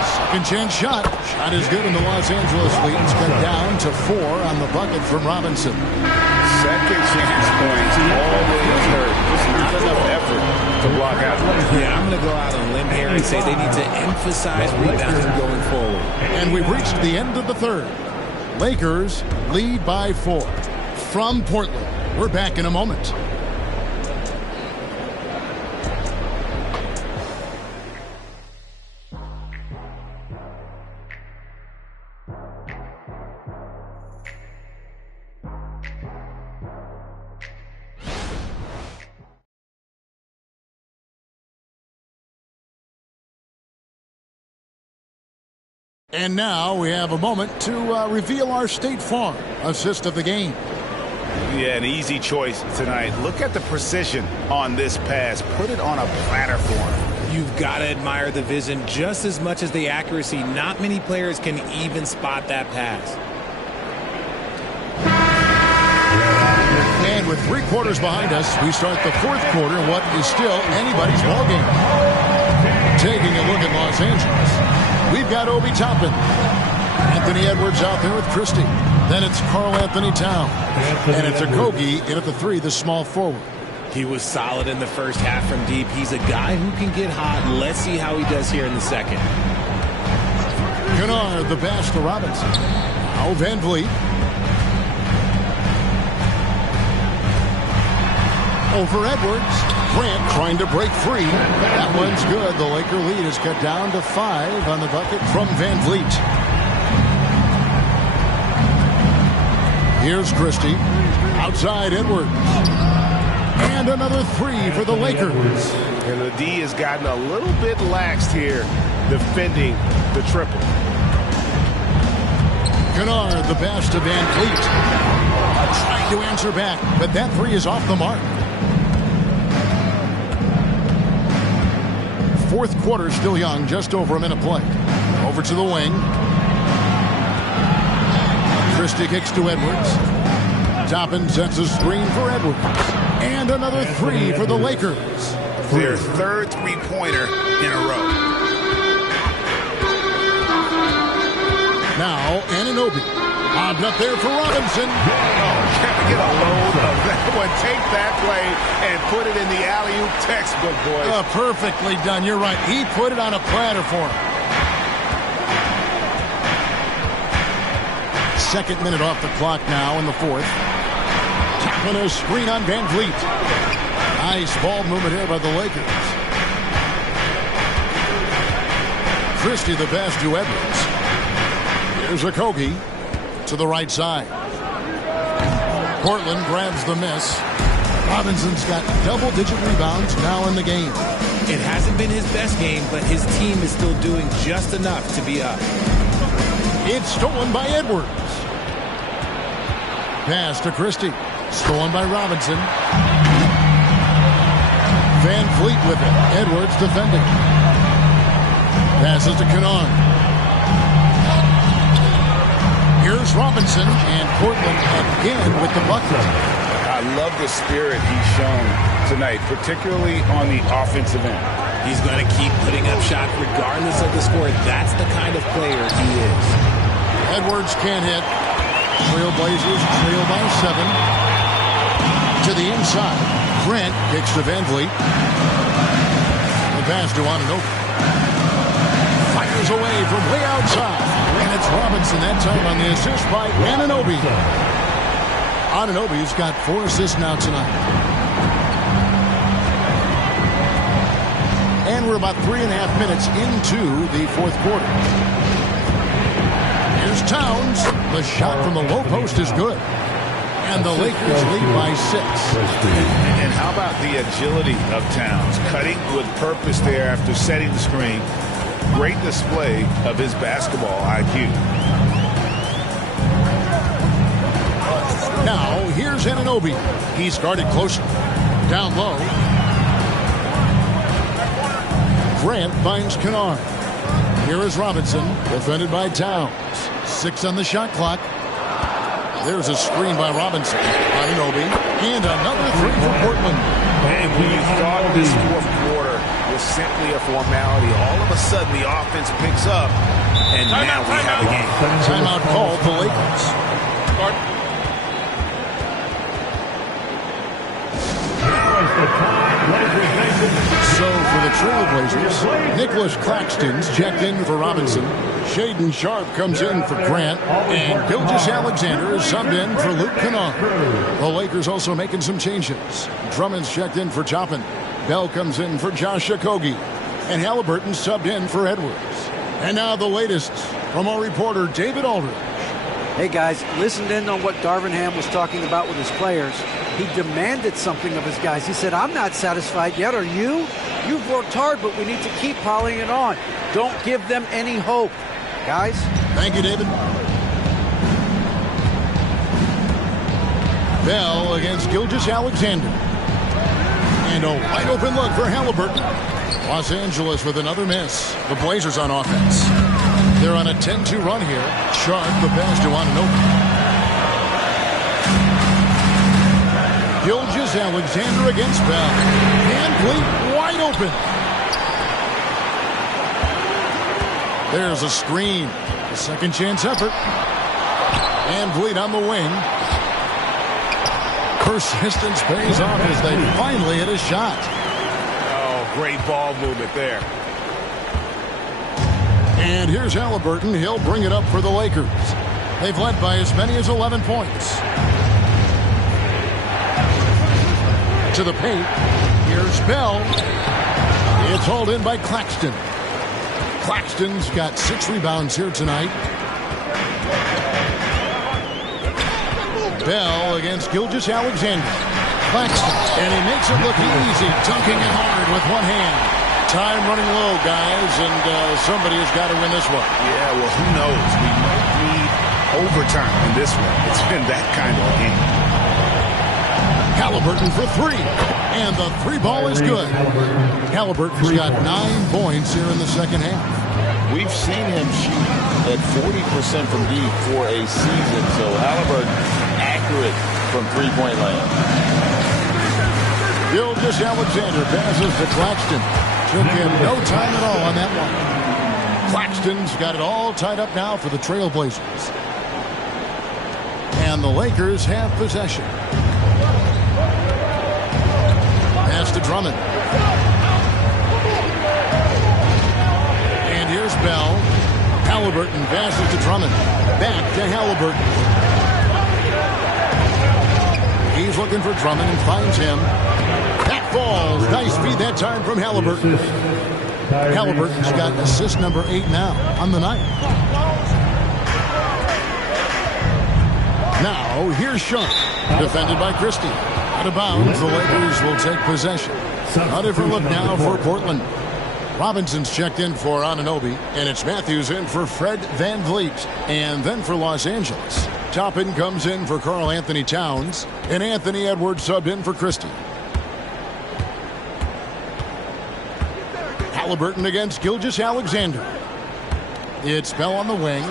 Second chance shot. Shot is good in the Los Angeles lead. It's cut down to 4 on the bucket from Robinson. Second chance points always hurt. Just not enough effort to block out. Yeah, I'm going to go out on a limb here and say they need to emphasize rebounding going forward. And we've reached the end of the third. Lakers lead by 4. From Portland, we're back in a moment. And now we have a moment to reveal our State Farm assist of the game. Yeah, an easy choice tonight. Look at the precision on this pass. Put it on a platter for him. You've got to admire the vision just as much as the accuracy. Not many players can even spot that pass. And with 3 quarters behind us, we start the fourth quarter, what is still anybody's ballgame. Taking a look at Los Angeles. We've got Obi Toppin. Anthony Edwards out there with Christie. Then it's Karl Anthony Towns. And it's Okogie in at the 3, the small forward. He was solid in the first half from deep. He's a guy who can get hot. Let's see how he does here in the second. Kennard, the pass to Robinson. Now Van Vliet. Over Edwards. Grant trying to break free. That one's good. The Laker lead is cut down to 5 on the bucket from Van Vliet. Here's Christie. Outside Edwards. And another 3 for the Lakers. And the D has gotten a little bit laxed here defending the triple. Kennard, the pass to Van Vliet. Trying to answer back, but that 3 is off the mark. Fourth quarter still young, just over a minute play. Over to the wing. Christie kicks to Edwards. Toppin sets a screen for Edwards. And another 3 for the Lakers. Their third three-pointer in a row. Now, Anunoby. Bobbed up there for Robinson. Oh, can't get a load of that one. Take that play and put it in the alley-oop textbook, boys. Perfectly done. You're right. He put it on a platter for him. Second minute off the clock now in the fourth. And a screen on Van Vliet. Nice ball movement here by the Lakers. Christie the pass to Edwards. Here's Okogie to the right side. Portland grabs the miss. Robinson's got double-digit rebounds now in the game. It hasn't been his best game, but his team is still doing just enough to be up. It's stolen by Edwards. Pass to Christie. Stolen by Robinson. Van Vliet with it. Edwards defending. Passes to Kennard. Here's Robinson, and Portland again with the bucket. I love the spirit he's shown tonight, particularly on the offensive end. He's going to keep putting up shots regardless of the score. That's the kind of player he is. Edwards can't hit. Trailblazers trail by 7. To the inside. Grant kicks to Van Vliet. The pass to Anunoby. Fires away from way outside. And it's Robinson that time on the assist by Anunoby. Anunoby's got 4 assists now tonight. And we're about 3.5 minutes into the fourth quarter. Here's Towns. The shot from the low post is good. And the Lakers lead by 6. And how about the agility of Towns? Cutting with purpose there after setting the screen. Great display of his basketball IQ. Now, here's Anunoby. He's guarded closely. Down low. Grant finds Kennard. Here is Robinson, defended by Towns. 6 on the shot clock. There's a screen by Robinson. Anunoby. And another 3 for Portland. And when you thought this fourth quarter was simply a formality, all of a sudden the offense picks up, and now we have a game. Timeout called the Lakers. So for the Trailblazers, Nicholas Claxton's checked in for Robinson. Shaden Sharp comes in for Grant. And Gilgeous-Alexander is subbed in for Luke Kennard. The Lakers also making some changes. Drummond's checked in for Toppin. Bell comes in for Josh Okogie. And Halliburton subbed in for Edwards. And now the latest from our reporter David Aldridge. Hey guys, listened in on what Darvin Ham was talking about with his players. He demanded something of his guys. He said, I'm not satisfied yet, are you? You've worked hard, but we need to keep piling it on. Don't give them any hope. Guys? Thank you, David. Bell against Gilgeous-Alexander. And a wide open look for Halliburton. Los Angeles with another miss. The Blazers on offense. They're on a 10-2 run here. Sharp the pass to Anunoby. Gilgeous-Alexander against Bell. Van Vliet wide open. There's a screen. A second chance effort. Van Vliet on the wing. Persistence pays off as they finally hit a shot. Oh, great ball movement there. And here's Halliburton. He'll bring it up for the Lakers. They've led by as many as 11 points. To the paint. Here's Bell. It's hauled in by Claxton. Claxton's got 6 rebounds here tonight. Bell against Gilgeous-Alexander. Claxton. And he makes it look easy. Dunking it hard with one hand. Time running low, guys, and somebody has got to win this one. Yeah, well, who knows? We might need overtime in this one. It's been that kind of a game. Halliburton for 3. And the 3 ball is good. Halliburton's got 9 points here in the second half. We've seen him shoot at 40% from deep for a season, so Halliburton accurate from three-point land. Gilgeous-Alexander passes to Claxton. Took him no time at all on that one. Claxton's got it all tied up now for the Trailblazers. And the Lakers have possession. Pass to Drummond. And here's Bell. Halliburton passes to Drummond. Back to Halliburton. He's looking for Drummond and finds him. That falls. Nice feed that time from Halliburton. Halliburton's got assist number 8 now on the night. Now, here's Sean. Defended by Christie. Out of bounds, the Lakers will take possession. A different look now for Portland. Robinson's checked in for Anunoby, and it's Matthews in for Fred VanVleet. And then for Los Angeles, Toppin comes in for Karl Anthony Towns, and Anthony Edwards subbed in for Christie. Halliburton against Gilgeous-Alexander. It's Bell on the wing.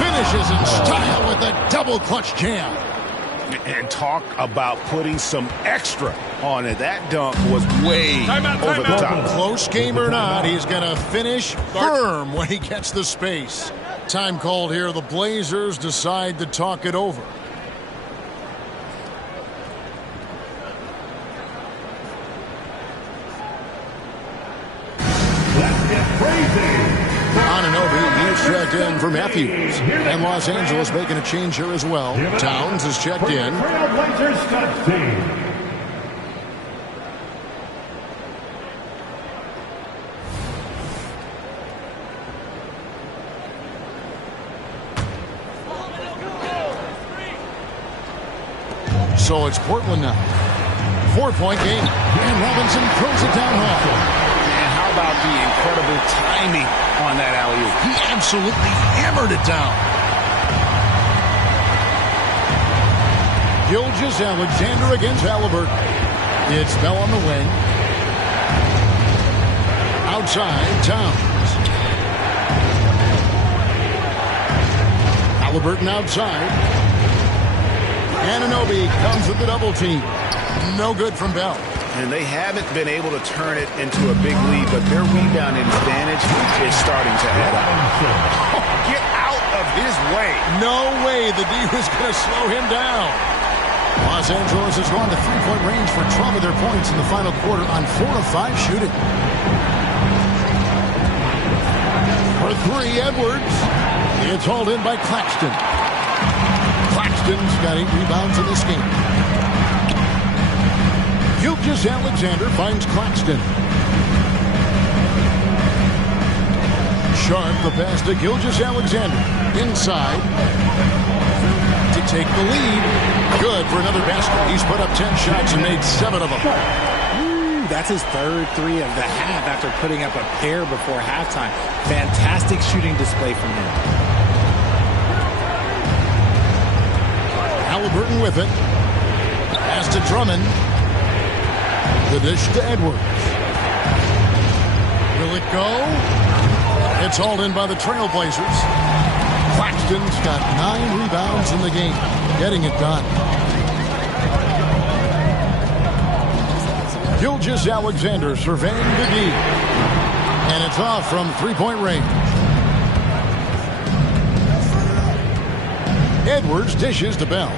Finishes in style with a double clutch jam. And talk about putting some extra on it. That dunk was way over the top. Close game or not, he's going to finish firm when he gets the space. Time called here. The Blazers decide to talk it over. Anunoby, he's checked in for Matthews. And Los Angeles making a change here as well. Towns is checked in. So it's Portland now. 4-point game. And Robinson throws it down hard. How about the incredible timing on that alley-oop? He absolutely hammered it down. Gilgeous-Alexander against Halliburton. It's Bell on the wing. Outside, Towns. Halliburton outside. Anunoby comes with the double team. No good from Bell. And they haven't been able to turn it into a big lead, but their rebounding advantage is starting to add up. Oh, get out of his way. No way the D was going to slow him down. Los Angeles has gone to three-point range for 12 of their points in the final quarter on 4 of 5 shooting. For 3, Edwards. It's hauled in by Claxton. Claxton's got 8 rebounds in this game. Gilgeous-Alexander finds Claxton. Sharp the pass to Gilgeous-Alexander. Inside. To take the lead. Good for another basket. He's put up 10 shots and made 7 of them. That's his third 3 of the half after putting up a pair before halftime. Fantastic shooting display from him. Halliburton with it. Pass to Drummond. The dish to Edwards. Will it go? It's hauled in by the Trailblazers. Claxton's got 9 rebounds in the game. Getting it done. Gilgeous-Alexander surveying the D. And it's off from three-point range. Edwards dishes to Bell.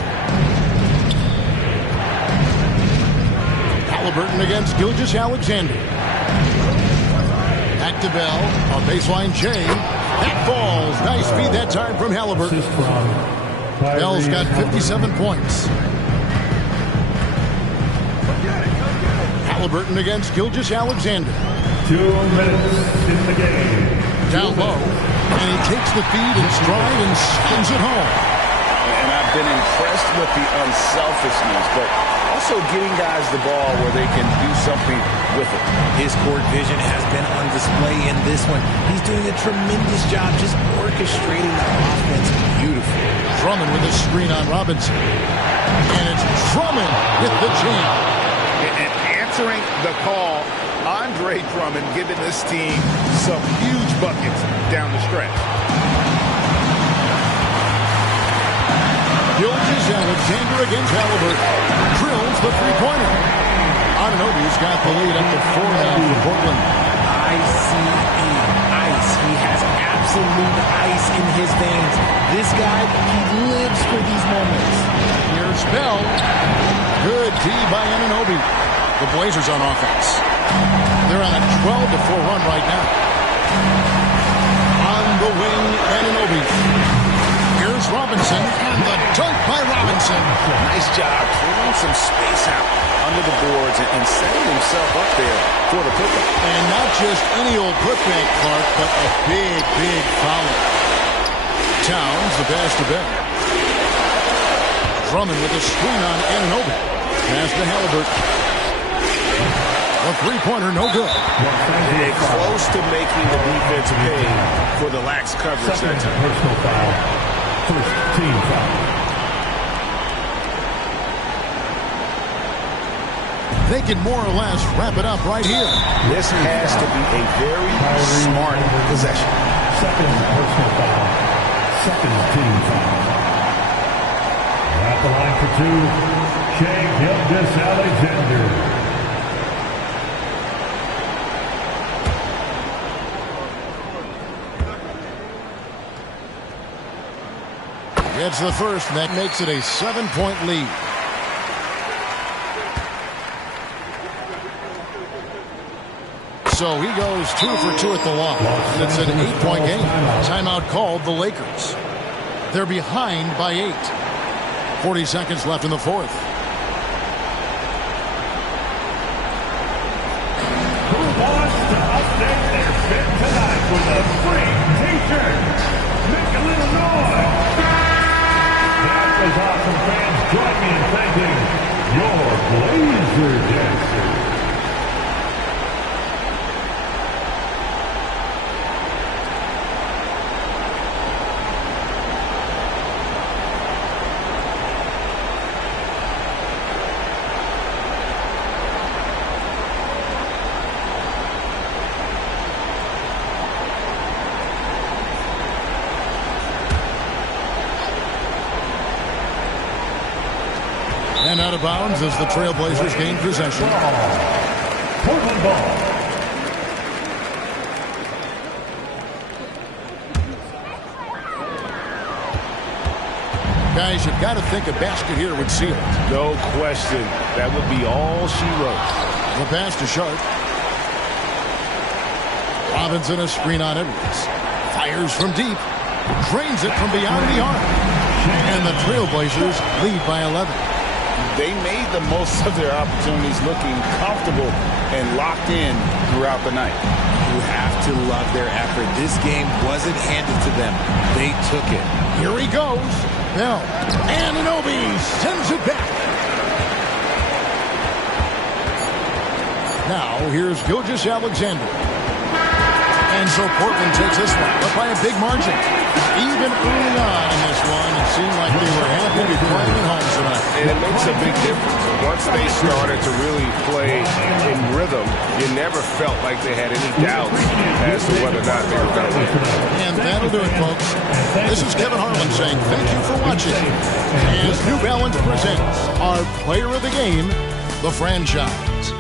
Halliburton against Gilgeous-Alexander. Back to Bell. A baseline J. That falls. Nice feed that time from Halliburton. Bell's got 57 points. Halliburton against Gilgeous-Alexander. 2 minutes in the game. Down low. And he takes the feed in stride and sends it home. And I've been impressed with the unselfishness, but also getting guys the ball where they can do something with it. His court vision has been on display in this one. He's doing a tremendous job just orchestrating the offense beautifully. Drummond with a screen on Robinson. And it's Drummond with the jam. And answering the call, Andre Drummond giving this team some huge buckets down the stretch. Gilgeous-Alexander against Halliburton. Drills the three-pointer. Anunoby's got the lead up to 4 now for Portland. ICE. He has absolute ice in his veins. This guy, he lives for these moments. Here's Bell. Good D by Anunoby. The Blazers on offense. They're on a 12-4 run right now. On the wing, Anunoby. Here's Robinson. Robinson, and the dunk by Robinson. Nice job clearing some space out under the boards and setting himself up there for the putback. And not just any old putback, Clark, but a big, big foul. Towns, the pass to Ben. Drummond with a screen on Anunoby. Pass to Halliburton. A three-pointer, no good. And close to making the defense pay for the lax coverage that time. Personal foul. First team foul. They can more or less wrap it up right here. This has to be a very smart possession. Second personal foul. Second team foul. At the line for two, Shai Gilgeous-Alexander. It's the first, and that makes it a 7-point lead. So he goes 2 for 2 at the line. It's an 8-point game. Timeout called the Lakers. They're behind by 8. 40 seconds left in the fourth. Who wants to update their fit tonight with a free t-shirt? Make a little noise. That was awesome, fans. Join me in thanking your Blazer dancers. And out of bounds as the Trailblazers gain possession. Portland ball. Guys, you've got to think a basket here would seal it. No question. That would be all she wrote. The pass to Sharp. Robinson a screen on Edwards. Fires from deep. Drains it from beyond the arc. And the Trailblazers lead by 11. They made the most of their opportunities, looking comfortable and locked in throughout the night. You have to love their effort. This game wasn't handed to them. They took it. Here he goes. Bell. Anunoby sends it back. Now, here's Gilgeous-Alexander. And so Portland takes this one, but by a big margin. Even early on in this one, it seemed like they were happy to be playing at home tonight. And it makes a big difference. Once they started to really play in rhythm, you never felt like they had any doubts as to whether or not they were going to win. And that'll do it, folks. This is Kevin Harlan saying thank you for watching as New Balance presents our player of the game, the franchise.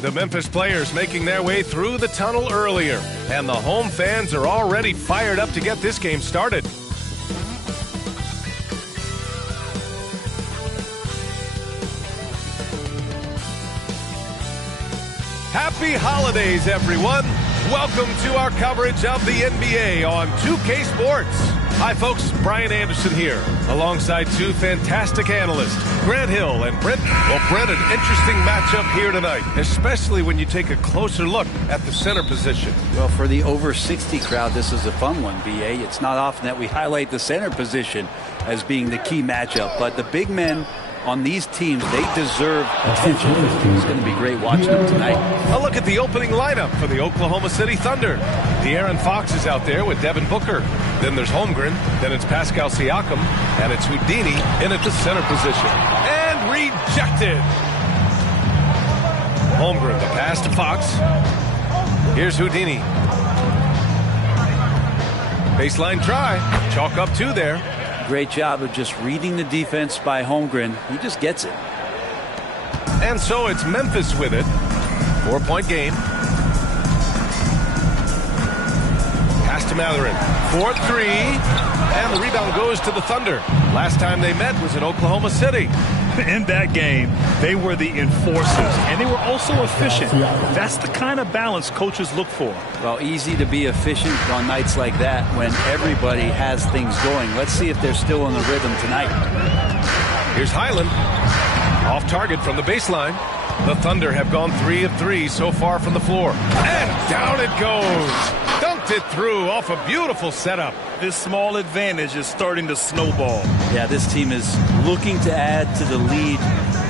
The Memphis players making their way through the tunnel earlier, and the home fans are already fired up to get this game started. Happy holidays, everyone. Welcome to our coverage of the NBA on 2K Sports. Hi, folks. Brian Anderson here, alongside two fantastic analysts, Grant Hill and Brent. Well, Brent, an interesting matchup here tonight, especially when you take a closer look at the center position. Well, for the over 60 crowd, this is a fun one, BA. It's not often that we highlight the center position as being the key matchup, but the big men on these teams, they deserve attention. It's going to be great watching them tonight. A look at the opening lineup for the Oklahoma City Thunder. De'Aaron Fox is out there with Devin Booker. Then there's Holmgren. Then it's Pascal Siakam. And it's Houdini in at the center position. And rejected. Holmgren, the pass to Fox. Here's Houdini. Baseline try. Chalk up two there. Great job of just reading the defense by Holmgren. He just gets it. And so it's Memphis with it. 4-point game. Pass to Mathurin. 4-3. And the rebound goes to the Thunder. Last time they met was in Oklahoma City. In that game, they were the enforcers, and they were also efficient. That's the kind of balance coaches look for. Well, easy to be efficient on nights like that when everybody has things going. Let's see if they're still in the rhythm tonight. Here's Highland. Off target from the baseline. The Thunder have gone 3 of 3 so far from the floor. And down it goes. Dunked it through off a beautiful setup. This small advantage is starting to snowball. Yeah, this team is looking to add to the lead,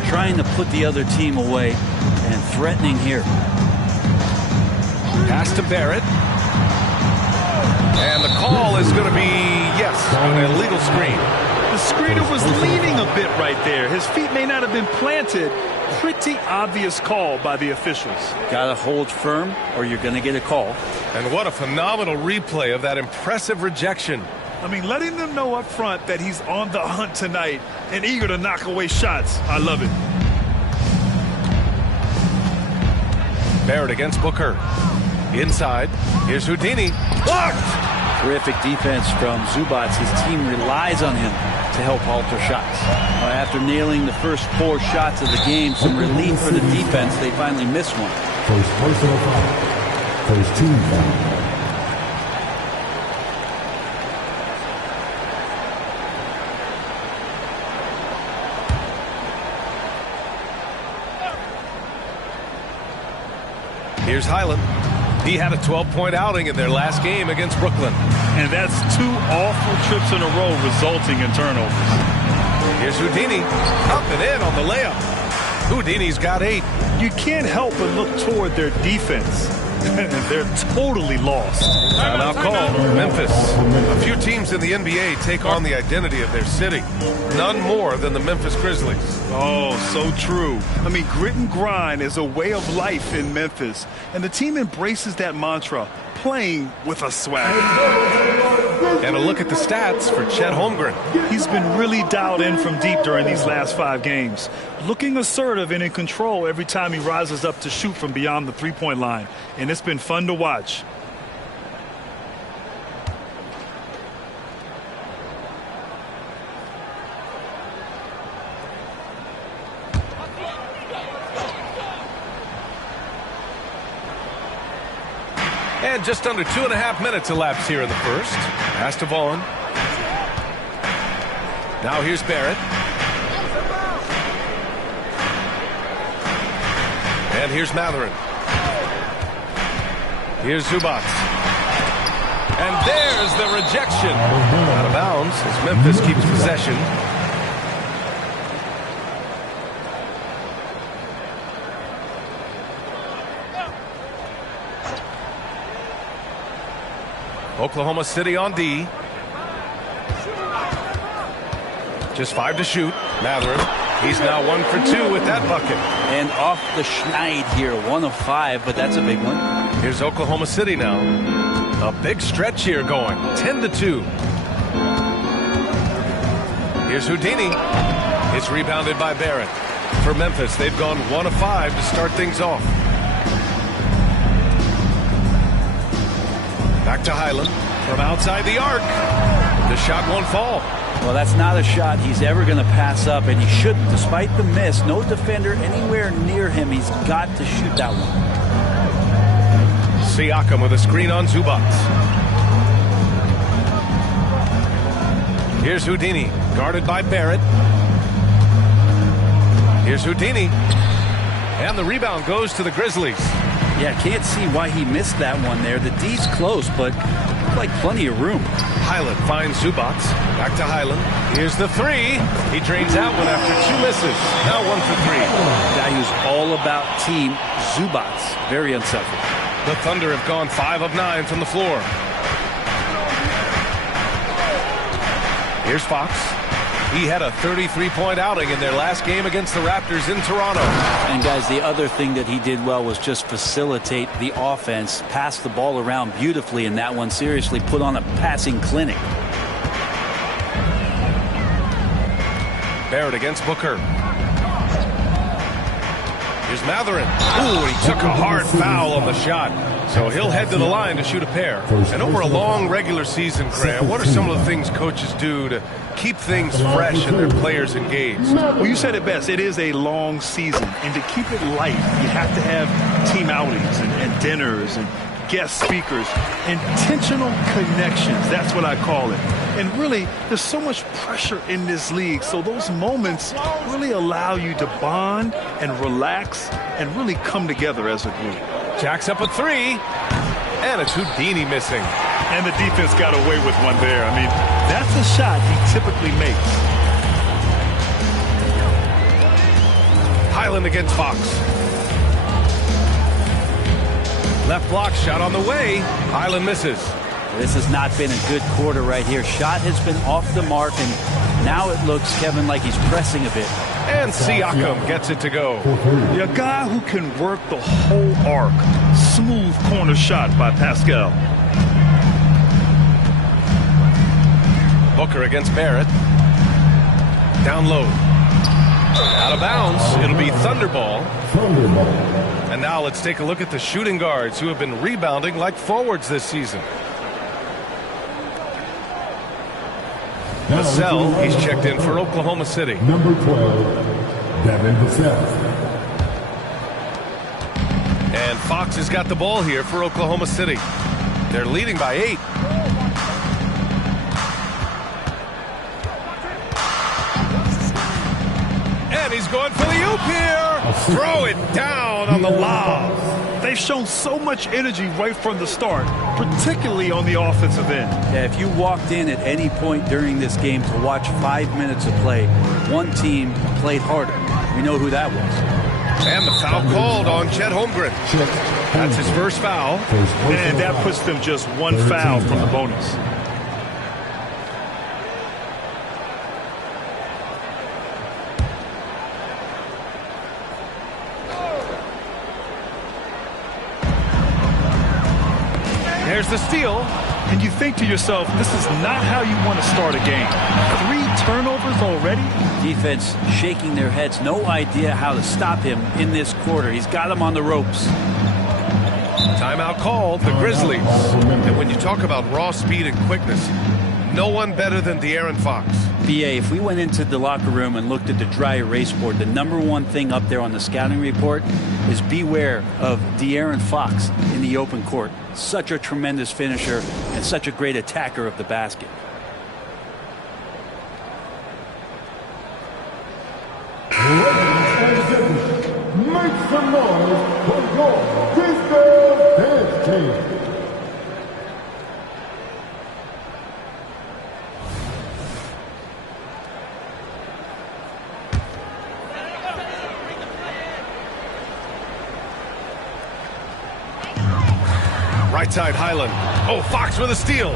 trying to put the other team away, and threatening here. Pass to Barrett. And the call is going to be, yes, an illegal screen. The screener was leaning a bit right there. His feet may not have been planted. Pretty obvious call by the officials. Got to hold firm or you're going to get a call. And what a phenomenal replay of that impressive rejection. I mean, letting them know up front that he's on the hunt tonight and eager to knock away shots. I love it. Barrett against Booker. Inside. Here's Houdini. Blocked! Terrific defense from Zubats. His team relies on him to help alter shots. After nailing the first 4 shots of the game, some relief for the defense. They finally missed one. First personal foul. First team foul. Here's Highland. He had a 12-point outing in their last game against Brooklyn. And that's 2 awful trips in a row resulting in turnovers. Here's Houdini. Up and in on the layup. Houdini's got 8. You can't help but look toward their defense. They're totally lost. Timeout call. Memphis. A few teams in the NBA take on the identity of their city. None more than the Memphis Grizzlies. Oh, so true. I mean, grit and grind is a way of life in Memphis. And the team embraces that mantra, playing with a swag. And a look at the stats for Chet Holmgren. He's been really dialed in from deep during these last 5 games. Looking assertive and in control every time he rises up to shoot from beyond the 3-point line. And it's been fun to watch. And just under 2.5 minutes elapsed here in the first. Pass to Vaughn. Now here's Barrett. And here's Mathurin. Here's Zubats. And there's the rejection. Out of bounds as Memphis keeps possession. Oklahoma City on D. Just 5 to shoot. Mathurin. He's now 1 for 2 with that bucket. And off the schneid here. 1 of 5, but that's a big one. Here's Oklahoma City now. A big stretch here going. 10 to 2. Here's Houdini. It's rebounded by Barrett. For Memphis, they've gone 1 of 5 to start things off. Back to Highland from outside the arc. The shot won't fall. Well, that's not a shot he's ever going to pass up, and he shouldn't. Despite the miss, no defender anywhere near him. He's got to shoot that one. Siakam with a screen on Zubac. Here's Houdini, guarded by Barrett. Here's Houdini. And the rebound goes to the Grizzlies. Yeah, can't see why he missed that one there. The D's close, but like plenty of room. Highland finds Zubac. Back to Highland. Here's the three. He drains that one after 2 misses. Now 1 for 3. Guy who's all about team, Zubac. Very unselfish. The Thunder have gone 5 of 9 from the floor. Here's Fox. He had a 33-point outing in their last game against the Raptors in Toronto. And guys, the other thing that he did well was just facilitate the offense, pass the ball around beautifully, and that one seriously put on a passing clinic. Barrett against Booker. Here's Matherin. Ooh, he took a hard foul on the shot. So he'll head to the line to shoot a pair. And over a long regular season, Graham, what are some of the things coaches do to keep things fresh and their players engaged? Well, you said it best. It is a long season. And to keep it light, you have to have team outings and dinners and guest speakers. Intentional connections. That's what I call it. And really, there's so much pressure in this league. So those moments really allow you to bond and relax and really come together as a group. Jacks up a 3, and it's Houdini missing. And the defense got away with one there. I mean, that's a shot he typically makes. Highland against Fox. Left block shot on the way. Highland misses. This has not been a good quarter right here. Shot has been off the mark, and now it looks, Kevin, like he's pressing a bit. And Siakam gets it to go. A guy who can work the whole arc. Smooth corner shot by Pascal. Booker against Barrett. Down low. Out of bounds. It'll be Thunderball. And now let's take a look at the shooting guards who have been rebounding like forwards this season. Vassell, he's checked in for Oklahoma City. Number 12, Devin Vassell. And Fox has got the ball here for Oklahoma City. They're leading by 8. And he's going for the oop here. Throw it down on the lob. They've shown so much energy right from the start, particularly on the offensive end. Yeah, if you walked in at any point during this game to watch 5 minutes of play, one team played harder. We know who that was. And the foul called on Chet Holmgren. That's his first foul. And that puts them just one foul from the bonus. There's the steal. And you think to yourself, this is not how you want to start a game. 3 turnovers already? Defense shaking their heads. No idea how to stop him in this quarter. He's got him on the ropes. Timeout called, the Grizzlies. And when you talk about raw speed and quickness, no one better than De'Aaron Fox. BA, if we went into the locker room and looked at the dry erase board, the number one thing up there on the scouting report is beware of De'Aaron Fox in the open court. Such a tremendous finisher and such a great attacker of the basket. Make some noise for your Disco Dance Team. Right side Highland. Oh, Fox with a steal.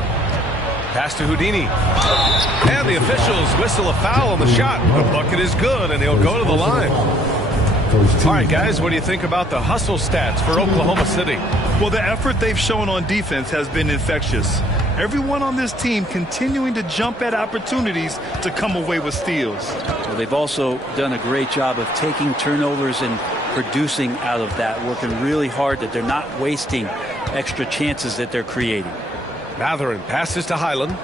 Pass to Houdini. And the officials whistle a foul on the shot. The bucket is good, and he'll go to the line. All right, guys, what do you think about the hustle stats for Oklahoma City? Well, the effort they've shown on defense has been infectious. Everyone on this team continuing to jump at opportunities to come away with steals. Well, they've also done a great job of taking turnovers and producing out of that, working really hard that they're not wasting extra chances that they're creating. Matherin passes to Highland.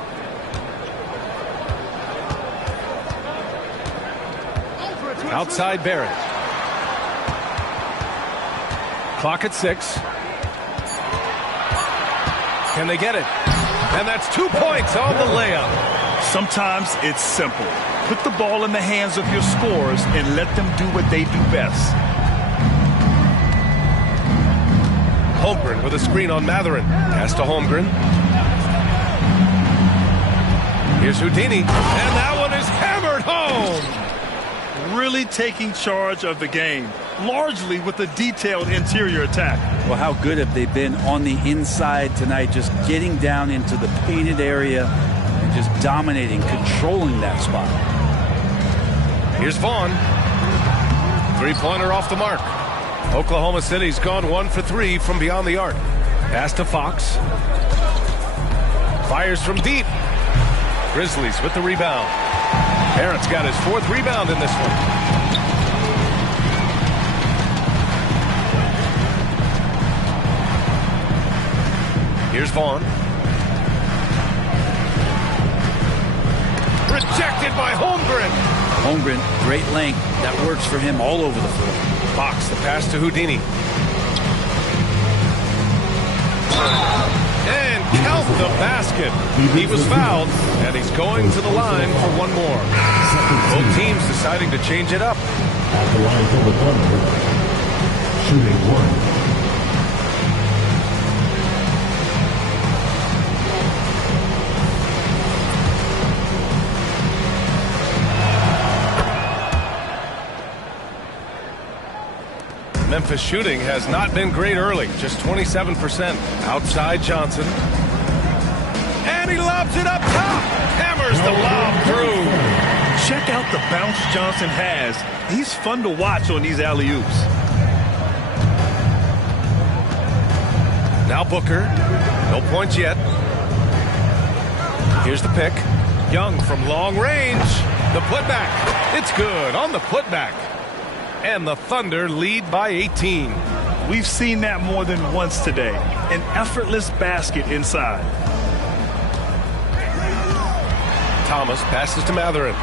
Outside Barrett. Clock at 6. Can they get it? And that's 2 points on the layup. Sometimes it's simple. Put the ball in the hands of your scorers and let them do what they do best. Holmgren with a screen on Matherin. Pass to Holmgren. Here's Houdini. And that one is hammered home. Really taking charge of the game, largely with a detailed interior attack. Well, how good have they been on the inside tonight, just getting down into the painted area and just dominating, controlling that spot. Here's Vaughn. Three-pointer off the mark. Oklahoma City's gone 1 for 3 from beyond the arc. Pass to Fox. Fires from deep. Grizzlies with the rebound. Barrett's got his 4th rebound in this one. Here's Vaughn. Rejected by Holmgren. Holmgren, great length. That works for him all over the floor. Fox, the pass to Houdini. And count the basket. He was fouled, and he's going to the line for one more. Both teams deciding to change it up. At the line for the Thunder, shooting 1. Memphis shooting has not been great early, just 27%. Outside Johnson. And he lobs it up top. Hammers the lob through. Check out the bounce Johnson has. He's fun to watch on these alley-oops. Now Booker. No points yet. Here's the pick. Young from long range. The putback. It's good on the putback. And the Thunder lead by 18. We've seen that more than once today. An effortless basket inside. Thomas passes to Matherin.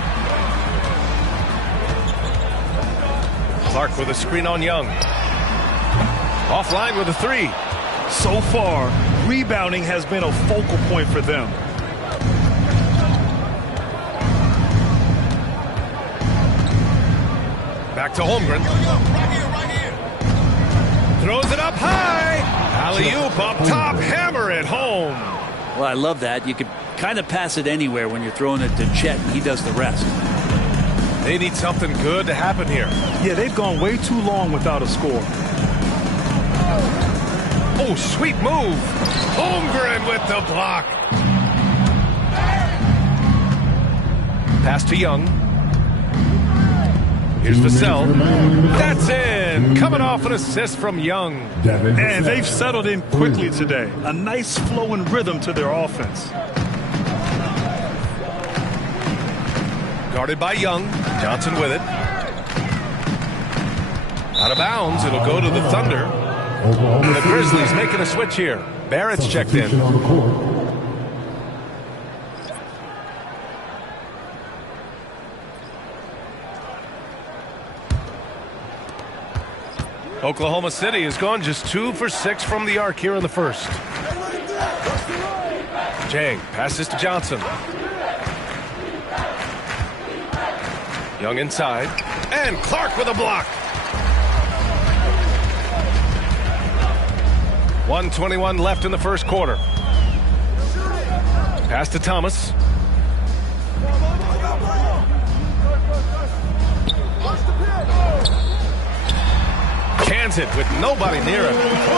Clark with a screen on Young. Offline with a 3. So far, rebounding has been a focal point for them. Back to Holmgren. Throws it up high. Alley-oop up top. Hammer it home. Well, I love that. You could kind of pass it anywhere when you're throwing it to Chet, and he does the rest. They need something good to happen here. Yeah, they've gone way too long without a score. Oh, sweet move. Holmgren with the block. Pass to Young. Here's Vassell. That's in. Coming off an assist from Young. And they've settled in quickly today. A nice flow and rhythm to their offense. Guarded by Young. Johnson with it. Out of bounds. It'll go to the Thunder. The Grizzlies making a switch here. Barrett's checked in. Oklahoma City has gone just 2 for 6 from the arc here in the first. Jang passes to Johnson. Young inside. And Clark with a block. 1:21 left in the first quarter. Pass to Thomas. Cans it with nobody near him.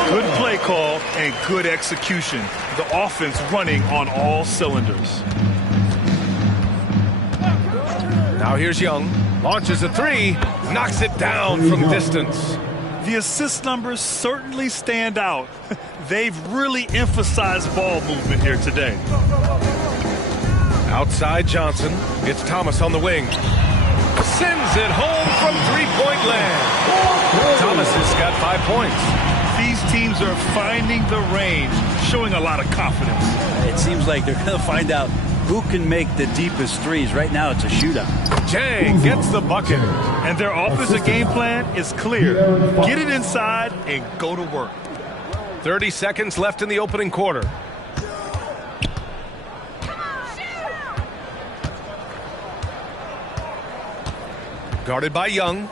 Good play call and good execution. The offense running on all cylinders. Now here's Young. Launches a 3. Knocks it down from distance. The assist numbers certainly stand out. They've really emphasized ball movement here today. Outside Johnson. It's Thomas on the wing. Sends it home from three-point land. Thomas has got 5 points. These teams are finding the range, showing a lot of confidence. It seems like they're going to find out who can make the deepest threes. Right now, it's a shootout. Jang gets the bucket. And their offensive game plan is clear. Get it inside and go to work. 30 seconds left in the opening quarter. Guarded by Young.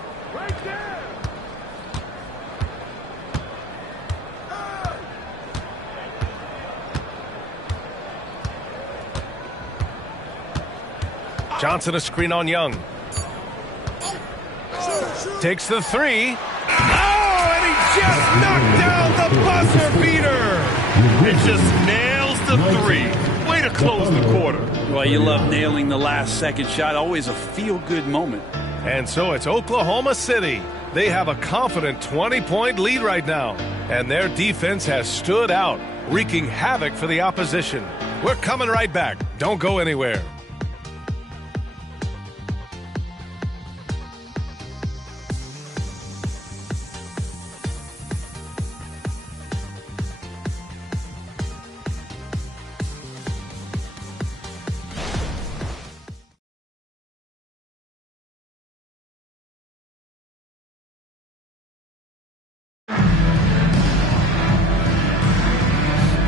Johnson a screen on Young. Takes the three. Oh, and he just knocked down the buzzer beater. It just nails the three. Way to close the quarter. Well, you love nailing the last second shot. Always a feel-good moment. And so it's Oklahoma City. They have a confident 20-point lead right now. And their defense has stood out, wreaking havoc for the opposition. We're coming right back. Don't go anywhere.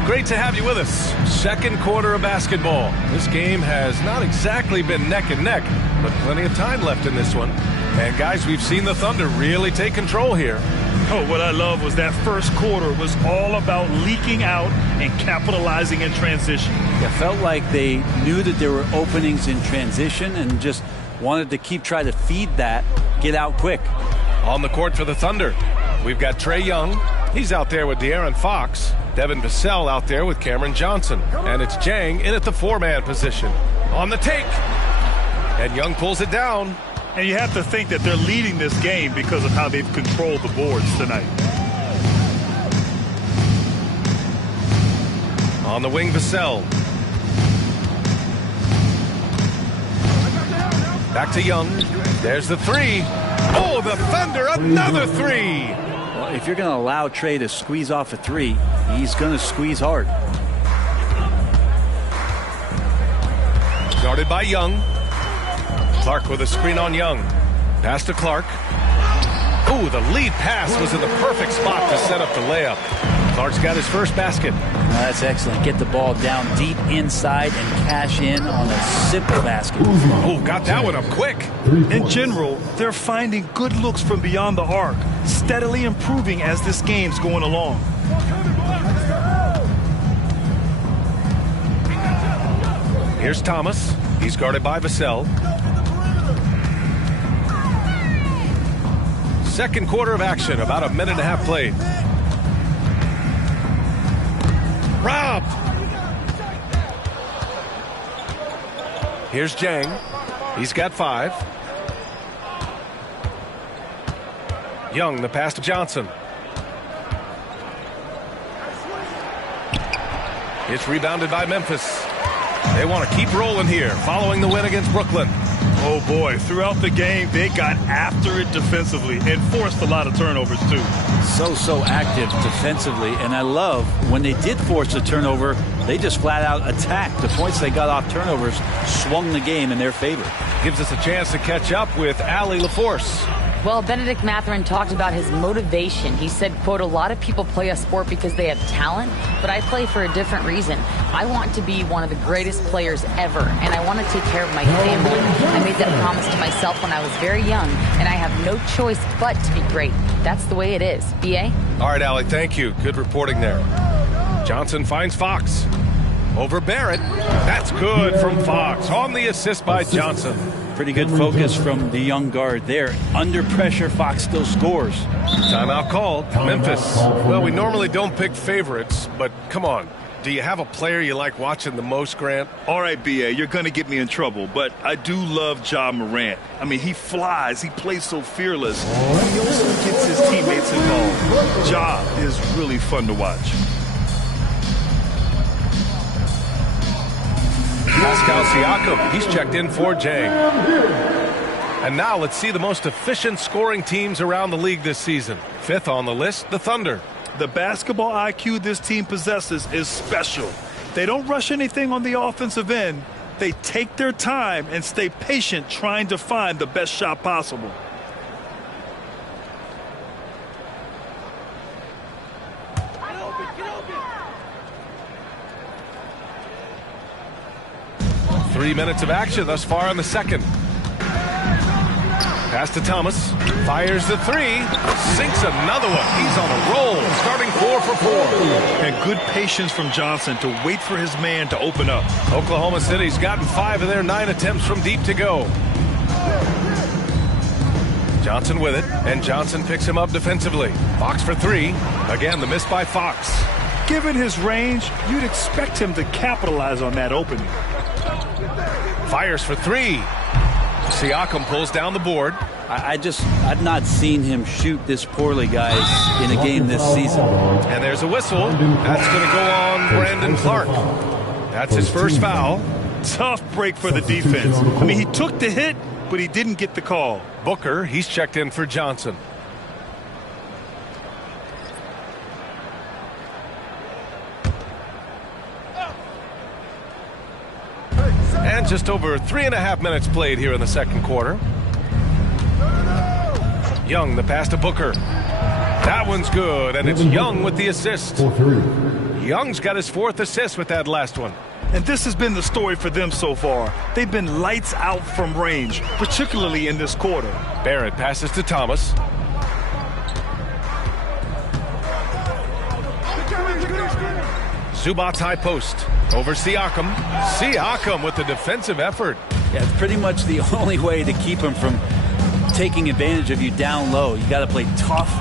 Great to have you with us. Second quarter of basketball. This game has not exactly been neck and neck, but plenty of time left in this one. And guys, we've seen the Thunder really take control here. Oh, what I love was that first quarter was all about leaking out and capitalizing in transition. It felt like they knew that there were openings in transition and just wanted to try to feed that, get out quick. On the court for the Thunder, we've got Trae Young. He's out there with De'Aaron Fox. Devin Vassell out there with Cameron Johnson. And it's Jang in at the four-man position. On the take. And Young pulls it down. And you have to think that they're leading this game because of how they've controlled the boards tonight. On the wing, Vassell. Back to Young. There's the three. Oh, the Thunder, another three. Well, if you're going to allow Trae to squeeze off a three, he's going to squeeze hard. Guarded by Young. Clark with a screen on Young. Pass to Clark. Ooh, the lead pass was in the perfect spot to set up the layup. Clark's got his first basket. That's excellent. Get the ball down deep inside and cash in on a simple basket. Oh, got that one up quick. In general, they're finding good looks from beyond the arc, steadily improving as this game's going along. Here's Thomas. He's guarded by Vassell. Second quarter of action, about a minute and a half played. Robbed. Here's Jang. He's got 5. Young, the pass to Johnson. It's rebounded by Memphis. They want to keep rolling here, following the win against Brooklyn. Oh boy, throughout the game, they got after it defensively and forced a lot of turnovers too. So active defensively, and I love when they did force a turnover, they just flat out attacked. The points they got off turnovers swung the game in their favor. Gives us a chance to catch up with Allie LaForce. Well, Benedict Mathurin talked about his motivation. He said, quote, "A lot of people play a sport because they have talent, but I play for a different reason. I want to be one of the greatest players ever, and I want to take care of my family. I made that promise to myself when I was very young, and I have no choice but to be great. That's the way it is." B.A.? All right, Allie, thank you. Good reporting there. Johnson finds Fox. Over Barrett. That's good from Fox. On the assist by Johnson. Pretty good focus from the young guard there. Under pressure, Fox still scores. Timeout called. Memphis. Well, we normally don't pick favorites, but come on. Do you have a player you like watching the most, Grant? All right, B.A., you're going to get me in trouble, but I do love Ja Morant. I mean, he flies. He plays so fearless. He also gets his teammates involved. Ja is really fun to watch. Pascal Siakam, he's checked in for Jang. And now let's see the most efficient scoring teams around the league this season. 5th on the list, the Thunder. The basketball IQ this team possesses is special. They don't rush anything on the offensive end. They take their time and stay patient trying to find the best shot possible. Three minutes of action thus far in the second. Pass to Thomas. Fires the three. Sinks another one. He's on a roll. Starting 4 for 4. And good patience from Johnson to wait for his man to open up. Oklahoma City's gotten 5 of their 9 attempts from deep to go. Johnson with it, and Johnson picks him up defensively. Fox for 3. Again, the miss by Fox. Given his range, you'd expect him to capitalize on that opening. Fires for 3. Siakam pulls down the board. I've not seen him shoot this poorly, guys, in a game this season. And there's a whistle. That's going to go on Brandon Clark. That's his first foul. Tough break for the defense. I mean, he took the hit, but he didn't get the call. Booker, he's checked in for Johnson. And just over 3.5 minutes played here in the second quarter. Young, the pass to Booker. That one's good, and it's Young with the assist. Young's got his 4th assist with that last one. And this has been the story for them so far. They've been lights out from range, particularly in this quarter. Barrett passes to Thomas. Zubac's high post over Siakam. Siakam with the defensive effort. Yeah, it's pretty much the only way to keep him from taking advantage of you down low. You got to play tough,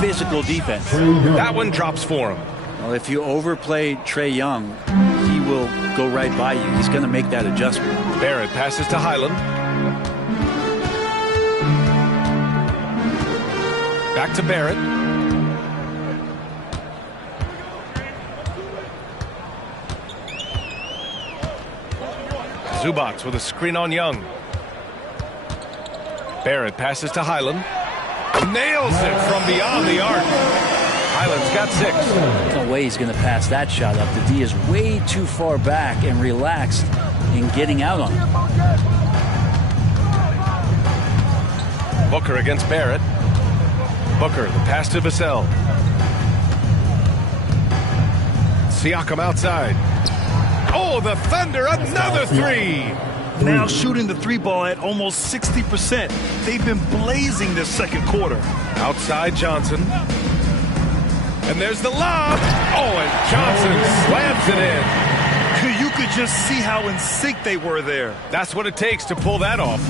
physical defense. That one drops for him. Well, if you overplay Trae Young, he will go right by you. He's going to make that adjustment. Barrett passes to Highland. Back to Barrett. Zubac with a screen on Young. Barrett passes to Highland. Nails it from beyond the arc. Highland's got 6. No way he's going to pass that shot up. The D is way too far back and relaxed in getting out on him. Booker against Barrett. Booker, the pass to Vassell. Siakam outside. Oh, the Thunder, another 3. Now shooting the 3 ball at almost 60%. They've been blazing this second quarter. Outside Johnson. And there's the lob. Oh, and Johnson slams it in. You could just see how in sync they were there. That's what it takes to pull that off.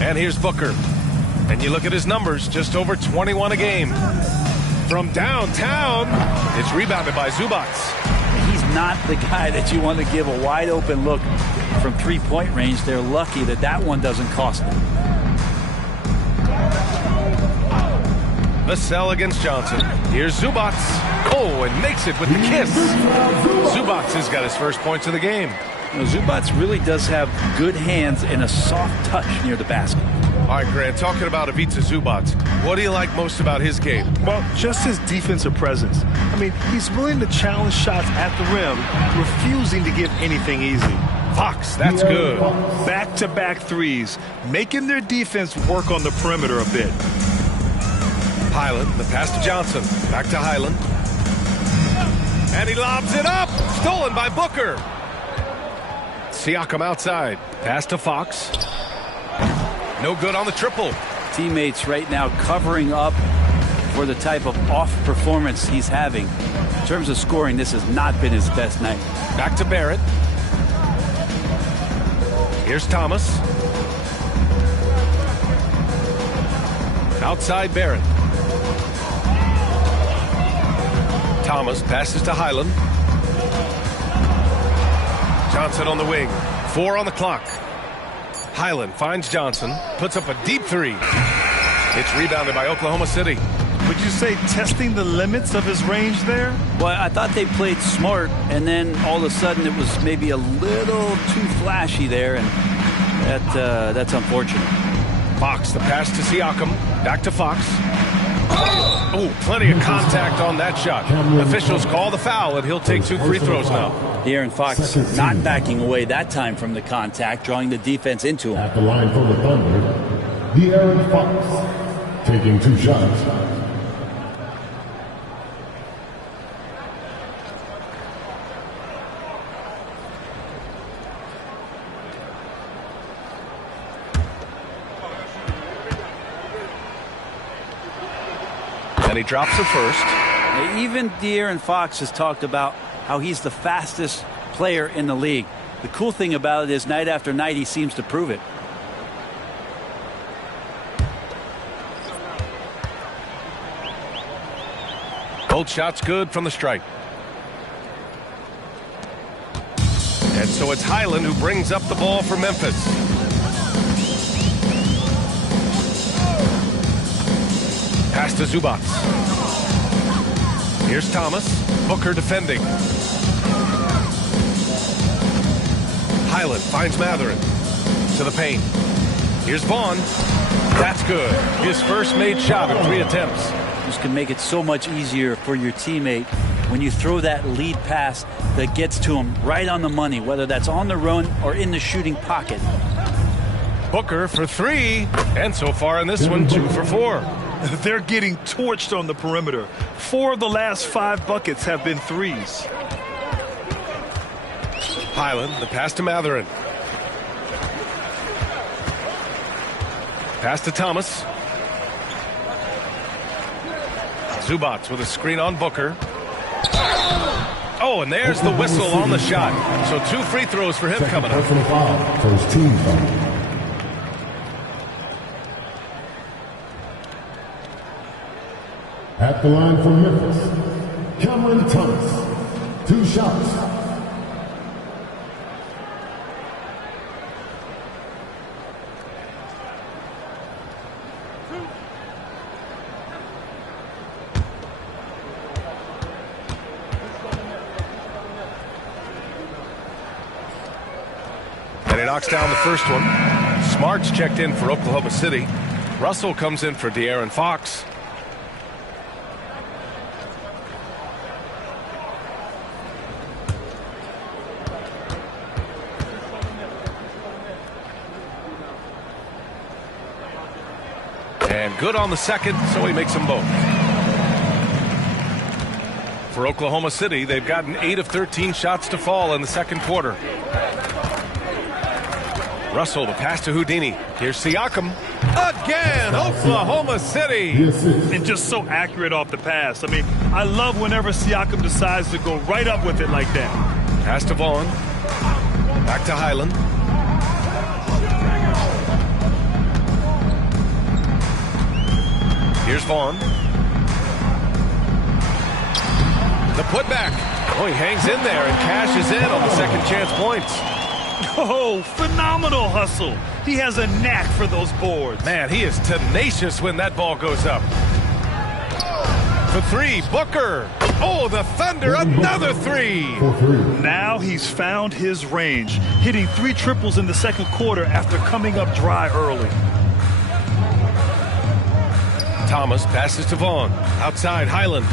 And here's Booker. And you look at his numbers, just over 21 a game. From downtown, it's rebounded by Zubac. He's not the guy that you want to give a wide open look from 3-point range. They're lucky that that one doesn't cost them. Vassell against Johnson. Here's Zubac. Oh, and makes it with the kiss. Zubac has got his first points of the game. You know, Zubac really does have good hands and a soft touch near the basket. All right, Grant, talking about Ivica Zubac, what do you like most about his game? Well, just his defensive presence. I mean, he's willing to challenge shots at the rim, refusing to give anything easy. Fox, that's good. Back-to-back threes, making their defense work on the perimeter a bit. Highland, the pass to Johnson. Back to Highland. And he lobs it up. Stolen by Booker. Siakam outside. Pass to Fox. No good on the triple. Teammates right now covering up for the type of off performance he's having. In terms of scoring, this has not been his best night. Back to Barrett. Here's Thomas. Outside Barrett. Thomas passes to Highland. Johnson on the wing. 4 on the clock. Highland finds Johnson. Puts up a deep 3. It's rebounded by Oklahoma City. Would you say testing the limits of his range there? Well, I thought they played smart, and then all of a sudden it was maybe a little too flashy there, and that's unfortunate. Fox, the pass to Siakam. Back to Fox. Oh, plenty of contact on that shot. Officials call the foul, and he'll take 2 free throws now. De'Aaron Fox not backing away that time from the contact, drawing the defense into him. At the line for the Thunder, De'Aaron Fox, taking 2 shots. And he drops the first. Even De'Aaron Fox has talked about how he's the fastest player in the league. The cool thing about it is night after night he seems to prove it. Both shots good from the stripe. And so it's Highland who brings up the ball for Memphis. Pass to Zubac. Here's Thomas. Booker defending. Highland finds MADDEN to the paint. Here's Vaughn. That's good. His first made shot in 3 attempts. This can make it so much easier for your teammate when you throw that lead pass that gets to him right on the money, whether that's on the run or in the shooting pocket. Booker for 3. And so far in this one, 2 for 4. They're getting torched on the perimeter. 4 of the last 5 buckets have been threes. Highland, the pass to MADDEN. Pass to Thomas. Zubac with a screen on Booker. Oh, and there's the whistle on the shot. So 2 free throws for him coming up. First team foul. At the line for Memphis, Cameron Thomas, 2 shots. And he knocks down the first one. Smart's checked in for Oklahoma City. Russell comes in for De'Aaron Fox. And good on the second, so he makes them both. For Oklahoma City, they've gotten 8 of 13 shots to fall in the second quarter. Russell, the pass to Houdini. Here's Siakam. Again, Oklahoma City. And just so accurate off the pass. I mean, I love whenever Siakam decides to go right up with it like that. Pass to Vaughn. Back to Highland. Here's Vaughn. The putback. Oh, he hangs in there and cashes in on the second chance points. Oh, phenomenal hustle. He has a knack for those boards. Man, he is tenacious when that ball goes up. For 3, Booker. Oh, the Thunder, another 3. Now he's found his range, hitting 3 triples in the second quarter after coming up dry early. Thomas passes to Vaughn. Outside, Highland.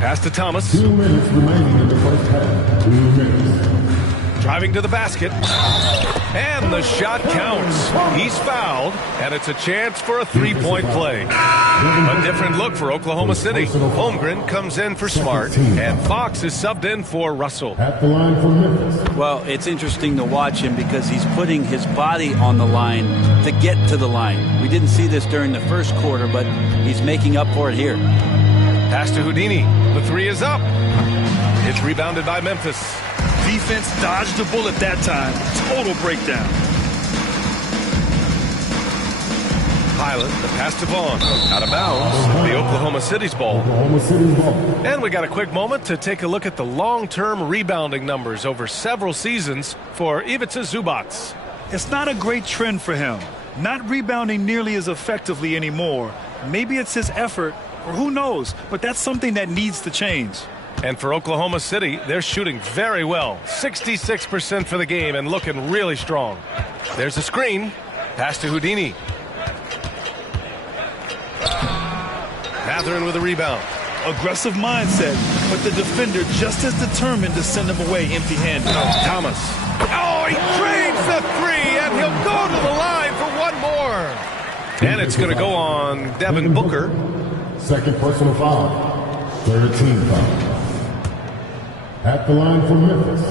Pass to Thomas. 2 minutes remaining in the first half. 2 minutes. Driving to the basket. And the shot counts. He's fouled, and it's a chance for a 3-point play. A different look for Oklahoma City. Holmgren comes in for Smart, and Fox is subbed in for Russell. At the line for Memphis. Well, it's interesting to watch him because he's putting his body on the line to get to the line. We didn't see this during the first quarter, but he's making up for it here. Pass to Houdini. The 3 is up. It's rebounded by Memphis. Defense dodged the bullet that time. Total breakdown. Highland, the pass to Vaughn. Out of bounds. The Oklahoma City's ball. And we got a quick moment to take a look at the long-term rebounding numbers over several seasons for Ivica Zubac. It's not a great trend for him. Not rebounding nearly as effectively anymore. Maybe it's his effort, or who knows, but that's something that needs to change. And for Oklahoma City, they're shooting very well. 66% for the game and looking really strong. There's a screen. Pass to Houdini. Matherin with a rebound. Aggressive mindset, but the defender just as determined to send him away empty-handed. Thomas. Oh, he drains the three, and he'll go to the line for one more. And it's going to go on Devin Booker. Second personal foul. Third team foul. At the line for Memphis.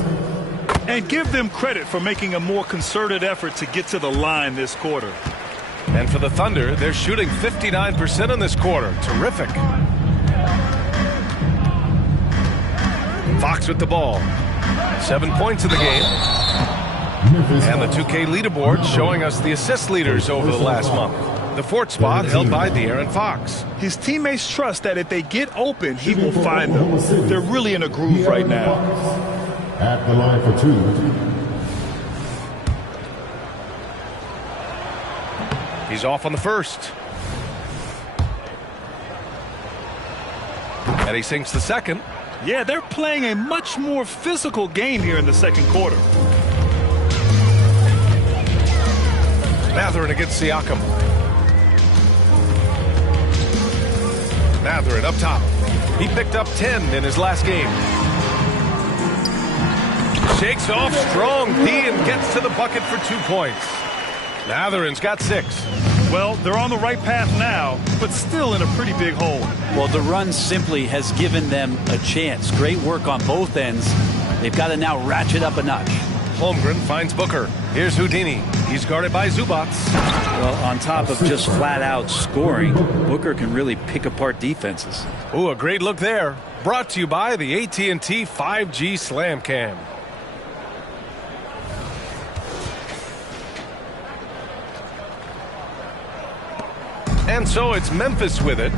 And give them credit for making a more concerted effort to get to the line this quarter. And for the Thunder, they're shooting 59% in this quarter. Terrific. Fox with the ball. 7 points in the game. And the 2K leaderboard showing us the assist leaders over the last month. The fourth spot held by De'Aaron Fox. His teammates trust that if they get open, he will find them. They're really in a groove right now. At the line for 2. He's off on the first. And he sinks the second. Yeah, they're playing a much more physical game here in the second quarter. Matherin against Siakam. Matherin up top. He picked up 10 in his last game. Shakes off strong D and gets to the bucket for 2 points. Matherin's got 6. Well, they're on the right path now, but still in a pretty big hole. Well, the run simply has given them a chance. Great work on both ends. They've got to now ratchet up a notch. Holmgren finds Booker. Here's Houdini. He's guarded by Zubac. Well, on top of just flat-out scoring, Booker can really pick apart defenses. Ooh, a great look there. Brought to you by the AT&T 5G Slam Cam. And so it's Memphis with it.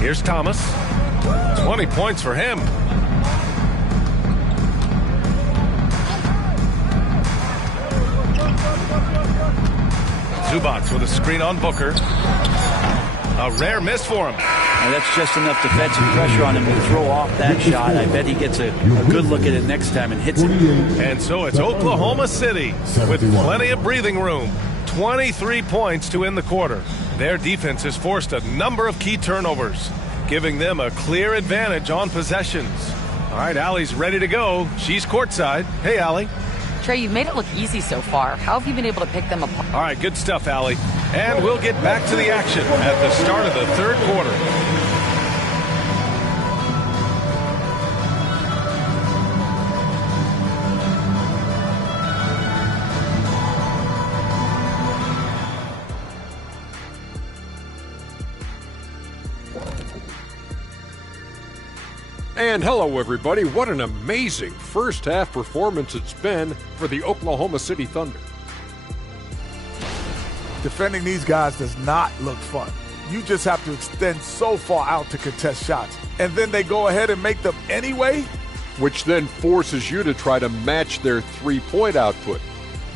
Here's Thomas. 20 points for him. Zubac with a screen on Booker. A rare miss for him. And that's just enough defensive pressure on him to throw off that shot. I bet he gets a good look at it next time and hits it. And so it's Oklahoma City with plenty of breathing room. 23 points to end the quarter. Their defense has forced a number of key turnovers, giving them a clear advantage on possessions. All right, Allie's ready to go. She's courtside. Hey, Allie. Trey, you've made it look easy so far. How have you been able to pick them apart? All right, good stuff, Allie. And we'll get back to the action at the start of the third quarter. And hello, everybody. What an amazing first half performance it's been for the Oklahoma City Thunder. Defending these guys does not look fun. You just have to extend so far out to contest shots. And then they go ahead and make them anyway? Which then forces you to try to match their three-point output.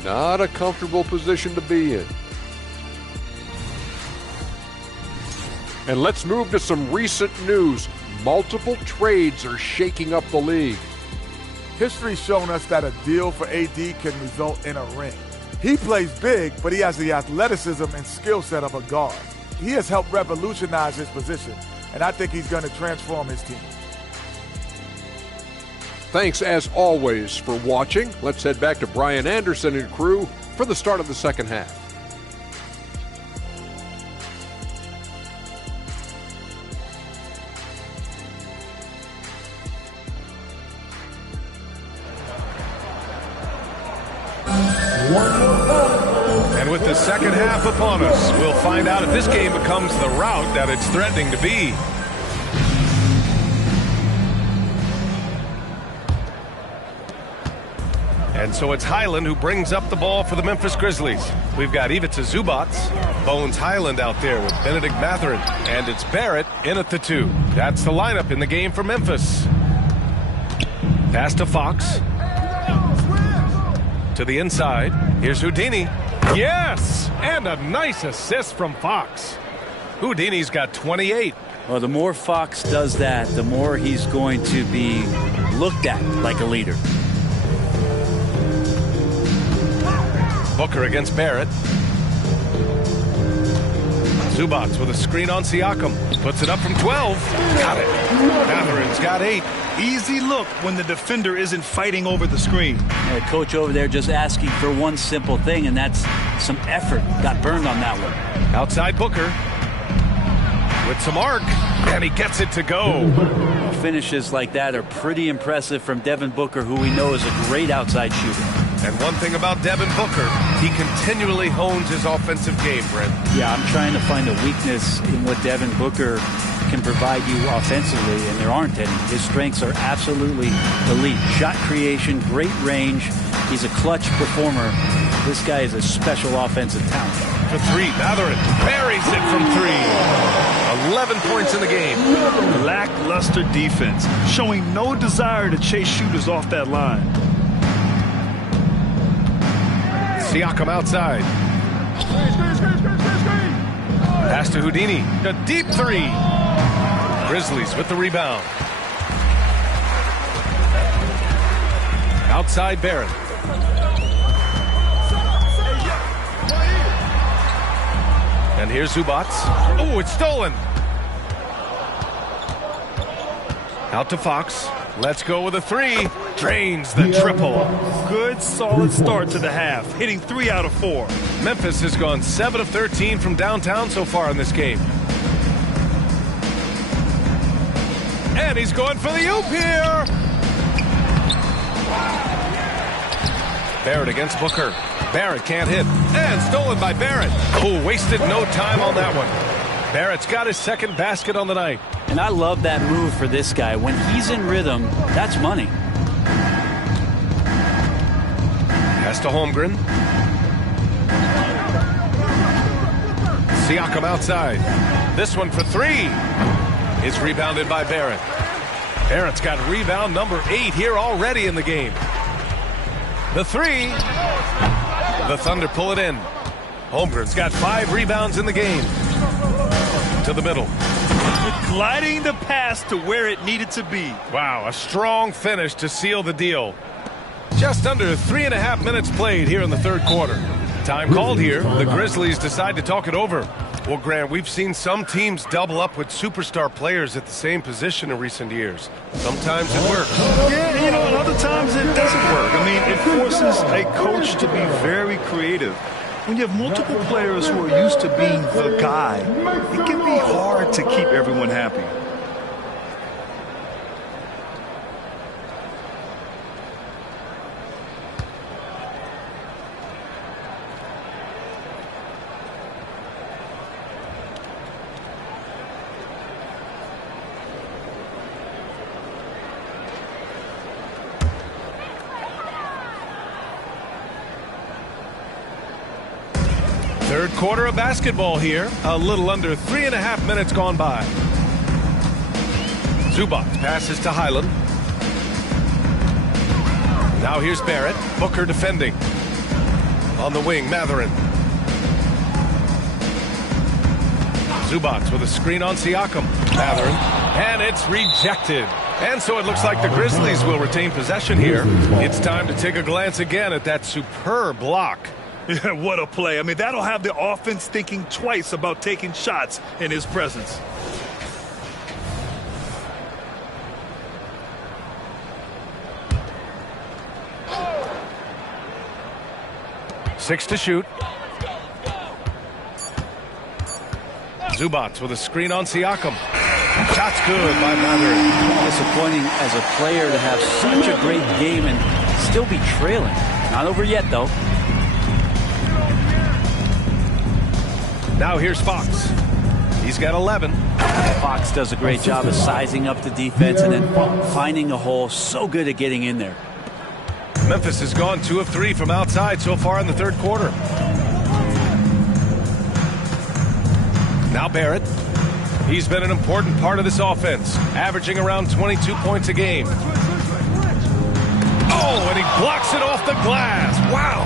Not a comfortable position to be in. And let's move to some recent news. Multiple trades are shaking up the league. History's shown us that a deal for AD can result in a ring. He plays big, but he has the athleticism and skill set of a guard. He has helped revolutionize his position, and I think he's going to transform his team. Thanks, as always, for watching. Let's head back to Brian Anderson and crew for the start of the second half. And with the second half upon us, we'll find out if this game becomes the rout that it's threatening to be. And so it's Highland who brings up the ball for the Memphis Grizzlies. We've got Ivica Zubac, Bones Highland out there with Benedict Matherin, and it's Barrett in at the 2. That's the lineup in the game for Memphis. Pass to Fox. To the inside. Here's Houdini. Yes! And a nice assist from Fox. Houdini's got 28. Well, the more Fox does that, the more he's going to be looked at like a leader. Booker against Barrett. Zubac with a screen on Siakam. Puts it up from 12. Got it. Matherin's got 8. Easy look when the defender isn't fighting over the screen. Yeah, coach over there just asking for one simple thing, and that's some effort. Got burned on that one. Outside Booker. With some arc, and he gets it to go. Finishes like that are pretty impressive from Devin Booker, who we know is a great outside shooter. And one thing about Devin Booker, he continually hones his offensive game, Brent. Yeah, I'm trying to find a weakness in what Devin Booker can provide you offensively, and there aren't any. His strengths are absolutely elite. Shot creation, great range. He's a clutch performer. This guy is a special offensive talent. For 3, Matherin buries it from 3. 11 points in the game. Lackluster defense, showing no desire to chase shooters off that line. Siakam outside. Pass to Houdini. A deep 3. Grizzlies with the rebound. Outside Barrett. And here's Zubac. Oh, it's stolen. Out to Fox. Let's go with a 3. Drains the triple. Good, solid start to the half, hitting 3 out of 4. Memphis has gone 7 of 13 from downtown so far in this game. And he's going for the oop here. Barrett against Booker. Barrett can't hit. And stolen by Barrett. Oh, wasted no time on that one. Barrett's got his second basket on the night. And I love that move for this guy. When he's in rhythm, that's money. Pass to Holmgren. Siakam outside. This one for 3. It's rebounded by Barrett. Barrett's got rebound number 8 here already in the game. The 3. The Thunder pull it in. Holmgren's got 5 rebounds in the game. To the middle. Gliding the pass to where it needed to be. Wow, a strong finish to seal the deal. Just under 3.5 minutes played here in the third quarter. Time called here. The Grizzlies decide to talk it over. Well, Grant, we've seen some teams double up with superstar players at the same position in recent years. Sometimes it works. Yeah, and other times it doesn't work. I mean, it forces a coach to be very creative. When you have multiple players who are used to being the guy, it can be hard to keep everyone happy. Third quarter of basketball here. A little under 3.5 minutes gone by. Zubac passes to Highland. Now here's Barrett. Booker defending. On the wing, Matherin. Zubac with a screen on Siakam. Matherin. And it's rejected. And so it looks like the Grizzlies will retain possession here. It's time to take a glance again at that superb block. Yeah, what a play. I mean, that'll have the offense thinking twice about taking shots in his presence. Six to shoot. Zubac with a screen on Siakam. Shot's good by Matherin. Disappointing as a player to have such a great game and still be trailing. Not over yet, though. Now here's Fox. He's got 11. Fox does a great job of sizing up the defense and then finding a hole. So good at getting in there. Memphis has gone 2 of 3 from outside so far in the third quarter. Now Barrett. He's been an important part of this offense, averaging around 22 points a game. Oh, and he blocks it off the glass. Wow.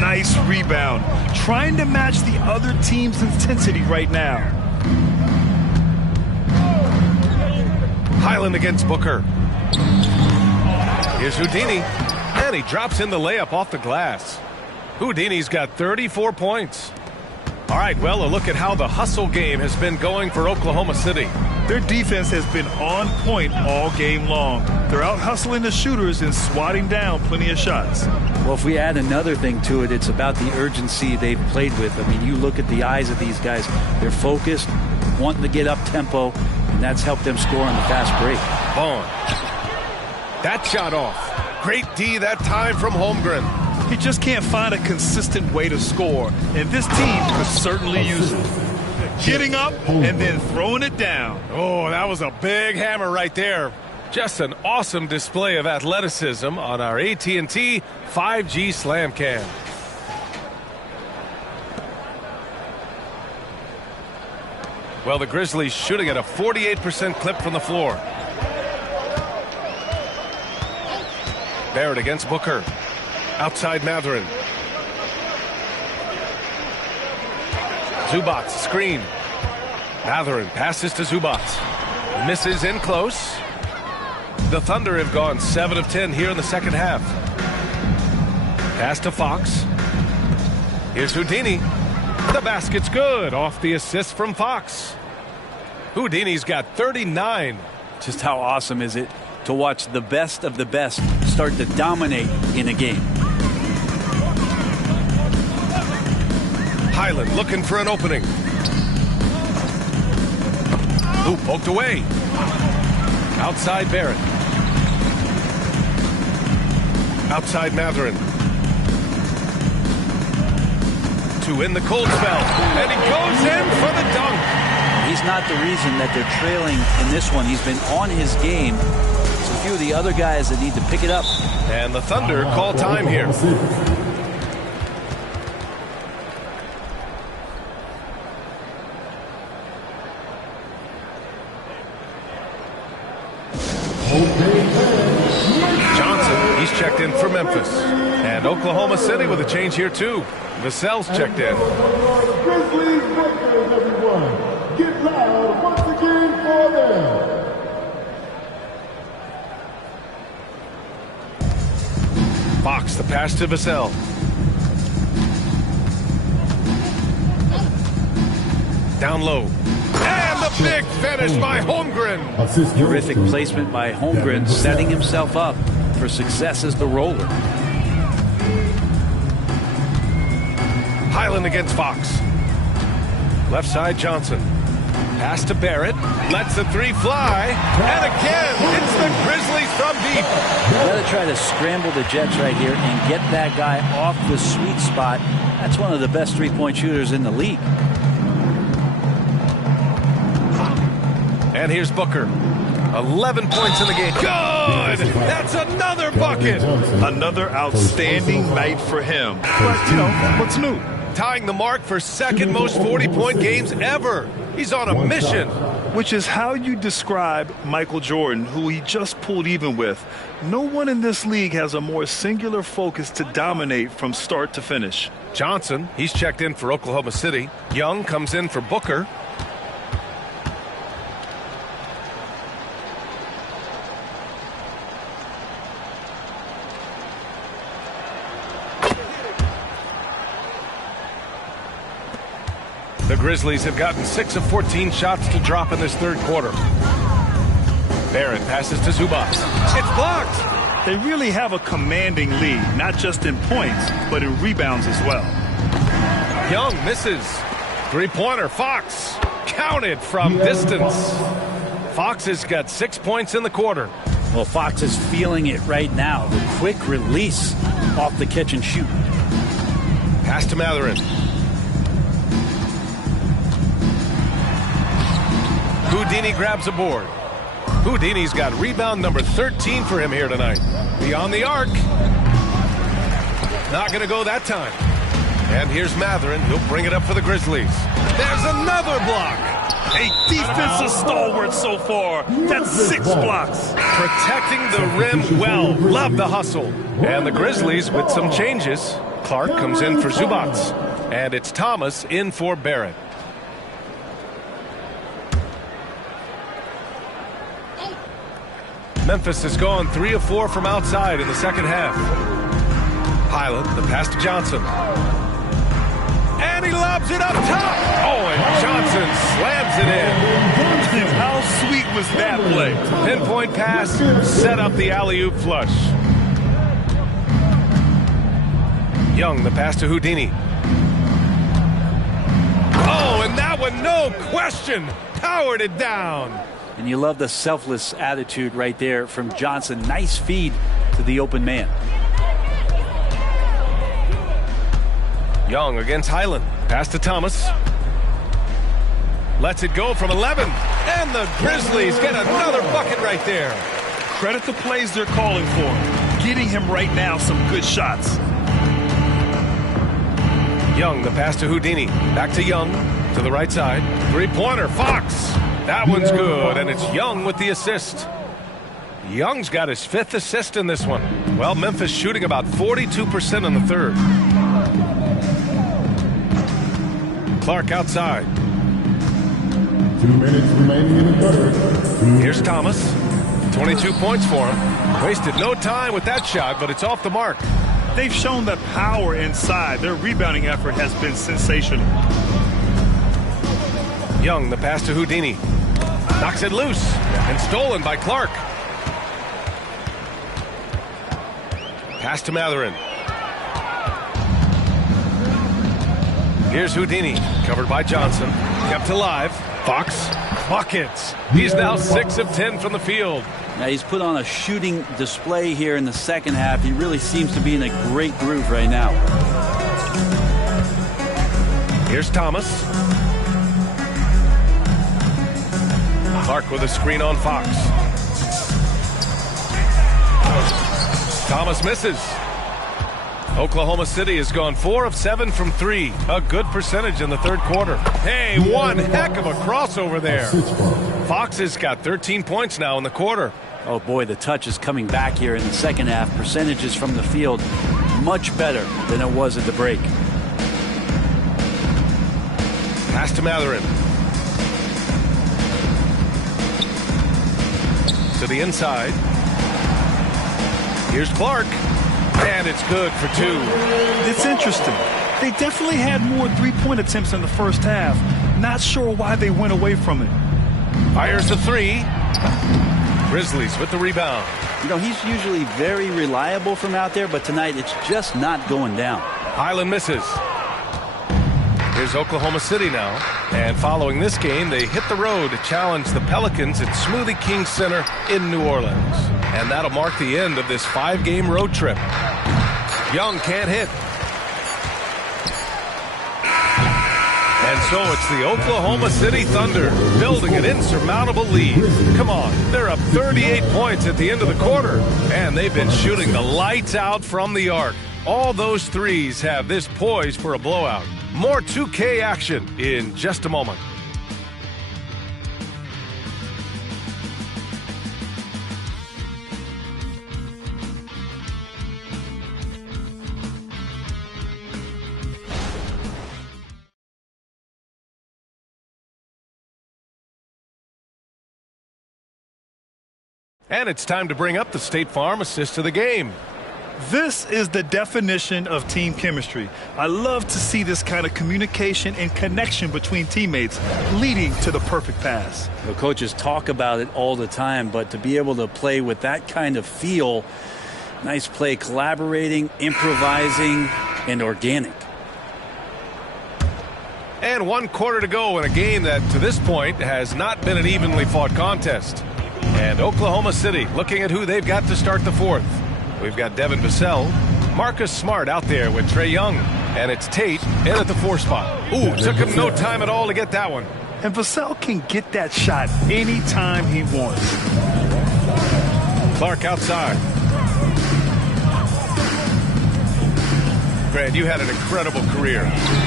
Nice rebound. Trying to match the other team's intensity right now. Highland against Booker. Here's Houdini. And he drops in the layup off the glass. Houdini's got 34 points. All right, well, a look at how the hustle game has been going for Oklahoma City. Their defense has been on point all game long. They're out hustling the shooters and swatting down plenty of shots. Well, if we add another thing to it, it's about the urgency they've played with. I mean, you look at the eyes of these guys. They're focused, wanting to get up tempo, and that's helped them score on the fast break. Vaughn. That shot off. Great D that time from Holmgren. He just can't find a consistent way to score, and this team could certainly use it. Getting up and then throwing it down. Oh, that was a big hammer right there. Just an awesome display of athleticism on our AT&T 5G Slam Cam. Well, the Grizzlies shooting at a 48% clip from the floor. Barrett against Booker. Outside MADDEN. Zubac screen. MADDEN passes to Zubac. Misses in close. The Thunder have gone 7 of 10 here in the second half. Pass to Fox. Here's Houdini. The basket's good off the assist from Fox. Houdini's got 39. Just how awesome is it to watch the best of the best start to dominate in a game? Highland looking for an opening. Ooh, poked away. Outside Barrett. Outside MADDEN. Two in the cold spell. And he goes in for the dunk. He's not the reason that they're trailing in this one. He's been on his game. There's a few of the other guys that need to pick it up. And the Thunder call time here. Johnson, he's checked in for Memphis. And Oklahoma City with a change here too. Vassell's checked in. Grizzlies Lakers, everyone. Get loud once again for them. Fox, the pass to Vassell. Down low. And the big finish by Holmgren. Terrific placement by Holmgren, setting himself up for success as the roller. Highland against Fox. Left side Johnson. Pass to Barrett. Lets the three fly. And again, it's the Grizzlies from deep. You got to try to scramble the Jets right here and get that guy off the sweet spot. That's one of the best three-point shooters in the league. And here's Booker. 11 points in the game. Good! That's another bucket! Another outstanding night for him. But, you know, what's new? Tying the mark for second most 40-point games ever. He's on a mission. Which is how you describe Michael Jordan, who he just pulled even with. No one in this league has a more singular focus to dominate from start to finish. Johnson, he's checked in for Oklahoma City. Young comes in for Booker. The Grizzlies have gotten 6 of 14 shots to drop in this third quarter. Barrett passes to Zubac. It's blocked. They really have a commanding lead, not just in points, but in rebounds as well. Young misses. Three-pointer, Fox. Counted from distance. Fox has got 6 points in the quarter. Well, Fox is feeling it right now. The quick release off the catch and shoot. Pass to MADDEN. Houdini grabs a board. Houdini's got rebound number 13 for him here tonight. Beyond the arc. Not going to go that time. And here's MADDEN. He'll bring it up for the Grizzlies. There's another block. A defensive stalwart so far. That's 6 blocks. Protecting the rim well. Love the hustle. And the Grizzlies with some changes. Clark comes in for Zubac. And it's Thomas in for Barrett. Memphis has gone 3 of 4 from outside in the second half. Highland, the pass to Johnson. And he lobs it up top. Oh, and Johnson slams it in. How sweet was that play? Pinpoint pass, set up the alley-oop flush. Young, the pass to Houdini. Oh, and that one, no question, powered it down. And you love the selfless attitude right there from Johnson. Nice feed to the open man. Young against Highland. Pass to Thomas. Lets it go from 11. And the Grizzlies get another bucket right there. Credit the plays they're calling for. Getting him right now some good shots. Young, the pass to Houdini. Back to Young. To the right side. Three-pointer. Fox. That one's good. And it's Young with the assist. Young's got his 5th assist in this one. Well, Memphis shooting about 42% in the third. Clark outside. 2 minutes remaining in the third. Here's Thomas. 22 points for him. Wasted no time with that shot, but it's off the mark. They've shown that power inside. Their rebounding effort has been sensational. Young, the pass to Houdini. Knocks it loose and stolen by Clark. Pass to Matherin. Here's Houdini, covered by Johnson. Kept alive. Fox, buckets. He's now 6 of 10 from the field. Now he's put on a shooting display here in the second half. He really seems to be in a great groove right now. Here's Thomas. Clark with a screen on Fox. Thomas misses. Oklahoma City has gone 4 of 7 from 3. A good percentage in the third quarter. Hey, one heck of a crossover there. Fox has got 13 points now in the quarter. Oh boy, the touch is coming back here in the second half. Percentages from the field much better than it was at the break. Pass to Matherin. To the inside. Here's Clark. And it's good for 2. It's interesting. They definitely had more three-point attempts in the first half. Not sure why they went away from it. Fires a 3. Grizzlies with the rebound. You know, he's usually very reliable from out there, but tonight it's just not going down. Highland misses. Here's Oklahoma City now. And following this game, they hit the road to challenge the Pelicans at Smoothie King Center in New Orleans. And that'll mark the end of this 5-game road trip. Young can't hit. And so it's the Oklahoma City Thunder building an insurmountable lead. Come on, they're up 38 points at the end of the quarter. And they've been shooting the lights out from the arc. All those threes have this poised for a blowout. More 2K action in just a moment. And it's time to bring up the State Farm assist of the game. This is the definition of team chemistry. I love to see this kind of communication and connection between teammates leading to the perfect pass. The coaches talk about it all the time, but to be able to play with that kind of feel, nice play, collaborating, improvising, and organic. And 1 quarter to go in a game that to this point has not been an evenly fought contest. And Oklahoma City looking at who they've got to start the fourth. We've got Devin Vassell, Marcus Smart out there with Trae Young, and it's Tate in at the 4 spot. Ooh, took him no time at all to get that one. And Vassell can get that shot anytime he wants. Clark outside. Grant, you had an incredible career.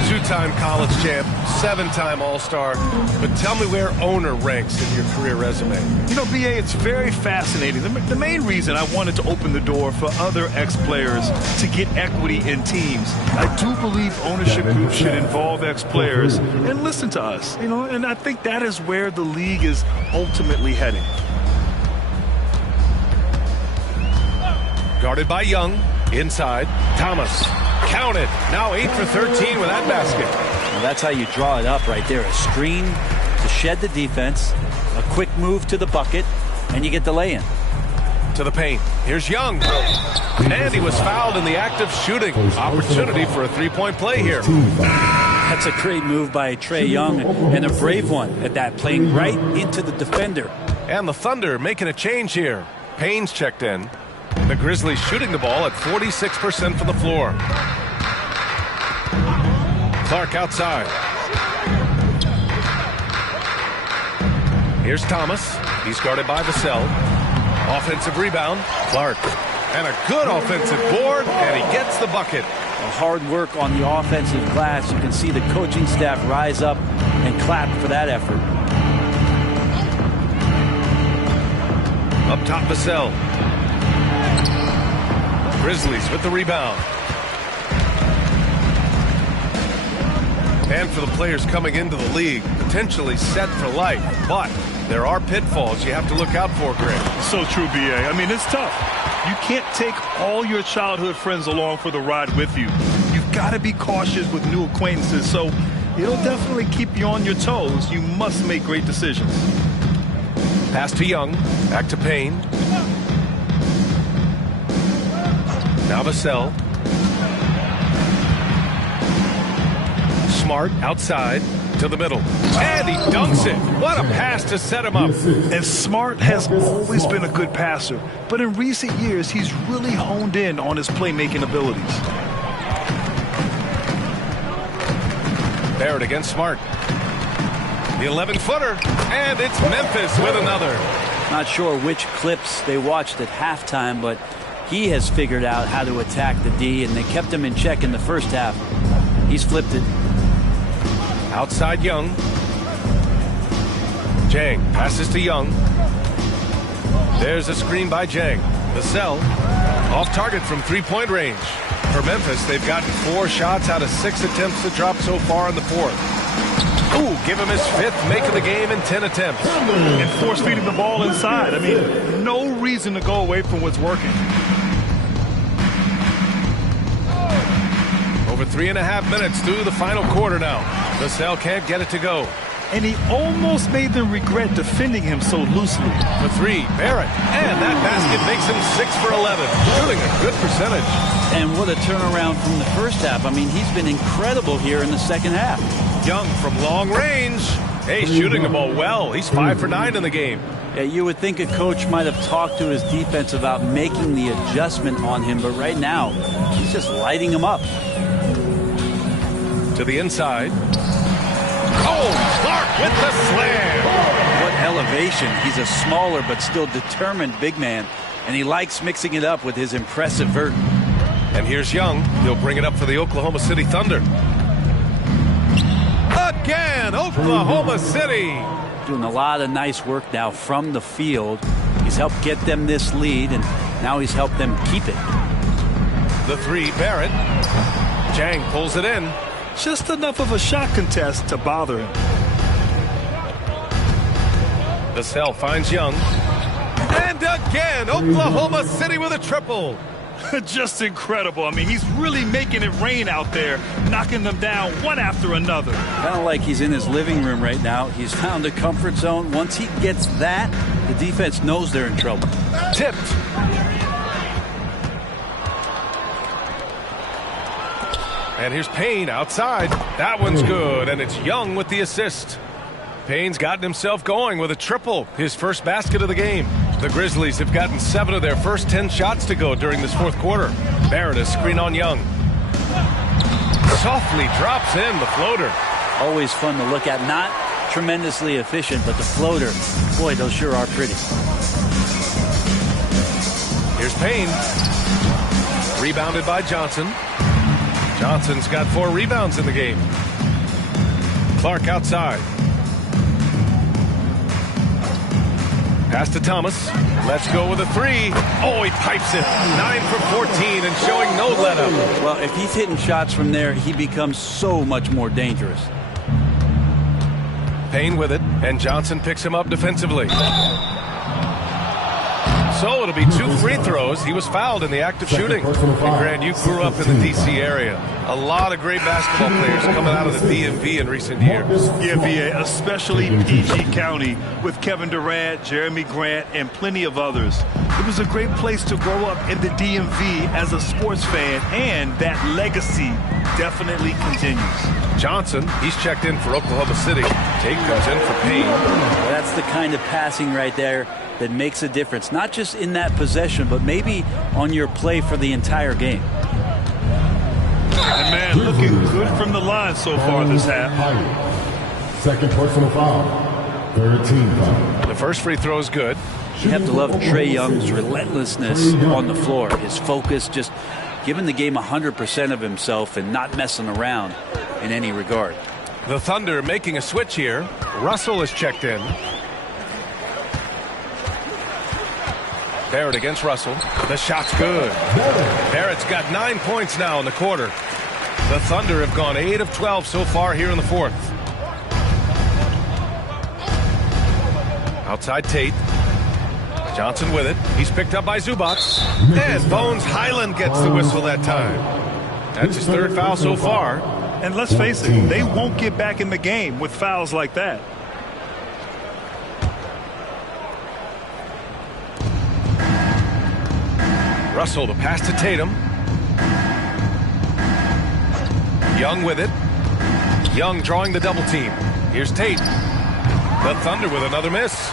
2-time college champ, 7-time All-Star. But tell me where owner ranks in your career resume. You know, B.A., it's very fascinating. The main reason I wanted to open the door for other ex-players to get equity in teams. I do believe ownership groups should involve ex-players and listen to us. You know, and I think that is where the league is ultimately heading. Guarded by Young. Inside, Thomas. Count it. Now 8 for 13 with that basket. Well, that's how you draw it up right there. A screen to shed the defense, a quick move to the bucket, and you get the lay-in. To the paint. Here's Young. And he was fouled in the act of shooting. Opportunity for a three-point play here. That's a great move by Trae Young, and a brave one at that, playing right into the defender. And the Thunder making a change here. Payne's checked in. The Grizzlies shooting the ball at 46% from the floor. Clark outside. Here's Thomas. He's guarded by Vassell. Offensive rebound. Clark. And a good offensive board, and he gets the bucket. Hard work on the offensive glass. You can see the coaching staff rise up and clap for that effort. Up top, Vassell. Grizzlies with the rebound. And for the players coming into the league, potentially set for life, but there are pitfalls you have to look out for, Greg. So true, B.A. I mean, it's tough. You can't take all your childhood friends along for the ride with you. You've got to be cautious with new acquaintances, so it'll definitely keep you on your toes. You must make great decisions. Pass to Young. Back to Payne. Now Vassell. Smart outside to the middle. And he dunks it. What a pass to set him up. And Smart has always been a good passer, but in recent years, he's really honed in on his playmaking abilities. Barrett against Smart. The 11-footer, and it's Memphis with another. Not sure which clips they watched at halftime, but he has figured out how to attack the D, and they kept him in check in the first half. He's flipped it. Outside Young. Jang passes to Young. There's a screen by Jang. Vassell off target from three-point range. For Memphis, they've gotten 4 shots out of 6 attempts to drop so far in the fourth. Ooh, give him his 5th make of the game in 10 attempts. And force-feeding the ball inside. I mean, no reason to go away from what's working. Over 3.5 minutes through the final quarter now. Vassell can't get it to go. And he almost made them regret defending him so loosely. For 3, Barrett. And that basket makes him 6 for 11. Shooting a good percentage. And what a turnaround from the first half. I mean, he's been incredible here in the second half. Young from long range. Hey, shooting the ball well. He's 5 for 9 in the game. Yeah, you would think a coach might have talked to his defense about making the adjustment on him, but right now, he's just lighting him up. To the inside. Oh, Clark with the slam. What elevation. He's a smaller but still determined big man, and he likes mixing it up with his impressive vert. And here's Young. He'll bring it up for the Oklahoma City Thunder. Again, Oklahoma City. Doing a lot of nice work now from the field. He's helped get them this lead, and now he's helped them keep it. The 3, Barrett. Jang pulls it in. Just enough of a shot contest to bother him. Vassell finds Young. And again, Oklahoma City with a triple. Just incredible. I mean, he's really making it rain out there, knocking them down one after another. Kind of like he's in his living room right now. He's found a comfort zone. Once he gets that, the defense knows they're in trouble. Tipped. And here's Payne outside. That one's good, and it's Young with the assist. Payne's gotten himself going with a triple, his first basket of the game. The Grizzlies have gotten 7 of their first 10 shots to go during this fourth quarter. Barrett, a screen on Young. Softly drops in the floater. Always fun to look at. Not tremendously efficient, but the floater, boy, those sure are pretty. Here's Payne. Rebounded by Johnson. Johnson's got 4 rebounds in the game. Clark outside. Pass to Thomas. Let's go with a 3. Oh, he pipes it. 9 for 14 and showing no let-up. Well, if he's hitting shots from there, he becomes so much more dangerous. Payne with it, and Johnson picks him up defensively. So it'll be 2 free throws. He was fouled in the act of shooting. And Grant, you grew up in the D.C. area. A lot of great basketball players coming out of the DMV in recent years. Yeah, VA, especially PG County with Kevin Durant, Jeremy Grant, and plenty of others. It was a great place to grow up in the DMV as a sports fan, and that legacy definitely continues. Johnson, he's checked in for Oklahoma City. Tate comes in for Payne. That's the kind of passing right there that makes a difference, not just in that possession, but maybe on your play for the entire game. And man, looking good from the line so far this half. Second personal foul. Third team foul. The first free throw is good. You have to love Trae Young's relentlessness on the floor, his focus, just giving the game 100% of himself and not messing around in any regard. The Thunder making a switch here. Russell is checked in. Barrett against Russell. The shot's good. Barrett's got 9 points now in the quarter. The Thunder have gone 8 of 12 so far here in the fourth. Outside Tate. Johnson with it. He's picked up by Zubac. And Bones Highland gets the whistle that time. That's his 3rd foul so far. And let's face it, they won't get back in the game with fouls like that. Russell, the pass to Tatum. Young with it. Young drawing the double team. Here's Tate. The Thunder with another miss.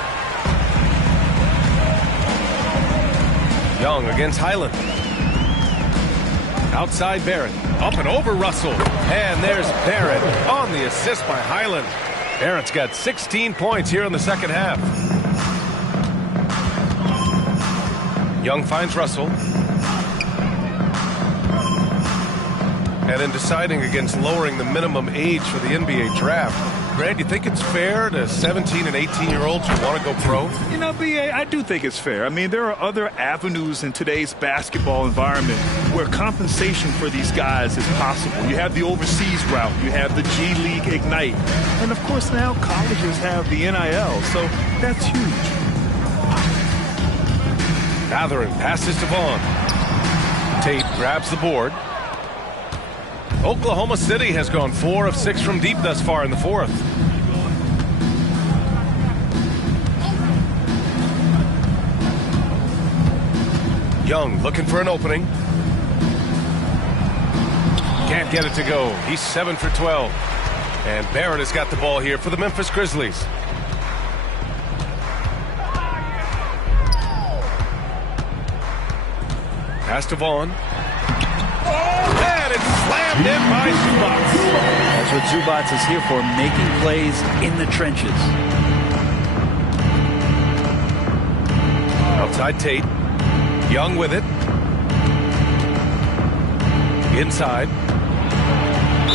Young against Highland. Outside Barrett. Up and over Russell. And there's Barrett on the assist by Highland. Barrett's got 16 points here in the second half. Young finds Russell. And in deciding against lowering the minimum age for the NBA draft, Grant, do you think it's fair to 17 and 18-year-olds who want to go pro? You know, BA, I do think it's fair. I mean, there are other avenues in today's basketball environment where compensation for these guys is possible. You have the overseas route. You have the G League Ignite. And, of course, now colleges have the NIL. So that's huge. Mathurin passes to Vaughn. Tate grabs the board. Oklahoma City has gone 4 of 6 from deep thus far in the fourth. Young looking for an opening. Can't get it to go. He's 7 for 12. And Barrett has got the ball here for the Memphis Grizzlies. Pass to Vaughn. And it's slammed in by Zubac. That's what Zubac is here for, making plays in the trenches. Outside Tate. Young with it. Inside.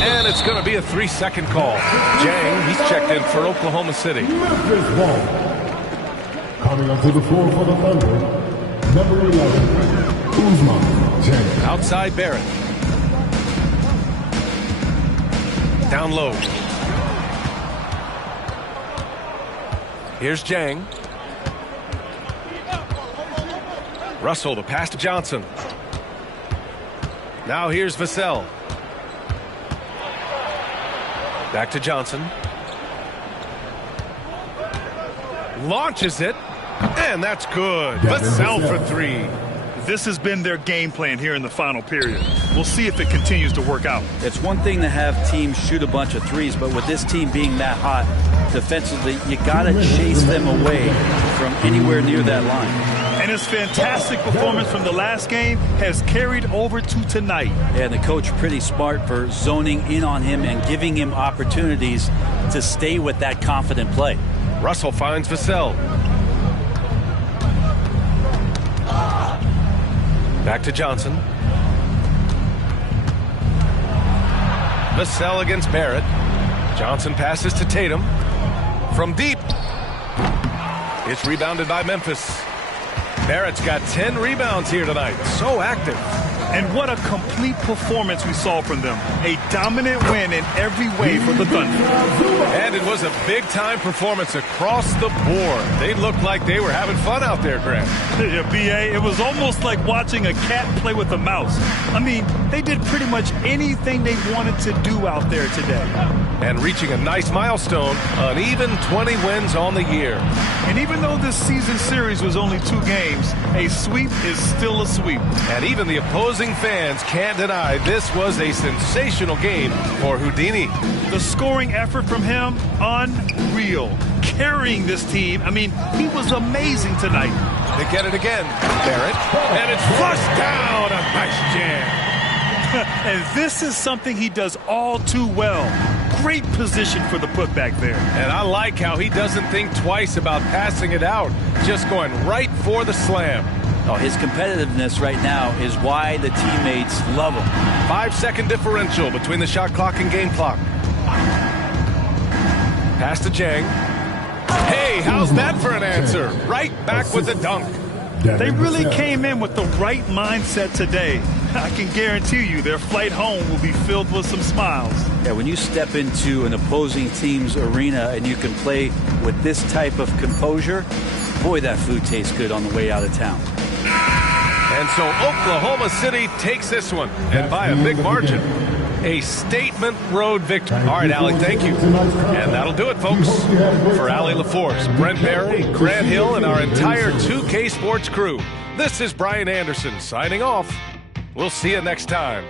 And it's going to be a 3-second call. Jang, he's checked in for Oklahoma City. Memphis ball. Coming onto the floor for the Thunder, number 11, Uzman Jang. Outside Barrett. Down low. Here's Jang. Russell, the pass to Johnson. Now here's Vassell. Back to Johnson. Launches it. And that's good. Vassell for 3. This has been their game plan here in the final period. We'll see if it continues to work out. It's one thing to have teams shoot a bunch of threes, but with this team being that hot defensively, you got to chase them away from anywhere near that line. And his fantastic performance from the last game has carried over to tonight. And the coach pretty smart for zoning in on him and giving him opportunities to stay with that confident play. Russell finds Vassell. Back to Johnson. Vassell against Barrett. Johnson passes to Tatum. From deep. It's rebounded by Memphis. Barrett's got 10 rebounds here tonight. So active. And what a complete performance we saw from them. A dominant win in every way for the Thunder. And it was a big-time performance across the board. They looked like they were having fun out there, Grant. Yeah, B.A., it was almost like watching a cat play with a mouse. I mean, they did pretty much anything they wanted to do out there today. And reaching a nice milestone, an even 20 wins on the year. And even though this season series was only 2 games, a sweep is still a sweep. And even the opposing fans can't deny this was a sensational game for Houdini. The scoring effort from him, unreal. Carrying this team, I mean, he was amazing tonight. They get it again, Barrett. And it's flushed down, a nice jam. And this is something he does all too well. Great position for the putback there. And I like how he doesn't think twice about passing it out, just going right for the slam. Oh, his competitiveness right now is why the teammates love him. 5-second differential between the shot clock and game clock. Pass to Jang. Hey, how's that for an answer? Right back with the dunk. They really came in with the right mindset today. I can guarantee you their flight home will be filled with some smiles. Yeah, when you step into an opposing team's arena and you can play with this type of composure, boy, that food tastes good on the way out of town. And so Oklahoma City takes this one, and by a big margin. A statement road victory. All right, Allie, thank you. And that'll do it, folks. For Allie LaForce, Brent Barry, Grant Hill, and our entire 2K Sports crew, this is Brian Anderson signing off. We'll see you next time.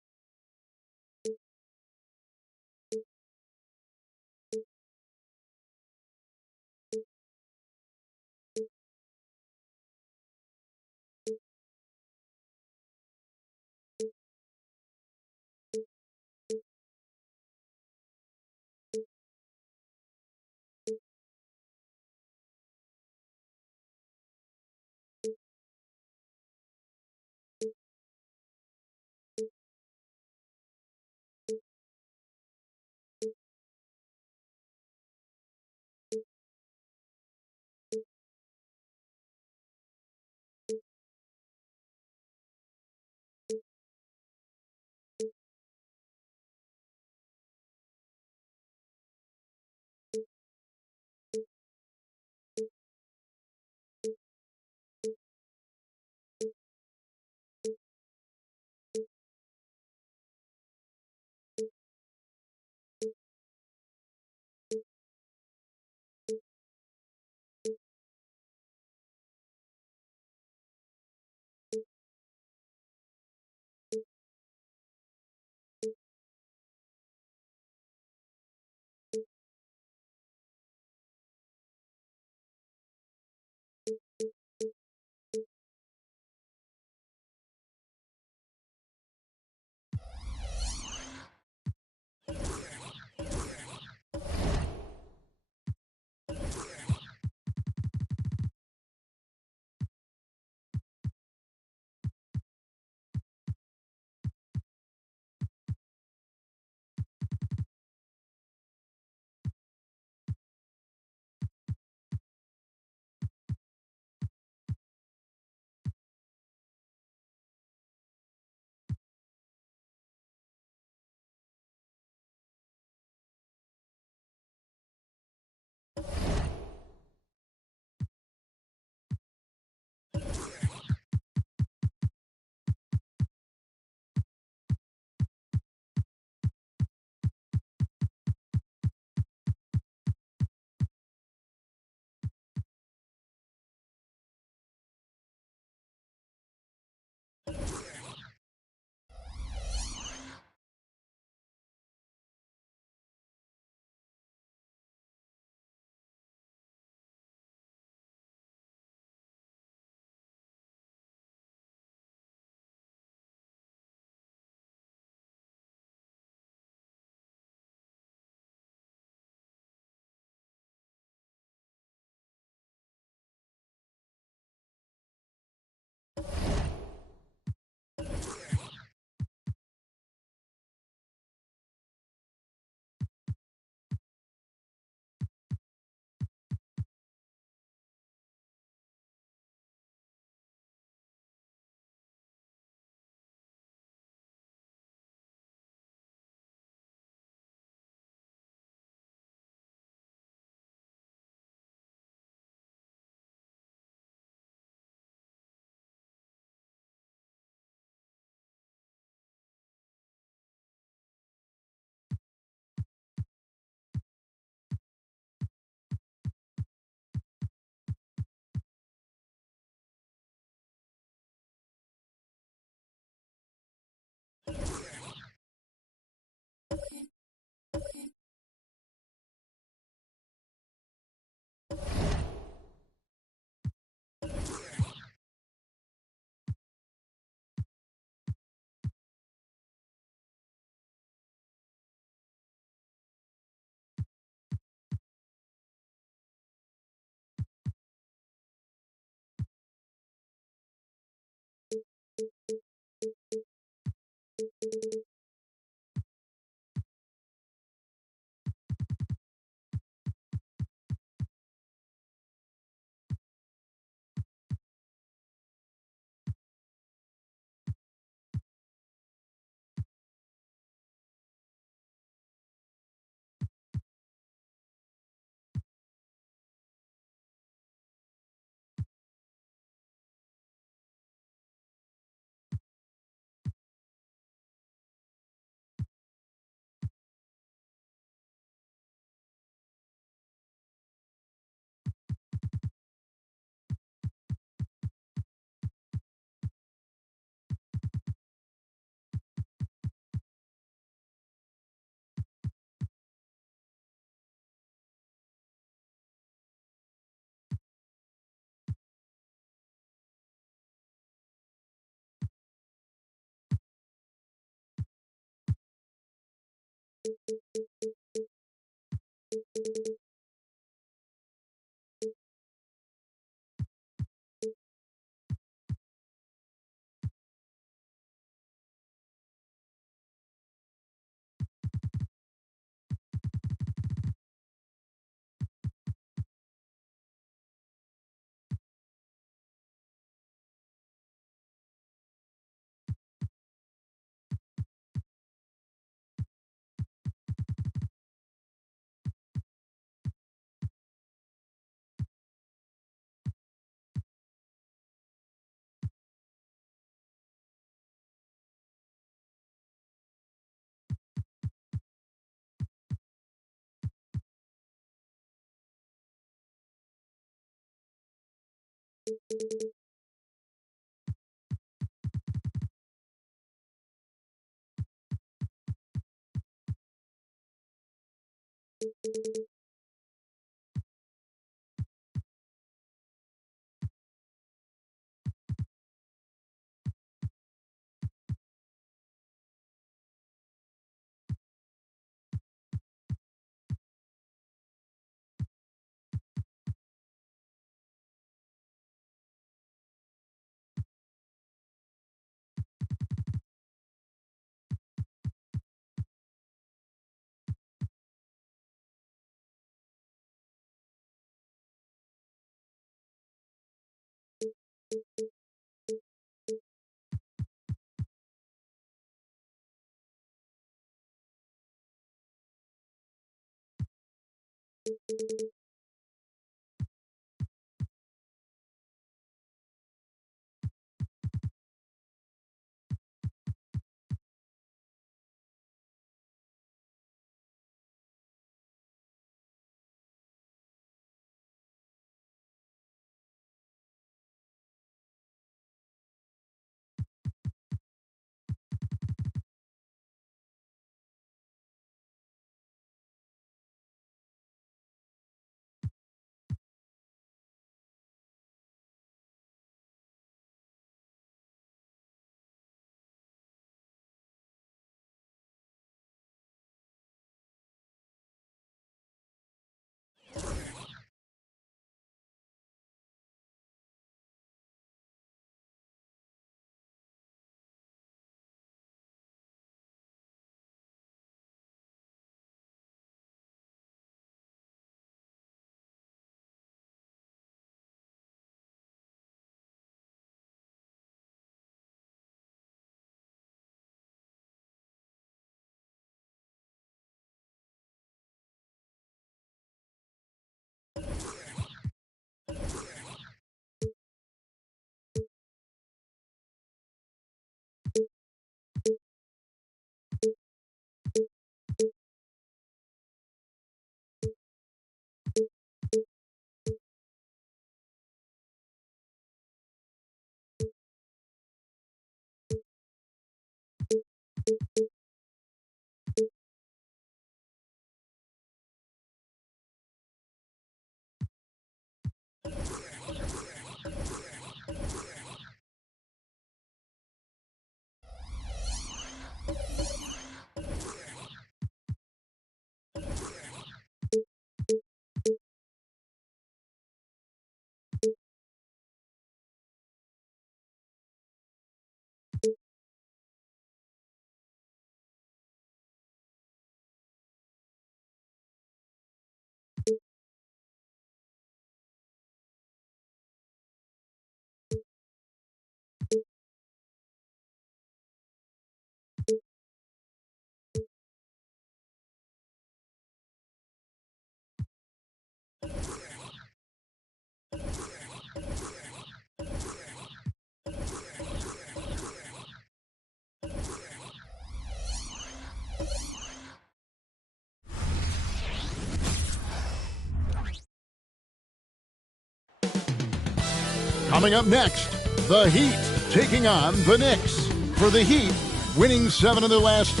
Coming up next, the Heat taking on the Knicks. For the Heat, winning 7 of their last.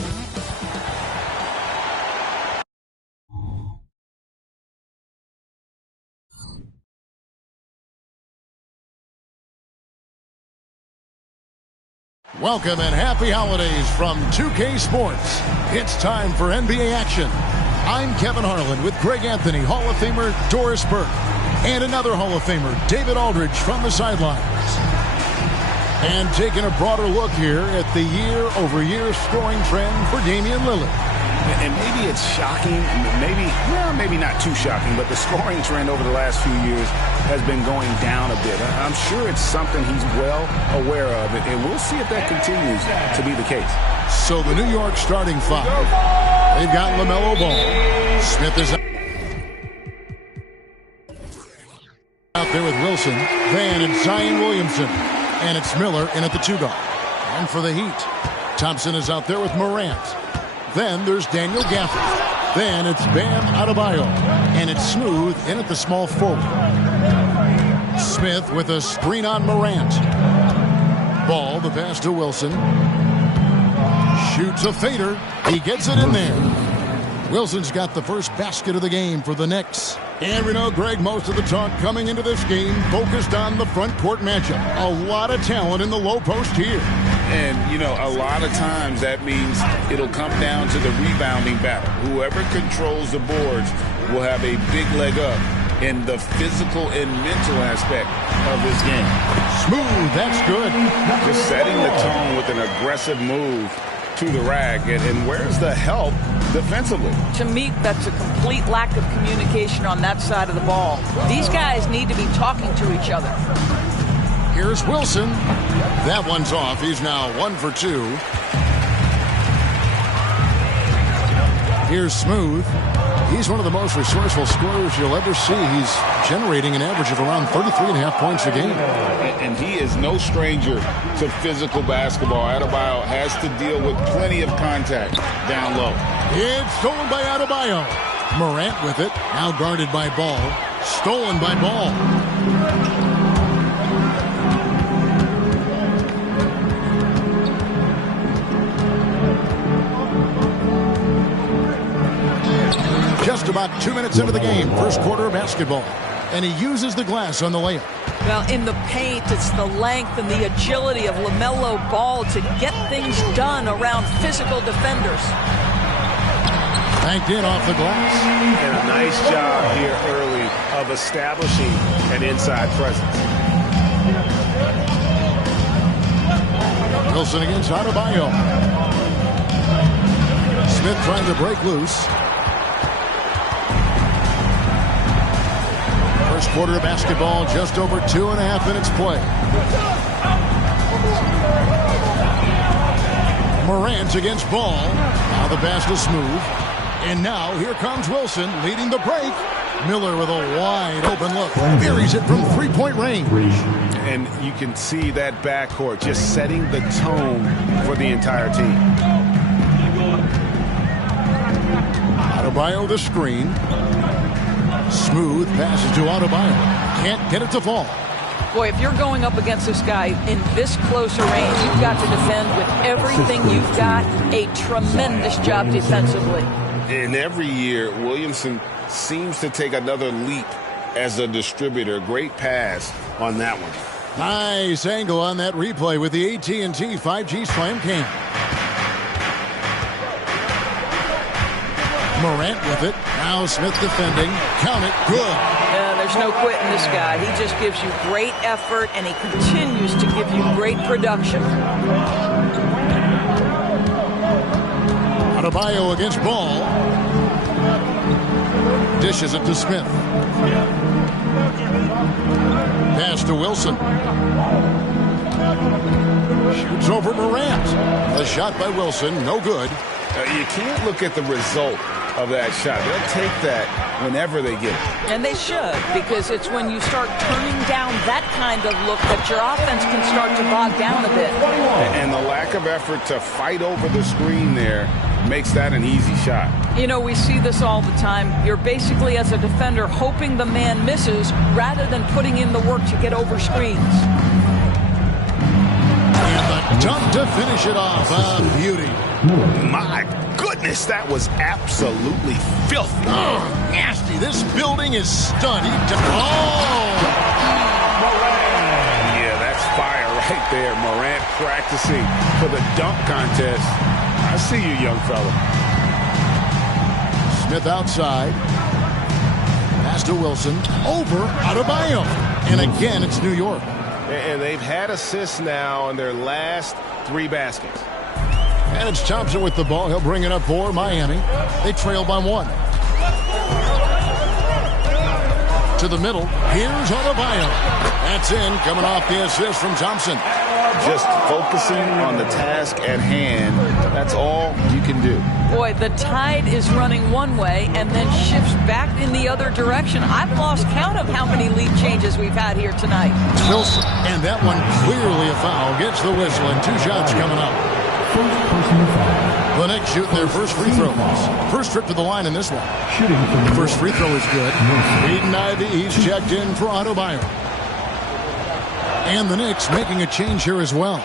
Welcome and happy holidays from 2K Sports. It's time for NBA action. I'm Kevin Harlan with Greg Anthony, Hall of Famer Doris Burke, and another Hall of Famer, David Aldridge, from the sidelines. And taking a broader look here at the year-over-year scoring trend for Damian Lillard. And maybe it's shocking, maybe not too shocking, but the scoring trend over the last few years has been going down a bit. I'm sure it's something he's well aware of, and we'll see if that continues to be the case. So the New York starting five, they've got LaMelo Ball. Smith is out there with Wilson. Van and Zion Williamson. And it's Miller in at the 2 guard. And for the Heat, Thompson is out there with Morant. Then there's Daniel Gafford. Then it's Bam Adebayo. And it's Smooth in at the small forward. Smith with a screen on Morant. Ball, the pass to Wilson. Shoots a fader. He gets it in there. Wilson's got the first basket of the game for the Knicks. And we know, Greg, most of the talk coming into this game focused on the front court matchup. A lot of talent in the low post here. And, you know, a lot of times that means it'll come down to the rebounding battle. Whoever controls the boards will have a big leg up in the physical and mental aspect of this game. Smooth, that's good. Just setting the tone with an aggressive move to the rack. And where's the help defensively? To me, that's a complete lack of communication on that side of the ball. These guys need to be talking to each other. Here's Wilson. That one's off. He's now 1 for 2. Here's Smooth. He's one of the most resourceful scorers you'll ever see. He's generating an average of around 33.5 points a game. And he is no stranger to physical basketball. Adebayo has to deal with plenty of contact down low. It's stolen by Adebayo. Morant with it. Now guarded by Ball. Stolen by Ball. Just about 2 minutes into the game, first quarter of basketball. And he uses the glass on the layup. Well, in the paint, it's the length and the agility of LaMelo Ball to get things done around physical defenders. Banked in off the glass. And a nice job here early of establishing an inside presence. Wilson against Adebayo. Smith trying to break loose. First quarter of basketball, just over 2.5 minutes play. Morant against Ball. Now the pass to Smooth. And now here comes Wilson leading the break. Miller with a wide open look. Buries it from 3-point range. And you can see that backcourt just setting the tone for the entire team. Adebayo the screen. Smooth passes to Adebayo. Can't get it to fall. Boy, if you're going up against this guy in this closer range, you've got to defend with everything you've got. A tremendous job defensively. And every year, Williamson seems to take another leap as a distributor. Great pass on that one. Nice angle on that replay with the AT&T 5G Slam Cam. Morant with it. Now Smith defending. Count it. Good. There's no quitting this guy. He just gives you great effort, and he continues to give you great production. Adebayo against Ball. Dishes it to Smith. Pass to Wilson. Shoots over Morant. The shot by Wilson, no good. You can't look at the result of that shot. They'll take that whenever they get it. And they should, because it's when you start turning down that kind of look that your offense can start to bog down a bit. And the lack of effort to fight over the screen there makes that an easy shot. You know, we see this all the time. You're basically, as a defender, hoping the man misses rather than putting in the work to get over screens. And the dunk to finish it off. A beauty. My goodness, that was absolutely filthy. Oh, nasty. This building is stunned. Oh! Yeah, that's fire right there. Morant practicing for the dunk contest. I see you, young fella. Smith outside. Pass to Wilson. Over Adebayo. And again, it's New York. And they've had assists now in their last 3 baskets. And it's Thompson with the ball. He'll bring it up for Miami. They trail by 1. To the middle. Here's Adebayo. That's in, coming off the assist from Thompson. Just focusing on the task at hand. That's all you can do. Boy, the tide is running one way and then shifts back in the other direction. I've lost count of how many lead changes we've had here tonight. Wilson, and that one clearly a foul. Gets the whistle, and 2 shots coming up. The Knicks shooting their first free throws. First trip to the line in this one. First free throw is good. Aiden Ivey, he's checked in for Adebayo. And the Knicks making a change here as well.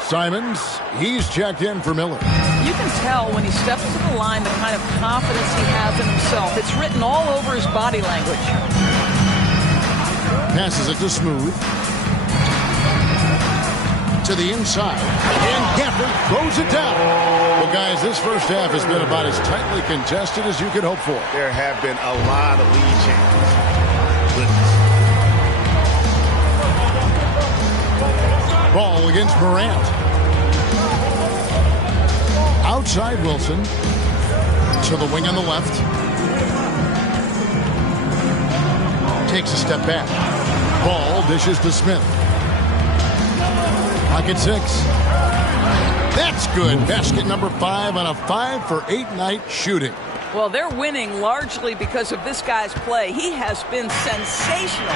Simons, he's checked in for Miller. You can tell when he steps to the line the kind of confidence he has in himself. It's written all over his body language. Passes it to Smooth. To the inside. And Gafford throws it down. Well, guys, this first half has been about as tightly contested as you could hope for. There have been a lot of lead changes. Ball against Morant. Outside Wilson. To the wing on the left. Takes a step back. Ball dishes to Smith. Pocket 6. That's good. Basket number 5 on a 5-for-8 night shooting. Well, they're winning largely because of this guy's play. He has been sensational.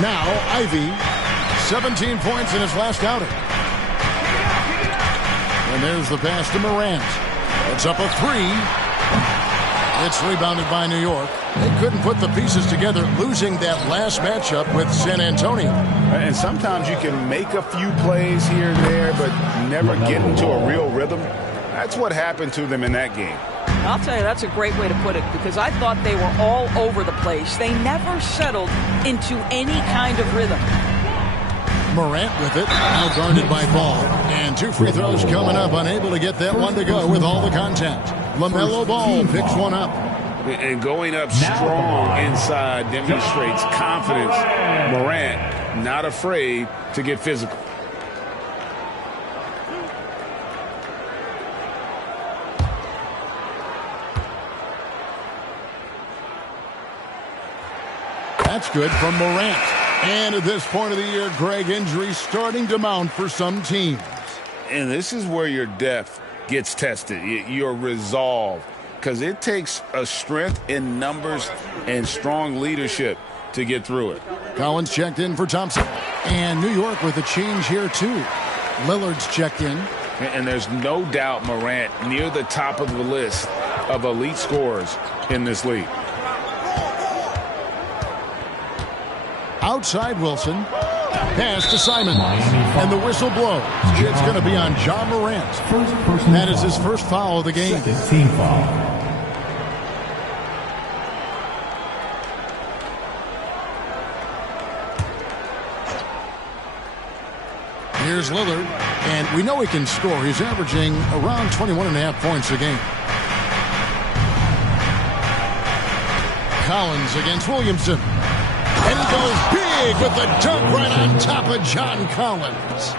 Now, Ivy, 17 points in his last outing. And there's the pass to Morant. It's up a 3. It's rebounded by New York. They couldn't put the pieces together, losing that last matchup with San Antonio. And sometimes you can make a few plays here and there, but never get into a real rhythm. That's what happened to them in that game. I'll tell you, that's a great way to put it, because I thought they were all over the place. They never settled into any kind of rhythm. Morant with it, now guarded by Ball. And 2 free throws coming up, unable to get that one to go with all the contact. LaMelo Ball picks one up. And going up strong inside demonstrates confidence. Morant not afraid to get physical. That's good from Morant. And at this point of the year, Greg, injuries starting to mount for some teams. And this is where your depth gets tested, your resolve. Because it takes a strength in numbers and strong leadership to get through it. Collins checked in for Thompson. And New York with a change here, too. Lillard's checked in. And there's no doubt Morant near the top of the list of elite scorers in this league. Outside Wilson. Pass to Simon. And the whistle blows. It's going to be on John Morant. That is his first foul of the game. Team foul. Here's Lillard, and we know he can score. He's averaging around 21.5 points a game. Collins against Williamson. And he goes big with the dunk right on top of John Collins.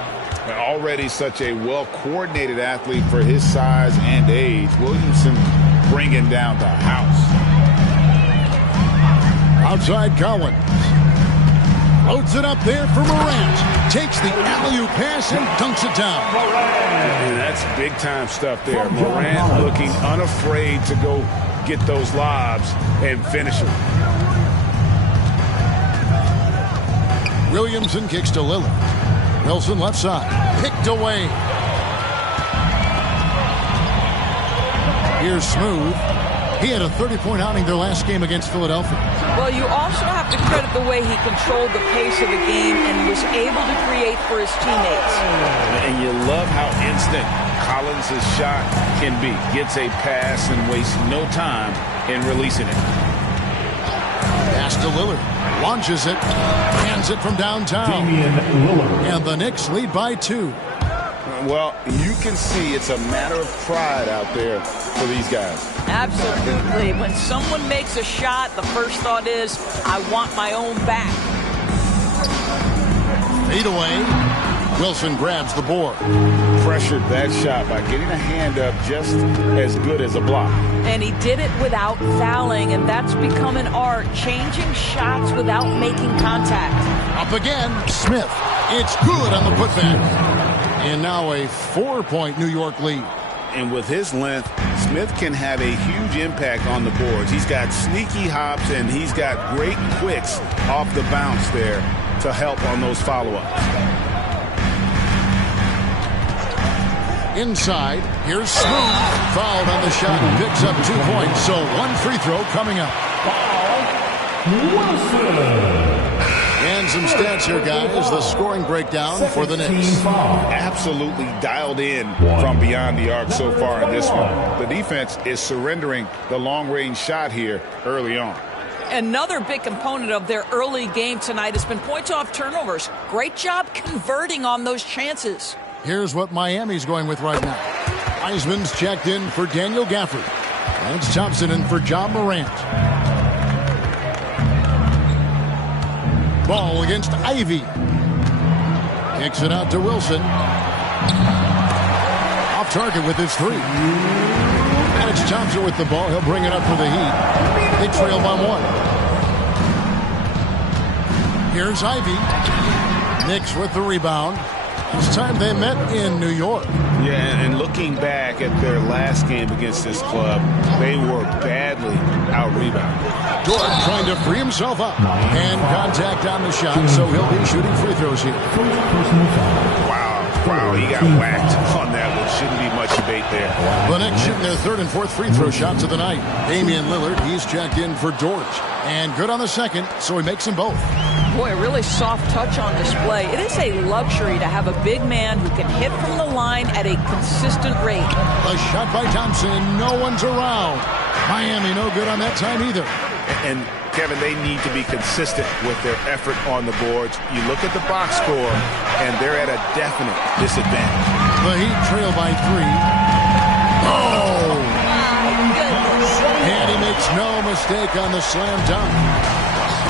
Already such a well-coordinated athlete for his size and age. Williamson bringing down the house. Outside Collins. Loads it up there for Morant. Takes the alley-oop pass and dunks it down. And that's big-time stuff there. Morant looking unafraid to go get those lobs and finish them. Williamson kicks to Lillard. Wilson left side. Picked away. Here's Smooth. He had a 30-point outing their last game against Philadelphia. Well, you also have to credit the way he controlled the pace of the game and was able to create for his teammates. And you love how instant Collins' shot can be. Gets a pass and wastes no time in releasing it. Pass to Lillard. Launches it. Hands it from downtown. Damian Lillard. And the Knicks lead by 2. Well, you can see it's a matter of pride out there for these guys. Absolutely. When someone makes a shot, the first thought is, I want my own back. Fade away. Wilson grabs the board. Pressured that shot by getting a hand up just as good as a block. And he did it without fouling, and that's become an art, changing shots without making contact. Up again, Smith. It's good on the putback. And now a 4-point New York lead. And with his length, Smith can have a huge impact on the boards. He's got sneaky hops, and he's got great quicks off the bounce there to help on those follow-ups. Inside, here's Smooth. Fouled on the shot and picks up 2 points. So 1 free throw coming up. Wilson. And some stats here, guys. The scoring breakdown for the Knicks. Absolutely dialed in from beyond the arc so far in this one. The defense is surrendering the long-range shot here early on. Another big component of their early game tonight has been points off turnovers. Great job converting on those chances. Here's what Miami's going with right now. Wiseman's checked in for Daniel Gafford. Lance Thompson in for John Morant. Ball against Ivy. Kicks it out to Wilson. Off target with his 3. And it's Thompson with the ball. He'll bring it up for the Heat. They trail by 1. Here's Ivy. Knicks with the rebound. This time they met in New York. Yeah, and looking back at their last game against this club, they were badly out-rebounded. Dort trying to free himself up. And contact on the shot, so he'll be shooting free throws here. Wow, he got whacked on that one. Shouldn't be much debate there. The Knicks shooting their 3rd and 4th free throw shots of the night. Damian Lillard, he's checked in for Dort. And good on the second, so he makes them both. Boy, a really soft touch on display. It is a luxury to have a big man who can hit from the line at a consistent rate. A shot by Thompson, and no one's around. Miami no good on that time either. And Kevin, they need to be consistent with their effort on the boards. You look at the box score, and they're at a definite disadvantage. The Heat trail by 3. Oh! And he makes no mistake on the slam dunk.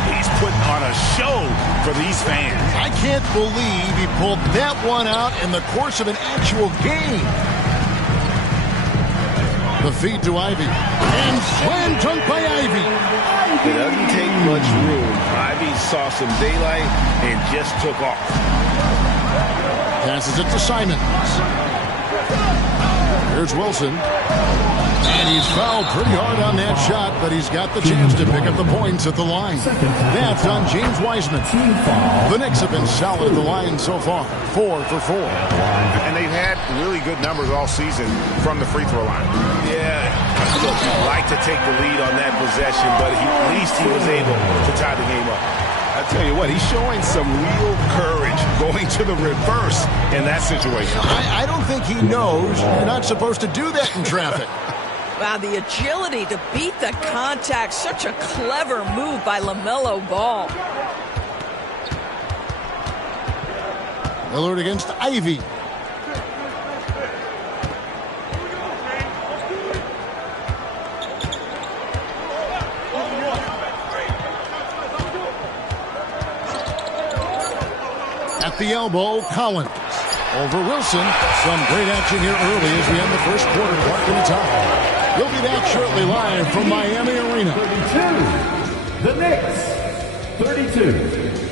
He's putting on a show for these fans. I can't believe he pulled that one out in the course of an actual game. The feed to Ivy. And slam dunk by Ivy. It doesn't take much room. Ivy saw some daylight and just took off. Passes it to Simons. Here's Wilson. And he's fouled pretty hard on that shot, but he's got the chance to pick up the points at the line. That's on James Wiseman. The Knicks have been solid at the line so far. 4 for 4. And they've had really good numbers all season from the free throw line. Yeah, look, you'd like to take the lead on that possession, but at least he was able to tie the game up. I tell you what, he's showing some real courage going to the reverse in that situation. I don't think he knows you're not supposed to do that in traffic. Wow, the agility to beat the contact. Such a clever move by LaMelo Ball. Lillard against Ivy. At the elbow, Collins. Over Wilson. Some great action here early as we end the first quarter. Marking the time. We'll be back shortly live from Miami Arena. 32. The Knicks. 32.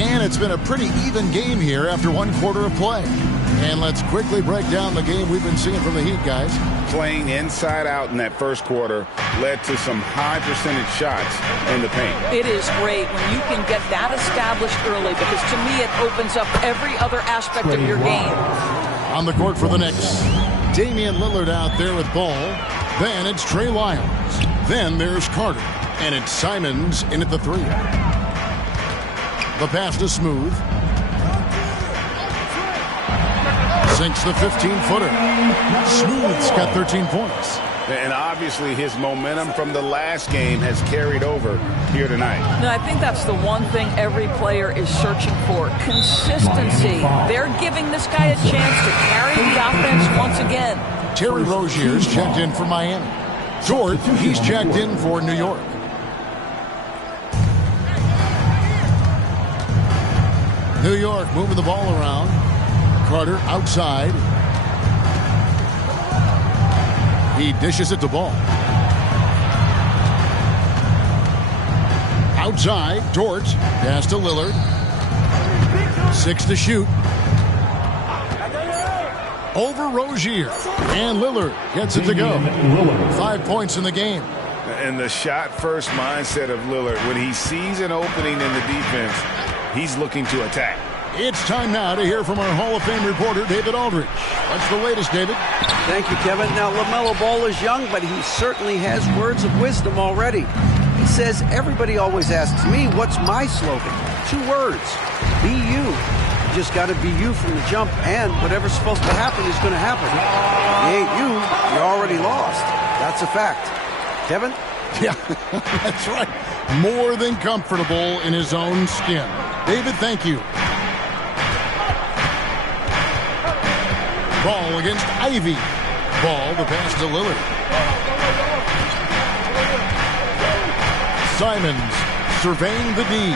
And it's been a pretty even game here after 1 quarter of play. And let's quickly break down the game we've been seeing from the Heat, guys. Playing inside out in that first quarter led to some high percentage shots in the paint. It is great when you can get that established early, because to me it opens up every other aspect of your game. On the court for the Knicks, Damian Lillard out there with ball. Then it's Trey Lyles. Then there's Carter. And it's Simons in at the 3. The pass to Smooth. Sinks the 15-footer. Smooth's got 13 points. And obviously his momentum from the last game has carried over here tonight. No, I think that's the one thing every player is searching for. Consistency. They're giving this guy a chance to carry the offense once again. Terry Rozier's checked in for Miami. Dort, he's checked in for New York. New York moving the ball around. Carter outside. He dishes it to Ball. Outside, Dort. Pass to Lillard. 6 to shoot. Over Rozier. And Lillard gets it to go. 5 points in the game. And the shot-first mindset of Lillard, when he sees an opening in the defense, he's looking to attack. It's time now to hear from our Hall of Fame reporter, David Aldridge. What's the latest, David? Thank you, Kevin. Now, LaMelo Ball is young, but he certainly has words of wisdom already. He says, everybody always asks me, what's my slogan? 2 words. Be you. You just got to be you from the jump, and whatever's supposed to happen is going to happen. If you ain't you, you're already lost. That's a fact. Kevin? Yeah, that's right. More than comfortable in his own skin. David, thank you. Ball against Ivy. Ball, the pass to Lillard. Simons surveying the D.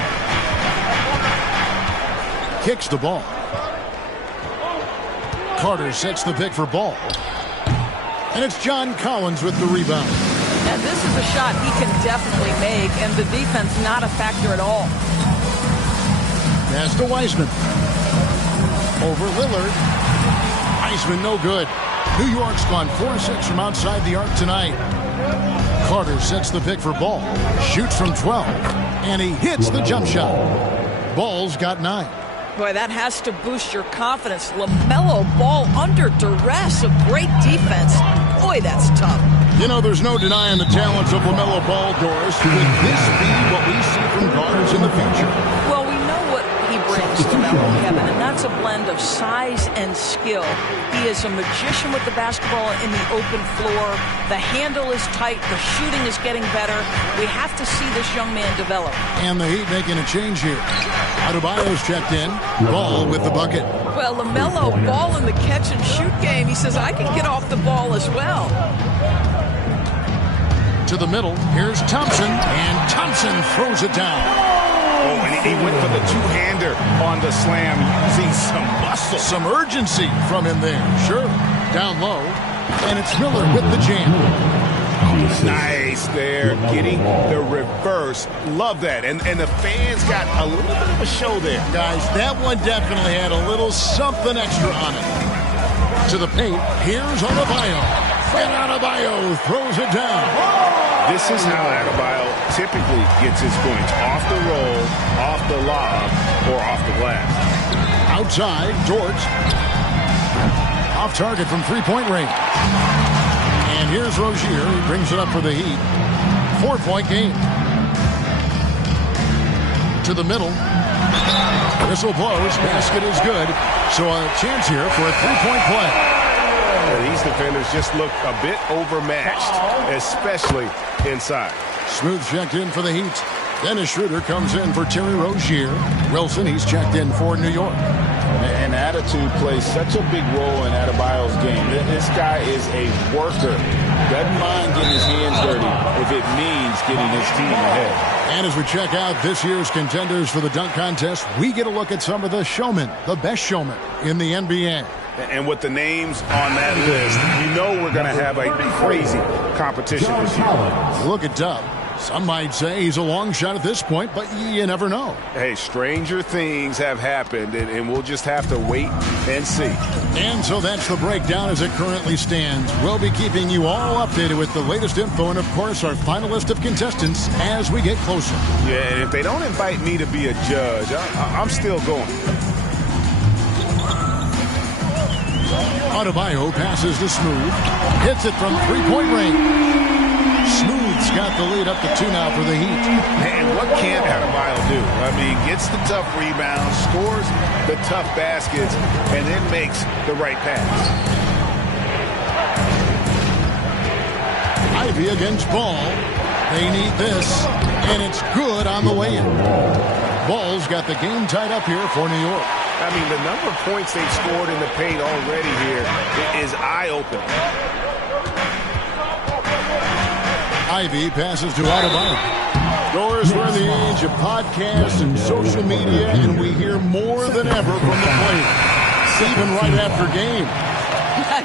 Kicks the ball. Carter sets the pick for Ball. And it's John Collins with the rebound. And this is a shot he can definitely make, and the defense not a factor at all. Pass to Wiseman. Over Lillard. Wiseman no good. New York's gone 4-6 from outside the arc tonight. Carter sets the pick for Ball. Shoots from 12. And he hits the jump shot. Ball's got 9. Boy, that has to boost your confidence. LaMelo Ball under duress. A great defense. Boy, that's tough. You know, there's no denying the talents of LaMelo Ball, Doris. Could this be what we see from guards in the future? Well, we know what he brings to LaMelo, Kevin, and that's a blend of size and skill. He is a magician with the basketball in the open floor. The handle is tight. The shooting is getting better. We have to see this young man develop. And the Heat making a change here. Adebayo's checked in. Ball with the bucket. Well, LaMelo Ball in the catch and shoot game. He says, I can get off the ball as well. To the middle. Here's Thompson. And Thompson throws it down. Oh, and he went for the two-hander on the slam, using some muscle. Some urgency from him there. Sure. Down low. And it's Miller with the jam. Nice there, getting the reverse. Love that. And the fans got a little bit of a show there. Guys, that one definitely had a little something extra on it. To the paint. Here's Adebayo. And Adebayo throws it down. This is how Adebayo typically gets his points. Off the roll, off the lob, or off the glass. Outside, Dort. Off target from three-point range. And here's Rozier. He brings it up for the Heat. 4-point game. To the middle. Whistle blows. Basket is good. So a chance here for a three-point play. These defenders just look a bit overmatched, especially inside. Smooth checked in for the Heat. Dennis Schroeder comes in for Terry Rozier. Wilson, he's checked in for New York. And attitude plays such a big role in Adebayo's game. This guy is a worker. Doesn't mind getting his hands dirty if it means getting his team ahead. And as we check out this year's contenders for the dunk contest, we get a look at some of the showmen, the best showmen in the NBA. And with the names on that list, you know we're going to have a crazy competition this year. Look at Dub. Some might say he's a long shot at this point, but you never know. Hey, stranger things have happened, and we'll just have to wait and see. And so that's the breakdown as it currently stands. We'll be keeping you all updated with the latest info and, of course, our final list of contestants as we get closer. Yeah, and if they don't invite me to be a judge, I'm still going. Adebayo passes to Smooth. Hits it from three-point range. Smooth's got the lead up to 2 now for the Heat. Man, what can't Adebayo do? I mean, gets the tough rebounds, scores the tough baskets, and then makes the right pass. Ivy against Ball. They need this, and it's good on the way in. Ball's got the game tied up here for New York. I mean, the number of points they've scored in the paint already here is eye-opening. Ivy passes to Adebayo. Doors, we're in the age of podcasts and social media, and we hear more than ever from the players, even right after game.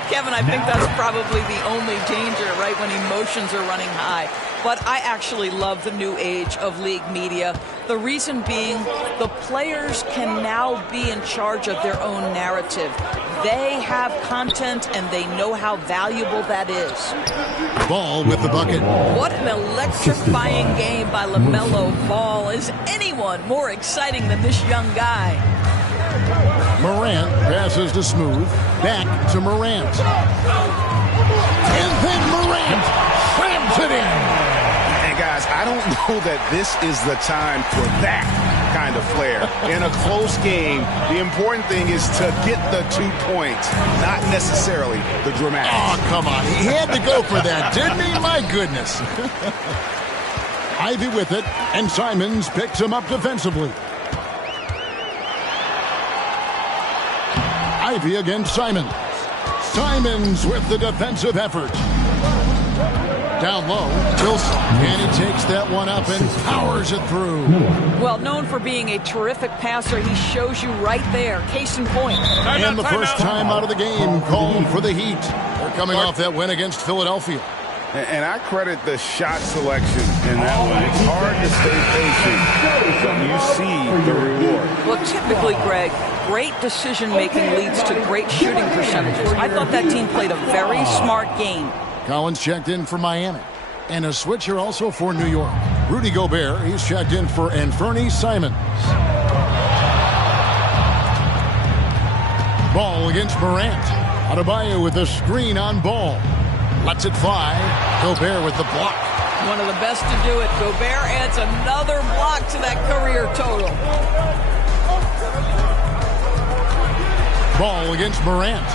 Kevin, I think that's probably the only danger, right, when emotions are running high. But I actually love the new age of league media. The reason being, the players can now be in charge of their own narrative. They have content, and they know how valuable that is. Ball with the bucket. What an electrifying game by LaMelo Ball. Is anyone more exciting than this young guy? Morant passes to Smooth. Back to Morant. And then Morant slams it in. And guys, I don't know that this is the time for that kind of flair. In a close game, the important thing is to get the 2 points, not necessarily the dramatic. Oh, come on. He had to go for that, didn't he? My goodness. Ivy with it, and Simons picks him up defensively. Ivy against Simons. Simons with the defensive effort. Down low, Wilson, and he takes that one up and powers it through. Well, known for being a terrific passer, he shows you right there. Case in point. And the first time out of the game called for the Heat. They're coming off that win against Philadelphia. And I credit the shot selection in that one. It's hard to stay patient when you see the reward. Well, typically, Greg, great decision-making leads to great shooting percentages. I thought that team played a very smart game. Collins checked in for Miami. And a switch here also for New York. Rudy Gobert, he's checked in for Anthony Simons. Ball against Morant. Adebayo with a screen on Ball. Lets it fly. Gobert with the block. One of the best to do it. Gobert adds another block to that career total. Ball against Morant.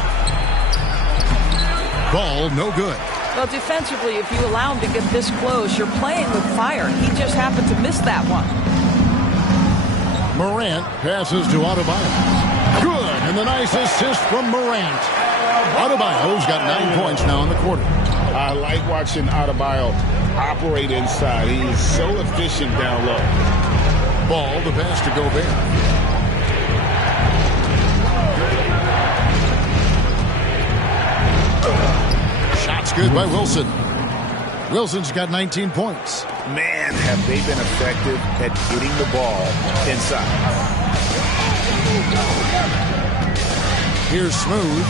Ball no good. Well, defensively, if you allow him to get this close, you're playing with fire. He just happened to miss that one. Morant passes to Adebayo. Good, and the nice assist from Morant. Adebayo's got 9 points now in the quarter. I like watching Adebayo operate inside. He is so efficient down low. Ball, the pass to Gobert. Shot's good by Wilson. Wilson's got 19 points. Man, have they been effective at getting the ball inside. Here's Smooth.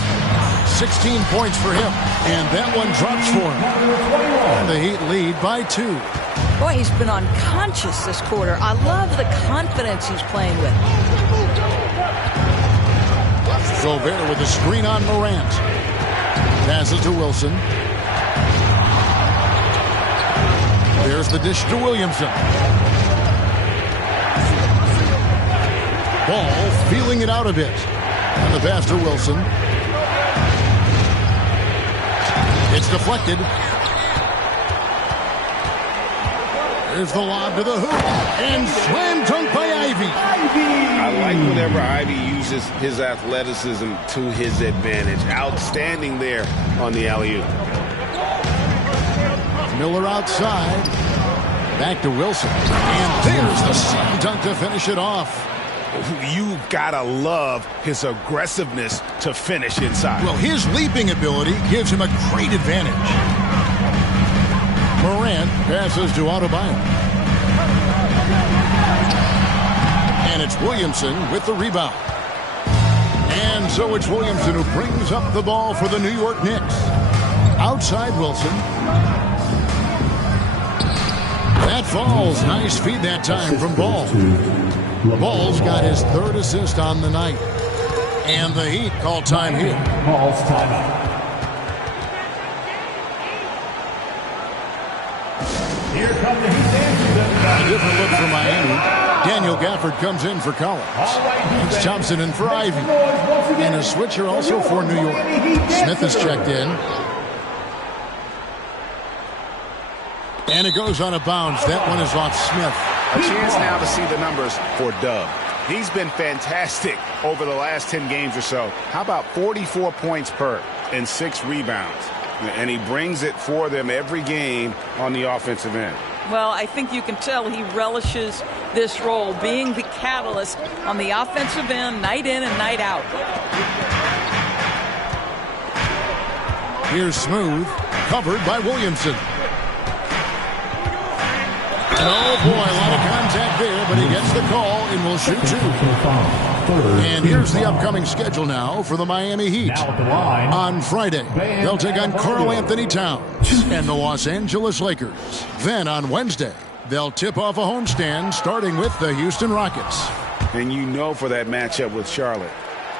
16 points for him. And that one drops for him. And the Heat lead by 2. Boy, he's been unconscious this quarter. I love the confidence he's playing with. Gobert with a screen on Morant. Passes to Wilson. There's the dish to Williamson. Ball feeling it out a bit. And the pass to Wilson. It's deflected. There's the lob to the hoop. And slam dunk by Ivy. I like whenever Ivy uses his athleticism to his advantage. Outstanding there on the alley-oop. Miller outside. Back to Wilson. And there's the slam dunk to finish it off. You gotta love his aggressiveness to finish inside. Well, his leaping ability gives him a great advantage. Morant passes to Adebayo. And it's Williamson with the rebound. And so it's Williamson who brings up the ball for the New York Knicks. Outside Wilson. That falls. Nice feed that time from Ball. Ball's got his third assist on the night. And the Heat call time here. Ball's timeout. Here come the Heat dancers. A different look for Miami. Daniel Gafford comes in for Collins. It's Thompson in for Ivy. And a switcher also for New York. Smith is checked in. And it goes on a bounce. That one is off Smith. A chance now to see the numbers for Dub. He's been fantastic over the last 10 games or so. How about 44 points per and 6 rebounds? And he brings it for them every game on the offensive end. Well, I think you can tell he relishes this role, being the catalyst on the offensive end, night in and night out. Here's Smooth, covered by Williamson. And oh boy, a lot of contact there, but he gets the call and will shoot 2. And here's the upcoming schedule now for the Miami Heat. On Friday, they'll take on Karl Anthony Towns and the Los Angeles Lakers. Then on Wednesday, they'll tip off a homestand starting with the Houston Rockets. And you know for that matchup with Charlotte,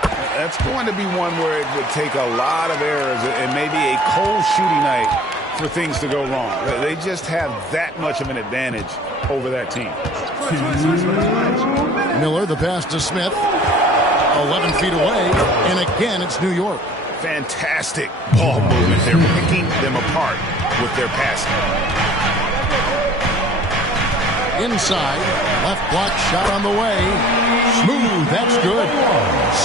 that's going to be one where it would take a lot of errors and maybe a cold shooting night for things to go wrong. They just have that much of an advantage over that team. Miller, the pass to Smith. 11 feet away, and again it's New York. Fantastic ball movement. They're picking them apart with their passing. Inside, left block shot on the way. Smooth, that's good.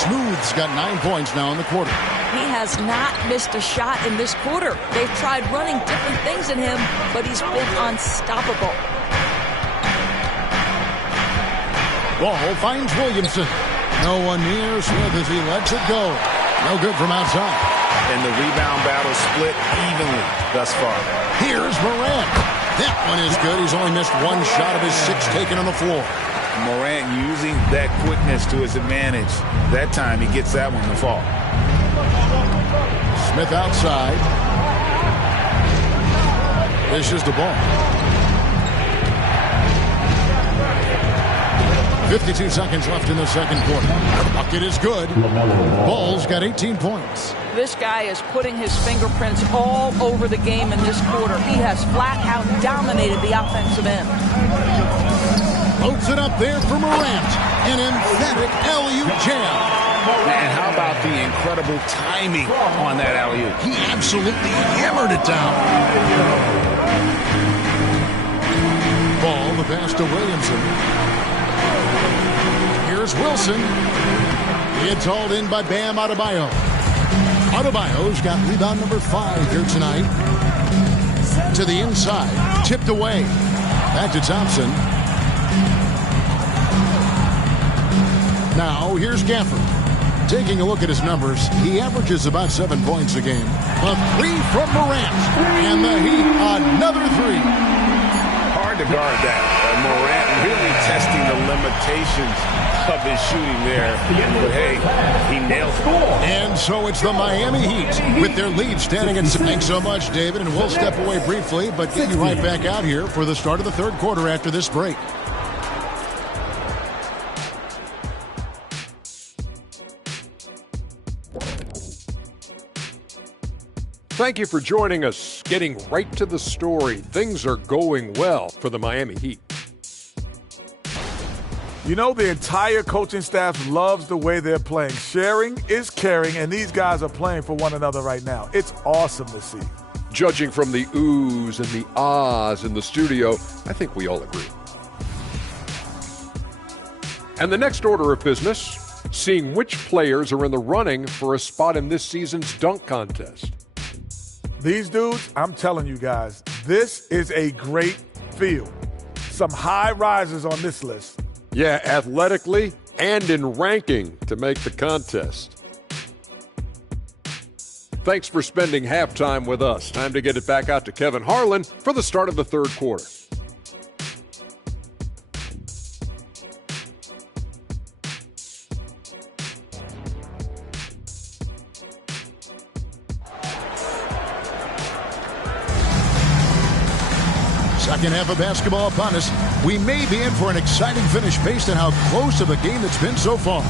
Smooth's got 9 points now in the quarter. He has not missed a shot in this quarter. They've tried running different things at him, but he's been unstoppable. Ball finds Williamson. No one near Smith as he lets it go. No good from outside. And the rebound battle split evenly thus far. Here's Morant. That one is good. He's only missed one shot of his 6 taken on the floor. Morant using that quickness to his advantage. That time he gets that one to fall. Smith outside. Dishes the ball. 52 seconds left in the second quarter. Bucket is good. Ball's got 18 points. This guy is putting his fingerprints all over the game in this quarter. He has flat out dominated the offensive end. Loads it up there for Morant. An emphatic alley-oop jam. And how about the incredible timing on that alley-oop? He absolutely hammered it down. Ball, the pass to Williamson. Here's Wilson. It's hauled in by Bam Adebayo. Adebayo's got rebound number 5 here tonight. To the inside. Tipped away. Back to Thompson. Now, here's Gafford. Taking a look at his numbers, he averages about 7 points a game. A 3 from Morant. And the Heat, another 3. Hard to guard that. Morant really testing the limitations of his shooting there. But hey, he nails it. And so it's the Miami Heat with their lead standing at 6. Thanks so much, David. And we'll step away briefly, but get you right back out here for the start of the third quarter after this break. Thank you for joining us. Getting right to the story. Things are going well for the Miami Heat. You know, the entire coaching staff loves the way they're playing. Sharing is caring, and these guys are playing for one another right now. It's awesome to see. Judging from the oohs and the ahs in the studio, I think we all agree. And the next order of business, seeing which players are in the running for a spot in this season's dunk contest. These dudes, I'm telling you guys, this is a great field. Some high risers on this list. Yeah, athletically and in ranking to make the contest. Thanks for spending halftime with us. Time to get it back out to Kevin Harlan for the start of the third quarter. Second half of basketball upon us. We may be in for an exciting finish based on how close of a game it's been so far.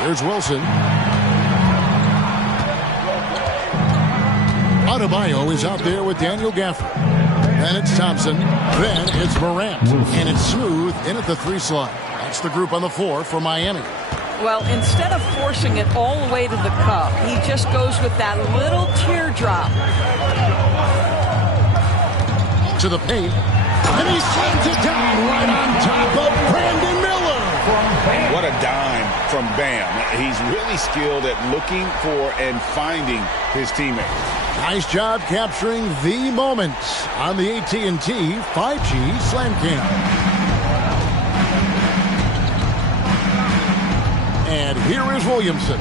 Here's Wilson. Adebayo is out there with Daniel Gafford. Then it's Thompson. Then it's Morant. And it's Smooth in at the 3 slot. That's the group on the floor for Miami. Well, instead of forcing it all the way to the cup, he just goes with that little teardrop. To the paint. And he slams it down right on top of Brandon Miller. What a dime from Bam. He's really skilled at looking for and finding his teammate. Nice job capturing the moment on the AT&T 5G Slam Cam. And here is Williamson.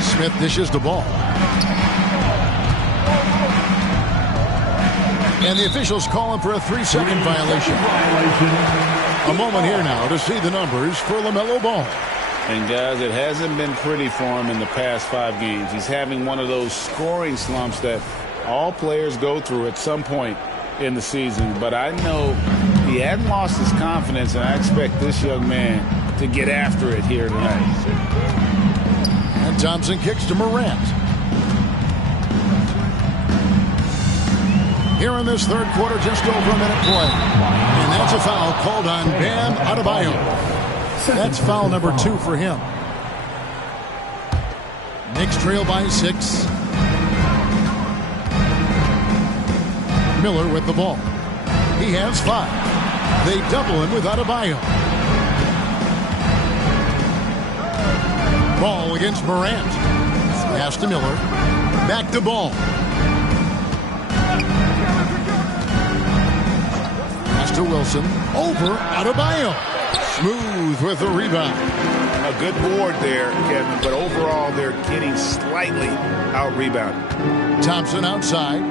Smith dishes the ball. And the officials calling for a 3-second violation. A moment here now to see the numbers for LaMelo Ball. And guys, it hasn't been pretty for him in the past 5 games. He's having one of those scoring slumps that all players go through at some point in the season. But I know he hadn't lost his confidence, and I expect this young man to get after it here tonight. And Thompson kicks to Morant. Here in this third quarter, just over a minute play. And that's a foul called on Bam Adebayo. That's foul number 2 for him. Knicks trail by 6. Miller with the ball. He has 5. They double him with Adebayo. Ball against Morant. Pass to Miller. Back to Ball. Pass to Wilson. Over Adebayo. Smooth with the rebound. A good board there, Kevin, but overall they're getting slightly out-rebounded. Thompson outside.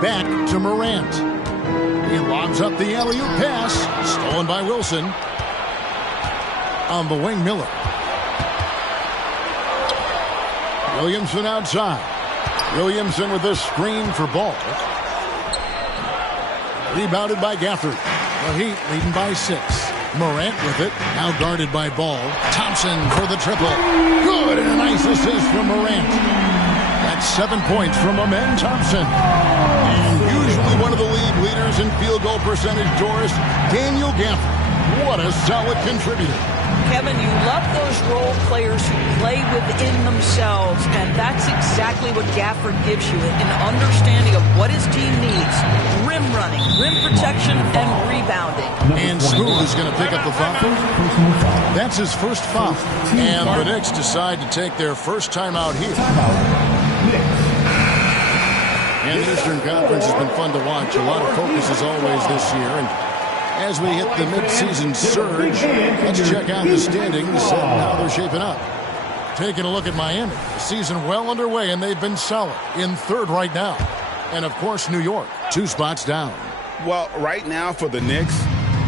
Back to Morant. He lobs up the alley-oop pass. Stolen by Wilson. On the wing, Miller. Williamson outside. Williamson with this screen for Ball. Rebounded by Gafford. The Heat leading by 6. Morant with it. Now guarded by Ball. Thompson for the triple. Good, and a nice assist from Morant. That's 7 points from Amen Thompson. And usually one of the league leaders in field goal percentage, Doris, Daniel Gafford. What a solid contributor. Kevin, you love those role players who play within themselves, and that's exactly what Gafford gives you, an understanding of what his team needs. Rim running, rim protection, and rebounding. And Smooth is going to pick up the foul. That's his first foul. And the Knicks decide to take their first time out here. And the Eastern Conference has been fun to watch. A lot of focus as always this year. And as we hit the midseason surge, let's check out the standings and how they're shaping up. Taking a look at Miami. The season well underway, and they've been solid in 3rd right now. And, of course, New York, 2 spots down. Well, right now for the Knicks,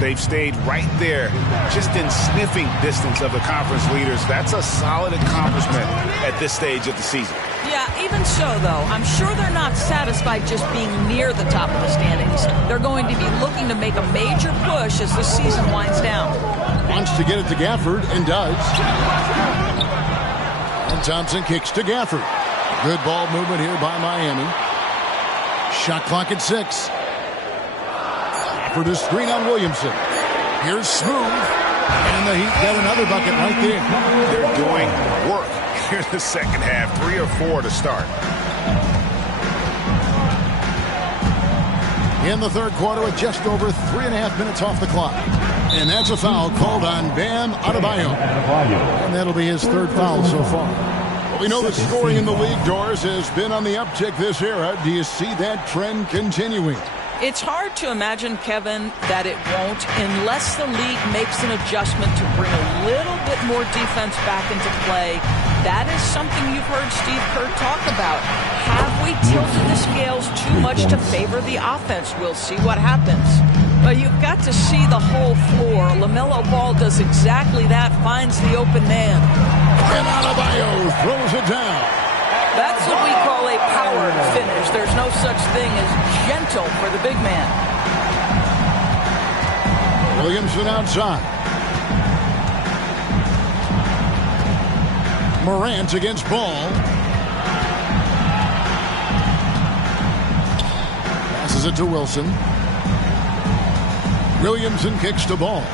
they've stayed right there, just in sniffing distance of the conference leaders. That's a solid accomplishment at this stage of the season. Yeah, even so, though, I'm sure they're not satisfied just being near the top of the standings. They're going to be looking to make a major push as the season winds down. Wants to get it to Gafford, and does. And Thompson kicks to Gafford. Good ball movement here by Miami. Shot clock at 6. For the screen on Williamson. Here's Smooth. And the Heat got another bucket right there. They're doing work here in the second half. 3 or 4 to start. In the third quarter with just over 3.5 minutes off the clock. And that's a foul called on Bam Adebayo. And that'll be his 3rd foul so far. Well, we know the scoring in the league, Doris, has been on the uptick this era. Do you see that trend continuing? It's hard to imagine, Kevin, that it won't unless the league makes an adjustment to bring a little bit more defense back into play. That is something you've heard Steve Kerr talk about. Have we tilted the scales too much to favor the offense? We'll see what happens. But you've got to see the whole floor. LaMelo Ball does exactly that, finds the open man. And Adebayo throws it down. That's what we call a powered finish. There's no such thing as gentle for the big man. Williamson outside. Morant against Ball. Passes it to Wilson. Williamson kicks to Ball.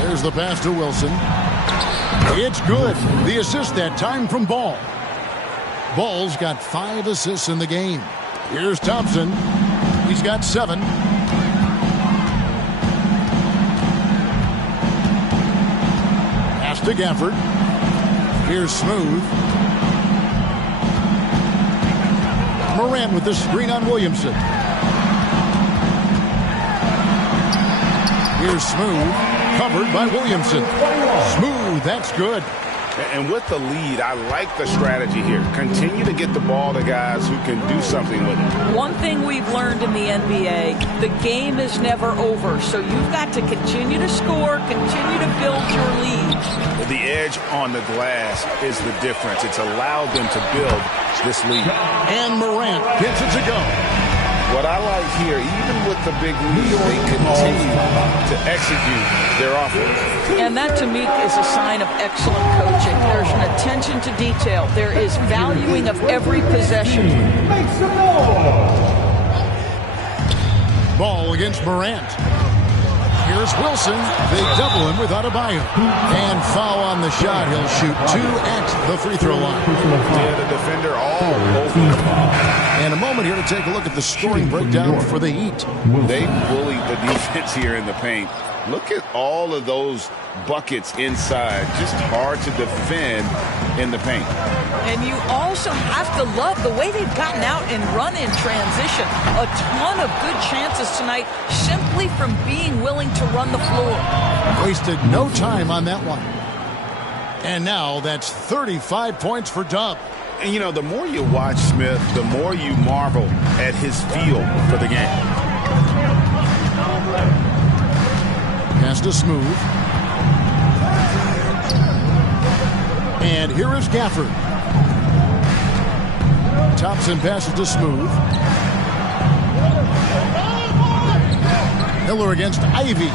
There's the pass to Wilson. It's good. The assist that time from Ball. Ball's got 5 assists in the game. Here's Thompson. He's got 7. Pass to Gafford. Here's Smooth. Morant with the screen on Williamson. Here's Smooth. Covered by Williamson. Smooth. That's good. And with the lead, I like the strategy here. Continue to get the ball to guys who can do something with it. One thing we've learned in the NBA, the game is never over. So you've got to continue to score, continue to build your lead. The edge on the glass is the difference. It's allowed them to build this lead. And Morant gets it to go. What I like here, even with the big lead, they continue to execute their offense. And that, to me, is a sign of excellent coaching. There's an attention to detail. There is valuing of every possession. Ball against Morant. Here's Wilson. They double him with Adebayo. And foul on the shot. He'll shoot 2 at the free throw line. Yeah, the defender all over. And a moment here to take a look at the scoring breakdown for the Heat. They bullied the defense here in the paint. Look at all of those buckets inside. Just hard to defend in the paint. And you also have to love the way they've gotten out and run in transition. A ton of good chances tonight simply from being willing to run the floor. Wasted no time on that one. And now that's 35 points for Dub. And, you know, the more you watch Smith, the more you marvel at his feel for the game. Pass to Smooth. And here is Gafford. Thompson passes to Smooth. Miller against Ivy.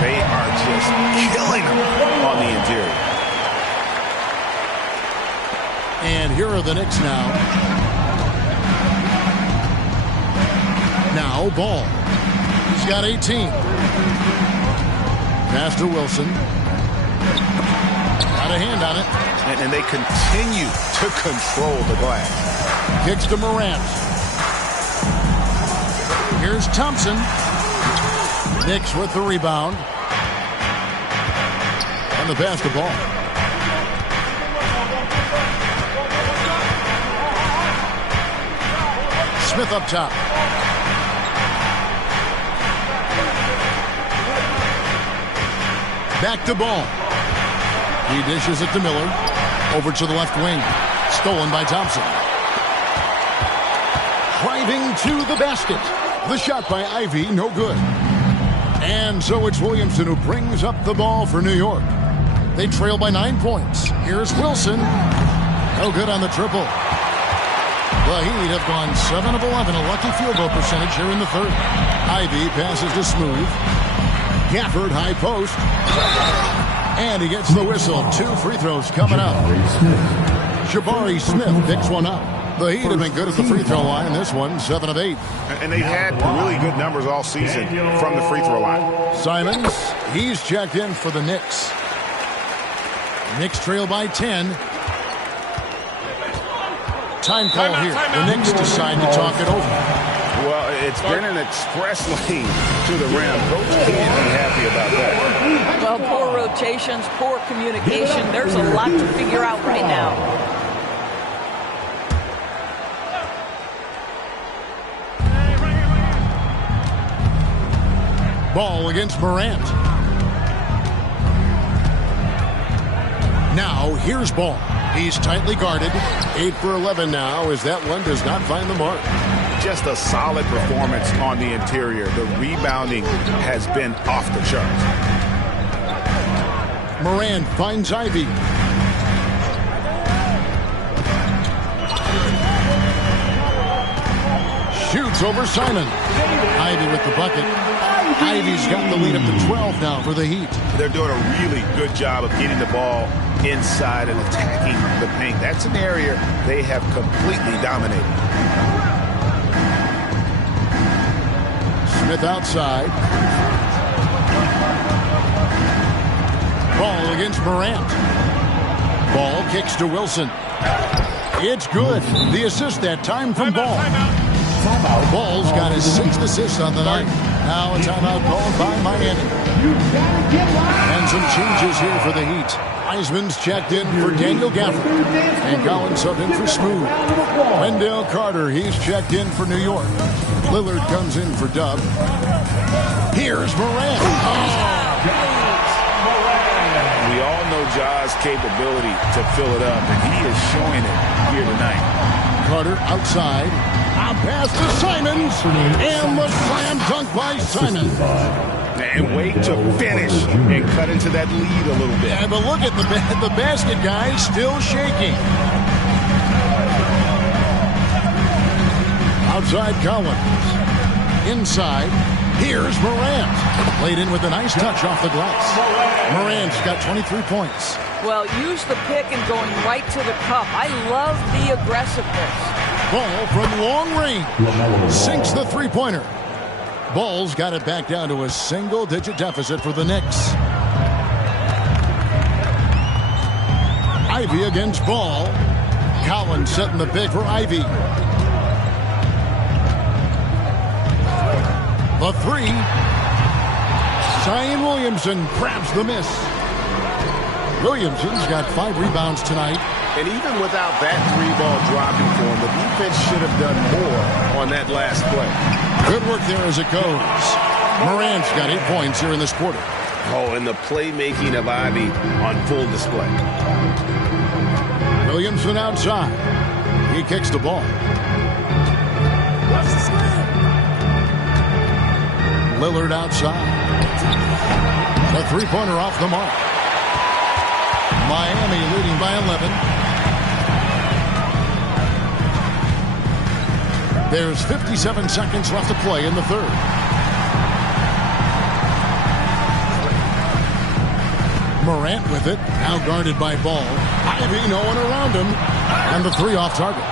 They are just killing him on the interior. And here are the Knicks now. Now Ball. He's got 18. Pass to Wilson. Got a hand on it. And they continue to control the glass. Kicks to Morant. Here's Thompson. Knicks with the rebound. And the pass to Ball. Smith up top. Back to Ball. He dishes it to Miller. Over to the left wing. Stolen by Thompson. Driving to the basket. The shot by Ivy, no good. And so it's Williamson who brings up the ball for New York. They trail by 9 points. Here's Wilson. No good on the triple. The Heat have gone 7 of 11, a lucky field goal percentage here in the third. Ivy passes to Smooth. Gafford, high post. And he gets the whistle. 2 free throws coming up. Jabari Smith picks one up. The Heat have been good at the free throw line. This one, 7 of 8. And they've had really good numbers all season from the free throw line. Simons, he's checked in for the Knicks. Knicks trail by 10. Time call here. The Knicks decide to talk it over. Well, it's been an express lane to the rim. Coach can't be happy about that. Well, poor rotations, poor communication. There's a lot to figure out right now. Ball against Morant. Now here's Ball. He's tightly guarded. 8 for 11 now as that one does not find the mark. Just a solid performance on the interior. The rebounding has been off the charts. Morant finds Ivy. Shoots over Simon. Ivy with the bucket. Ivy's got the lead up to 12 now for the Heat. They're doing a really good job of getting the ball inside and attacking the paint. That's an area they have completely dominated. Smith outside. Ball against Morant. Ball kicks to Wilson. It's good. The assist that time from Ball. Ball's got his 6th assist on the night. Now a timeout called by Miami. And some changes here for the Heat. Heisman's checked in for Daniel Gafford. And Collins subbed in for Smooth. Wendell Carter, he's checked in for New York. Lillard comes in for Dub. Here's Morant. We all know Ja's capability to fill it up, and he is showing it here tonight. Carter outside. A pass to Simons. And the slam dunk by Simon. And wait to finish and cut into that lead a little bit. Yeah, but look at the basket guy still shaking. Outside Collins. Inside. Here's Morant. Played in with a nice touch off the glass. Morant's got 23 points. Well, use the pick and going right to the cup. I love the aggressiveness. Ball from long range. Sinks the three-pointer. Ball's got it back down to a single-digit deficit for the Knicks. Ivy against Ball. Collins setting the pick for Ivy. The three. Zion Williamson grabs the miss. Williamson's got 5 rebounds tonight. And even without that 3-ball dropping for him, the defense should have done more on that last play. Good work there as it goes. Morant's got 8 points here in this quarter. Oh, and the playmaking of Ivy on full display. Williamson outside. He kicks the ball. Lillard outside. The three-pointer off the mark. Miami leading by 11. There's 57 seconds left to play in the third. Morant with it, now guarded by Ball. Ivy, no one around him. And the three off target.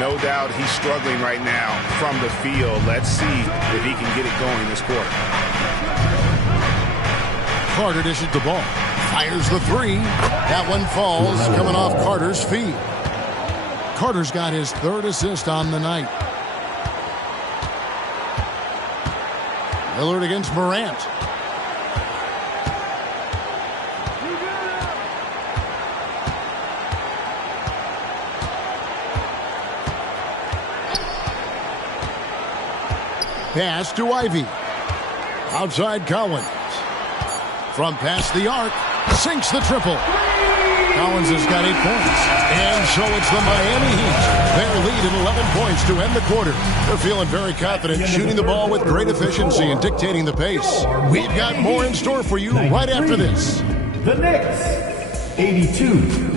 No doubt he's struggling right now from the field. Let's see if he can get it going this quarter. Carter dishes the ball. Fires the three. That one falls, coming off Carter's feet. Carter's got his 3rd assist on the night. Lillard against Morant. Pass to Ivy. Outside Collins. From past the arc. Sinks the triple. Collins has got 8 points. And so it's the Miami Heat. Their lead at 11 points to end the quarter. They're feeling very confident, shooting the ball with great efficiency and dictating the pace. We've got more in store for you right after this. The Knicks, 82.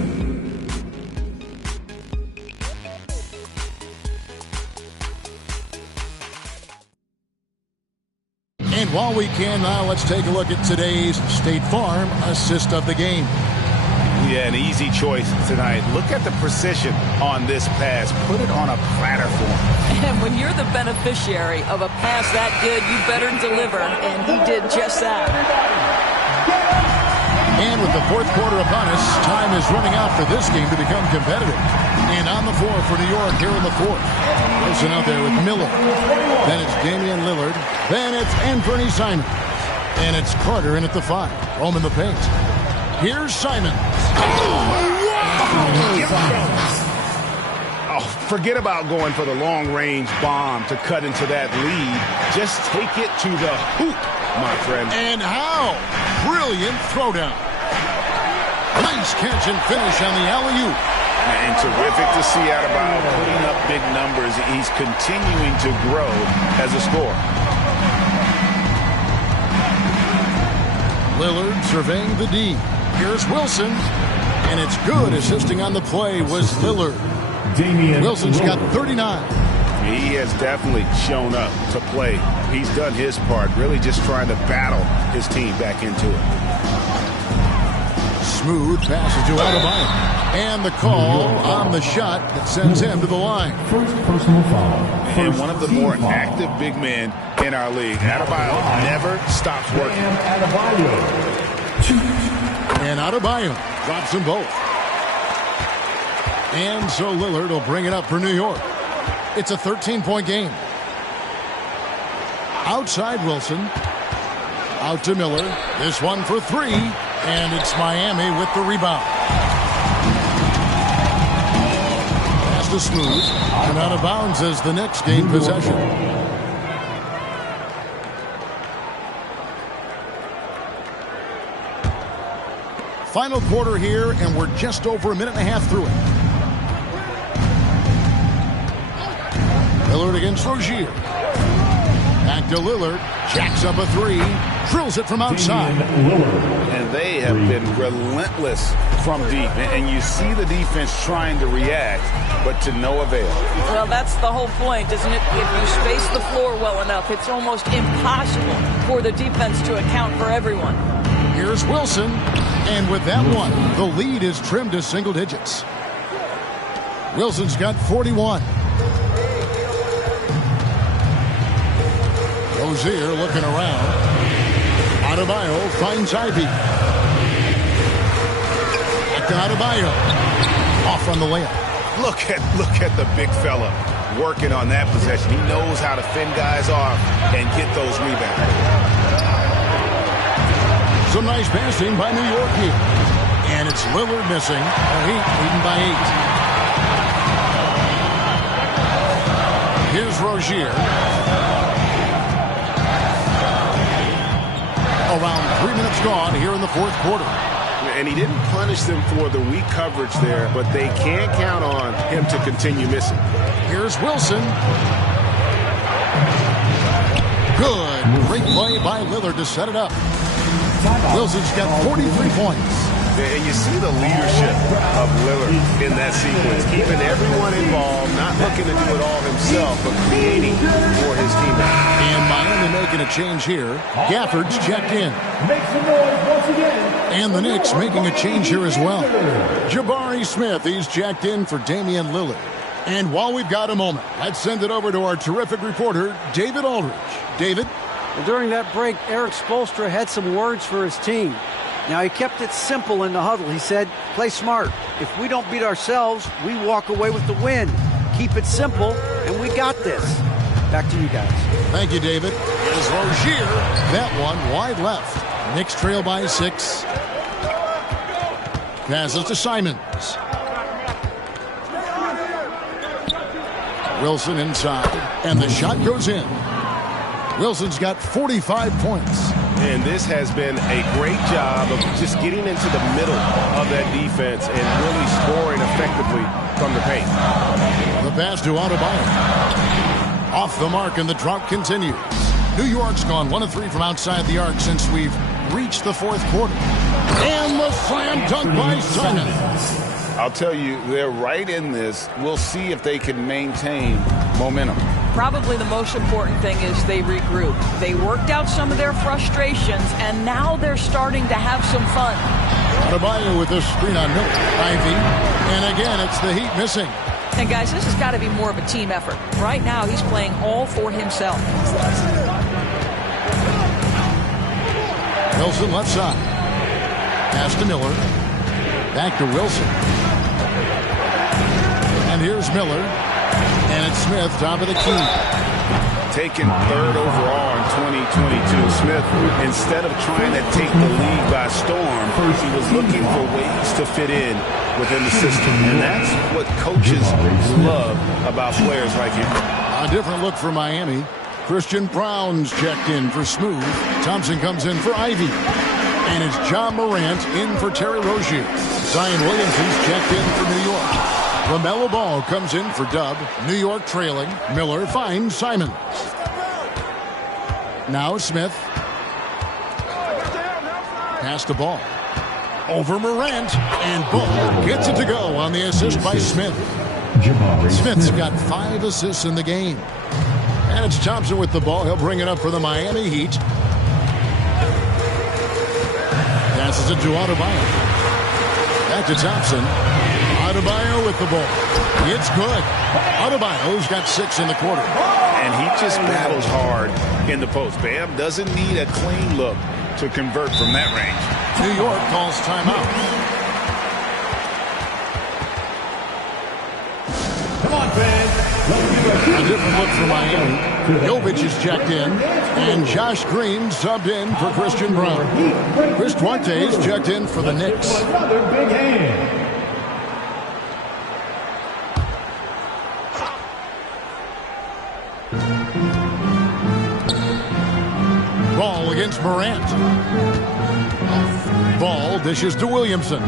And while we can now, let's take a look at today's State Farm assist of the game. Yeah, an easy choice tonight. Look at the precision on this pass. Put it on a platter for him. And when you're the beneficiary of a pass that good, you better deliver. And he did just that. And with the fourth quarter upon us, time is running out for this game to become competitive. And on the floor for New York here in the fourth. Wilson out there with Miller. Then it's Damian Lillard. Then it's Anthony Simons. And it's Carter in at the 5. Home in the paint. Here's Simons. Oh, forget about going for the long-range bomb to cut into that lead. Just take it to the hoop my friend. And how? Brilliant throwdown. Nice catch and finish on the alley-oop. And terrific to see Adebayo putting up big numbers. He's continuing to grow as a scorer. Lillard surveying the D. Here's Wilson. And it's good. Assisting on the play was Lillard. Wilson's got 39. He has definitely shown up to play. He's done his part, really just trying to battle his team back into it. Smooth passes to Adebayo. And the call on the shot that sends him to the line. First personal foul. And one of the more active big men in our league. Adebayo never stops working. And Adebayo drops them both. And so Lillard will bring it up for New York. It's a 13-point game. Outside Wilson. Out to Miller. This one for three. And it's Miami with the rebound. Pass to Smooth. And out of bounds as the Knicks gain possession. Final quarter here, and we're just over a minute and a half through it. Lillard against Rozier. Back to Lillard. Jacks up a three. Drills it from outside. And they have been relentless from deep. And you see the defense trying to react, but to no avail. Well, that's the whole point, isn't it? If you space the floor well enough, it's almost impossible for the defense to account for everyone. Here's Wilson. And with that one, the lead is trimmed to single digits. Wilson's got 41. Rozier looking around. Adebayo finds Ivy. Back to Adebayo. Off on the layup. Look at the big fella working on that possession. He knows how to fend guys off and get those rebounds. Some nice passing by New York here. And it's Lillard missing. The Heat leading by 8. Here's Rozier. Around 3 minutes gone here in the fourth quarter. And he didn't punish them for the weak coverage there, but they can't count on him to continue missing. Here's Wilson. Good. Great play by Lillard to set it up. Wilson's got 43 points. And you see the leadership of Lillard in that sequence, keeping everyone involved, not looking to do it all himself, but creating for his teammates. And Miami making a change here. Gafford's checked in. Make some noise once again. And the Knicks making a change here as well. Jabari Smith, he's checked in for Damian Lillard. And while we've got a moment, let's send it over to our terrific reporter, David Aldridge. David? Well, during that break, Eric Spoelstra had some words for his team. Now, he kept it simple in the huddle. He said, play smart. If we don't beat ourselves, we walk away with the win. Keep it simple, and we got this. Back to you guys. Thank you, David. Here's Rozier. That one wide left. Knicks trail by 6. Passes to Simons. Wilson inside, and the shot goes in. Wilson's got 45 points. And this has been a great job of just getting into the middle of that defense and really scoring effectively from the paint. The pass to Adebayo. Off the mark, and the drought continues. New York's gone 1 of 3 from outside the arc since we've reached the fourth quarter. And the slam dunk by Simons. I'll tell you, they're right in this. We'll see if they can maintain momentum. Probably the most important thing is they regroup. They worked out some of their frustrations, and now they're starting to have some fun. Adebayo with this screen on Miller. Ivy. And again, it's the Heat missing. And guys, this has got to be more of a team effort. Right now, he's playing all for himself. Wilson left side. Pass to Miller. Back to Wilson. And here's Miller. And it's Smith, top of the key. Taken 3rd overall in 2022. Smith, instead of trying to take the league by storm, he was looking for ways to fit in within the system. And that's what coaches love about players like him. A different look for Miami. Christian Brown's checked in for Smooth. Thompson comes in for Ivy. And it's John Morant in for Terry Rozier. Zion Williamson's checked in for New York. LaMelo Ball comes in for Dub. New York trailing. Miller finds Simon. Now Smith. Pass the ball. Over Morant. And Ball gets it to go on the assist by Smith. Smith's got 5 assists in the game. And it's Thompson with the ball. He'll bring it up for the Miami Heat. Passes it to Adebayo. Back to Thompson. Adebayo with the ball. It's good. Adebayo's got 6 in the quarter. And he just battles hard in the post. Bam doesn't need a clean look to convert from that range. New York calls timeout. Come on, fans. A different look for Miami. Jovic is checked in. And Josh Green subbed in for Christian Brown. Chris Duarte's checked in for the Knicks. Another big hand. Ball against Morant. Ball dishes to Williamson.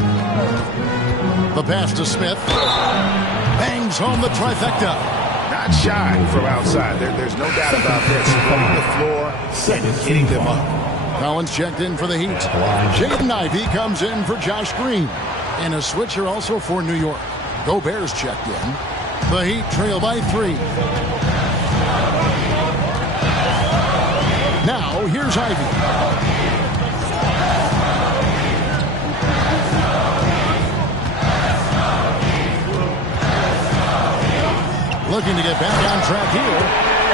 The pass to Smith. Bangs home the trifecta. Not shy from outside. There's no doubt about this. Spreading the floor and hitting them up. Collins checked in for the Heat. Jaden Ivey comes in for Josh Green. And a switcher also for New York. Gobert's checked in. The Heat trail by 3. Now, here's Ivey. Looking to get back on track here.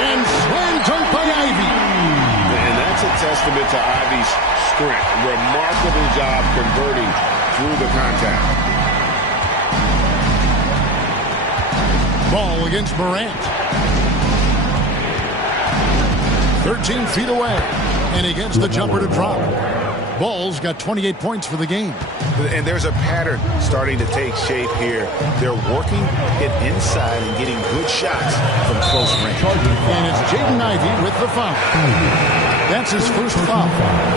And slam dunk by Ivey. And that's a testament to Ivey's strength. Remarkable job converting through the contact. Ball against Morant. 13 feet away. And he gets the jumper to drop. Ball's got 28 points for the game. And there's a pattern starting to take shape here. They're working it inside and getting good shots from close range. And it's Jaden Ivey with the foul. That's his first foul.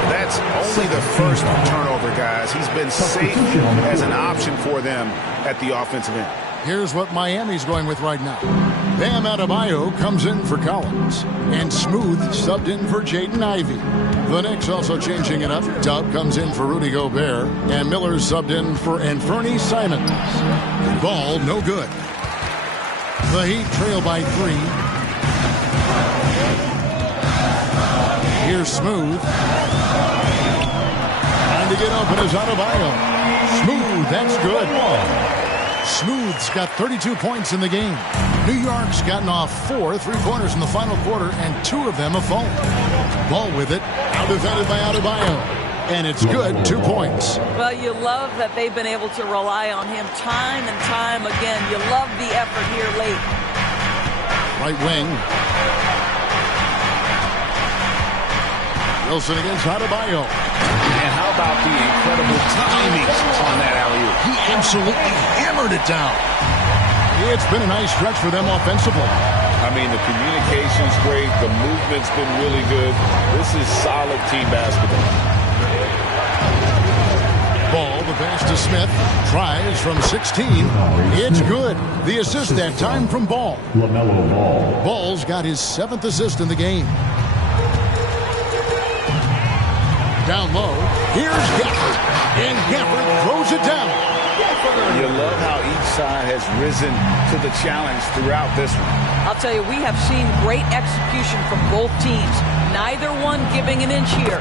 That's only the first turnover, guys. He's been safe as an option for them at the offensive end. Here's what Miami's going with right now. Bam Adebayo comes in for Collins. And Smooth subbed in for Jaden Ivey. The Knicks also changing it up. Dub comes in for Rudy Gobert. And Miller subbed in for Anthony Simons. Ball no good. The Heat trail by 3. Here's Smooth. Trying to get open is Adebayo. Smooth, that's good. Smooth's got 32 points in the game. New York's gotten off 4 3-pointers in the final quarter, and 2 of them have fallen. Ball with it, out defended by Adebayo. And it's good, 2 points. Well, you love that they've been able to rely on him time and time again. You love the effort here late. Right wing. Wilson against Adebayo. And how about the incredible timing on that alley-oop? He absolutely hammered it down. It's been a nice stretch for them offensively. I mean, the communication's great. The movement's been really good. This is solid team basketball. Ball, the pass to Smith. Tries from 16. It's good. The assist that time from Ball. LaMelo Ball. Ball's got his 7th assist in the game. Down low. Here's Gafford. And Gafford throws it down. You love how each side has risen to the challenge throughout this one. I'll tell you, we have seen great execution from both teams. Neither one giving an inch here.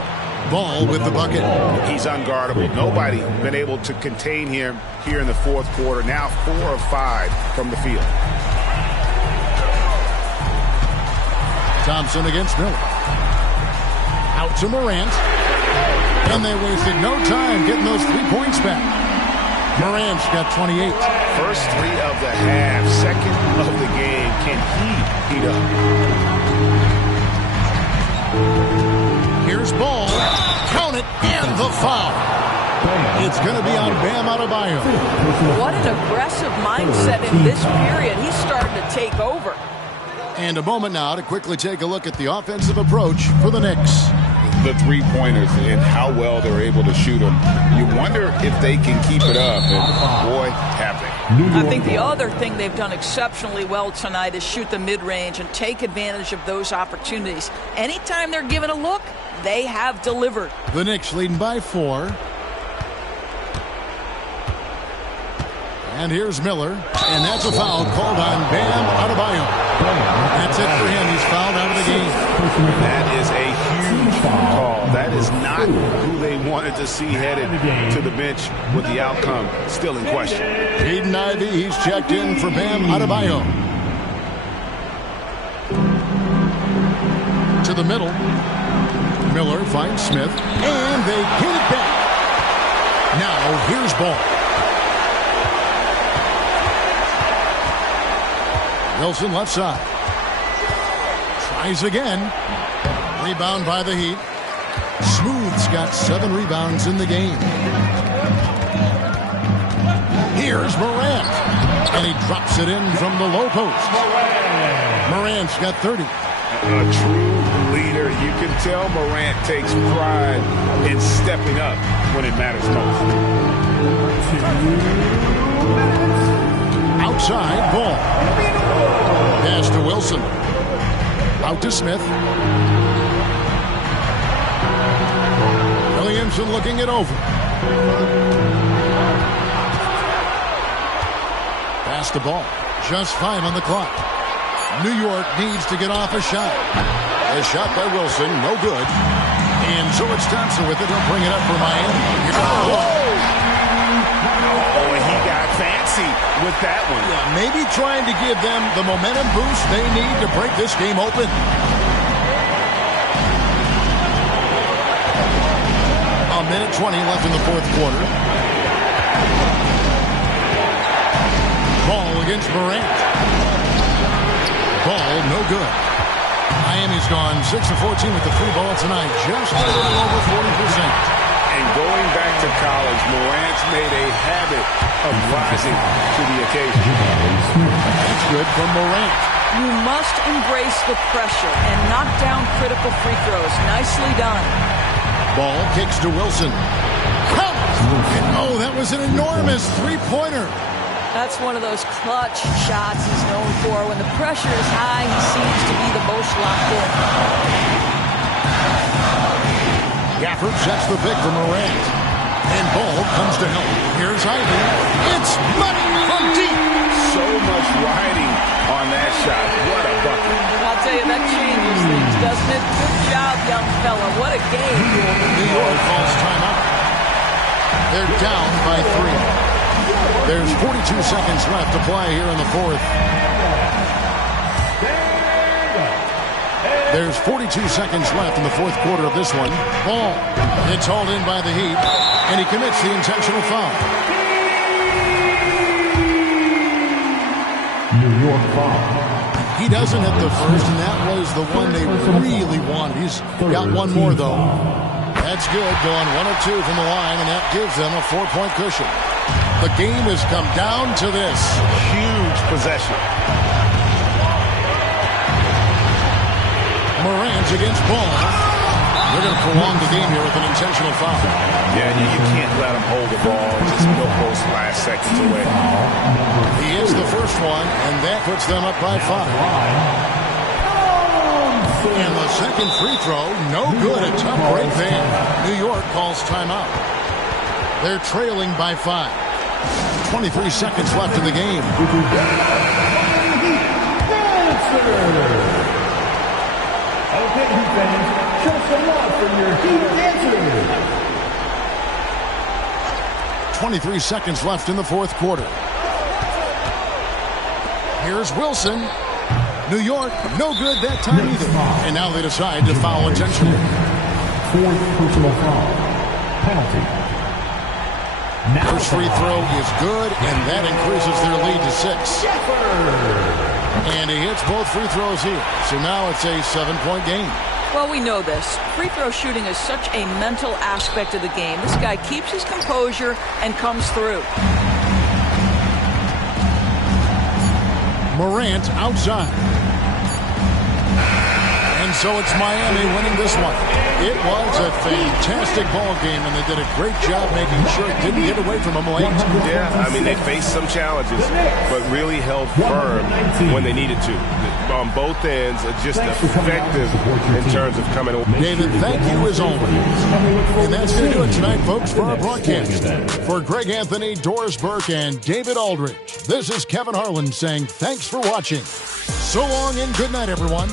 Ball with the bucket. He's unguardable. Nobody been able to contain him here in the 4th quarter. Now 4 of 5 from the field. Thompson against Miller. Out to Morant. And they wasted no time getting those 3 points back. Morant's got 28. First 3 of the half, 2nd of the game. Can he heat up? Here's Ball. Count it, and the foul. It's going to be on Bam Adebayo. What an aggressive mindset in this period. He's starting to take over. And a moment now to quickly take a look at the offensive approach for the Knicks. The three-pointers and how well they're able to shoot them. You wonder if they can keep it up, and boy, have they. I think the other thing they've done exceptionally well tonight is shoot the mid-range and take advantage of those opportunities. Anytime they're given a look, they have delivered. The Knicks leading by 4. And here's Miller, and that's a foul called on Bam Adebayo. That's it for him. He's fouled out of the game. That is a huge call. That is not who they wanted to see headed to the bench with the outcome still in question. Jaden Ivey, he's checked in for Bam Adebayo. To the middle. Miller finds Smith, and they get it back. Now here's Ball. Wilson left side. Tries again. Rebound by the Heat. Smooth's got 7 rebounds in the game. Here's Morant. And he drops it in from the low post. Morant's got 30. A true leader. You can tell Morant takes pride in stepping up when it matters most. Outside, Ball. Pass to Wilson. Out to Smith. Williamson looking it over. Pass the ball. Just 5 on the clock. New York needs to get off a shot. A shot by Wilson, no good. And so it's Thompson with it. He'll bring it up for Miami. Oh, and he got fancy with that one. Yeah, maybe trying to give them the momentum boost they need to break this game open. A minute 20 left in the fourth quarter. Ball against Morant. Ball, no good. Miami's gone 6 of 14 with the 3 ball tonight. Just a little over 40%. And going back to college, Morant's made a habit of rising to the occasion. That's good from Morant. You must embrace the pressure and knock down critical free throws. Nicely done. Ball kicks to Wilson. And oh, that was an enormous three-pointer. That's one of those clutch shots he's known for. When the pressure is high, he seems to be the most locked in. Gafford sets the pick for Morant. And Ball comes to help. Here's Ivey. It's money from deep. So much riding on that shot. What a bucket. I'll tell you, that changes things, doesn't it? Good job, young fella. What a game. New York calls timeout. They're down by 3. There's 42 seconds left to play here in the fourth. There's 42 seconds left in the fourth quarter of this one. Ball. It's hauled in by the Heat, and he commits the intentional foul. New York foul. He doesn't hit the first, and that was the one they really wanted. He's got one more, though. That's good, going 1 of 2 from the line, and that gives them a 4-point cushion. The game has come down to this. Huge possession. Morant against Ball. They're going to prolong the game here with an intentional foul. Yeah, you can't let him hold the ball. Just milk those last seconds away. He is the first one, and that puts them up by 5. And the second free throw, no good. A tough break there. New York calls timeout. They're trailing by 5. 23 seconds left in the game. Okay, Heat fans, show some love for your Heat dancers. 23 seconds left in the fourth quarter. Here's Wilson. New York, no good that time either. And now they decide to foul intentionally. Fourth personal foul. Penalty. First free throw is good, and that increases their lead to 6. And he hits both free throws here. So now it's a 7-point game. Well, we know this. Free throw shooting is such a mental aspect of the game. This guy keeps his composure and comes through. Morant outside. And so it's Miami winning this one. It was a fantastic ball game, and they did a great job making sure it didn't get away from them late. Yeah, I mean, they faced some challenges, but really held firm when they needed to. On both ends, just effective in terms of coming away. David, thank you as always. And that's going to do it tonight, folks, for our broadcast. For Greg Anthony, Doris Burke, and David Aldridge, this is Kevin Harlan saying thanks for watching. So long and good night, everyone.